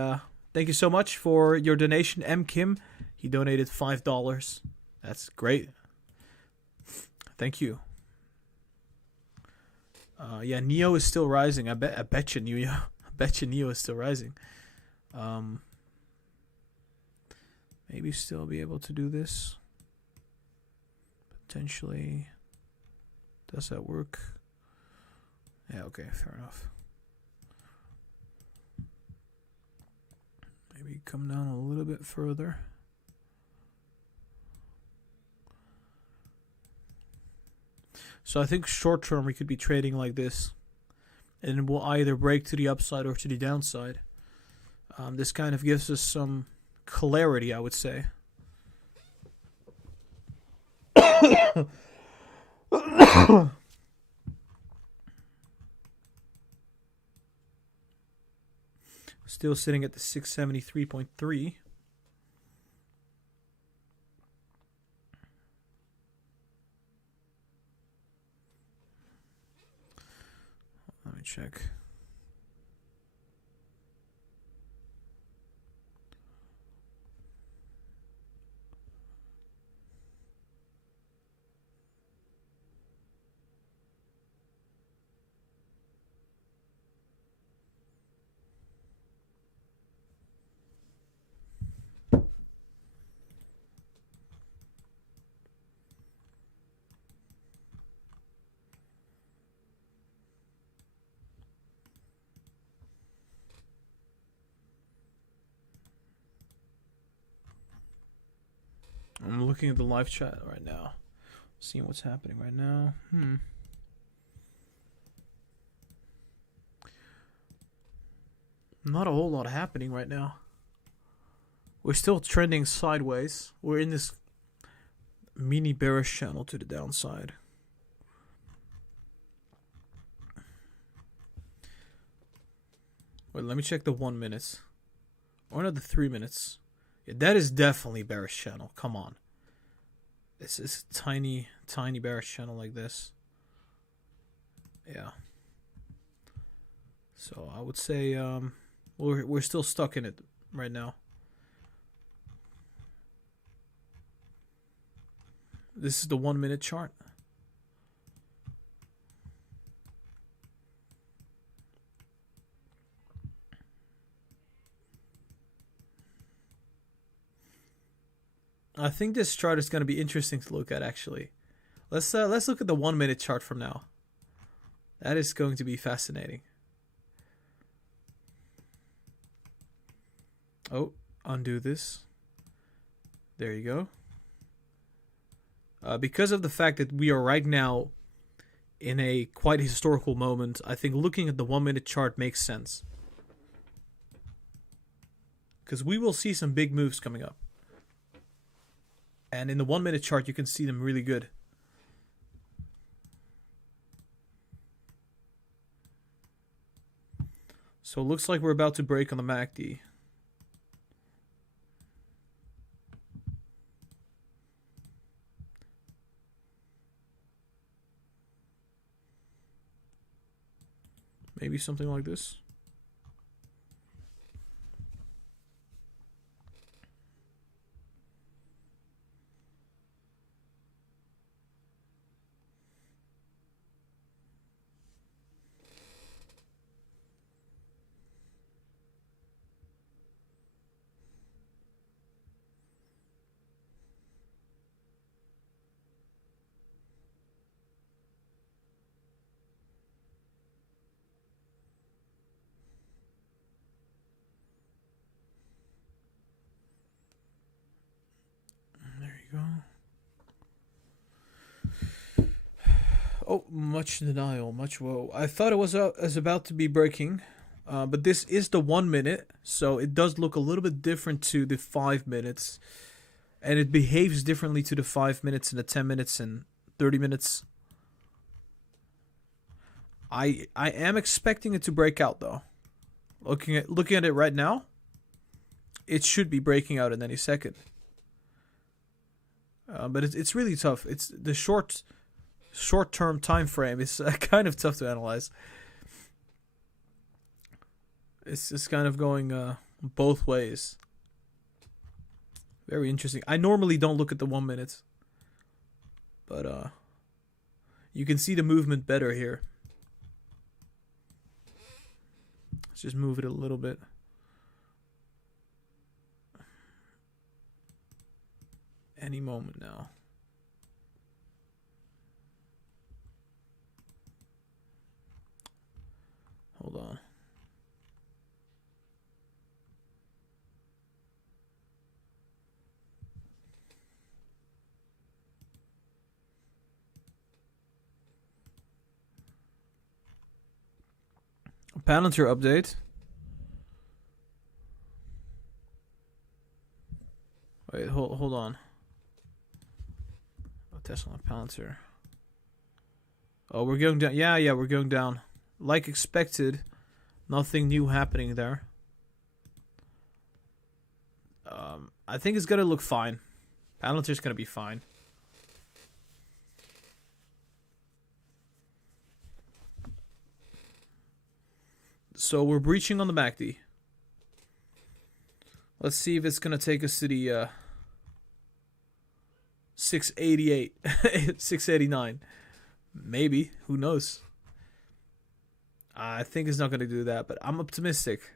thank you so much for your donation, M. Kim. He donated $5. That's great. Thank you. Yeah, Neo is still rising. I bet you Neo. I bet you Neo is still rising. Maybe still be able to do this. Potentially. Does that work? Yeah, okay, fair enough. Maybe come down a little bit further. So I think short term we could be trading like this. And it will either break to the upside or to the downside. This kind of gives us some clarity, I would say. Still sitting at the 673.3. Let me check. I'm looking at the live chat right now. Seeing what's happening right now. Not a whole lot happening right now. We're still trending sideways. We're in this mini bearish channel to the downside. Wait, let me check the 1 minute. Or not the 3 minutes. Yeah, that is definitely bearish channel. Come on. This is a tiny bearish channel like this. Yeah. So I would say we're still stuck in it right now. This is the 1 minute chart. I think this chart is going to be interesting to look at, actually. Let's look at the 1 minute chart from now. That is going to be fascinating. Oh, undo this. There you go. Because of the fact that we are right now in a quite historical moment, I think looking at the 1 minute chart makes sense. Because we will see some big moves coming up. And in the 1 minute chart, you can see them really good. So it looks like we're about to break on the MACD. Maybe something like this. go. Oh, much denial, much woe. I thought it was about to be breaking, but this is the 1 minute, so it does look a little bit different to the 5 minutes, and it behaves differently to the 5 minutes and the 10 minutes and 30 minutes. I am expecting it to break out though. Looking at it right now, it should be breaking out in any second. But it's really tough. It's the short-term time frame is kind of tough to analyze. It's just kind of going both ways. Very interesting. I normally don't look at the 1 minute, but you can see the movement better here. Let's just move it a little bit. Any moment now. Hold on. Palantir update. Wait, hold on. Oh, Tesla Palantir. Oh, we're going down. Yeah, we're going down. Like expected. Nothing new happening there. I think it's gonna look fine. Palantir's gonna be fine. So we're breaching on the MACD. Let's see if it's gonna take us to the 688, 689. Maybe. Who knows? I think it's not gonna do that, but I'm optimistic.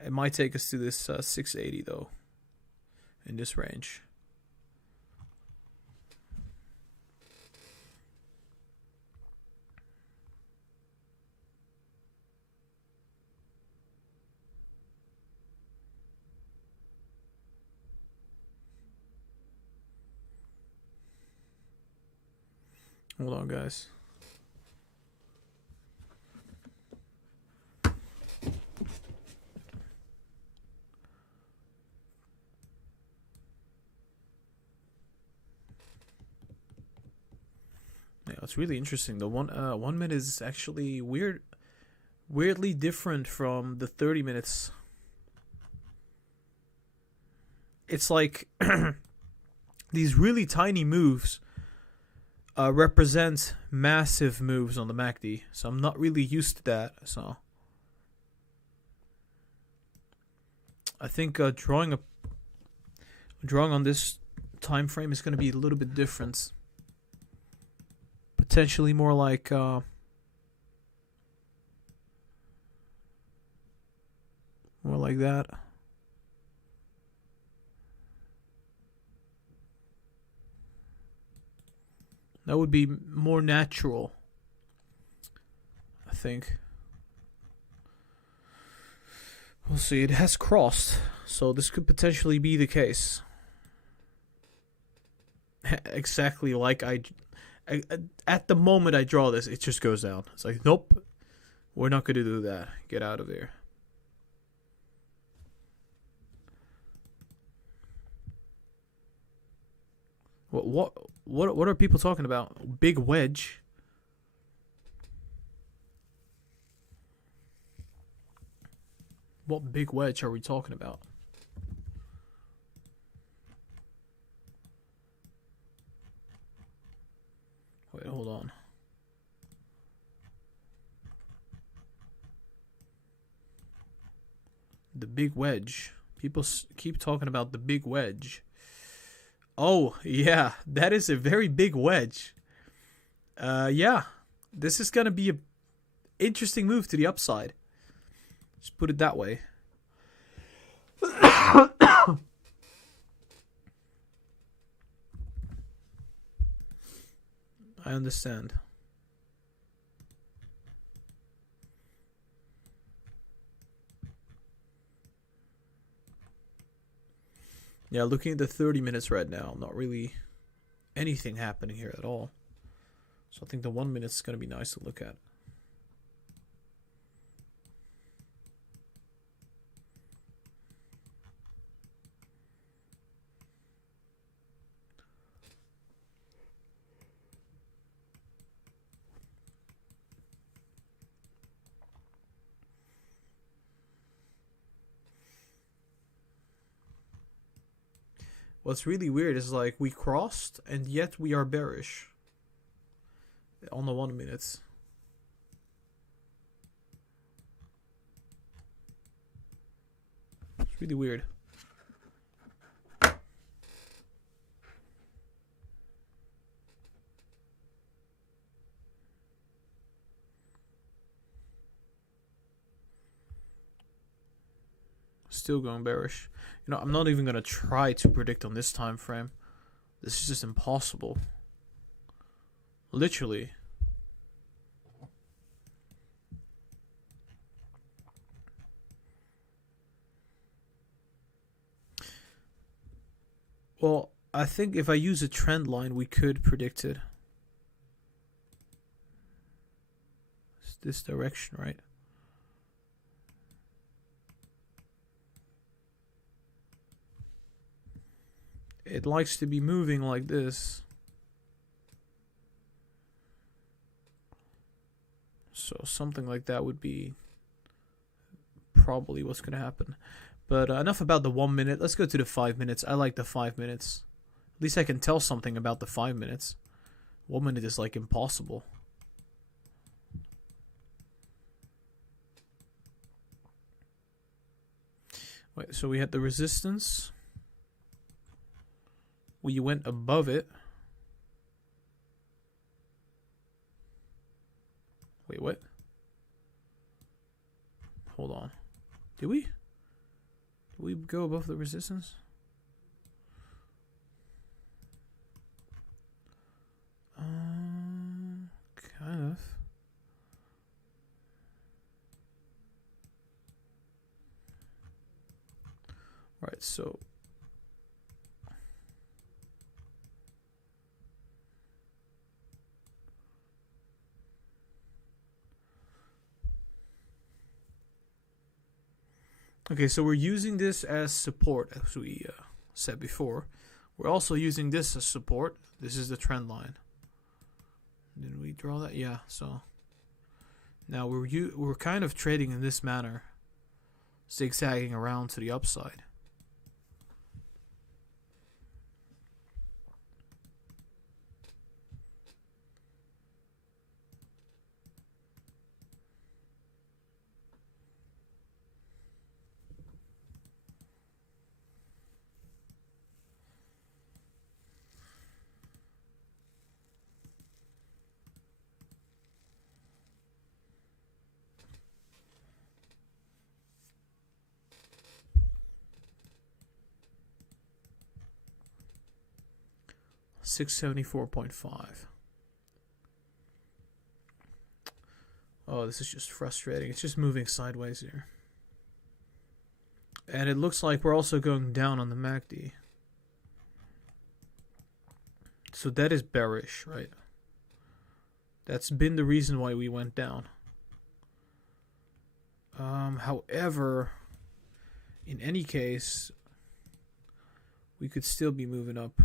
It might take us to this 680 though, in this range. Hold on, guys. Yeah, it's really interesting. The 1 minute is actually weirdly different from the 30 minutes. It's like these really tiny moves represent massive moves on the MACD, so I'm not really used to that. So I think drawing on this time frame is going to be a little bit different. Potentially more like more like that. That would be more natural, I think. We'll see. It has crossed, so this could potentially be the case. Exactly like I at the moment I draw this, it just goes down. It's like, nope, we're not going to do that. Get out of here. What are people talking about? Big wedge. What big wedge are we talking about? Wait, hold on. The big wedge. People keep talking about the big wedge. Oh, yeah, that is a very big wedge. Yeah, this is going to be an interesting move to the upside. Just put it that way. I understand. Yeah, looking at the 30 minutes right now, not really anything happening here at all. So I think the 1 minute is going to be nice to look at. What's really weird is like we crossed and yet we are bearish on the 1 minute. It's really weird. Still going bearish. You know, I'm not even going to try to predict on this time frame. This is just impossible. Literally. Well, I think if I use a trend line, we could predict it. It's this direction, right? It likes to be moving like this. So something like that would be probably what's going to happen. But enough about the 1 minute. Let's go to the 5 minutes. I like the 5 minutes. At least I can tell something about the 5 minutes. 1 minute is like impossible. Wait, so we had the resistance. We went above it. Wait, what? Hold on. Did we? Did we go above the resistance? Kind of. Alright, so okay, so we're using this as support, as we said before. We're also using this as support. This is the trend line. Did we draw that? Yeah, so now we're kind of trading in this manner, zigzagging around to the upside. $674.5. Oh, this is just frustrating. It's just moving sideways here. And it looks like we're also going down on the MACD. So that is bearish, right? That's been the reason why we went down. However, in any case, we could still be moving up.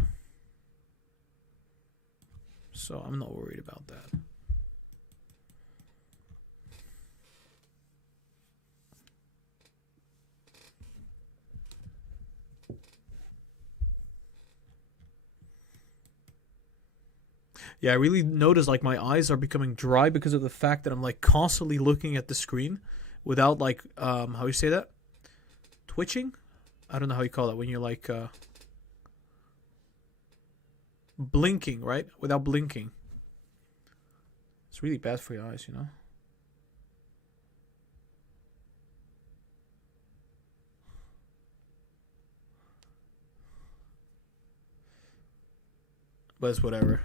So I'm not worried about that. Yeah, I really notice like my eyes are becoming dry because of the fact that I'm like constantly looking at the screen without like how you say that? Twitching? I don't know how you call that when you're like blinking, right? Without blinking. It's really bad for your eyes, you know? But it's whatever.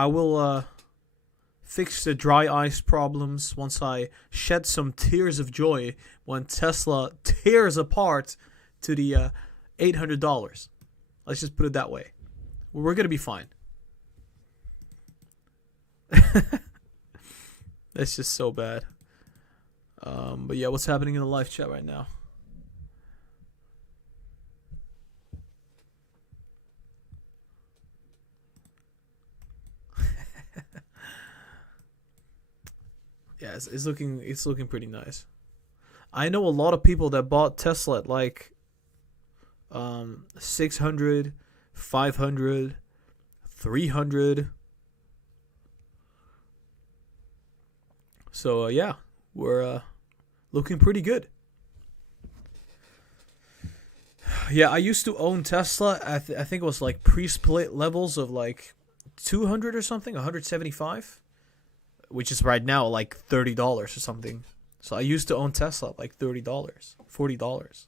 I will fix the dry ice problems once I shed some tears of joy when Tesla tears apart to the $800. Let's just put it that way. We're going to be fine. That's just so bad. But yeah, what's happening in the live chat right now? Yeah, it's looking pretty nice. I know a lot of people that bought Tesla at like 600, 500, 300. So yeah, we're looking pretty good. Yeah, I used to own Tesla. I think it was like pre-split levels of like 200 or something, 175, which is right now like $30 or something. So I used to own Tesla at like $30, $40.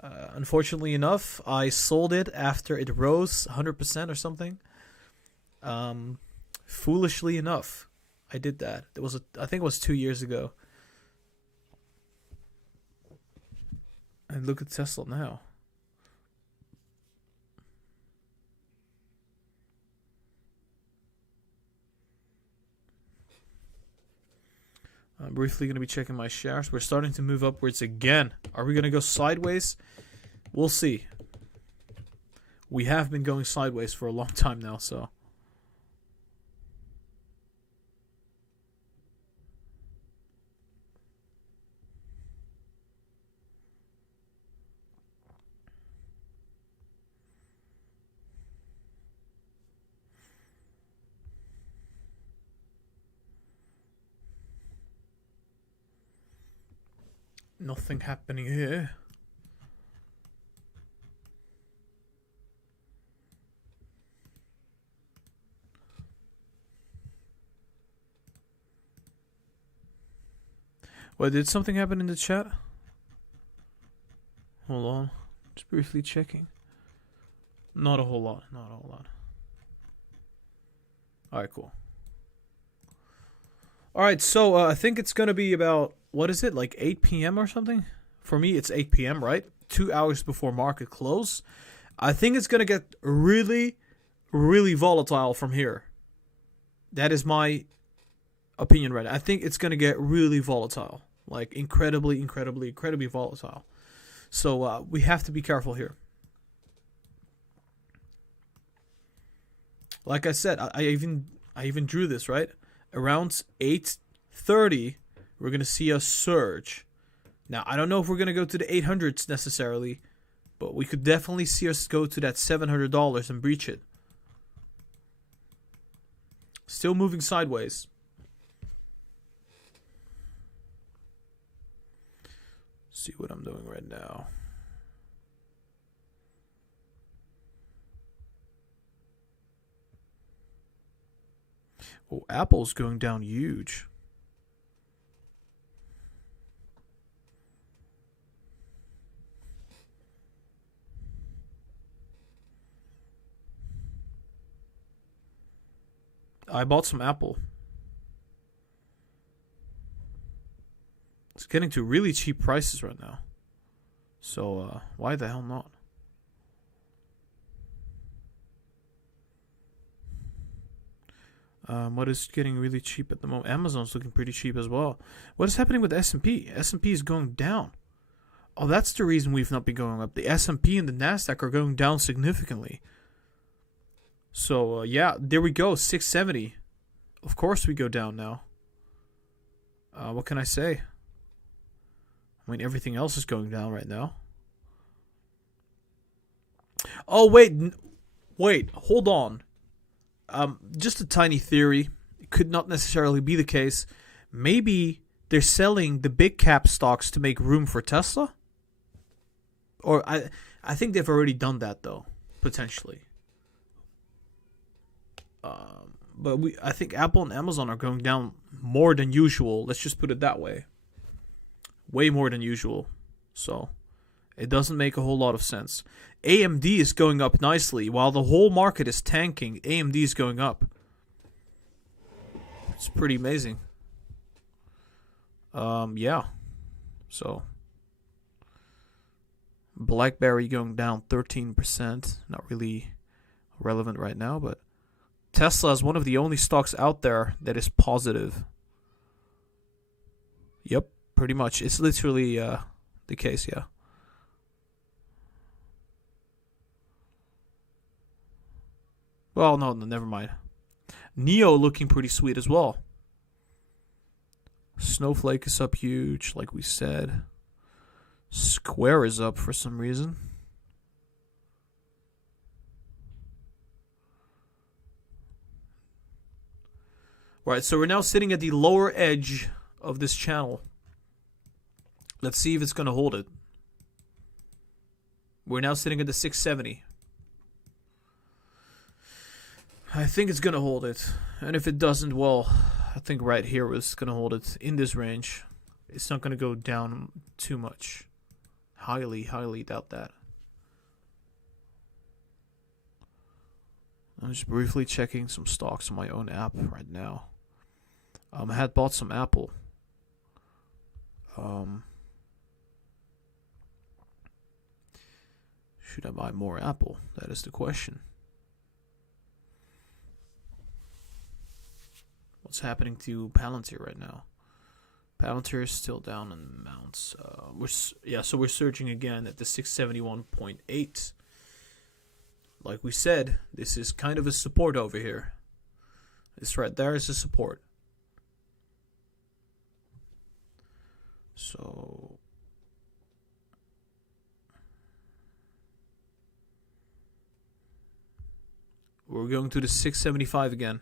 Unfortunately enough, I sold it after it rose 100% or something. Foolishly enough, I did that. I think it was 2 years ago. And look at Tesla now. I'm briefly going to be checking my shares. We're starting to move upwards again. Are we going to go sideways? We'll see. We have been going sideways for a long time now, so. Nothing happening here. Wait, did something happen in the chat? Hold on. Just briefly checking. Not a whole lot. Not a whole lot. Alright, cool. Alright, so I think it's going to be about, what is it, like 8 p.m. or something? For me, it's 8 p.m., right? 2 hours before market close. I think it's going to get really, really volatile from here. That is my opinion right now. I think it's going to get really volatile. Like incredibly, incredibly, incredibly volatile. So we have to be careful here. Like I said, I even drew this, right? Around 8:30, we're going to see a surge. Now, I don't know if we're going to go to the 800s necessarily, but we could definitely see us go to that $700 and breach it. Still moving sideways. See what I'm doing right now. Oh, Apple's going down huge. I bought some Apple. It's getting to really cheap prices right now. So, why the hell not? What is getting really cheap at the moment? Amazon's looking pretty cheap as well. What is happening with S&P? S&P is going down. Oh, that's the reason we've not been going up. The S&P and the Nasdaq are going down significantly. So, yeah, there we go. 670. Of course we go down now. What can I say? I mean, everything else is going down right now. Oh, wait, hold on. Just a tiny theory. It could not necessarily be the case. Maybe they're selling the big cap stocks to make room for Tesla? Or I think they've already done that, though, potentially. But I think Apple and Amazon are going down more than usual. Let's just put it that way. Way more than usual. So, It doesn't make a whole lot of sense. AMD is going up nicely. While the whole market is tanking, AMD is going up. It's pretty amazing. Yeah. So, BlackBerry going down 13%. Not really relevant right now, but Tesla is one of the only stocks out there that is positive. Yep, pretty much. It's literally the case, yeah. Well, no, never mind. Neo looking pretty sweet as well. Snowflake is up huge, like we said. Square is up for some reason. Right, so we're now sitting at the lower edge of this channel. Let's see if it's going to hold it. We're now sitting at the 670. I think it's going to hold it. And if it doesn't, well, I think right here is going to hold it in this range. It's not going to go down too much. Highly, highly doubt that. I'm just briefly checking some stocks on my own app right now. I had bought some Apple. Should I buy more Apple? That is the question. What's happening to Palantir right now? Palantir is still down in amounts. So we're surging again at the 671.8. Like we said, this is kind of a support over here. This right there is a support. So we're going to the 675 again.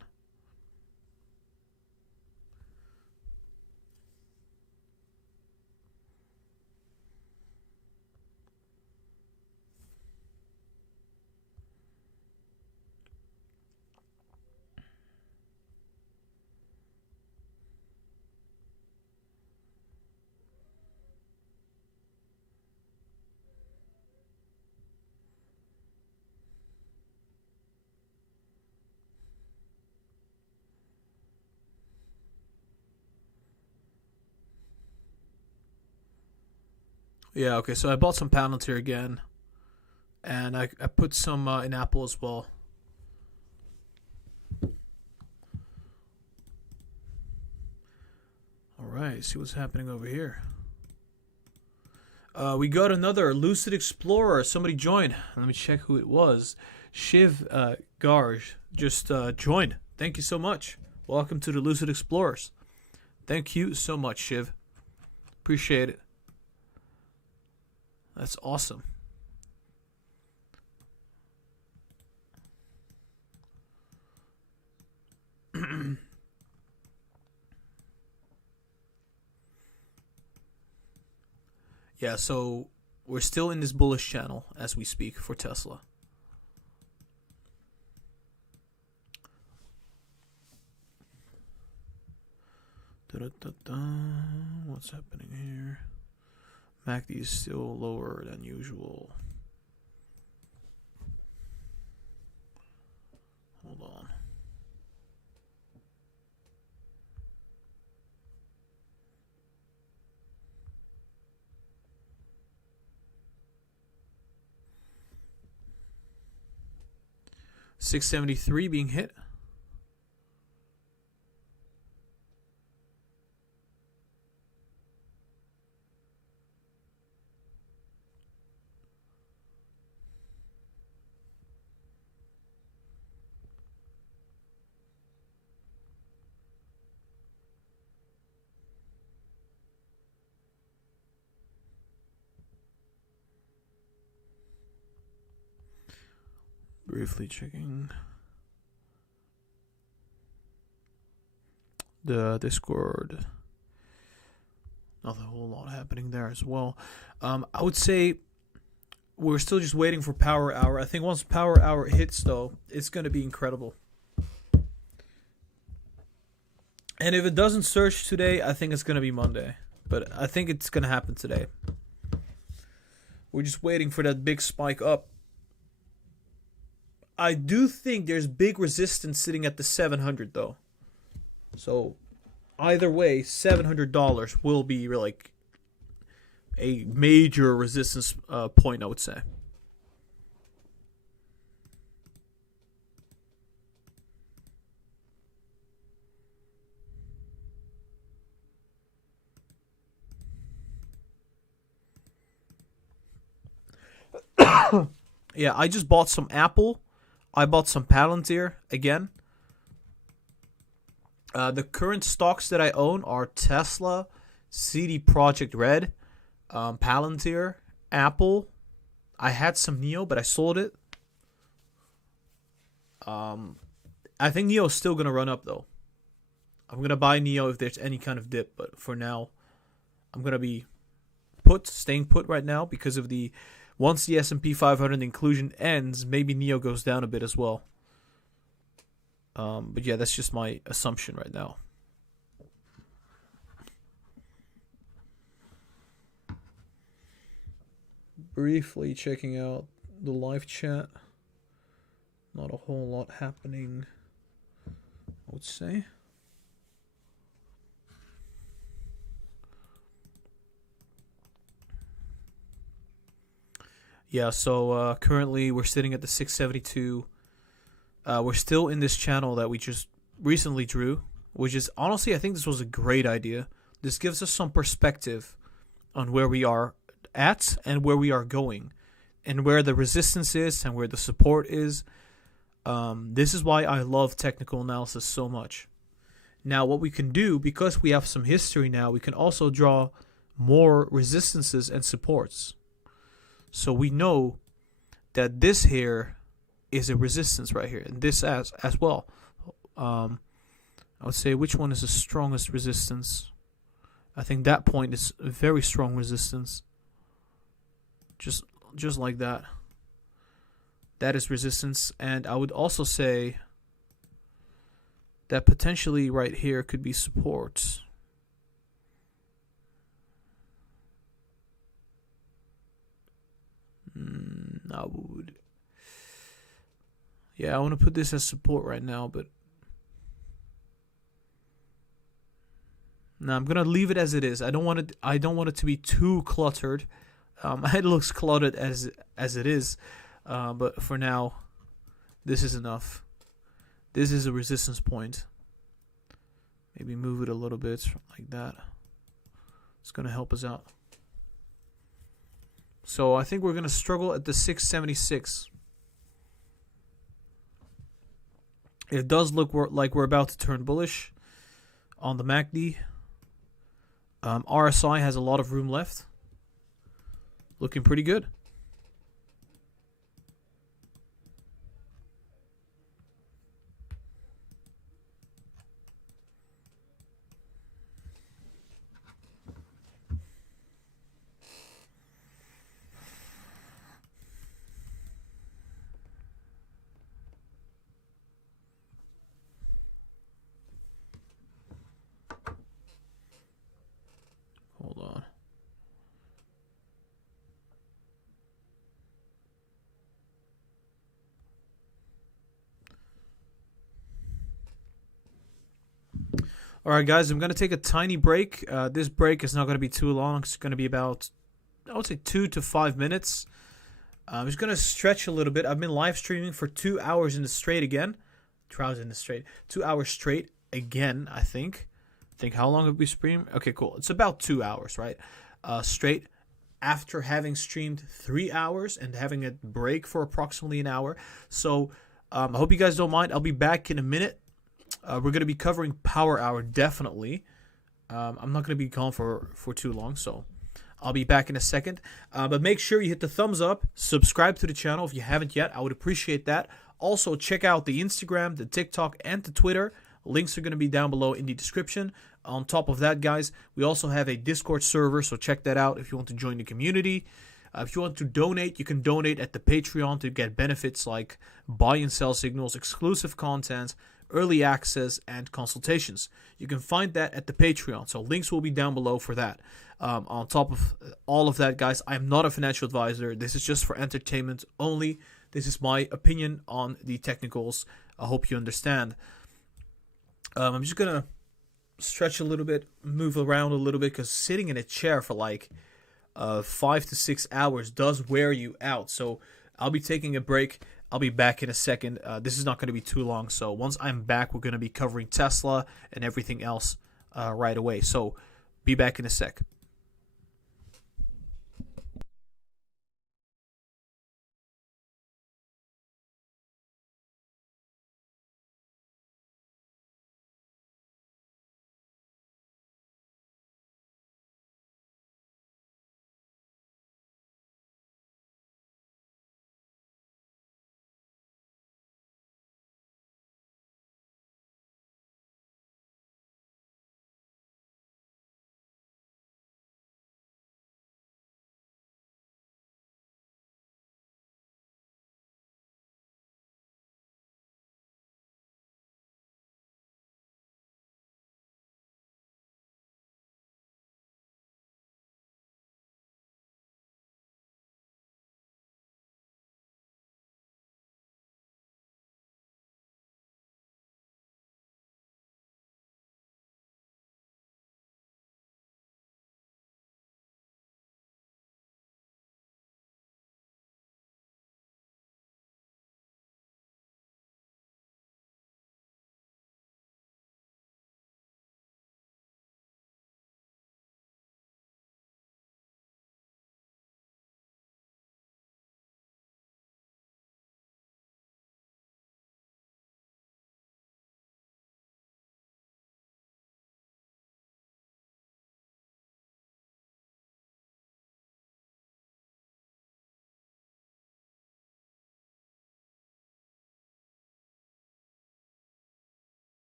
Yeah, okay, so I bought some Palantir again. And I put some in Apple as well. Alright, see what's happening over here. We got another Lucid Explorer. Somebody joined. Let me check who it was. Shiv Garj just joined. Thank you so much. Welcome to the Lucid Explorers. Thank you so much, Shiv. Appreciate it. That's awesome. Yeah, so we're still in this bullish channel as we speak for Tesla. What's happening here? MACD is still lower than usual. Hold on. $673 being hit. Briefly checking the Discord. Not a whole lot happening there as well. I would say we're still just waiting for Power Hour. I think once Power Hour hits, though, it's going to be incredible. And if it doesn't surge today, I think it's going to be Monday. But I think it's going to happen today. We're just waiting for that big spike up. I do think there's big resistance sitting at the 700 though. So either way, $700 will be like a major resistance point, I would say. Yeah, I just bought some Apple. I bought some Palantir again. The current stocks that I own are Tesla, CD Projekt Red, Palantir, Apple. I had some Neo, but I sold it. I think Neo is still going to run up, though. I'm going to buy Neo if there's any kind of dip, but for now, I'm going to be staying put right now because of the... Once the S&P 500 inclusion ends, maybe Neo goes down a bit as well. But yeah, that's just my assumption right now. Briefly checking out the live chat. Not a whole lot happening, I would say. Yeah, so currently we're sitting at the 672. We're still in this channel that we just recently drew, which is honestly, I think this was a great idea. This gives us some perspective on where we are at and where we are going, and where the resistance is and where the support is. This is why I love technical analysis so much. Now, what we can do, because we have some history now, we can also draw more resistances and supports. So we know that this here is a resistance right here, and this as well. I would say, which one is the strongest resistance? I think that point is a very strong resistance. Just like that. That is resistance, and I would also say that potentially right here could be support. I would. Yeah, I want to put this as support right now, but no, I'm gonna leave it as it is. I don't want it to be too cluttered. It looks cluttered as it is, but for now, this is enough. This is a resistance point. Maybe move it a little bit like that. It's gonna help us out. So I think we're going to struggle at the 676. It does look like we're about to turn bullish on the MACD. RSI has a lot of room left. Looking pretty good. Hold on. All right, guys, I'm going to take a tiny break. This break is not going to be too long. It's going to be about, I would say, 2 to 5 minutes. I'm just going to stretch a little bit. I've been live streaming for 2 hours in the straight again. 2 hours in the straight. 2 hours straight again, I think. How long have we streamed? Okay, cool. It's about 2 hours, right? Straight after having streamed 3 hours and having a break for approximately an hour. So I hope you guys don't mind. I'll be back in a minute. We're going to be covering Power Hour, definitely. I'm not going to be gone for too long, so I'll be back in a second. But make sure you hit the thumbs up. Subscribe to the channel if you haven't yet. I would appreciate that. Also, check out the Instagram, the TikTok, and the Twitter. Links are going to be down below in the description. On top of that, guys, we also have a Discord server, so check that out if you want to join the community. If you want to donate, you can donate at the Patreon to get benefits like buy and sell signals, exclusive content, early access and consultations. You can find that at the Patreon, so links will be down below for that. On top of all of that, guys, I'm not a financial advisor. This is just for entertainment only. This is my opinion on the technicals. I hope you understand. I'm just gonna stretch a little bit, move around a little bit, because sitting in a chair for like 5 to 6 hours does wear you out. So I'll be taking a break. I'll be back in a second. This is not going to be too long. So once I'm back, we're going to be covering Tesla and everything else right away. So be back in a sec.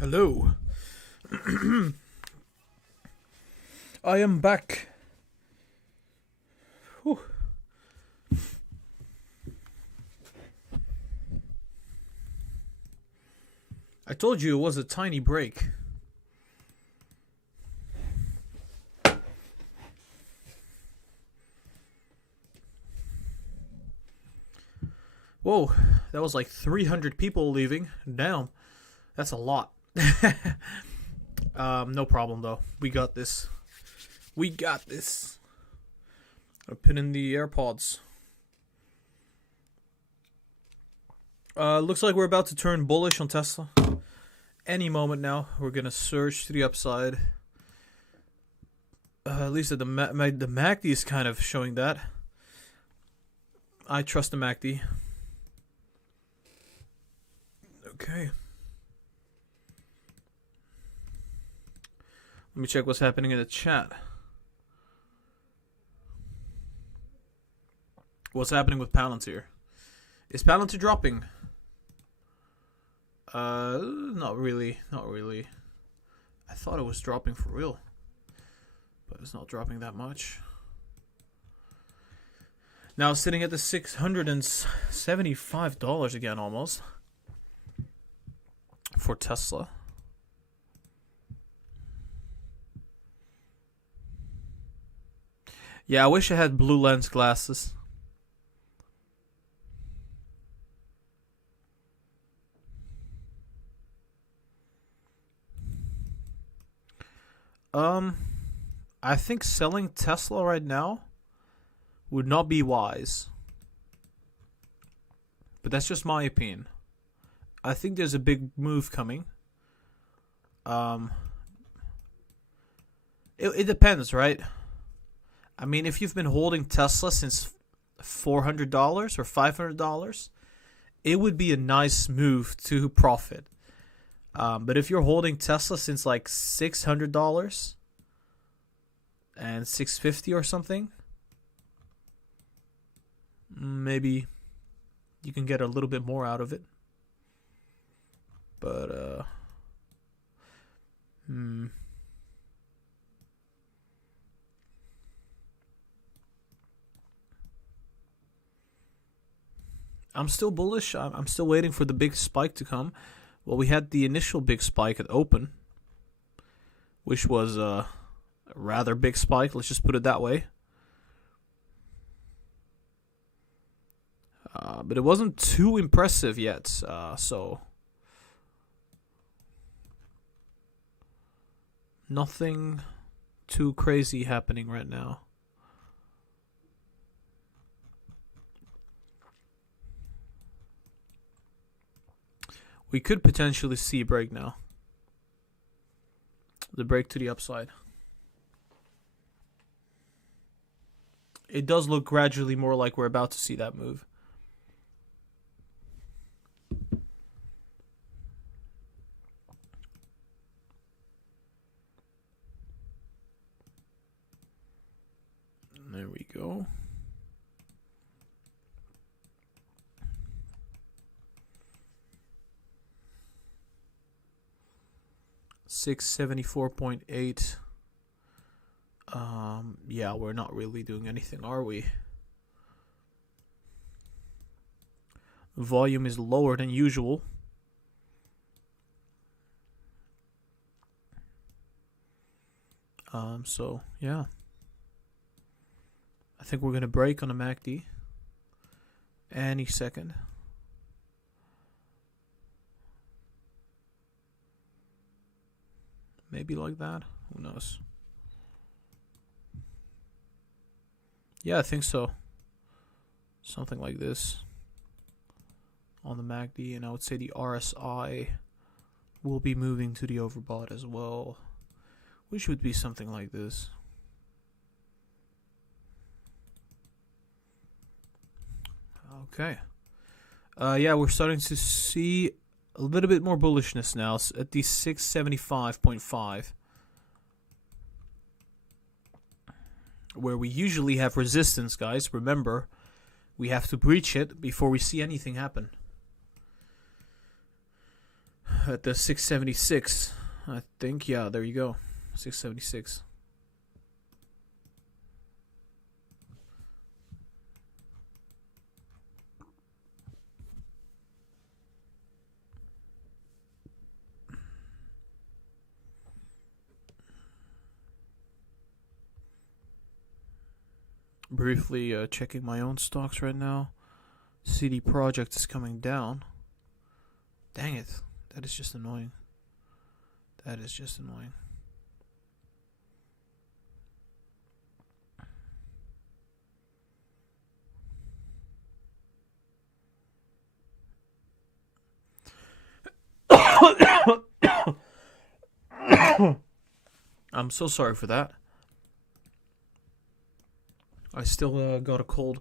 Hello. I am back. Whew. I told you it was a tiny break. Whoa, that was like 300 people leaving. Damn, that's a lot. No problem though. We got this. We got this. I'll put in the AirPods. Looks like we're about to turn bullish on Tesla. Any moment now, we're gonna surge to the upside. At least the MACD is kind of showing that. I trust the MACD. Okay. Let me check what's happening in the chat. What's happening with Palantir? Is Palantir dropping? Not really. Not really. I thought it was dropping for real. But it's not dropping that much. Now sitting at the $675 again almost. For Tesla. Yeah, I wish I had blue lens glasses. I think selling Tesla right now would not be wise. But that's just my opinion. I think there's a big move coming. It depends, right? I mean, if you've been holding Tesla since $400 or $500, it would be a nice move to profit. But if you're holding Tesla since like $600 and $650 or something, maybe you can get a little bit more out of it. But I'm still bullish. I'm still waiting for the big spike to come. Well, we had the initial big spike at open, which was a rather big spike. Let's just put it that way. But it wasn't too impressive yet. So nothing too crazy happening right now. We could potentially see a break now. The break to the upside. It does look gradually more like we're about to see that move. There we go. $674.8. Yeah, we're not really doing anything, are we? Volume is lower than usual. So yeah, I think we're gonna break on the MACD any second. Maybe like that. Who knows? Yeah, I think so. Something like this on the MACD, and I would say the RSI will be moving to the overbought as well, which would be something like this. Okay. Yeah, we're starting to see a little bit more bullishness now at the 675.5, where we usually have resistance, guys. Remember, we have to breach it before we see anything happen. at the 676. I think, yeah, there you go. 676. Briefly checking my own stocks right now. CD Projekt is coming down. Dang it. That is just annoying. That is just annoying. I'm so sorry for that. I still got a cold.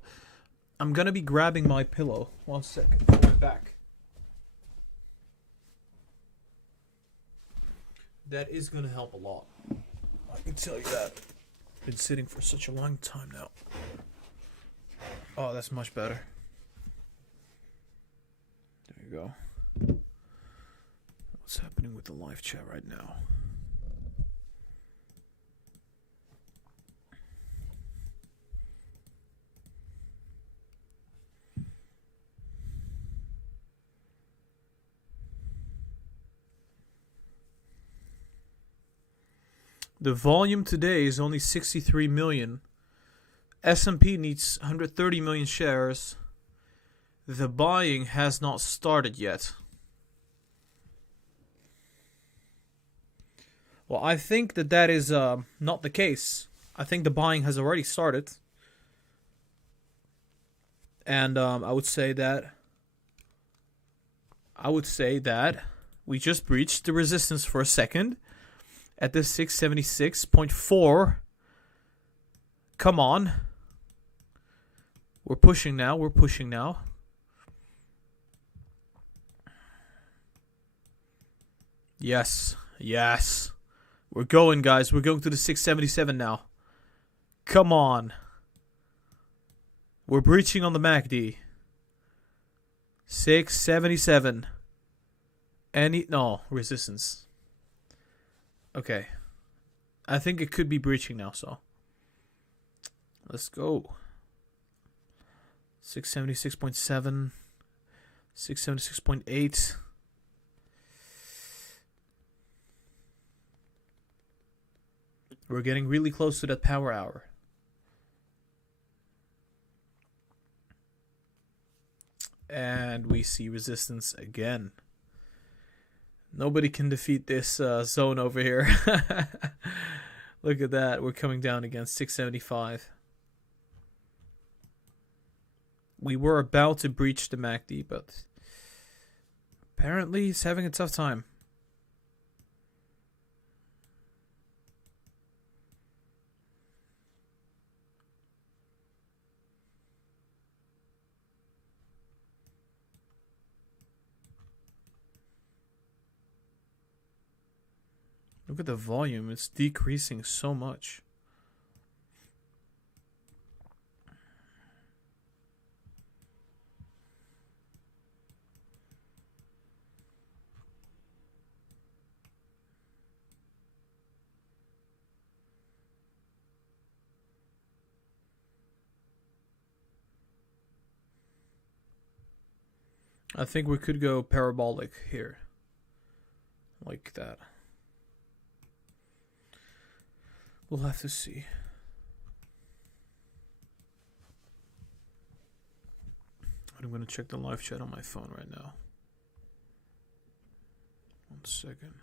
I'm gonna be grabbing my pillow. 1 second. I'll be back. That is gonna help a lot. I can tell you that. Been sitting for such a long time now. Oh, that's much better. There you go. What's happening with the live chat right now? The volume today is only 63 million. S&P needs 130 million shares. The buying has not started yet. Well, I think that is not the case. I think the buying has already started. And I would say that we just breached the resistance for a second. At this 676.4. Come on. We're pushing now. We're pushing now. Yes. Yes. We're going, guys. We're going to the 677 now. Come on. We're breaching on the MACD. 677. No, resistance. Okay. I think it could be breaching now, so. Let's go. 676.7. 676.8. We're getting really close to that power hour. And we see resistance again. Nobody can defeat this zone over here. Look at that. We're coming down against 675. We were about to breach the MACD, but apparently he's having a tough time. Look at the volume. It's decreasing so much. I think we could go parabolic here. Like that. We'll have to see. I'm going to check the live chat on my phone right now. 1 second.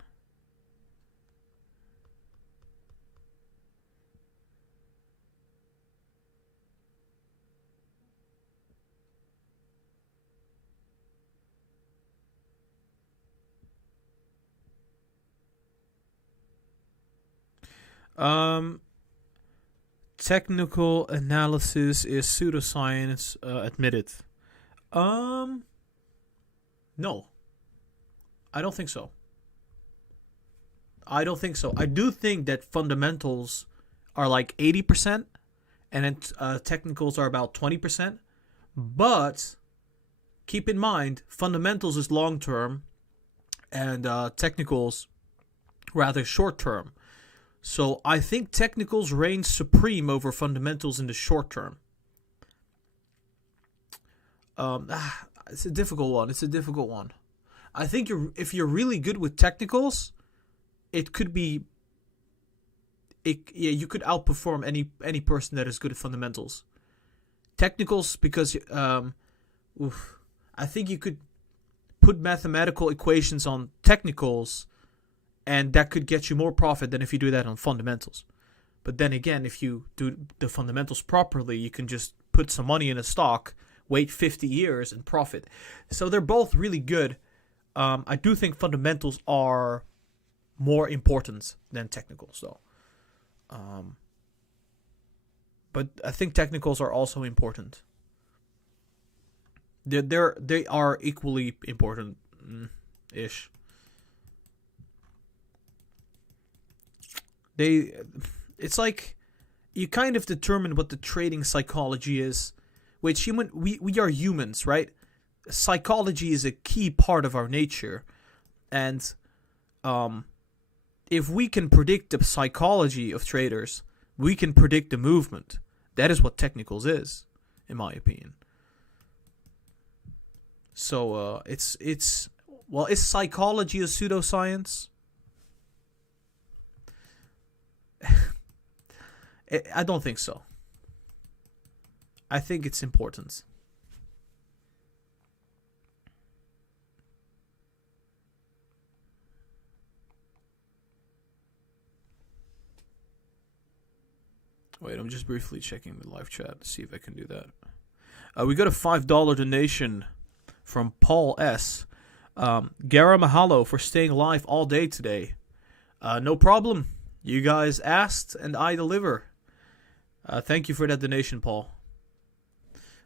Technical analysis is pseudoscience admitted. No. I don't think so. I do think that fundamentals are like 80% and then technicals are about 20%. But keep in mind, fundamentals is long term and technicals rather short term. So I think technicals reign supreme over fundamentals in the short term. It's a difficult one. I think if you're really good with technicals, it could be. You could outperform any person that is good at fundamentals. Technicals, because I think you could put mathematical equations on technicals, and that could get you more profit than if you do that on fundamentals. But then again, if you do the fundamentals properly, you can just put some money in a stock, wait 50 years, and profit. So they're both really good. I do think fundamentals are more important than technicals, though. But I think technicals are also important. They are equally important, ish. It's like you kind of determine what the trading psychology is, which we are humans, right? Psychology is a key part of our nature, and if we can predict the psychology of traders, we can predict the movement. That is what technicals is, in my opinion. So is psychology a pseudoscience? I don't think so. I think it's important. Wait, I'm just briefly checking the live chat to see if I can do that. We got a $5 donation from Paul S. Gara mahalo for staying live all day today. No problem. You guys asked and I deliver. Thank you for that donation, Paul.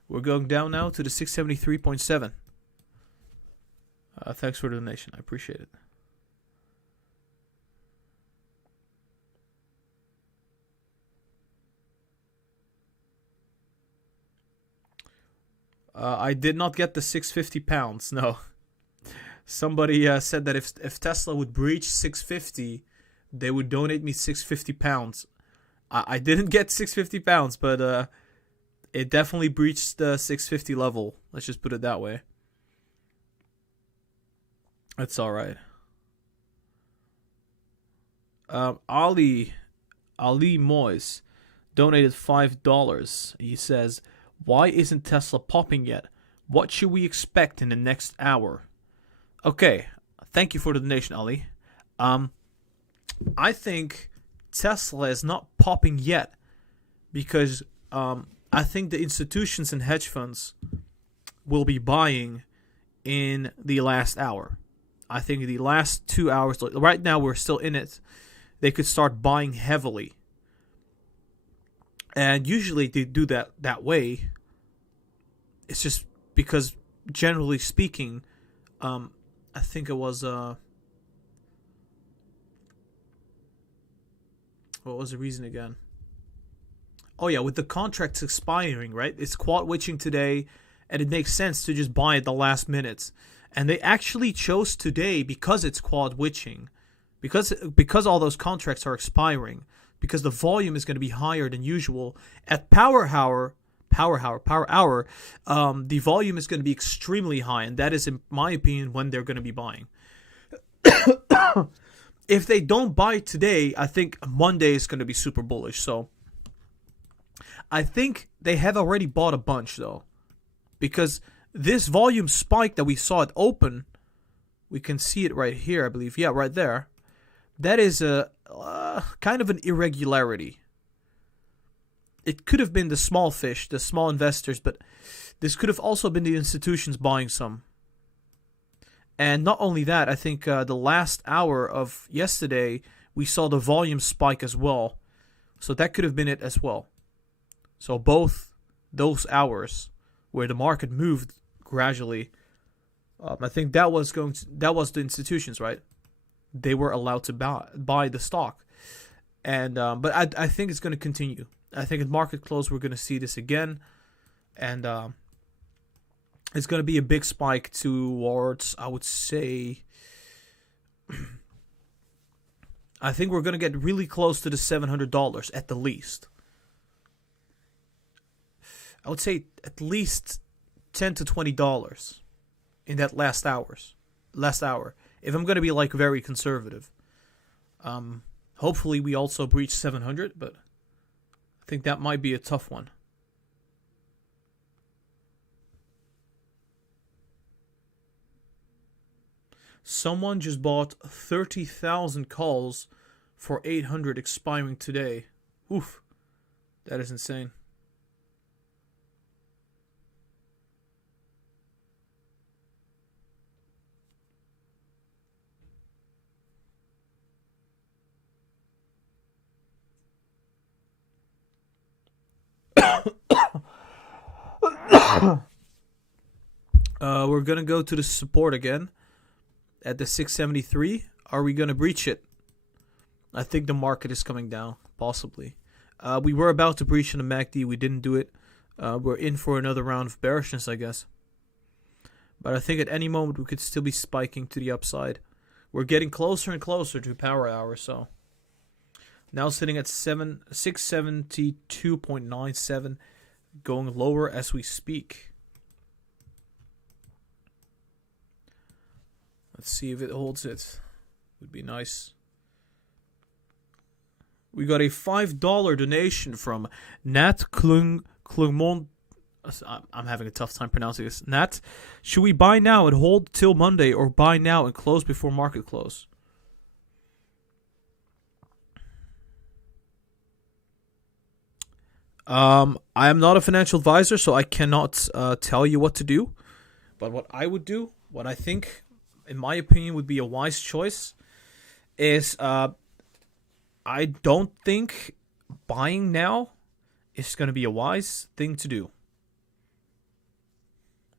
We're going down now to the 673.7. Thanks for the donation. I appreciate it. I did not get the 650 pounds. No. Somebody said that if Tesla would breach 650, they would donate me 650 pounds. I didn't get 650 pounds, but it definitely breached the 650 level. Let's just put it that way. That's all right. Ali Moyes donated $5. He says, why isn't Tesla popping yet? What should we expect in the next hour? Okay, thank you for the donation, Ali. I think Tesla is not popping yet because I think the institutions and hedge funds will be buying in the last hour. I think the last 2 hours, right now we're still in it, they could start buying heavily. And usually they do that way. It's just because, generally speaking, I think it was what was the reason again? Oh yeah, with the contracts expiring, right? It's quad witching today, and it makes sense to just buy at the last minute. And they actually chose today because it's quad witching, because all those contracts are expiring, because the volume is going to be higher than usual. At power hour, the volume is going to be extremely high, and that is, in my opinion, when they're going to be buying. If they don't buy today, I think Monday is going to be super bullish. So I think they have already bought a bunch, though, because this volume spike that we saw at open, we can see it right here, I believe. Yeah, right there. That is a kind of an irregularity. It could have been the small fish, the small investors, but this could have also been the institutions buying some. And not only that, I think the last hour of yesterday, we saw the volume spike as well. So that could have been it as well. So both those hours where the market moved gradually, I think that was the institutions, right? They were allowed to buy the stock. And but I think it's going to continue. I think at market close we're going to see this again, and it's going to be a big spike towards, I would say, I think we're going to get really close to the $700 at the least. I would say at least $10 to $20 in that last hour. If I'm going to be like very conservative. Hopefully we also breach 700, but I think that might be a tough one. Someone just bought 30,000 calls for 800 expiring today. Oof. That is insane. We're going to go to the support again at the 673. Are we going to breach it? I think the market is coming down, possibly. We were about to breach in the MACD. We didn't do it. We're in for another round of bearishness, I guess. But I think at any moment we could still be spiking to the upside. We're getting closer and closer to power hour, so. Now sitting at 672.97, going lower as we speak. Let's see if it holds it. Would be nice. We got a $5 donation from Nat Klungmont. I'm having a tough time pronouncing this. Nat, should we buy now and hold till Monday, or buy now and close before market close? I am not a financial advisor, so I cannot tell you what to do. But what I would do, what I think, in my opinion, would be a wise choice, is I don't think buying now is going to be a wise thing to do.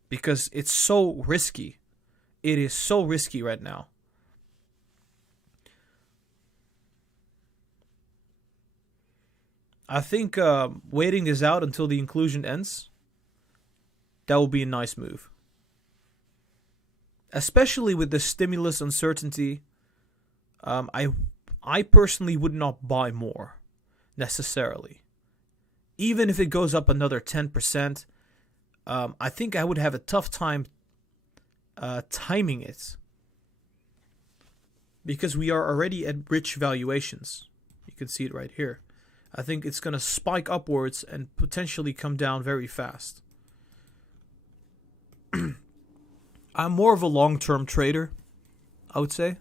Because it's so risky. It is so risky right now. I think waiting this out until the inclusion ends, that will be a nice move. Especially with the stimulus uncertainty, I personally would not buy more, necessarily. Even if it goes up another 10%, I think I would have a tough time timing it. Because we are already at rich valuations. You can see it right here. I think it's going to spike upwards and potentially come down very fast. I'm more of a long-term trader, I would say.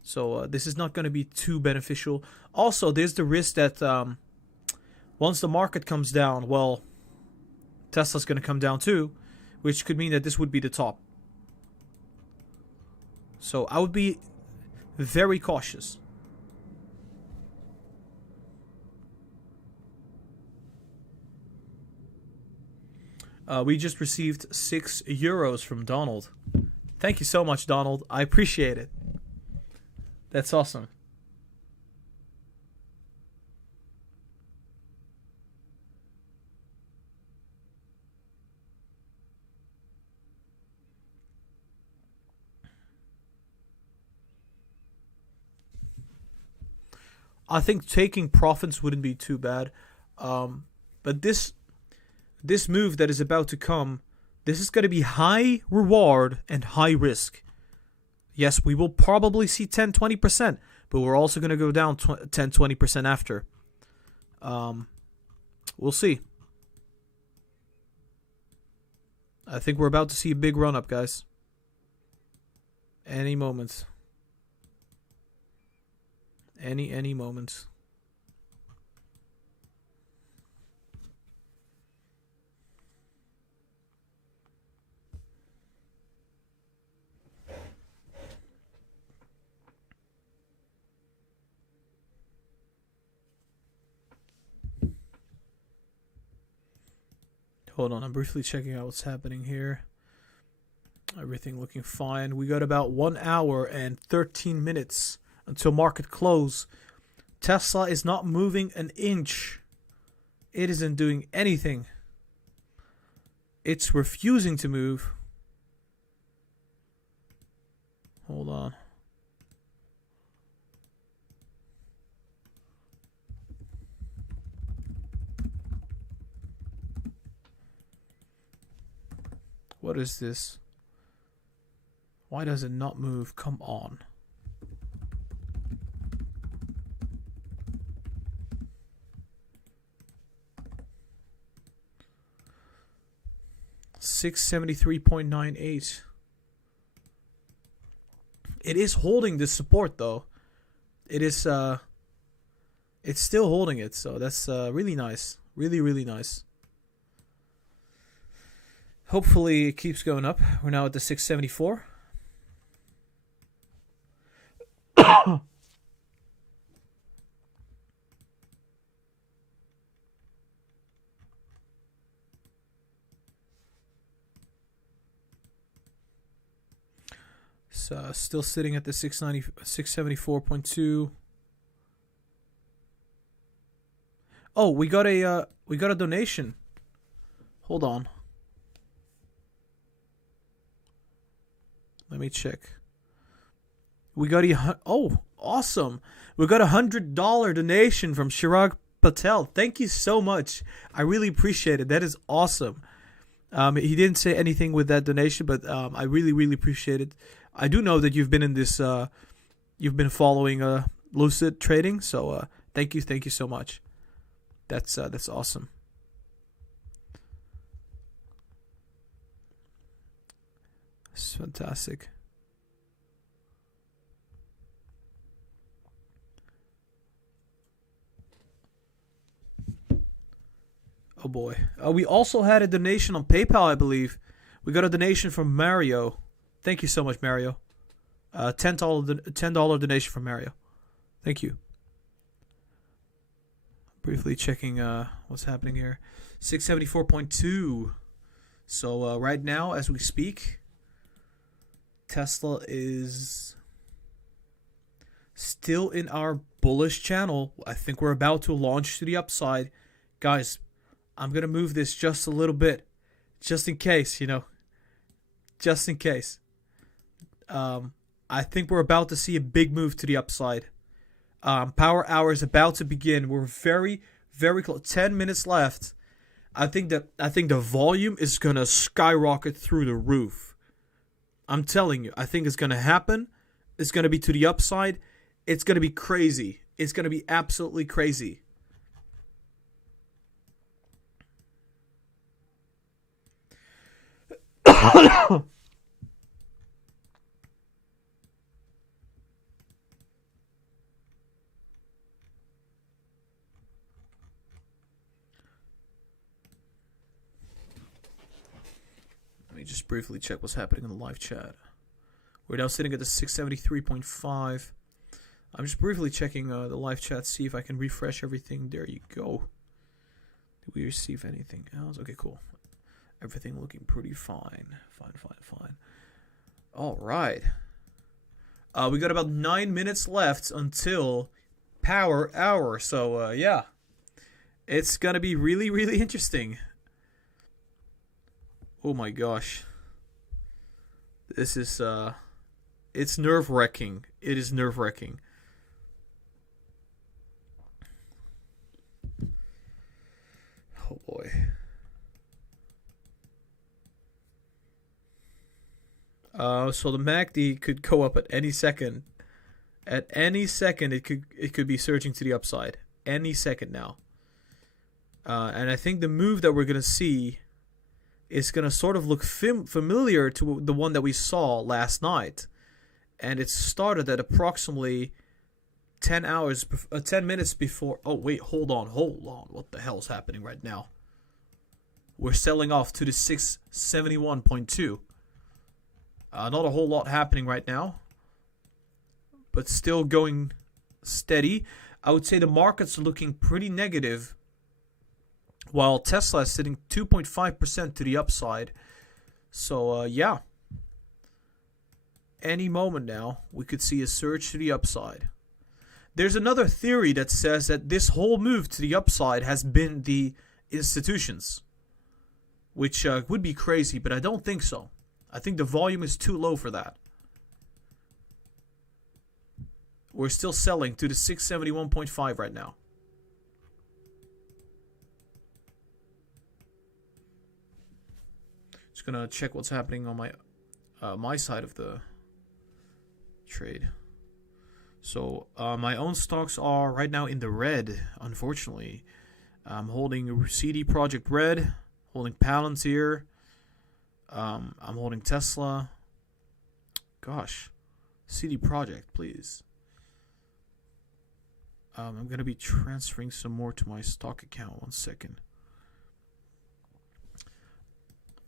So this is not going to be too beneficial. Also, there's the risk that once the market comes down, well, Tesla's going to come down too, which could mean that this would be the top. So I would be very cautious. We just received €6 from Donald. Thank you so much, Donald. I appreciate it. That's awesome. I think taking profits wouldn't be too bad. But this move that is about to come, this is going to be high reward and high risk. Yes, we will probably see 10-20%, but we're also going to go down 10-20% after. We'll see. I think we're about to see a big run up, guys. Any moment. Any moment. Hold on, I'm briefly checking out what's happening here. Everything looking fine. We got about 1 hour and 13 minutes until market close. Tesla is not moving an inch. It isn't doing anything. It's refusing to move. Hold on. What is this? Why does it not move? Come on. $673.98. It is holding this support though. It is it's still holding it, so that's really nice. Really, really nice. Hopefully it keeps going up. We're now at the 674. Still sitting at the 674.2. Oh, we got a donation. Hold on. Let me check. We got awesome. We got $100 donation from Chirag Patel. Thank you so much. I really appreciate it. That is awesome. He didn't say anything with that donation, but I really, really appreciate it. I do know that you've been in this, you've been following Lucid trading, so thank you so much. That's awesome. It's fantastic. Oh boy. We also had a donation on PayPal, I believe. We got a donation from Mario. Thank you so much, Mario. $10 donation from Mario. Thank you. Briefly checking what's happening here. 674.2. So right now, as we speak, Tesla is still in our bullish channel. I think we're about to launch to the upside. Guys, I'm going to move this just a little bit. Just in case, Just in case. I think we're about to see a big move to the upside. Power hour is about to begin. We're very, very close. 10 minutes left. I think the volume is gonna skyrocket through the roof. I'm telling you, I think it's gonna happen. It's gonna be to the upside. It's gonna be crazy. It's gonna be absolutely crazy. Let me just briefly check what's happening in the live chat. We're now sitting at the 673.5. I'm just briefly checking the live chat, see if I can refresh everything. There you go. Did we receive anything else? Okay, cool. Everything looking pretty fine. Fine. All right. We got about 9 minutes left until power hour. So, yeah. It's going to be really, really interesting. Oh my gosh. This is, it's nerve-wracking. It is nerve-wracking. Oh boy. So the MACD could go up at any second. At any second, it could be surging to the upside. Any second now. And I think the move that we're gonna see is gonna sort of look familiar to the one that we saw last night, and it started at approximately 10 minutes before. Oh wait, hold on. What the hell is happening right now? We're selling off to the 671.2. Not a whole lot happening right now, but still going steady. I would say the markets are looking pretty negative, while Tesla is sitting 2.5% to the upside. So, yeah. Any moment now, we could see a surge to the upside. There's another theory that says that this whole move to the upside has been the institutions, which would be crazy, but I don't think so. I think the volume is too low for that. We're still selling to the 671.5 right now. Just gonna check what's happening on my side of the trade. So my own stocks are right now in the red, unfortunately. I'm holding CD Projekt Red, holding Palantir, I'm holding Tesla. Gosh, CD Projekt, please. I'm going to be transferring some more to my stock account. 1 second.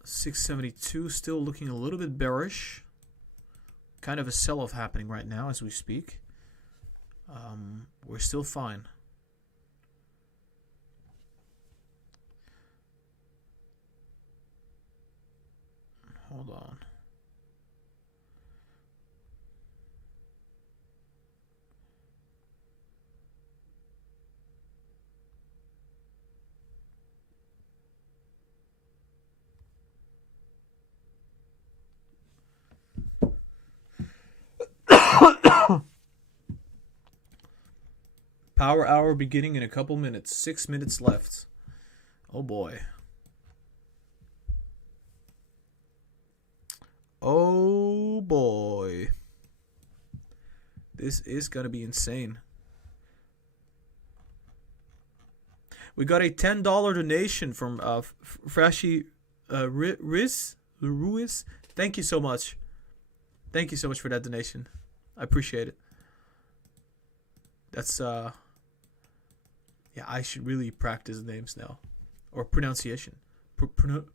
672, still looking a little bit bearish. Kind of a sell-off happening right now as we speak. We're still fine. Hold on. Power hour beginning in a couple minutes. 6 minutes left. Oh boy. Oh boy. This is going to be insane. We got a $10 donation from Frashi Ruiz. Thank you so much. Thank you so much for that donation. I appreciate it. That's yeah, I should really practice names now. Or pronunciation.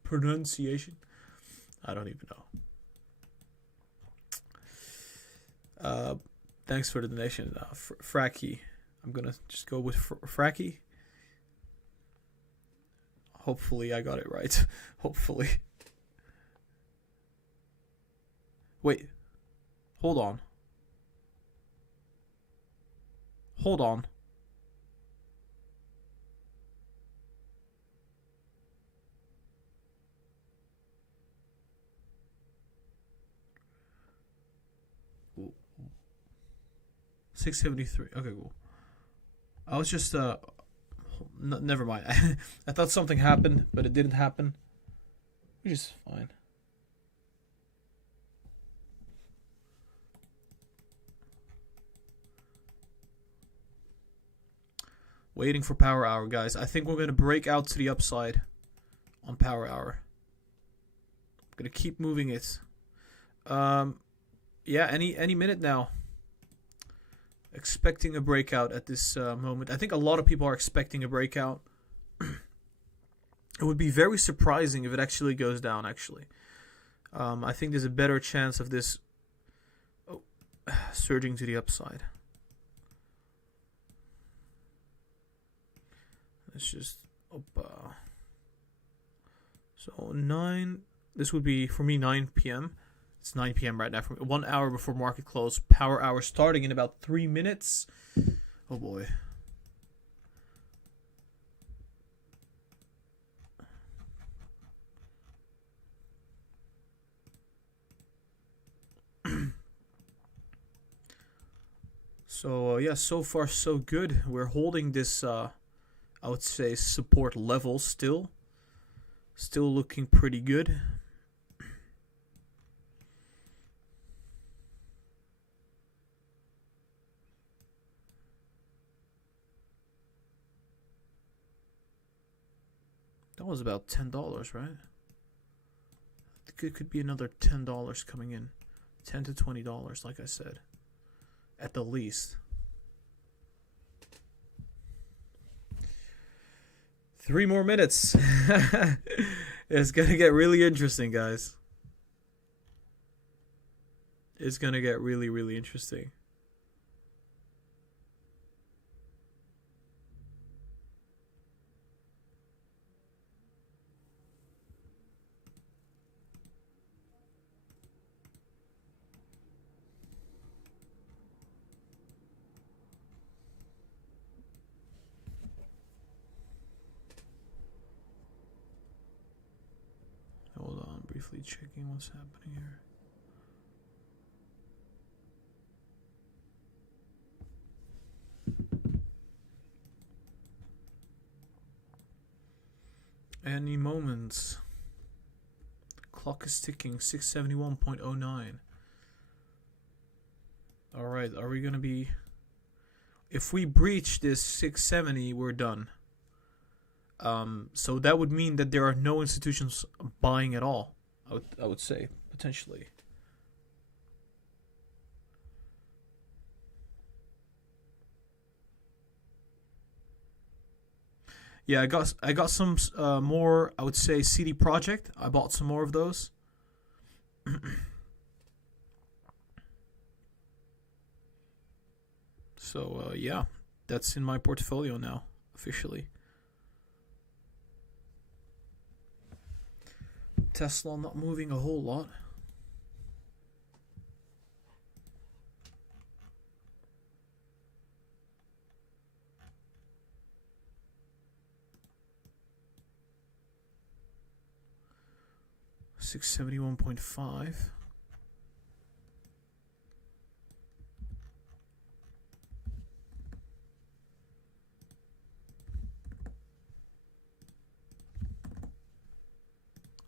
Pronunciation? I don't even know. Thanks for the donation, Fracky. I'm gonna just go with Fracky. Hopefully I got it right. Hopefully. Wait. Hold on. Hold on. $673. Okay, cool. I was just never mind. I thought something happened, but it didn't happen, which is fine. Waiting for power hour, guys. I think we're going to break out to the upside on power hour. I'm going to keep moving it. Yeah, any minute now. Expecting a breakout at this moment. I think a lot of people are expecting a breakout. It would be very surprising if it actually goes down, actually. I think there's a better chance of this surging to the upside. Let's just so 9, this would be for me 9 p.m. It's 9 p.m. right now, from 1 hour before market close. Power hour starting in about 3 minutes. Oh boy. So yeah, so far so good. We're holding this I would say support level still looking pretty good. That was about $10, right? I think it could be another $10 coming in. $10 to $20, like I said, at the least. 3 more minutes. It's gonna get really interesting, guys. It's gonna get really, really interesting. Hold on, briefly checking what's happening here. Any moment. Clock is ticking. 671.09. Alright, are we gonna be... If we breach this 670, we're done. So that would mean that there are no institutions buying at all. I would say, potentially. Yeah, I got some more, I would say, CD Projekt. I bought some more of those. So, yeah, that's in my portfolio now, officially. Tesla not moving a whole lot. $671.5.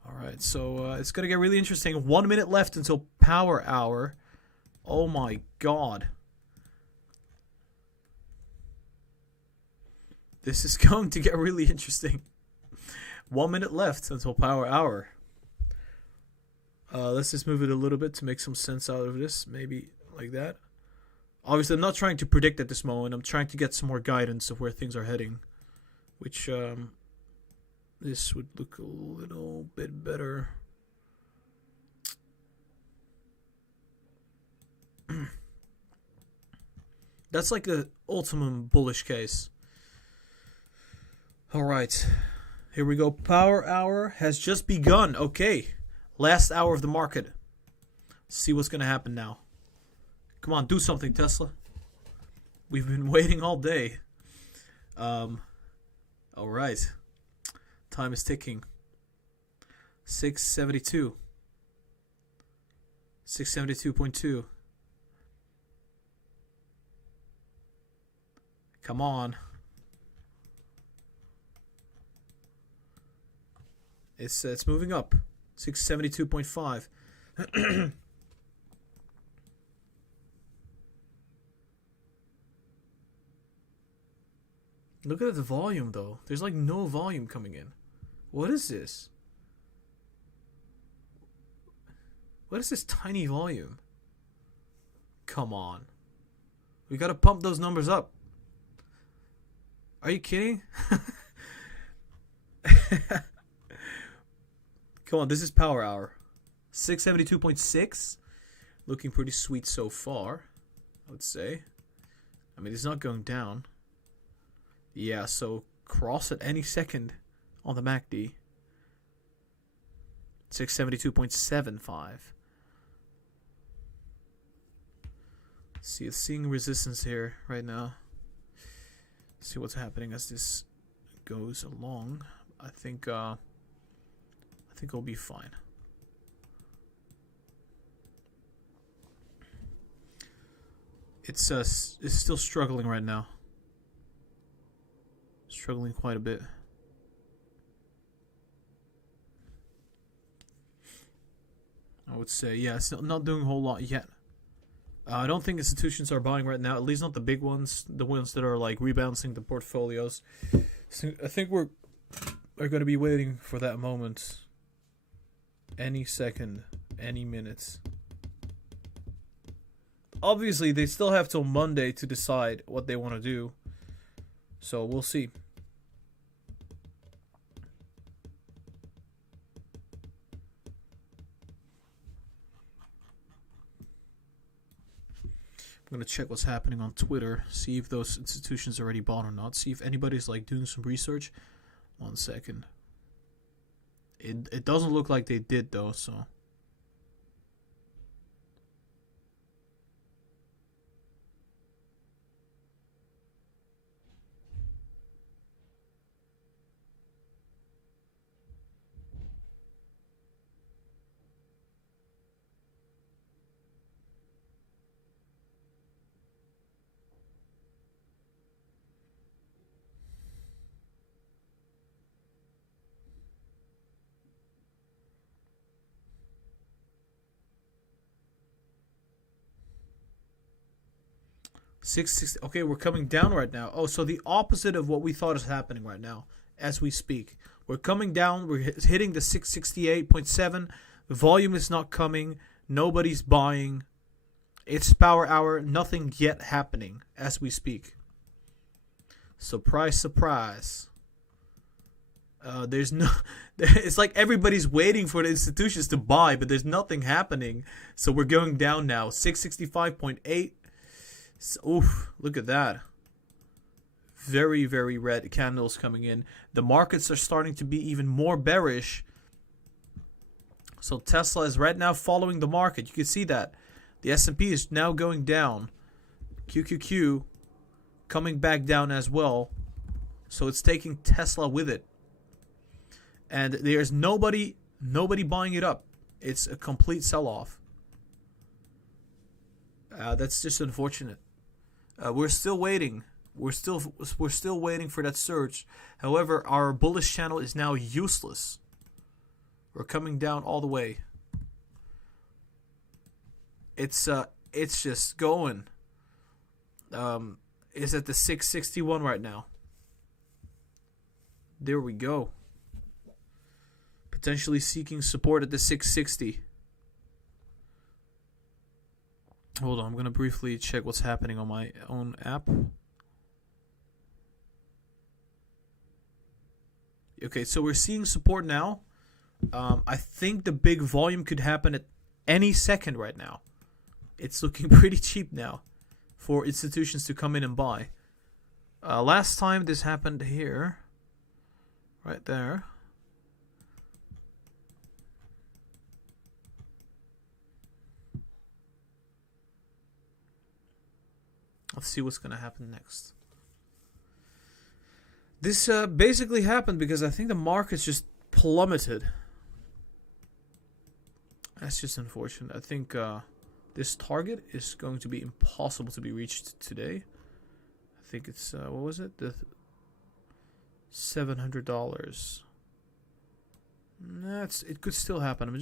Alright, so it's going to get really interesting. 1 minute left until power hour. Oh my god. This is going to get really interesting. 1 minute left until power hour. Let's just move it a little bit to make some sense out of this. Maybe like that. Obviously, I'm not trying to predict at this moment. I'm trying to get some more guidance of where things are heading. Which, this would look a little bit better. That's like the ultimate bullish case. Alright. Here we go. Power hour has just begun. Okay. Last hour of the market. See what's going to happen now. Come on, do something, Tesla. We've been waiting all day. Alright. Time is ticking. 672. 672.2. Come on. It's moving up. 672.5. Look at the volume, though. There's like no volume coming in. What is this? What is this tiny volume? Come on. We gotta pump those numbers up. Are you kidding? Come on, this is power hour. 672.6. Looking pretty sweet so far, I would say. I mean, it's not going down. Yeah, so cross at any second on the MACD. 672.75. See, it's seeing resistance here right now. See what's happening as this goes along. I think it'll be fine. It's still struggling right now. Struggling quite a bit. I would say, yeah, it's not doing a whole lot yet. I don't think institutions are buying right now, at least not the big ones, the ones that are like rebalancing the portfolios. So I think we're going to be waiting for that moment. Any second, any minute. Obviously, they still have till Monday to decide what they want to do. So we'll see. I'm going to check what's happening on Twitter, see if those institutions already bought or not, see if anybody's like doing some research. 1 second. It doesn't look like they did though, so. 660. Okay, we're coming down right now. Oh, so the opposite of what we thought is happening right now as we speak. We're coming down. We're hitting the 668.7. The volume is not coming. Nobody's buying. It's power hour. Nothing yet happening as we speak. Surprise, surprise. There's no. It's like everybody's waiting for the institutions to buy, but there's nothing happening. So we're going down now. 665.8. So, oof, look at that. Very, very red candles coming in. The markets are starting to be even more bearish. So Tesla is right now following the market. You can see that. The S&P is now going down. QQQ coming back down as well. So it's taking Tesla with it. And there's nobody buying it up. It's a complete sell-off. That's just unfortunate. We're still waiting. We're still waiting for that surge. However, our bullish channel is now useless. We're coming down all the way. It's just going. It's at the 661 right now. There we go. Potentially seeking support at the 660. Hold on, I'm going to briefly check what's happening on my own app. Okay, so we're seeing support now. I think the big volume could happen at any second right now. It's looking pretty cheap now for institutions to come in and buy. Last time this happened here, right there. Let's see what's going to happen next. This basically happened because I think the markets just plummeted. That's just unfortunate. I think this target is going to be impossible to be reached today. I think it's, what was it? The $700. It could still happen. I'm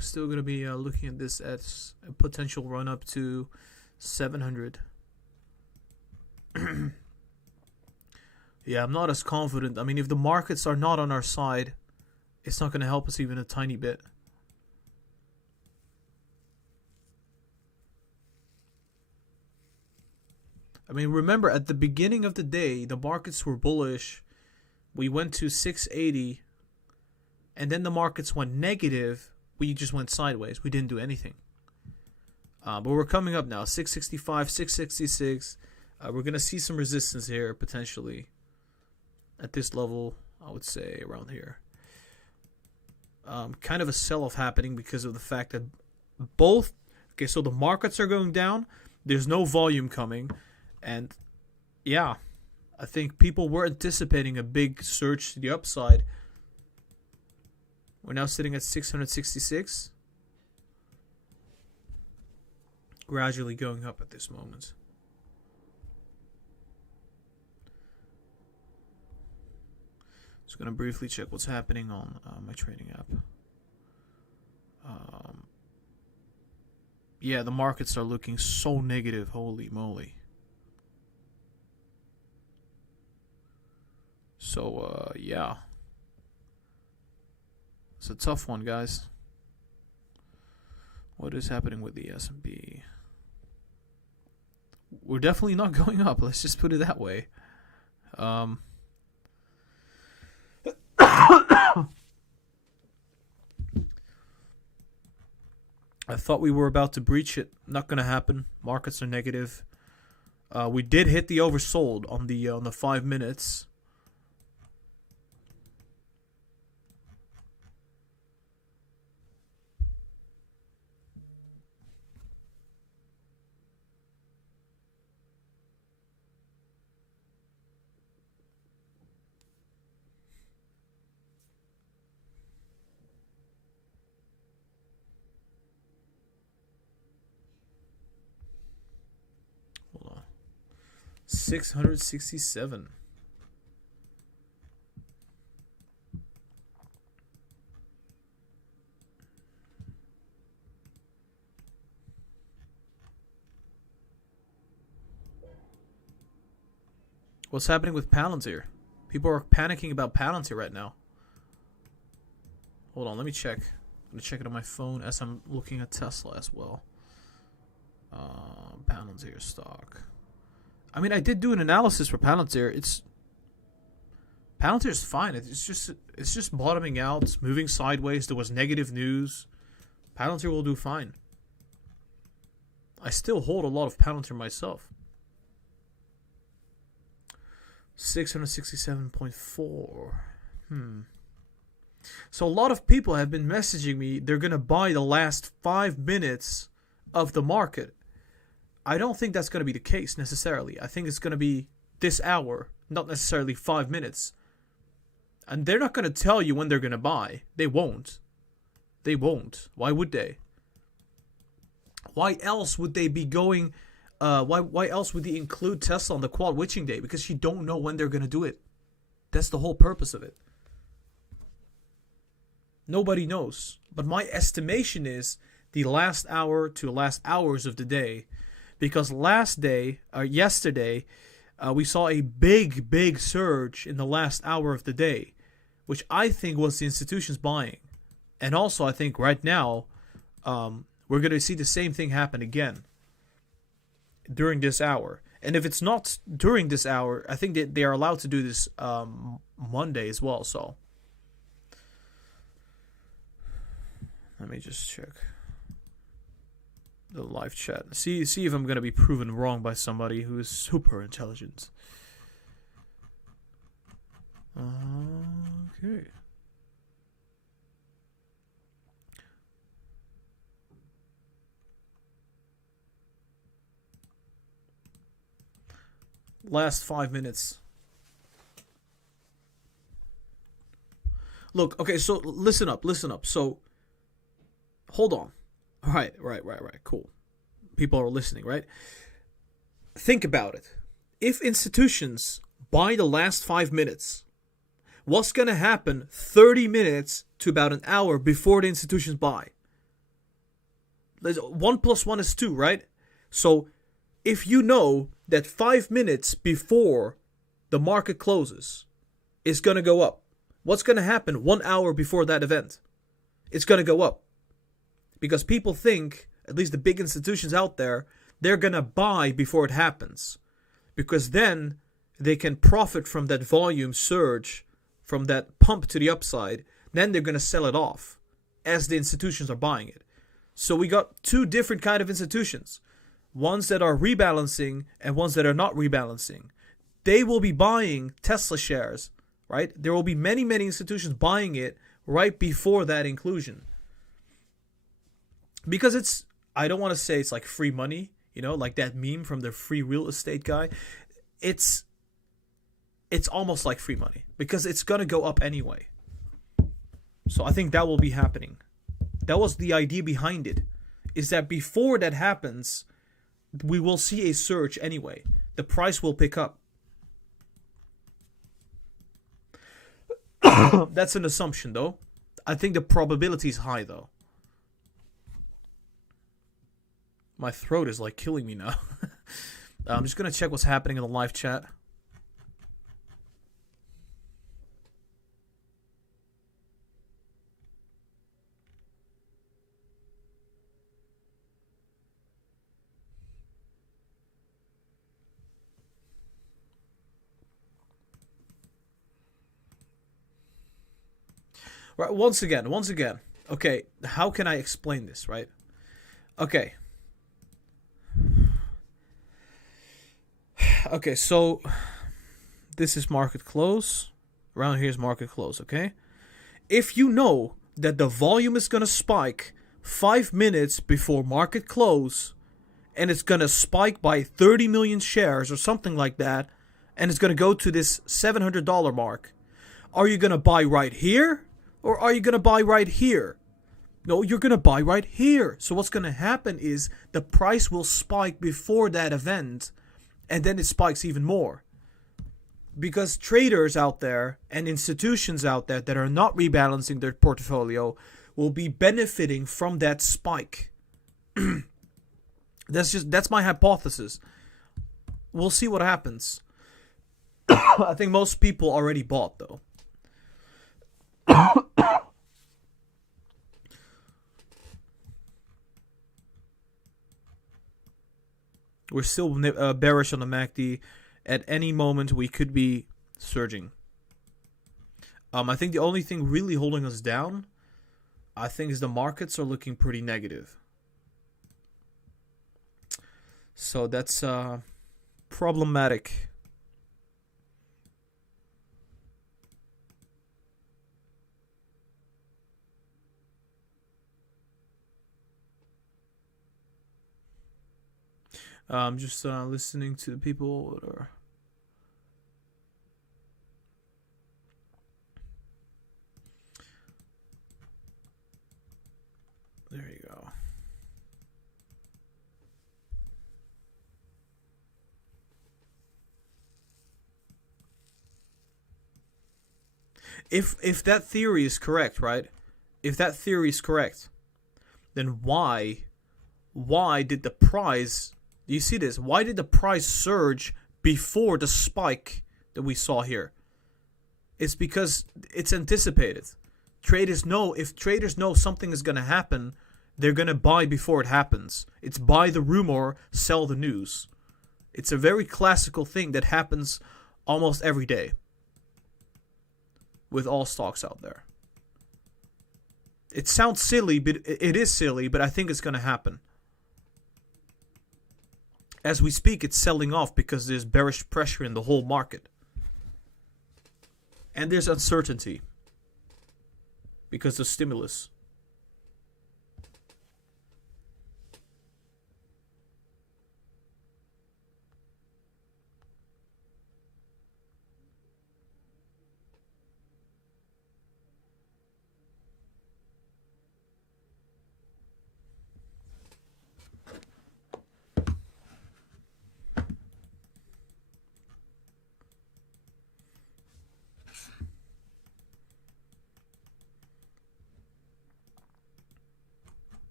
still gonna be looking at this as a potential run up to 700. Yeah, I'm not as confident. I mean, if the markets are not on our side, it's not gonna help us even a tiny bit. I mean, remember at the beginning of the day, the markets were bullish. We went to 680, and then the markets went negative. We just went sideways. We didn't do anything. But we're coming up now. 665, 666. We're going to see some resistance here, potentially. At this level, I would say around here. Kind of a sell-off happening because of the fact that both... Okay, so the markets are going down. There's no volume coming. And, yeah, I think people were anticipating a big surge to the upside. We're now sitting at 666. Gradually going up at this moment. Just going to briefly check what's happening on my trading app. Yeah, the markets are looking so negative. Holy moly. So, yeah. It's a tough one, guys. What is happening with the S&P? We're definitely not going up. Let's just put it that way. I thought we were about to breach it. Not going to happen. Markets are negative. We did hit the oversold on the 5 minutes. Hold on. 667. What's happening with Palantir? People are panicking about Palantir right now. Hold on, let me check. I'm gonna check it on my phone as I'm looking at Tesla as well. Palantir stock. I mean, I did do an analysis for Palantir. Palantir's fine. It's just bottoming out. It's moving sideways. There was negative news. Palantir will do fine. I still hold a lot of Palantir myself. 667.4. So a lot of people have been messaging me. They're going to buy the last 5 minutes of the market. I don't think that's going to be the case necessarily. I think it's going to be this hour, not necessarily 5 minutes. And they're not going to tell you when they're going to buy. They won't. They won't. Why would they? Why else would they be going... why else would they include Tesla on the quad witching day? Because you don't know when they're going to do it. That's the whole purpose of it. Nobody knows. But my estimation is the last hour to last hours of the day. Because yesterday, we saw a big surge in the last hour of the day, which I think was the institutions buying. And also, I think right now, we're going to see the same thing happen again during this hour. And if it's not during this hour, I think that they are allowed to do this Monday as well. So let me just check the live chat. See if I'm going to be proven wrong by somebody who is super intelligent. Okay. Last 5 minutes. Look, okay, so listen up. So, hold on. Right, cool. People are listening, right? Think about it. If institutions buy the last 5 minutes, what's going to happen 30 minutes to about an hour before the institutions buy? 1 + 1 is 2, right? So, if you know that 5 minutes before the market closes is going to go up, what's going to happen 1 hour before that event? It's going to go up. Because people think, at least the big institutions out there, they're going to buy before it happens. Because then they can profit from that volume surge, from that pump to the upside. Then they're going to sell it off as the institutions are buying it. So we got two different kind of institutions. Ones that are rebalancing and ones that are not rebalancing. They will be buying Tesla shares, right? There will be many institutions buying it right before that inclusion. Because it's, I don't want to say it's like free money, like that meme from the free real estate guy. It's almost like free money because it's going to go up anyway. So I think that will be happening. That was the idea behind it, is that before that happens, we will see a surge anyway. The price will pick up. That's an assumption though. I think the probability is high though. My throat is like killing me now. I'm just going to check what's happening in the live chat. Right, once again. Okay, how can I explain this, right? Okay. Okay, so this is market close. Around here is market close, okay? If you know that the volume is going to spike 5 minutes before market close, and it's going to spike by 30 million shares or something like that, and it's going to go to this $700 mark, are you going to buy right here? Or are you going to buy right here? No, you're going to buy right here. So what's going to happen is the price will spike before that event, and then it spikes even more. Because traders out there and institutions out there that are not rebalancing their portfolio will be benefiting from that spike. That's my hypothesis. We'll see what happens. I think most people already bought though. We're still bearish on the MACD. At any moment, we could be surging. I think the only thing really holding us down, I think, is the markets are looking pretty negative. So that's problematic. I'm just listening to the people that are. There you go. If that theory is correct, right? If that theory is correct, then why did the price? Do you see this? Why did the price surge before the spike that we saw here? It's because it's anticipated. Traders know, if traders know something is going to happen, they're going to buy before it happens. It's buy the rumor, sell the news. It's a very classical thing that happens almost every day with all stocks out there. It sounds silly, but it is silly, but I think it's going to happen. As we speak, it's selling off because there's bearish pressure in the whole market. And there's uncertainty because of stimulus.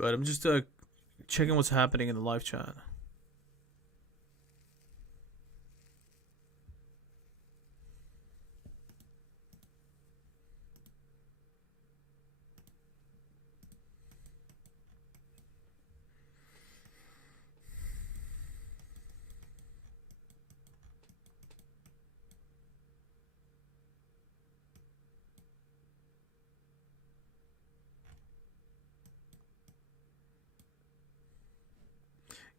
But I'm just checking what's happening in the live chat.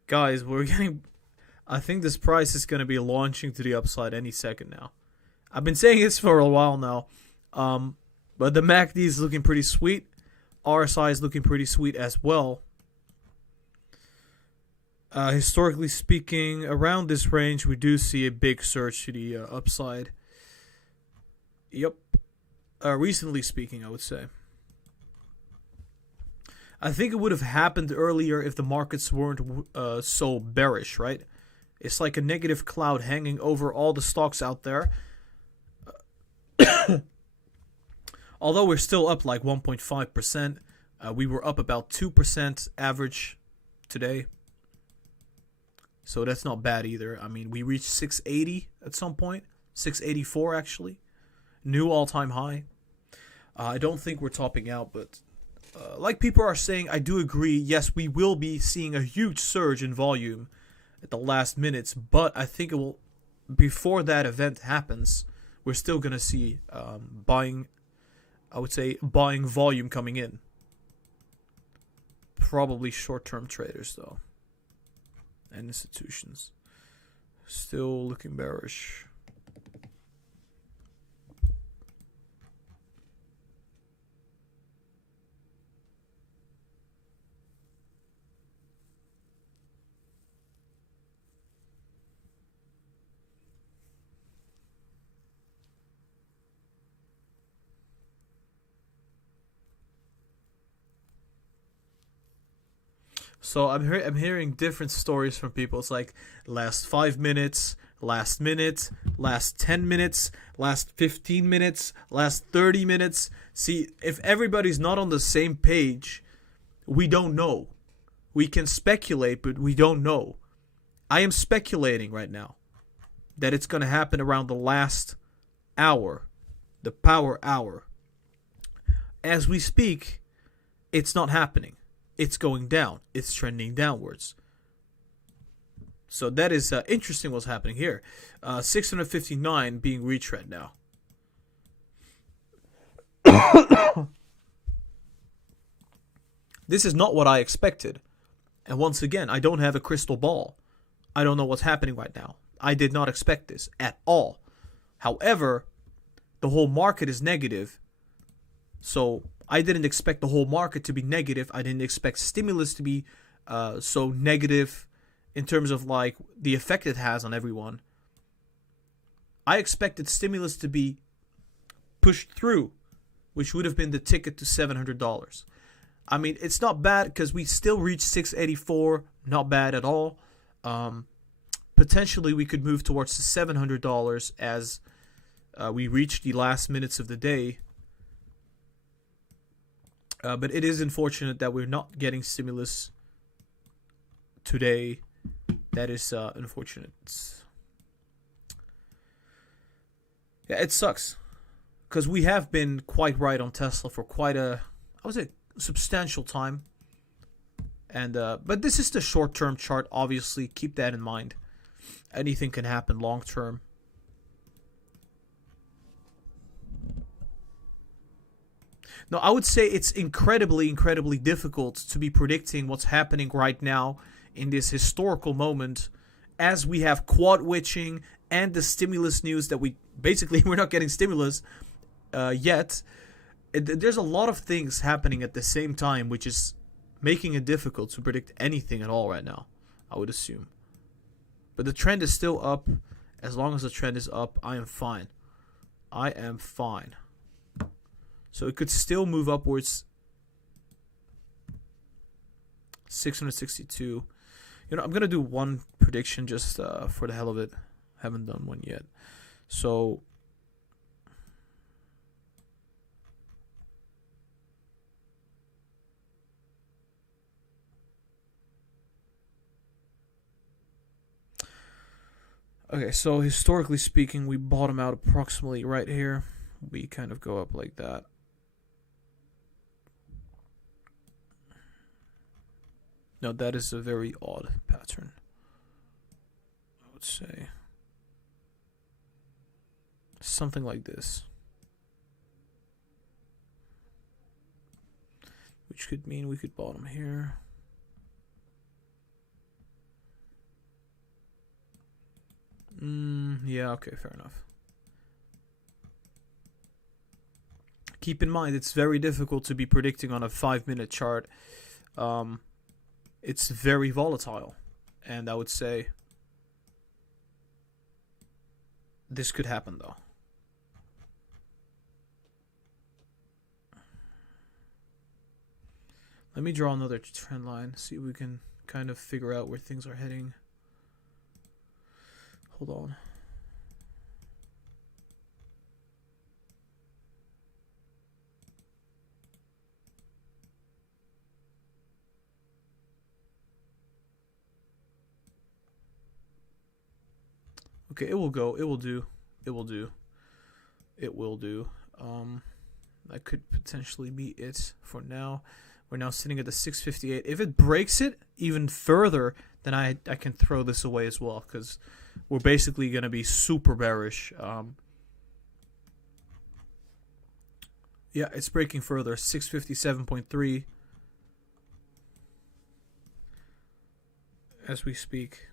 Guys, we're getting... I think this price is going to be launching to the upside any second now. I've been saying this for a while now. But the MACD is looking pretty sweet. RSI is looking pretty sweet as well. Historically speaking, around this range, we do see a big surge to the upside. Yep. Recently speaking, I would say. I think it would have happened earlier if the markets weren't so bearish, right? It's like a negative cloud hanging over all the stocks out there. Although we're still up like 1.5%, we were up about 2% average today. So that's not bad either. I mean, we reached 680 at some point. 684 actually. New all-time high. I don't think we're topping out, but... like people are saying, I do agree. Yes, we will be seeing a huge surge in volume at the last minutes, but I think it will, before that event happens, we're still going to see buying, I would say, buying volume coming in. Probably short-term traders, though, and institutions. Still looking bearish. So I'm hearing different stories from people. It's like last 5 minutes, last minute, last 10 minutes, last 15 minutes, last 30 minutes. See, if everybody's not on the same page, we don't know. We can speculate, but we don't know. I am speculating right now that it's going to happen around the last hour, the power hour. As we speak, it's not happening. It's going down. It's trending downwards. So that is interesting what's happening here. 659 being reached right now. This is not what I expected. And once again, I don't have a crystal ball. I don't know what's happening right now. I did not expect this at all. However, the whole market is negative. So I didn't expect the whole market to be negative. I didn't expect stimulus to be so negative in terms of like the effect it has on everyone. I expected stimulus to be pushed through, which would have been the ticket to $700. I mean, it's not bad because we still reached 684. Not bad at all. Potentially, we could move towards the $700 as we reach the last minutes of the day. But it is unfortunate that we're not getting stimulus today. That is unfortunate. Yeah, it sucks. Because we have been quite right on Tesla for quite a, I would say, substantial time. And but this is the short-term chart, obviously. Keep that in mind. Anything can happen long-term. No, I would say it's incredibly, incredibly difficult to be predicting what's happening right now in this historical moment as we have quad witching and the stimulus news that we're not getting stimulus yet. There's a lot of things happening at the same time, which is making it difficult to predict anything at all right now, I would assume. But the trend is still up. As long as the trend is up, I am fine. I am fine. So it could still move upwards. 662. You know, I'm going to do one prediction just for the hell of it. Haven't done one yet. So okay, so historically speaking, we bottom out approximately right here. We kind of go up like that. Now that is a very odd pattern, I would say. Something like this. Which could mean we could bottom here. Yeah, okay, fair enough. Keep in mind, it's very difficult to be predicting on a 5-minute chart. It's very volatile. And I would say this could happen, though. Let me draw another trend line, see if we can kind of figure out where things are heading. Hold on. Okay, it will go. It will do. It will do. It will do. That could potentially be it for now. We're now sitting at the 658. If it breaks it even further, then I can throw this away as well, because we're basically going to be super bearish. Yeah, it's breaking further. 657.3 as we speak.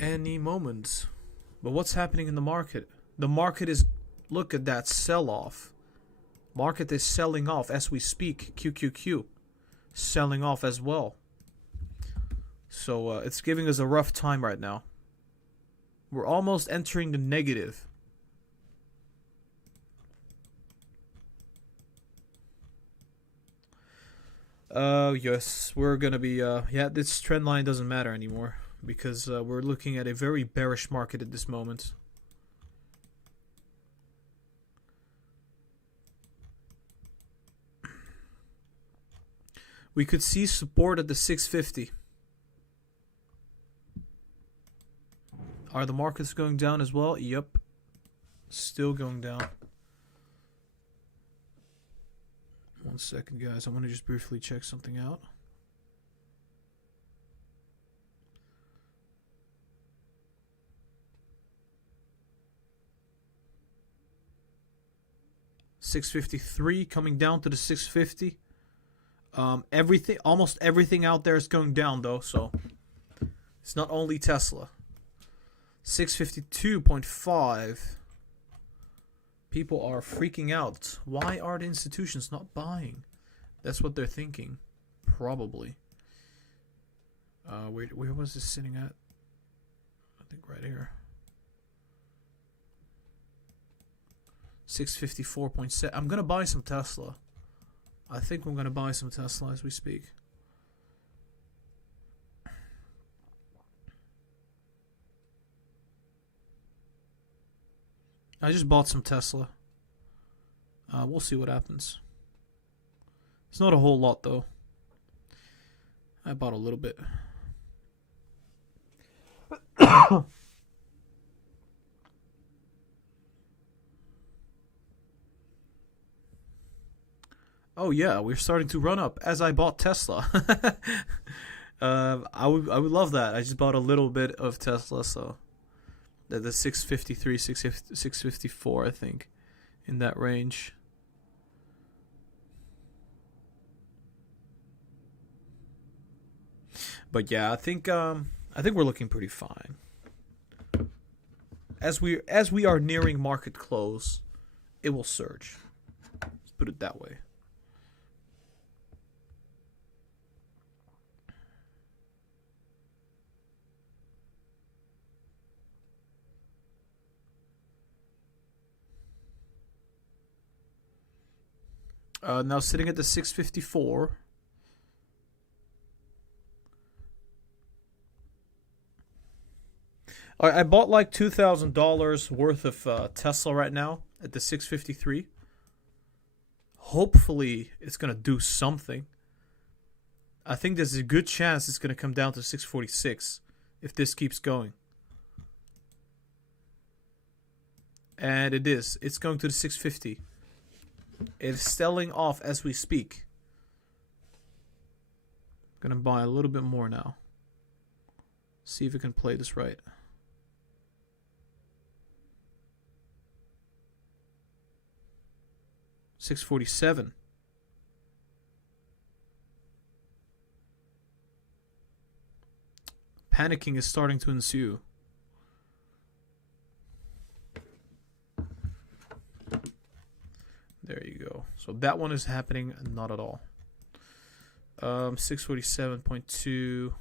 Any moment. But what's happening in the market? The market is, look at that sell-off. Market is selling off as we speak. QQQ selling off as well. So it's giving us a rough time right now. We're almost entering the negative. Yes, we're gonna be. Yeah, this trend line doesn't matter anymore because we're looking at a very bearish market at this moment. We could see support at the 650. Are the markets going down as well? Yep. Still going down. One second, guys. I want to just briefly check something out. $653 coming down to the 650. Almost everything out there is going down though, so it's not only Tesla. 652.5. People are freaking out. Why are the institutions not buying? That's what they're thinking. Probably. Where was this sitting at? I think right here. 654.7. I'm gonna buy some Tesla. I think I'm gonna buy some Tesla as we speak. I just bought some Tesla. We'll see what happens. It's not a whole lot though. I bought a little bit. Oh yeah, we're starting to run up as I bought Tesla. I would love that. I just bought a little bit of Tesla, so the 653, 654, I think, in that range. But yeah, I think we're looking pretty fine. As we are nearing market close, it will surge. Let's put it that way. Now sitting at the 654. I bought like $2,000 worth of Tesla right now at the 653. Hopefully it's going to do something. I think there's a good chance it's going to come down to 646 if this keeps going. And it is. It's going to the 650. It's selling off as we speak. Gonna buy a little bit more now. See if we can play this right. $647. Panicking is starting to ensue. There you go. So that one is happening not at all. 647.2.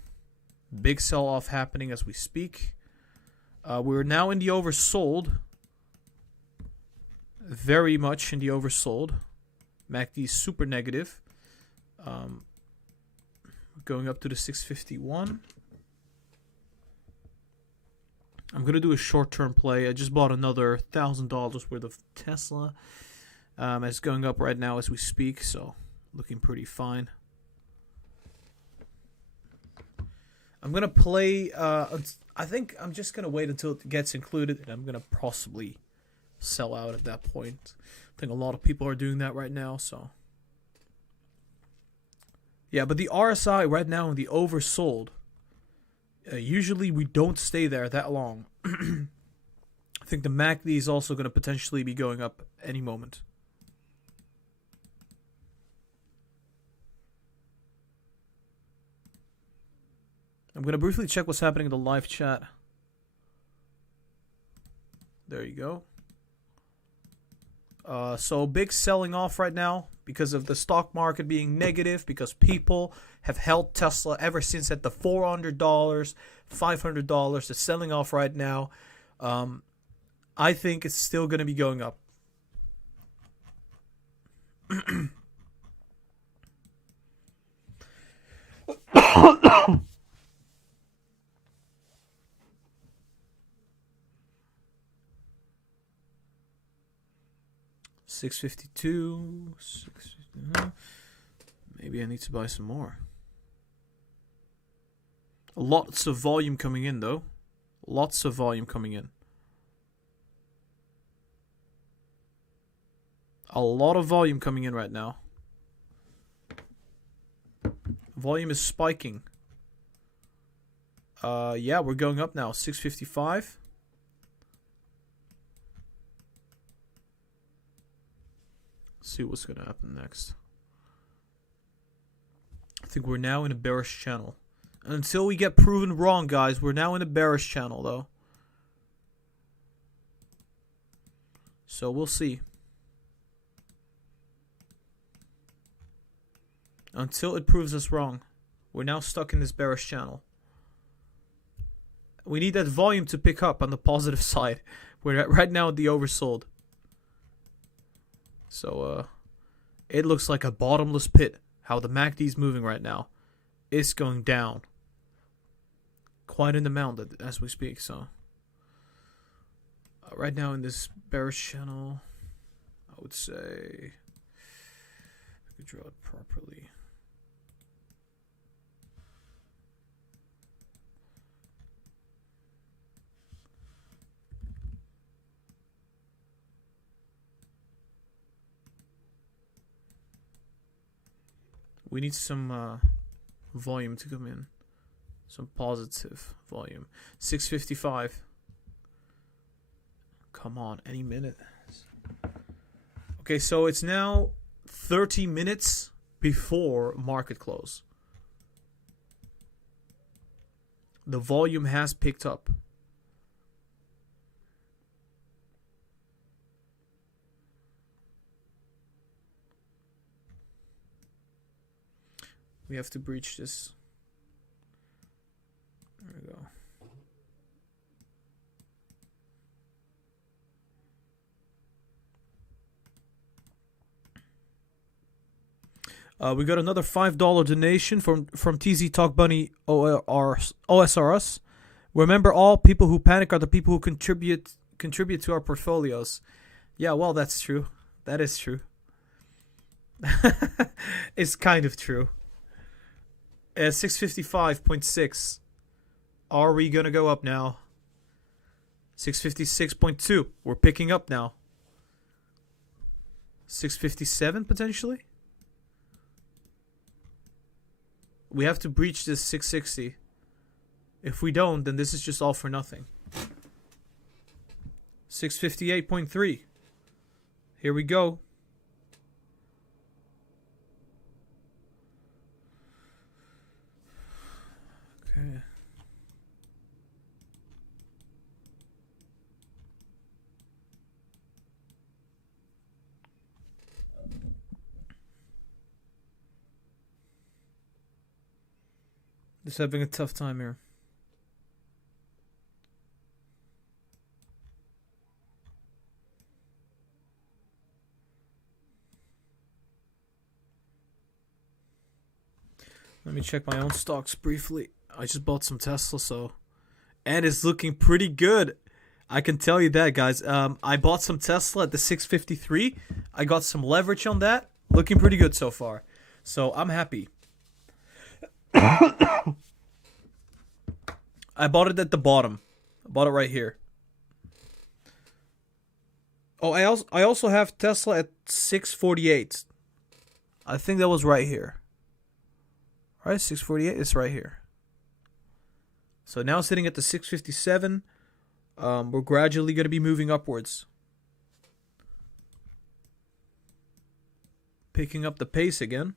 Big sell-off happening as we speak. We're now in the oversold. Very much in the oversold. MACD is super negative. Going up to the 651. I'm going to do a short-term play. I just bought another $1,000 worth of Tesla. It's going up right now as we speak, so looking pretty fine. I'm going to play, I think I'm just going to wait until it gets included, and I'm going to possibly sell out at that point. I think a lot of people are doing that right now, so. Yeah, but the RSI right now in the oversold, usually we don't stay there that long. I think the MACD is also going to potentially be going up any moment. I'm going to briefly check what's happening in the live chat. There you go. So big selling off right now because of the stock market being negative, because people have held Tesla ever since at the $400, $500. It's selling off right now. I think it's still going to be going up. 652. 652. Maybe I need to buy some more. Lots of volume coming in, though. Lots of volume coming in. A lot of volume coming in right now. Volume is spiking. Yeah, we're going up now. 655. See what's going to happen next. I think we're now in a bearish channel. Until we get proven wrong, guys, we're now in a bearish channel, though. So we'll see. Until it proves us wrong, we're now stuck in this bearish channel. We need that volume to pick up on the positive side. We're right now at the oversold. So, it looks like a bottomless pit. How the MACD is moving right now. It's going down. Quite an amount as we speak, so. Right now in this bearish channel, I would say, we could draw it properly. We need some volume to come in. Some positive volume. 655. Come on, any minute. Okay, so it's now 30 minutes before market close. The volume has picked up. We have to breach this. There we go. We got another $5 donation from TZ Talk Bunny OSRS. Remember, all people who panic are the people who contribute to our portfolios. Yeah, well, that's true. That is true. It's kind of true. 655.6. Are we gonna go up now? 656.2. We're picking up now. 657 potentially. We have to breach this 660. If we don't, then this is just all for nothing. 658.3. Here we go. Okay. Just having a tough time here. Let me check my own stocks briefly. I just bought some Tesla, so, and it's looking pretty good. I can tell you that, guys. I bought some Tesla at the 653. I got some leverage on that. Looking pretty good so far. So I'm happy. I bought it at the bottom. I bought it right here. Oh, I also have Tesla at 648. I think that was right here. Right, 648. It's right here. So now sitting at the 657. We're gradually going to be moving upwards. Picking up the pace again.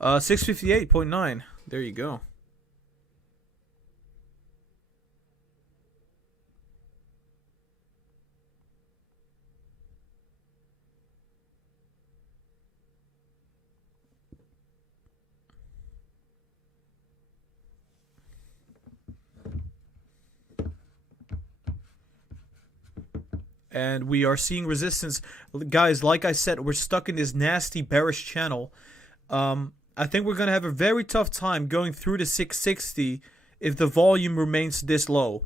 Uh, 658.9. There you go. And we are seeing resistance. Guys, like I said, we're stuck in this nasty bearish channel. I think we're going to have a very tough time going through the 660 if the volume remains this low.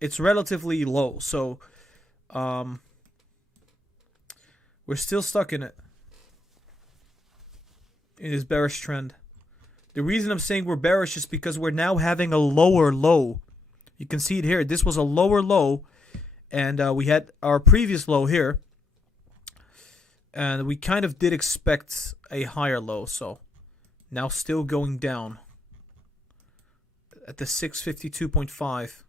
It's relatively low, so we're still stuck in it. In this bearish trend. The reason I'm saying we're bearish is because we're now having a lower low. You can see it here. This was a lower low. And we had our previous low here. And we kind of did expect a higher low. So now still going down at the 652.5.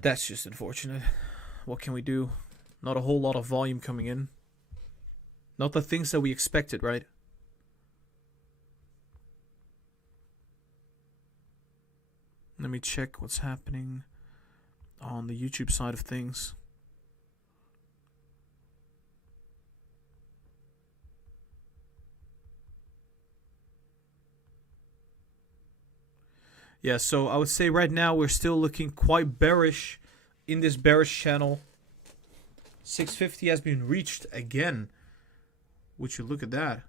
That's just unfortunate. What can we do? Not a whole lot of volume coming in. Not the things that we expected, right? Let me check what's happening on the YouTube side of things. Yeah, so I would say right now we're still looking quite bearish in this bearish channel. 650 has been reached again. Would you look at that?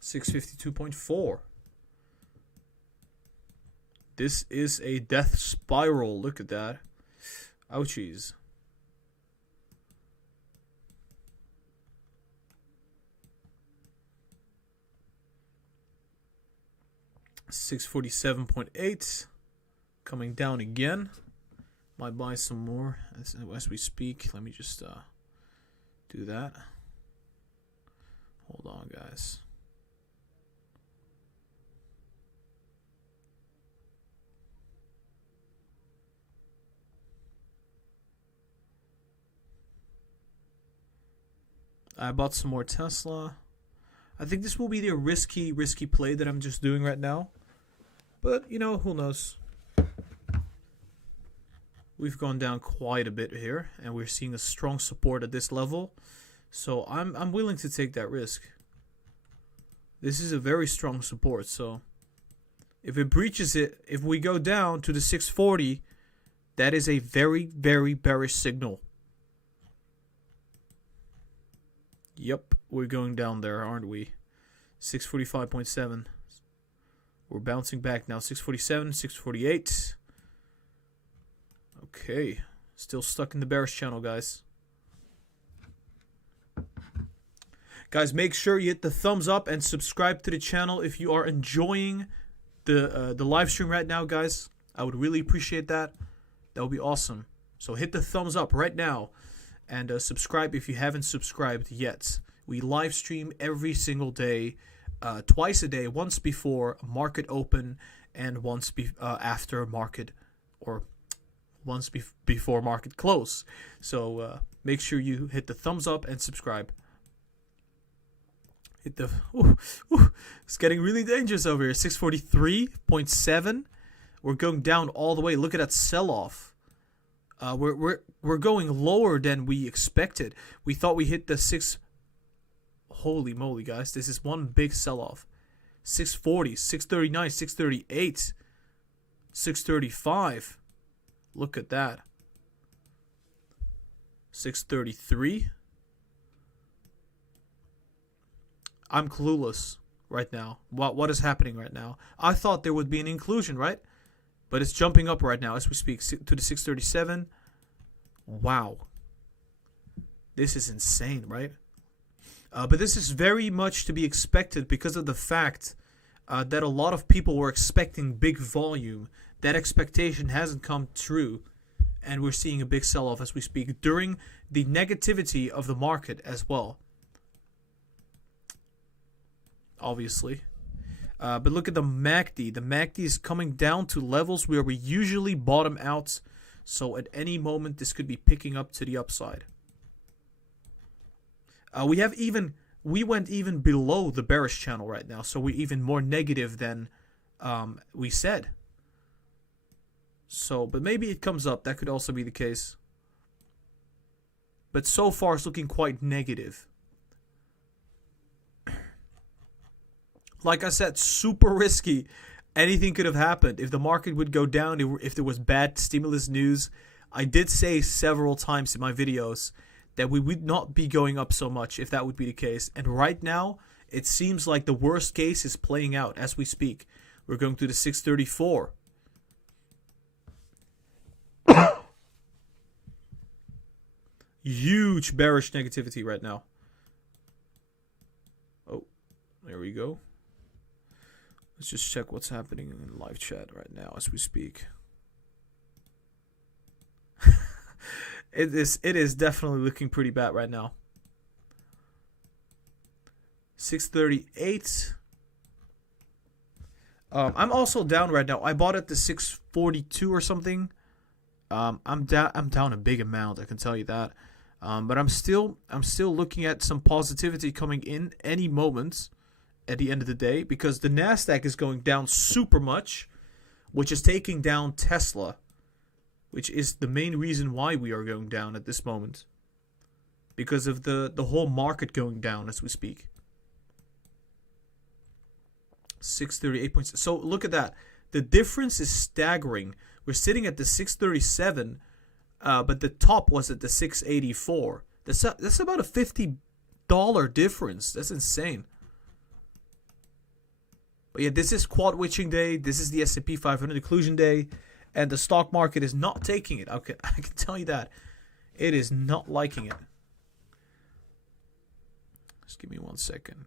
$652.4. This is a death spiral. Look at that. Ouchies. $647.8. Coming down again. Might buy some more as we speak. Let me just do that. Hold on, guys. I bought some more Tesla. I think this will be the risky play that I'm just doing right now. But, you know, who knows? We've gone down quite a bit here, and we're seeing a strong support at this level. So I'm willing to take that risk. This is a very strong support, so if it breaches it, if we go down to the 640, that is a very, very bearish signal. Yep, we're going down there, aren't we? 645.7. We're bouncing back now. 647, 648. Okay. Still stuck in the bearish channel, guys. Guys, make sure you hit the thumbs up and subscribe to the channel if you are enjoying the live stream right now, guys. I would really appreciate that. That would be awesome. So hit the thumbs up right now. And subscribe if you haven't subscribed yet. We live stream every single day, twice a day, once before market open and once after market, or once before market close. So make sure you hit the thumbs up and subscribe. Hit the it's getting really dangerous over here. 643.7. We're going down all the way. Look at that sell-off. We're going lower than we expected. We thought we hit the 6. Holy moly, guys! This is one big sell-off. 640, 639, 638, 635. Look at that. 633. I'm clueless right now. What is happening right now? I thought there would be an inclusion, right? But it's jumping up right now as we speak to the 637. Wow. This is insane, right? But this is very much to be expected because of the fact that a lot of people were expecting big volume. That expectation hasn't come true. And we're seeing a big sell-off as we speak during the negativity of the market as well. Obviously. But look at the MACD. The MACD is coming down to levels where we usually bottom out. So at any moment, this could be picking up to the upside. We went even below the bearish channel right now. So we're even more negative than we said. So, but maybe it comes up. That could also be the case. But so far, it's looking quite negative. Like I said, super risky. Anything could have happened. If the market would go down, if there was bad stimulus news, I did say several times in my videos that we would not be going up so much if that would be the case. And right now, it seems like the worst case is playing out as we speak. We're going to the 634. Huge bearish negativity right now. Oh, there we go. Let's just check what's happening in live chat right now as we speak. It is definitely looking pretty bad right now. 638. I'm also down right now. I bought at the 642 or something. I'm down a big amount, I can tell you that. But I'm still looking at some positivity coming in any moment at the end of the day, because the Nasdaq is going down super much, which is taking down Tesla, which is the main reason why we are going down at this moment, because of the whole market going down as we speak. 638 points. So look at that. The difference is staggering. We're sitting at the 637, but the top was at the 684. That's about a $50 difference. That's insane. But yeah, this is quad witching day. This is the S&P 500 inclusion day, and the stock market is not taking it. Okay, I can tell you that. It is not liking it. Just give me 1 second.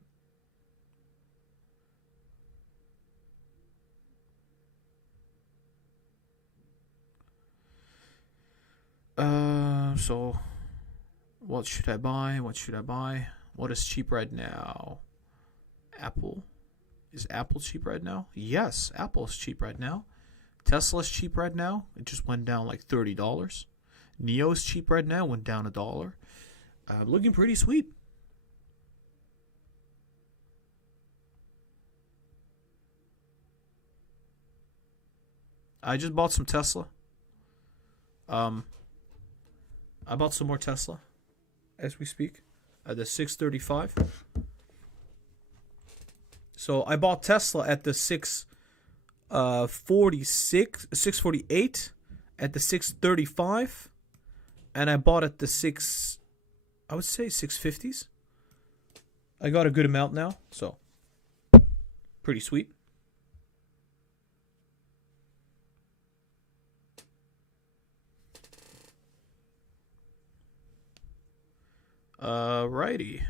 So what should I buy? What should I buy? What is cheap right now? Apple. Is Apple cheap right now? Yes, Apple's cheap right now. Tesla's cheap right now. It just went down like $30. NIO's cheap right now. Went down $1. Looking pretty sweet. I just bought some Tesla. I bought some more Tesla as we speak at the 635. So I bought Tesla at the 648, at the 635, and I bought at the I would say 650s. I got a good amount now, so pretty sweet. Righty.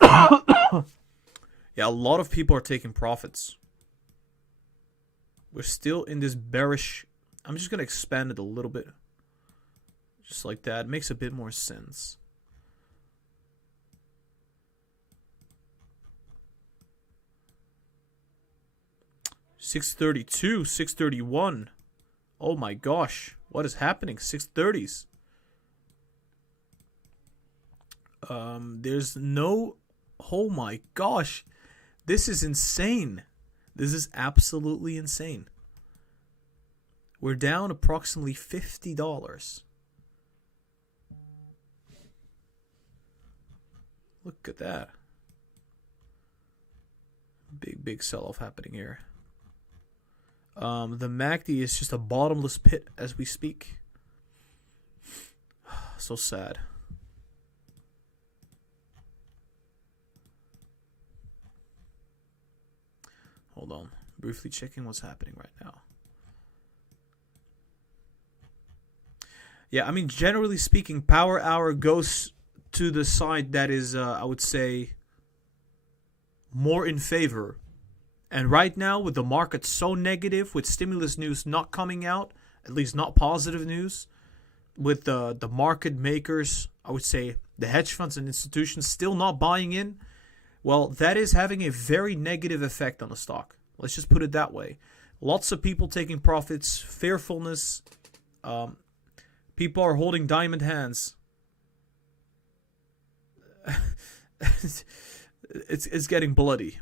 Yeah, a lot of people are taking profits. We're still in this bearish. I'm just going to expand it a little bit. Just like that. It makes a bit more sense. $632, $631. Oh my gosh. What is happening? 630s. There's no... Oh my gosh. This is insane. This is absolutely insane. We're down approximately $50. Look at that. Big sell-off happening here. The MACD is just a bottomless pit as we speak. So sad. Hold on. Briefly checking what's happening right now. Yeah, I mean, generally speaking, power hour goes to the side that is, I would say, more in favor. And right now, with the market so negative, with stimulus news not coming out, at least not positive news, with the market makers, I would say the hedge funds and institutions still not buying in, well, that is having a very negative effect on the stock. Let's just put it that way. Lots of people taking profits, fearfulness. People are holding diamond hands. It's getting bloody.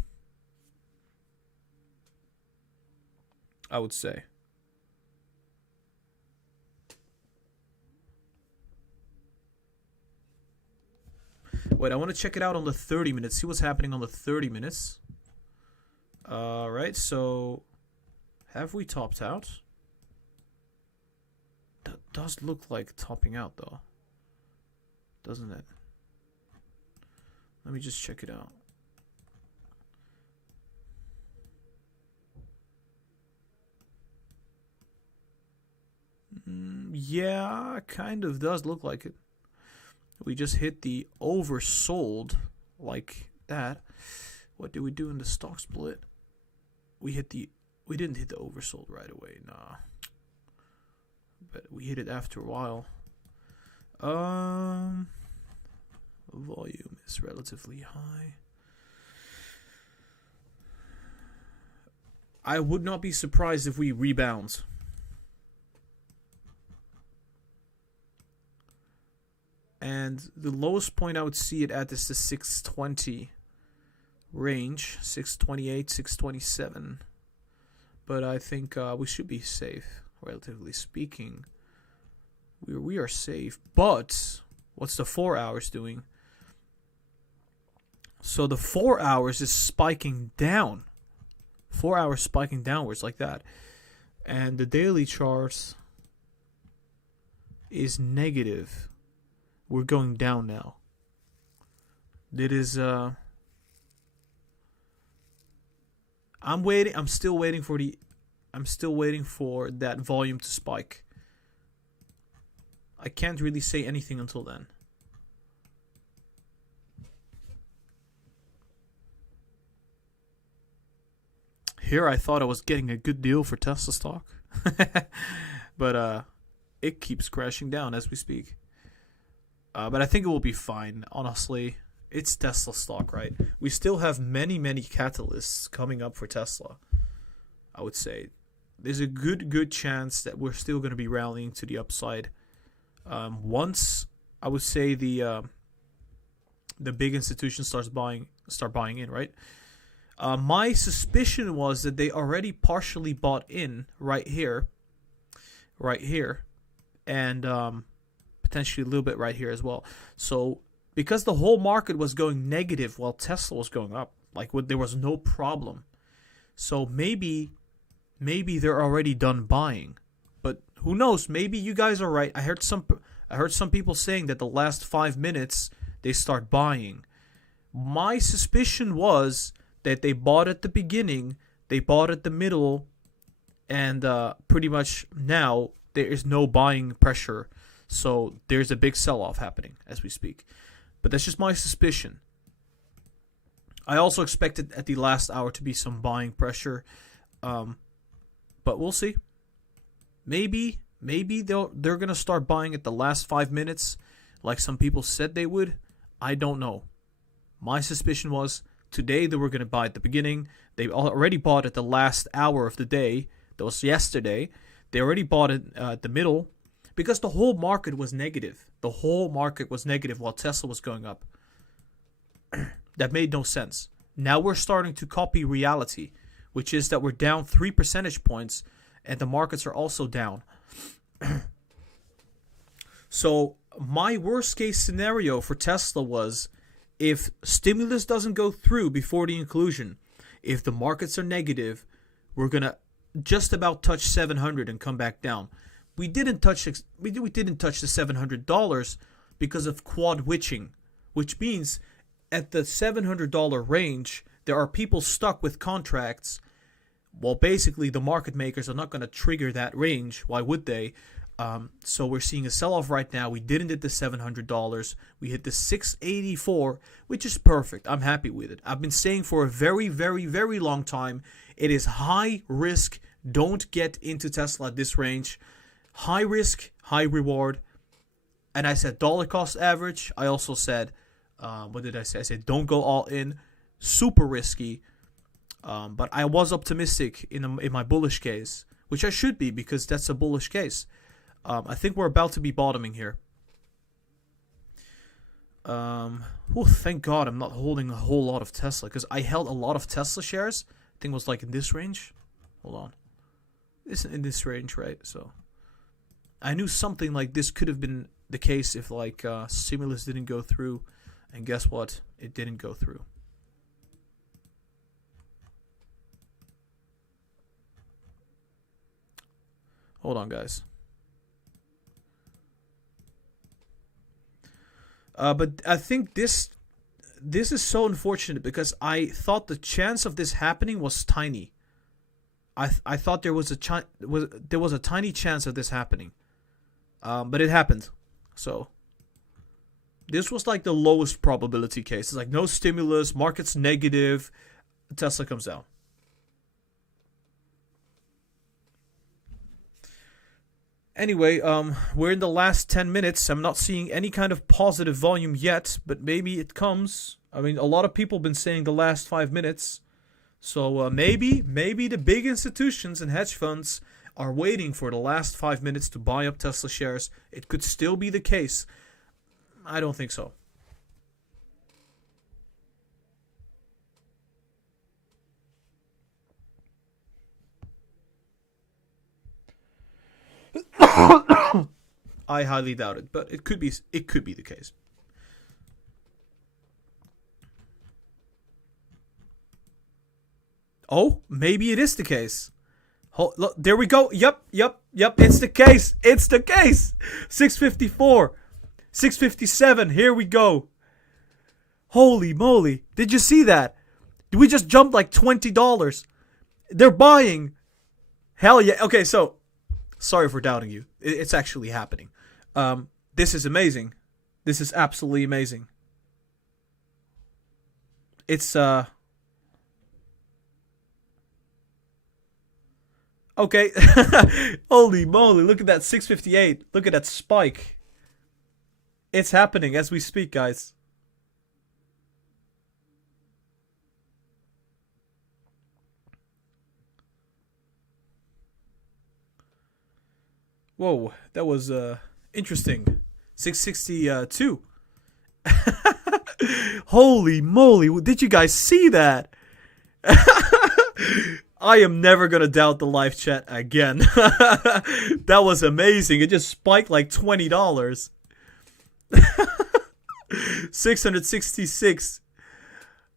I would say. Wait, I want to check it out on the 30 minutes. See what's happening on the 30 minutes. Right, so have we topped out? That does look like topping out, though. Doesn't it? Let me just check it out. Yeah, kind of does look like it. We just hit the oversold like that. What did we do in the stock split? We didn't hit the oversold right away, nah. But we hit it after a while. Volume is relatively high. I would not be surprised if we rebound. And the lowest point I would see it at is the 620 range, 628, 627. But I think we should be safe, relatively speaking. We are safe. But what's the 4 hours doing? So the 4 hours is spiking down. 4 hours spiking downwards like that. And the daily chart is negative. We're going down now. It is I'm still waiting for that volume to spike. I can't really say anything until then. Here I thought I was getting a good deal for Tesla stock. But it keeps crashing down as we speak. But I think it will be fine, honestly. It's Tesla stock, right? We still have many, many catalysts coming up for Tesla. I would say there's a good chance that we're still going to be rallying to the upside. Once I would say the big institutions start buying in, right? My suspicion was that they already partially bought in right here, and potentially a little bit right here as well. So because the whole market was going negative while Tesla was going up, like there was no problem. So maybe they're already done buying, but who knows? Maybe you guys are right. I heard some people saying that the last 5 minutes they start buying. My suspicion was that they bought at the beginning, they bought at the middle, and pretty much now there is no buying pressure. So there's a big sell-off happening as we speak. But that's just my suspicion. I also expected at the last hour to be some buying pressure. But we'll see. Maybe they're going to start buying at the last 5 minutes like some people said they would. I don't know. My suspicion was today they were going to buy at the beginning. They already bought at the last hour of the day. That was yesterday. They already bought it at the middle. Because the whole market was negative. The whole market was negative while Tesla was going up. That made no sense. Now we're starting to copy reality, which is that we're down 3 percentage points and the markets are also down. So my worst case scenario for Tesla was if stimulus doesn't go through before the inclusion, if the markets are negative, we're going to just about touch 700 and come back down. We didn't touch the $700 because of QUADWITCHING, which means at the $700 range, there are people stuck with contracts. Well, basically, the market makers are not going to trigger that range. Why would they? So we're seeing a sell-off right now. We didn't hit the $700. We hit the $684, which is perfect. I'm happy with it. I've been saying for a very, very, very long time, it is high risk. Don't get into Tesla at this range. High risk, high reward. And I said dollar cost average. I also said, what did I say? I said don't go all in. Super risky. But I was optimistic in my bullish case, which I should be because that's a bullish case. I think we're about to be bottoming here. Thank God I'm not holding a whole lot of Tesla because I held a lot of Tesla shares. I think it was like in this range. Hold on. It's in this range, right? So I knew something like this could have been the case if like stimulus didn't go through, and guess what? It didn't go through. Hold on, guys. But I think this is so unfortunate because I thought the chance of this happening was tiny. I thought there was a tiny chance of this happening, but it happened. So this was like the lowest probability case. It's like no stimulus, market's negative, Tesla comes down. Anyway, we're in the last 10 minutes. I'm not seeing any kind of positive volume yet, but maybe it comes. I mean, a lot of people have been saying the last 5 minutes. So maybe the big institutions and hedge funds are waiting for the last 5 minutes to buy up Tesla shares. It could still be the case. I don't think so. I highly doubt it, but it could be the case. Oh, maybe it is the case. Look, there we go. Yep. It's the case. 654. 657. Here we go. Holy moly. Did you see that? We just jumped like $20. They're buying. Hell yeah. Okay, so sorry for doubting you. It's actually happening. This is amazing. This is absolutely amazing. It's okay. Holy moly, look at that 658. Look at that spike. It's happening as we speak, guys. Whoa, that was interesting. 662. Holy moly, did you guys see that? I am never gonna doubt the live chat again. That was amazing. It just spiked like $20. 666.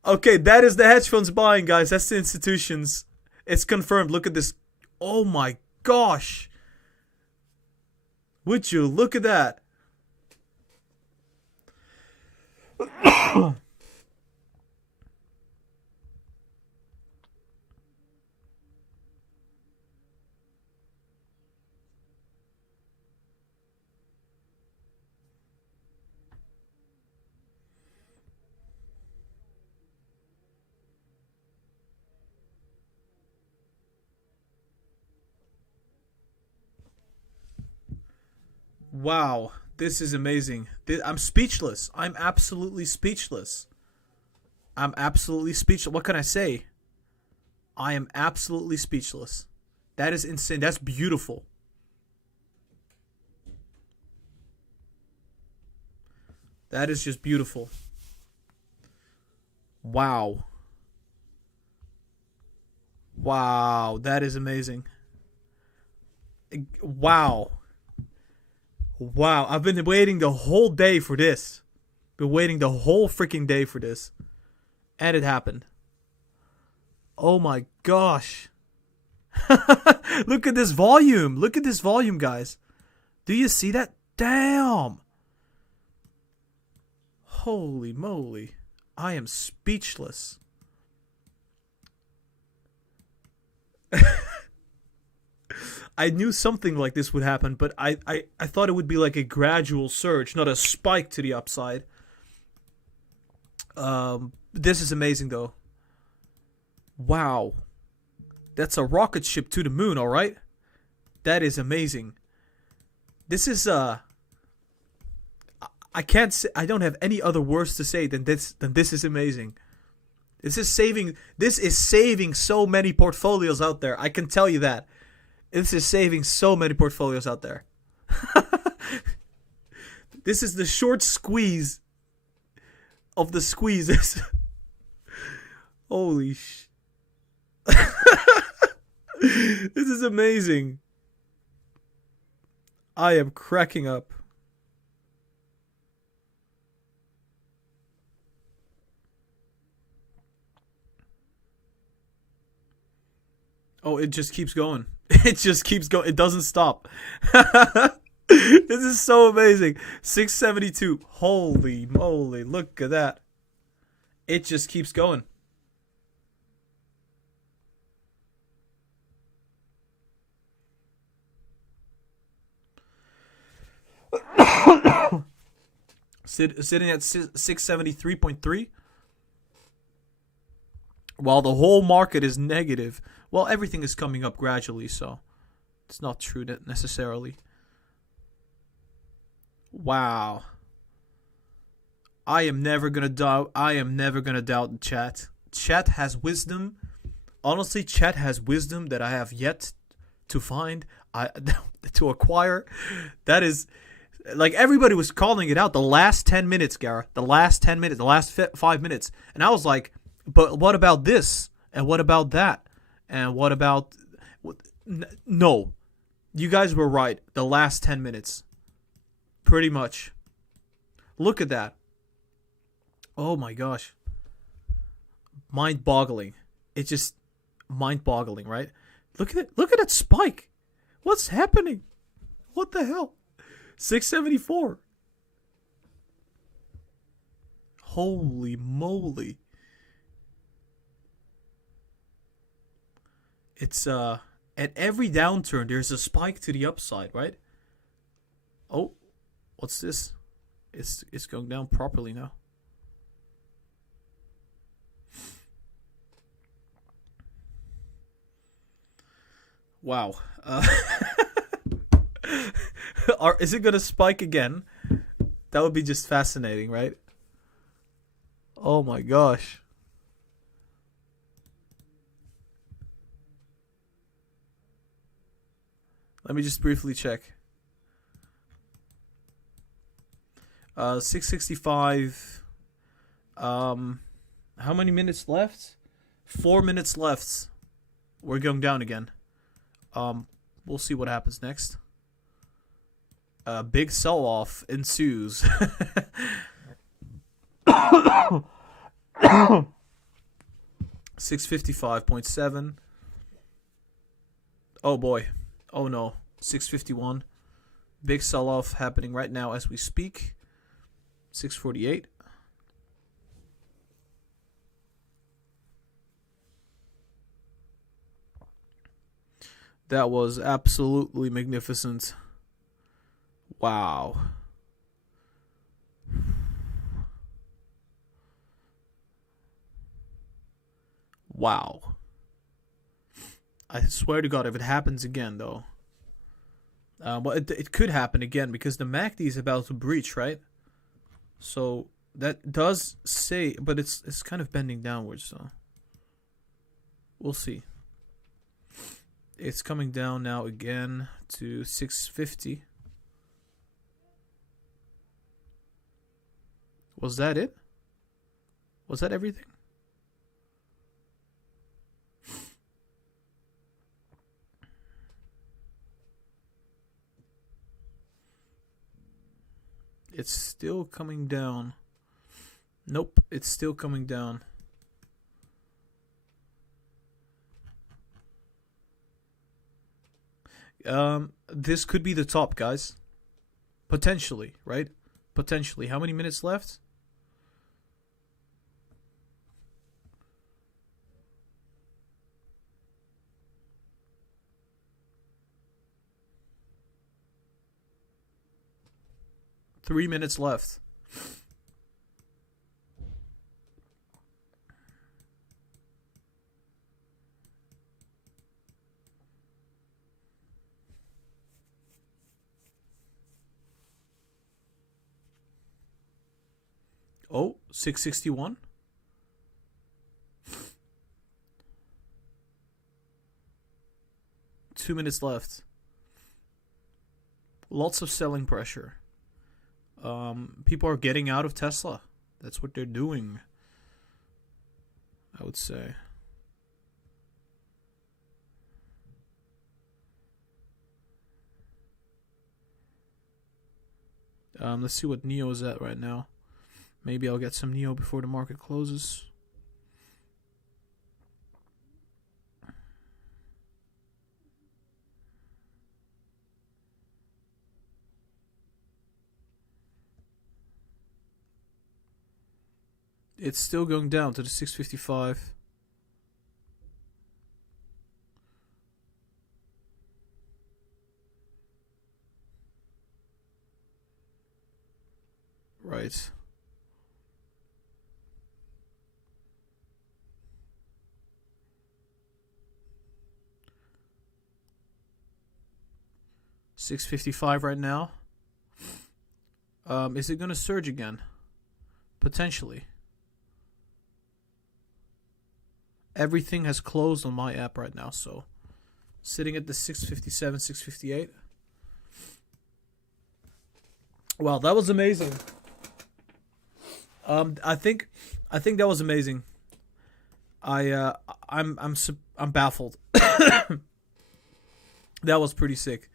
Okay, that is the hedge funds buying, guys. That's the institutions. It's confirmed. Look at this. Oh my gosh. Would you look at that? Wow, this is amazing. I'm speechless. I'm absolutely speechless. What can I say? I am absolutely speechless. That is insane. That's beautiful. That is just beautiful. Wow. Wow, that is amazing. Wow. Wow, I've been waiting the whole day for this. Been waiting the whole freaking day for this. And it happened. Oh my gosh. Look at this volume. Look at this volume, guys. Do you see that? Damn. Holy moly. I am speechless. I knew something like this would happen, but I thought it would be like a gradual surge, not a spike to the upside. This is amazing, though. Wow. That's a rocket ship to the moon, alright? That is amazing. This is, I can't say, I don't have any other words to say than this is amazing. This is saving so many portfolios out there. I can tell you that. This is saving so many portfolios out there. This is the short squeeze of the squeezes. Holy sh... This is amazing. I am cracking up. Oh, it just keeps going. It just keeps going. It doesn't stop. This is so amazing. 672. Holy moly. Look at that. It just keeps going. Sitting at 673.3. While the whole market is negative. Well, everything is coming up gradually, so it's not true necessarily. Wow. I am never gonna doubt chat. Chat has wisdom. Honestly, chat has wisdom that I have yet to find, to acquire. That is, like, everybody was calling it out the last 10 minutes, Gara. The last 10 minutes, the last 5 minutes. And I was like, but what about this? And what about that? And what about... No. You guys were right. The last 10 minutes. Pretty much. Look at that. Oh my gosh. Mind-boggling. It's just mind-boggling, right? Look at it. Look at that spike. What's happening? What the hell? 674. Holy moly. It's at every downturn there's a spike to the upside, right? Oh, what's this? It's going down properly now. Wow. Is it gonna spike again? That would be just fascinating, right? Oh my gosh. Let me just briefly check. 665. How many minutes left? 4 minutes left. We're going down again. We'll see what happens next. A big sell-off ensues. 655.7. Oh boy. Oh no. 651. Big sell-off happening right now as we speak. 648. That was absolutely magnificent. Wow. Wow. I swear to God, if it happens again, though. Well, it could happen again because the MACD is about to breach, right? So that does say, but it's kind of bending downwards, so we'll see. It's coming down now again to 650. Was that it? Was that everything? It's still coming down. Nope, it's still coming down. This could be the top, guys. Potentially, right? Potentially. How many minutes left? Three minutes left. Oh, 661. Two minutes left. Lots of selling pressure. People are getting out of Tesla. That's what they're doing, I would say. Let's see what Neo is at right now. Maybe I'll get some Neo before the market closes. It's still going down to the 655. Right. $655 right now. Is it going to surge again? Potentially. Everything has closed on my app right now, so sitting at the 657, 658. Wow, that was amazing. I think that was amazing. I'm baffled. That was pretty sick.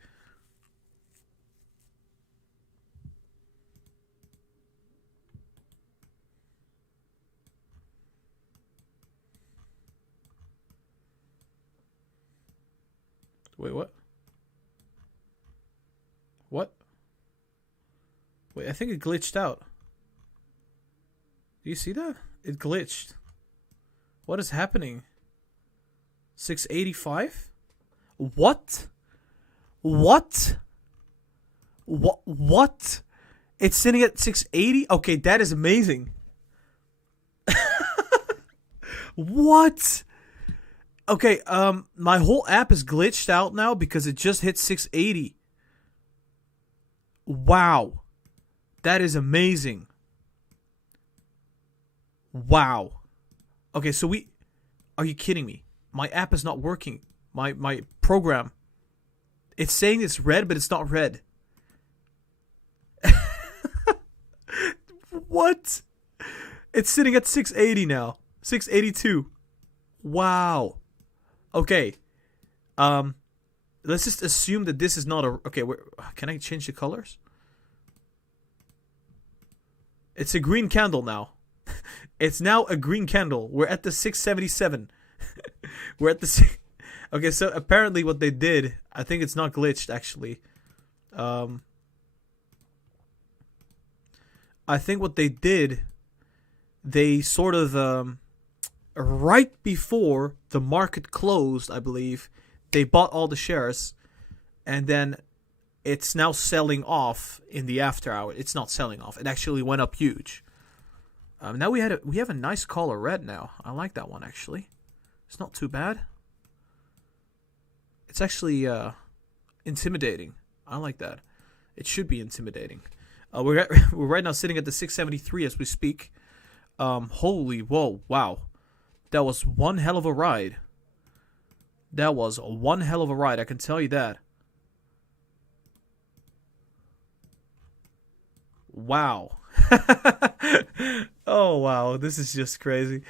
Wait, what? What? Wait, I think it glitched out. Do you see that? It glitched. What is happening? 685? What? What? What? It's sitting at 680? Okay, that is amazing. What? Okay, my whole app is glitched out now because it just hit 680. Wow. That is amazing. Wow. Okay, so are you kidding me? My app is not working. My program. It's saying it's red, but it's not red. What? It's sitting at 680 now. 682. Wow. Okay. Let's just assume that this is not a... Okay, can I change the colors? It's a green candle now. It's now a green candle. We're at the 677. We're at the... Okay, so apparently what they did... I think it's not glitched, actually. I think what they did... They sort of... right before the market closed, I believe, they bought all the shares, and then it's now selling off in the after hour. It's not selling off. It actually went up huge. Now we have a nice color red now. I like that one, actually. It's not too bad. It's actually intimidating. I like that. It should be intimidating. We're right now sitting at the 673 as we speak. Holy whoa, wow. That was one hell of a ride. That was one hell of a ride, I can tell you that. Wow. Oh, wow. This is just crazy.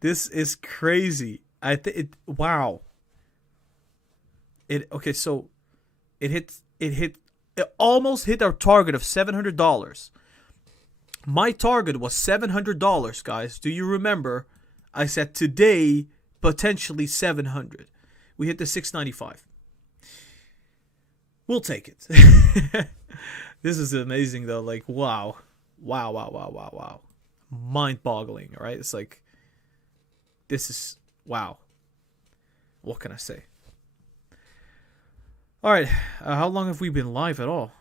This is crazy. Wow. Okay, so it almost hit our target of $700. My target was $700, guys. Do you remember? I said today, potentially $700. We hit the 695. We'll take it. This is amazing, though. Like, wow. Wow, wow, wow, wow, wow. Mind-boggling, right? It's like, this is, wow. What can I say? All right. How long have we been live at all?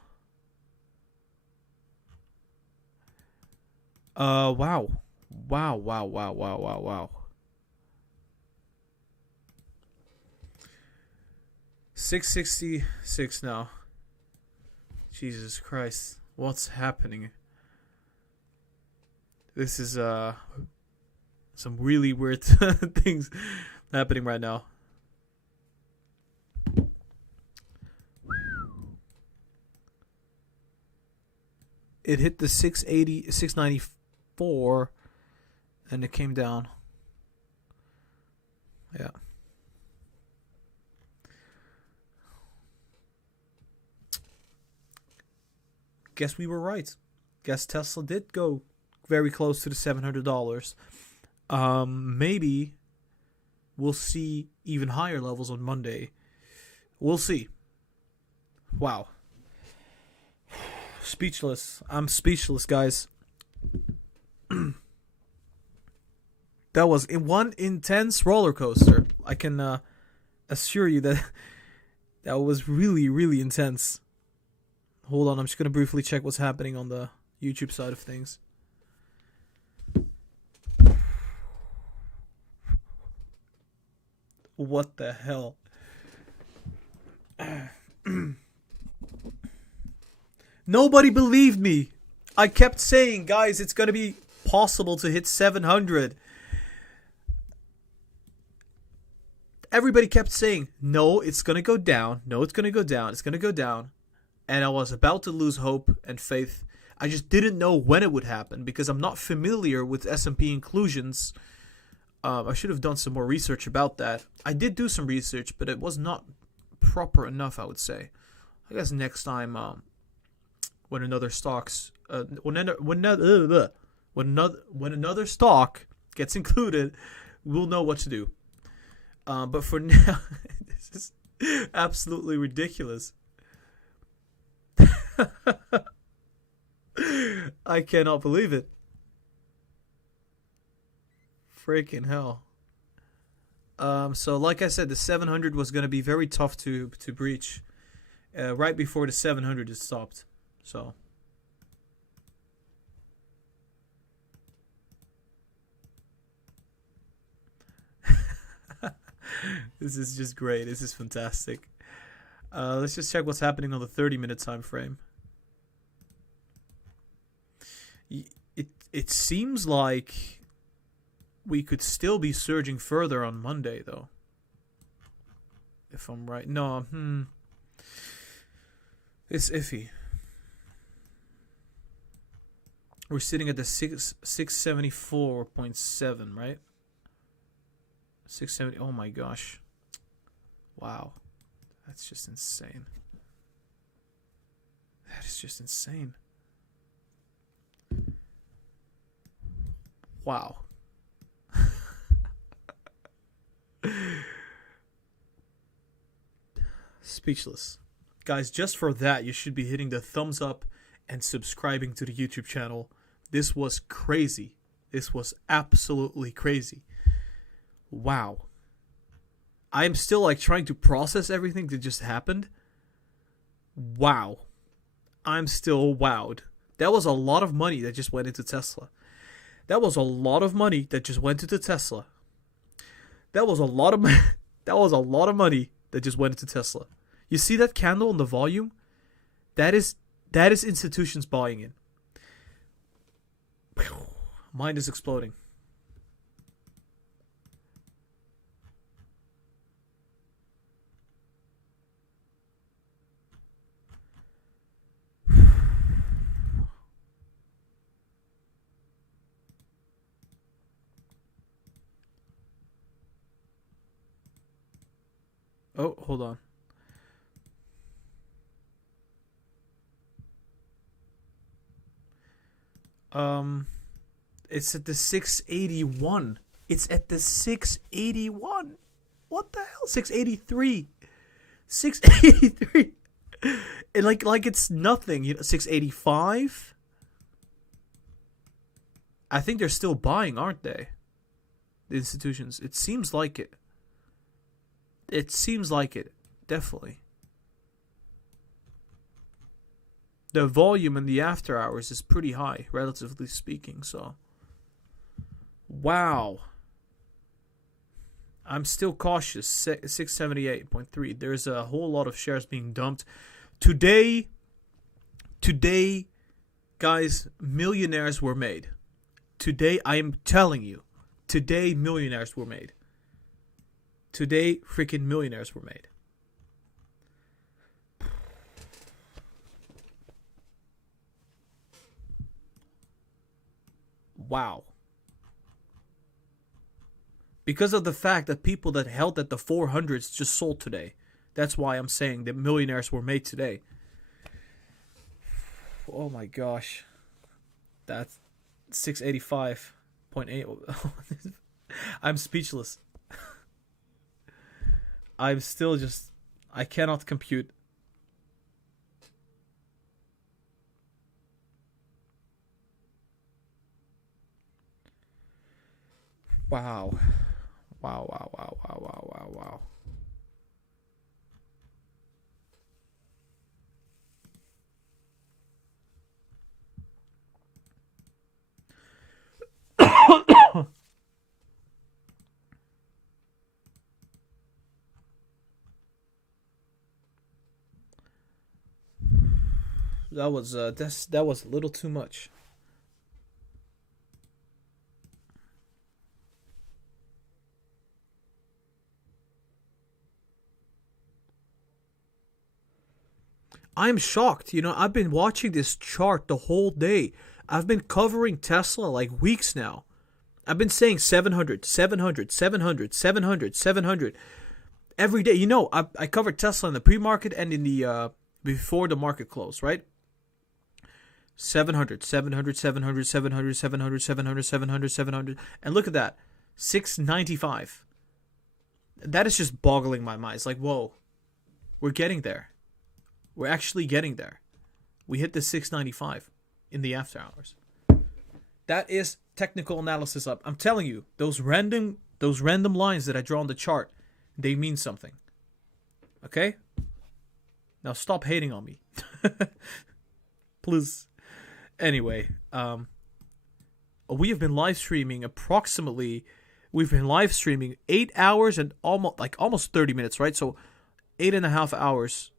Wow. Wow, wow, wow, wow, wow, wow. 666 now. Jesus Christ. What's happening? This is, some really weird things happening right now. It hit the 680, 694, and it came down. Yeah. guess we were right. Guess Tesla did go very close to the $700. Maybe we'll see even higher levels on Monday. We'll see. Wow. Speechless. I'm speechless, guys. That was one intense roller coaster. I can assure you that that was really, really intense. Hold on, I'm just going to briefly check what's happening on the YouTube side of things. What the hell? Nobody believed me. I kept saying, guys, it's going to be possible to hit 700. Everybody kept saying, no, it's going to go down. No, it's going to go down. It's going to go down. And I was about to lose hope and faith. I just didn't know when it would happen because I'm not familiar with S&P inclusions. I should have done some more research about that. I did do some research, but it was not proper enough, I would say. I guess next time, when another stock gets included, we'll know what to do. But for now, this is absolutely ridiculous. I cannot believe it. Freaking hell. So like I said, the 700 was going to be very tough to breach. Right before the 700 is stopped. So. This is just great. This is fantastic. Let's just check what's happening on the 30-minute time frame. It seems like we could still be surging further on Monday, though. If I'm right. No, it's iffy. We're sitting at the 674.7, right? 670. Oh my gosh. Wow. That's just insane. That is just insane. Wow. Speechless. Guys, just for that, you should be hitting the thumbs up and subscribing to the YouTube channel. This was crazy. This was absolutely crazy. Wow. I am still like trying to process everything that just happened. Wow. I'm still wowed. That was a lot of money that just went into Tesla. That was a lot of money that just went into Tesla. That was a lot of that was a lot of money that just went into Tesla. You see that candle in the volume? That is institutions buying in. Mind is exploding. Oh, hold on. It's at the 681. It's at the 681. What the hell? 683. 683. And like it's nothing. 685. I think they're still buying, aren't they? The institutions. It seems like it. It seems like it. Definitely. The volume in the after hours is pretty high, relatively speaking, so. Wow. I'm still cautious. 678.3. There's a whole lot of shares being dumped. Today, guys, millionaires were made. Today, I am telling you. Today, millionaires were made. Today, freaking millionaires were made. Wow. Because of the fact that people that held at the 400s just sold today. That's why I'm saying that millionaires were made today. Oh my gosh. That's 685.8. I'm speechless. I'm still just... I cannot compute. Wow. Wow, wow, wow, wow, wow, wow, wow. That was that was a little too much. I'm shocked. You know, I've been watching this chart the whole day. I've been covering Tesla like weeks now. I've been saying 700, 700, 700, 700, 700 every day. You know, I covered Tesla in the pre-market and in the before the market close, right? 700, 700, 700, 700, 700, 700, 700, 700. And look at that. 695. That is just boggling my mind. It's like, whoa. We're getting there. We're actually getting there. We hit the 695 in the after hours. That is technical analysis up. I'm telling you, those random lines that I draw on the chart, they mean something. Okay? Now stop hating on me. Please. Anyway, we have been live streaming we've been live streaming 8 hours and almost 30 minutes, right? So 8.5 hours.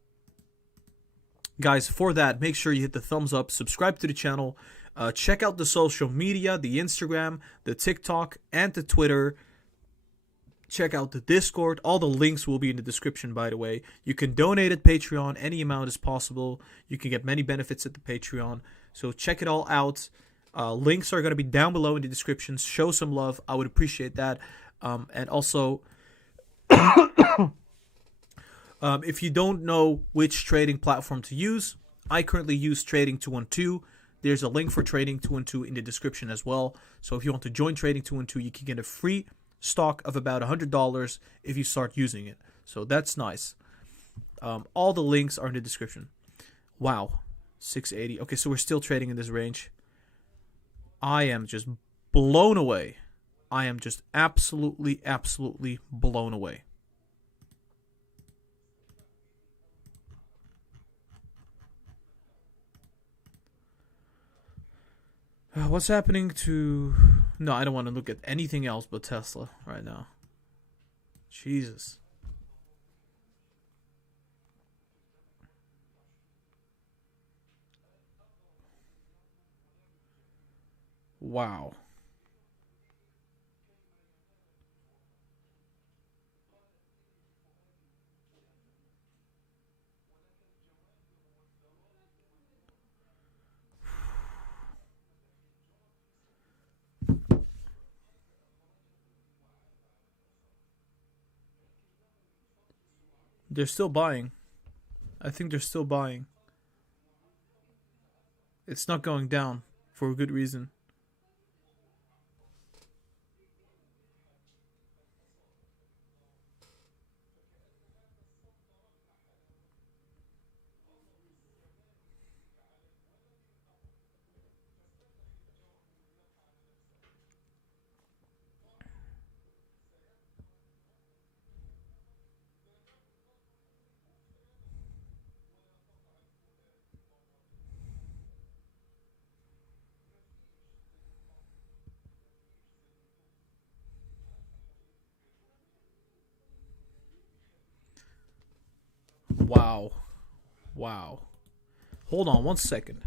Guys, for that, make sure you hit the thumbs up, subscribe to the channel, check out the social media, the Instagram, the TikTok, and the Twitter. Check out the Discord. All the links will be in the description, by the way. You can donate at Patreon. Any amount is possible. You can get many benefits at the Patreon. So check it all out. Links are going to be down below in the description. Show some love. I would appreciate that. And also... if you don't know which trading platform to use, I currently use Trading 212. There's a link for Trading 212 in the description as well. So if you want to join Trading 212, you can get a free stock of about $100 if you start using it. So that's nice. All the links are in the description. Wow, 680. Okay, so we're still trading in this range. I am just blown away. I am just absolutely, absolutely blown away. What's happening to... No, I don't want to look at anything else but Tesla right now. Jesus. Wow. They're still buying. I think they're still buying. It's not going down for a good reason. Wow. Wow. Hold on 1 second.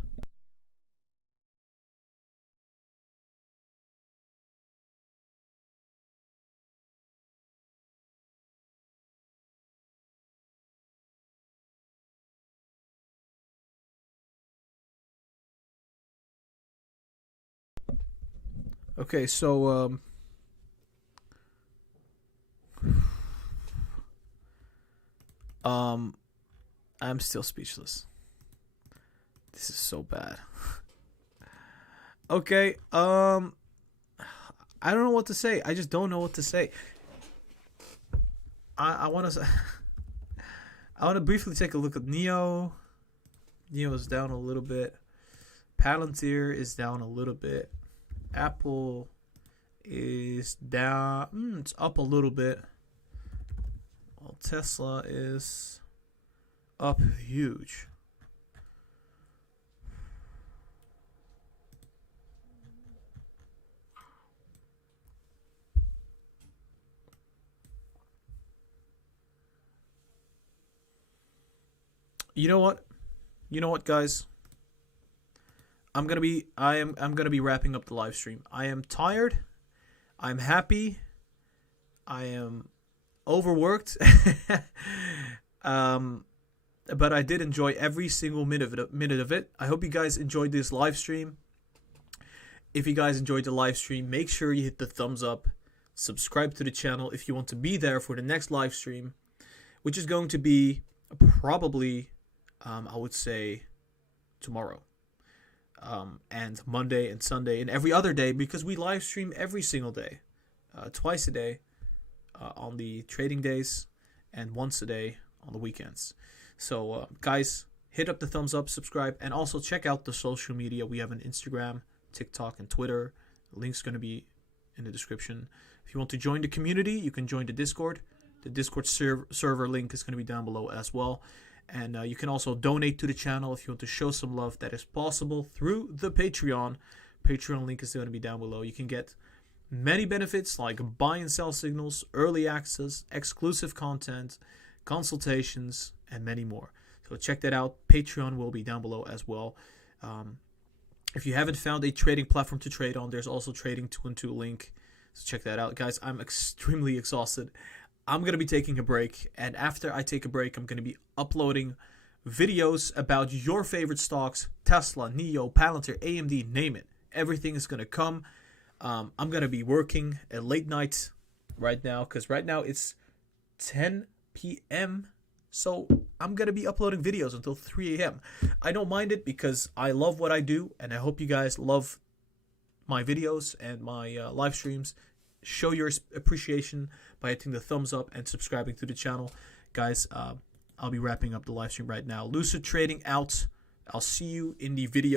Okay, so I'm still speechless. This is so bad. Okay, I don't know what to say. I just don't know what to say. I want to I want to briefly take a look at NEO. NEO is down a little bit. Palantir is down a little bit. Apple is down. It's up a little bit. Well, Tesla is up huge. You know what? You know what, guys? I'm gonna be wrapping up the live stream. I am tired. I'm happy. I am overworked. But I did enjoy every single minute of it. I hope you guys enjoyed this live stream. If you guys enjoyed the live stream, make sure you hit the thumbs up. Subscribe to the channel if you want to be there for the next live stream, which is going to be probably, I would say, tomorrow. And Monday and Sunday and every other day, because we live stream every single day, twice a day on the trading days and once a day on the weekends. So guys, hit up the thumbs up, subscribe, and also check out the social media. We have an Instagram, TikTok, and Twitter. The link's going to be in the description. If you want to join the community, you can join the Discord. The Discord server link is going to be down below as well. And you can also donate to the channel if you want to show some love. That is possible through the Patreon. Patreon link is going to be down below. You can get many benefits like buy and sell signals, early access, exclusive content, consultations, and many more. So check that out. Patreon will be down below as well. If you haven't found a trading platform to trade on, there's also Trading 212 link. So check that out. Guys, I'm extremely exhausted. I'm going to be taking a break, and after I take a break, I'm going to be uploading videos about your favorite stocks, Tesla, NEO, Palantir, AMD, name it. Everything is going to come. I'm going to be working at late night right now, because right now it's 10 p.m., so I'm going to be uploading videos until 3 a.m. I don't mind it because I love what I do, and I hope you guys love my videos and my live streams. Show your appreciation by hitting the thumbs up and subscribing to the channel. Guys, I'll be wrapping up the live stream right now. Lucid Trading out. I'll see you in the video.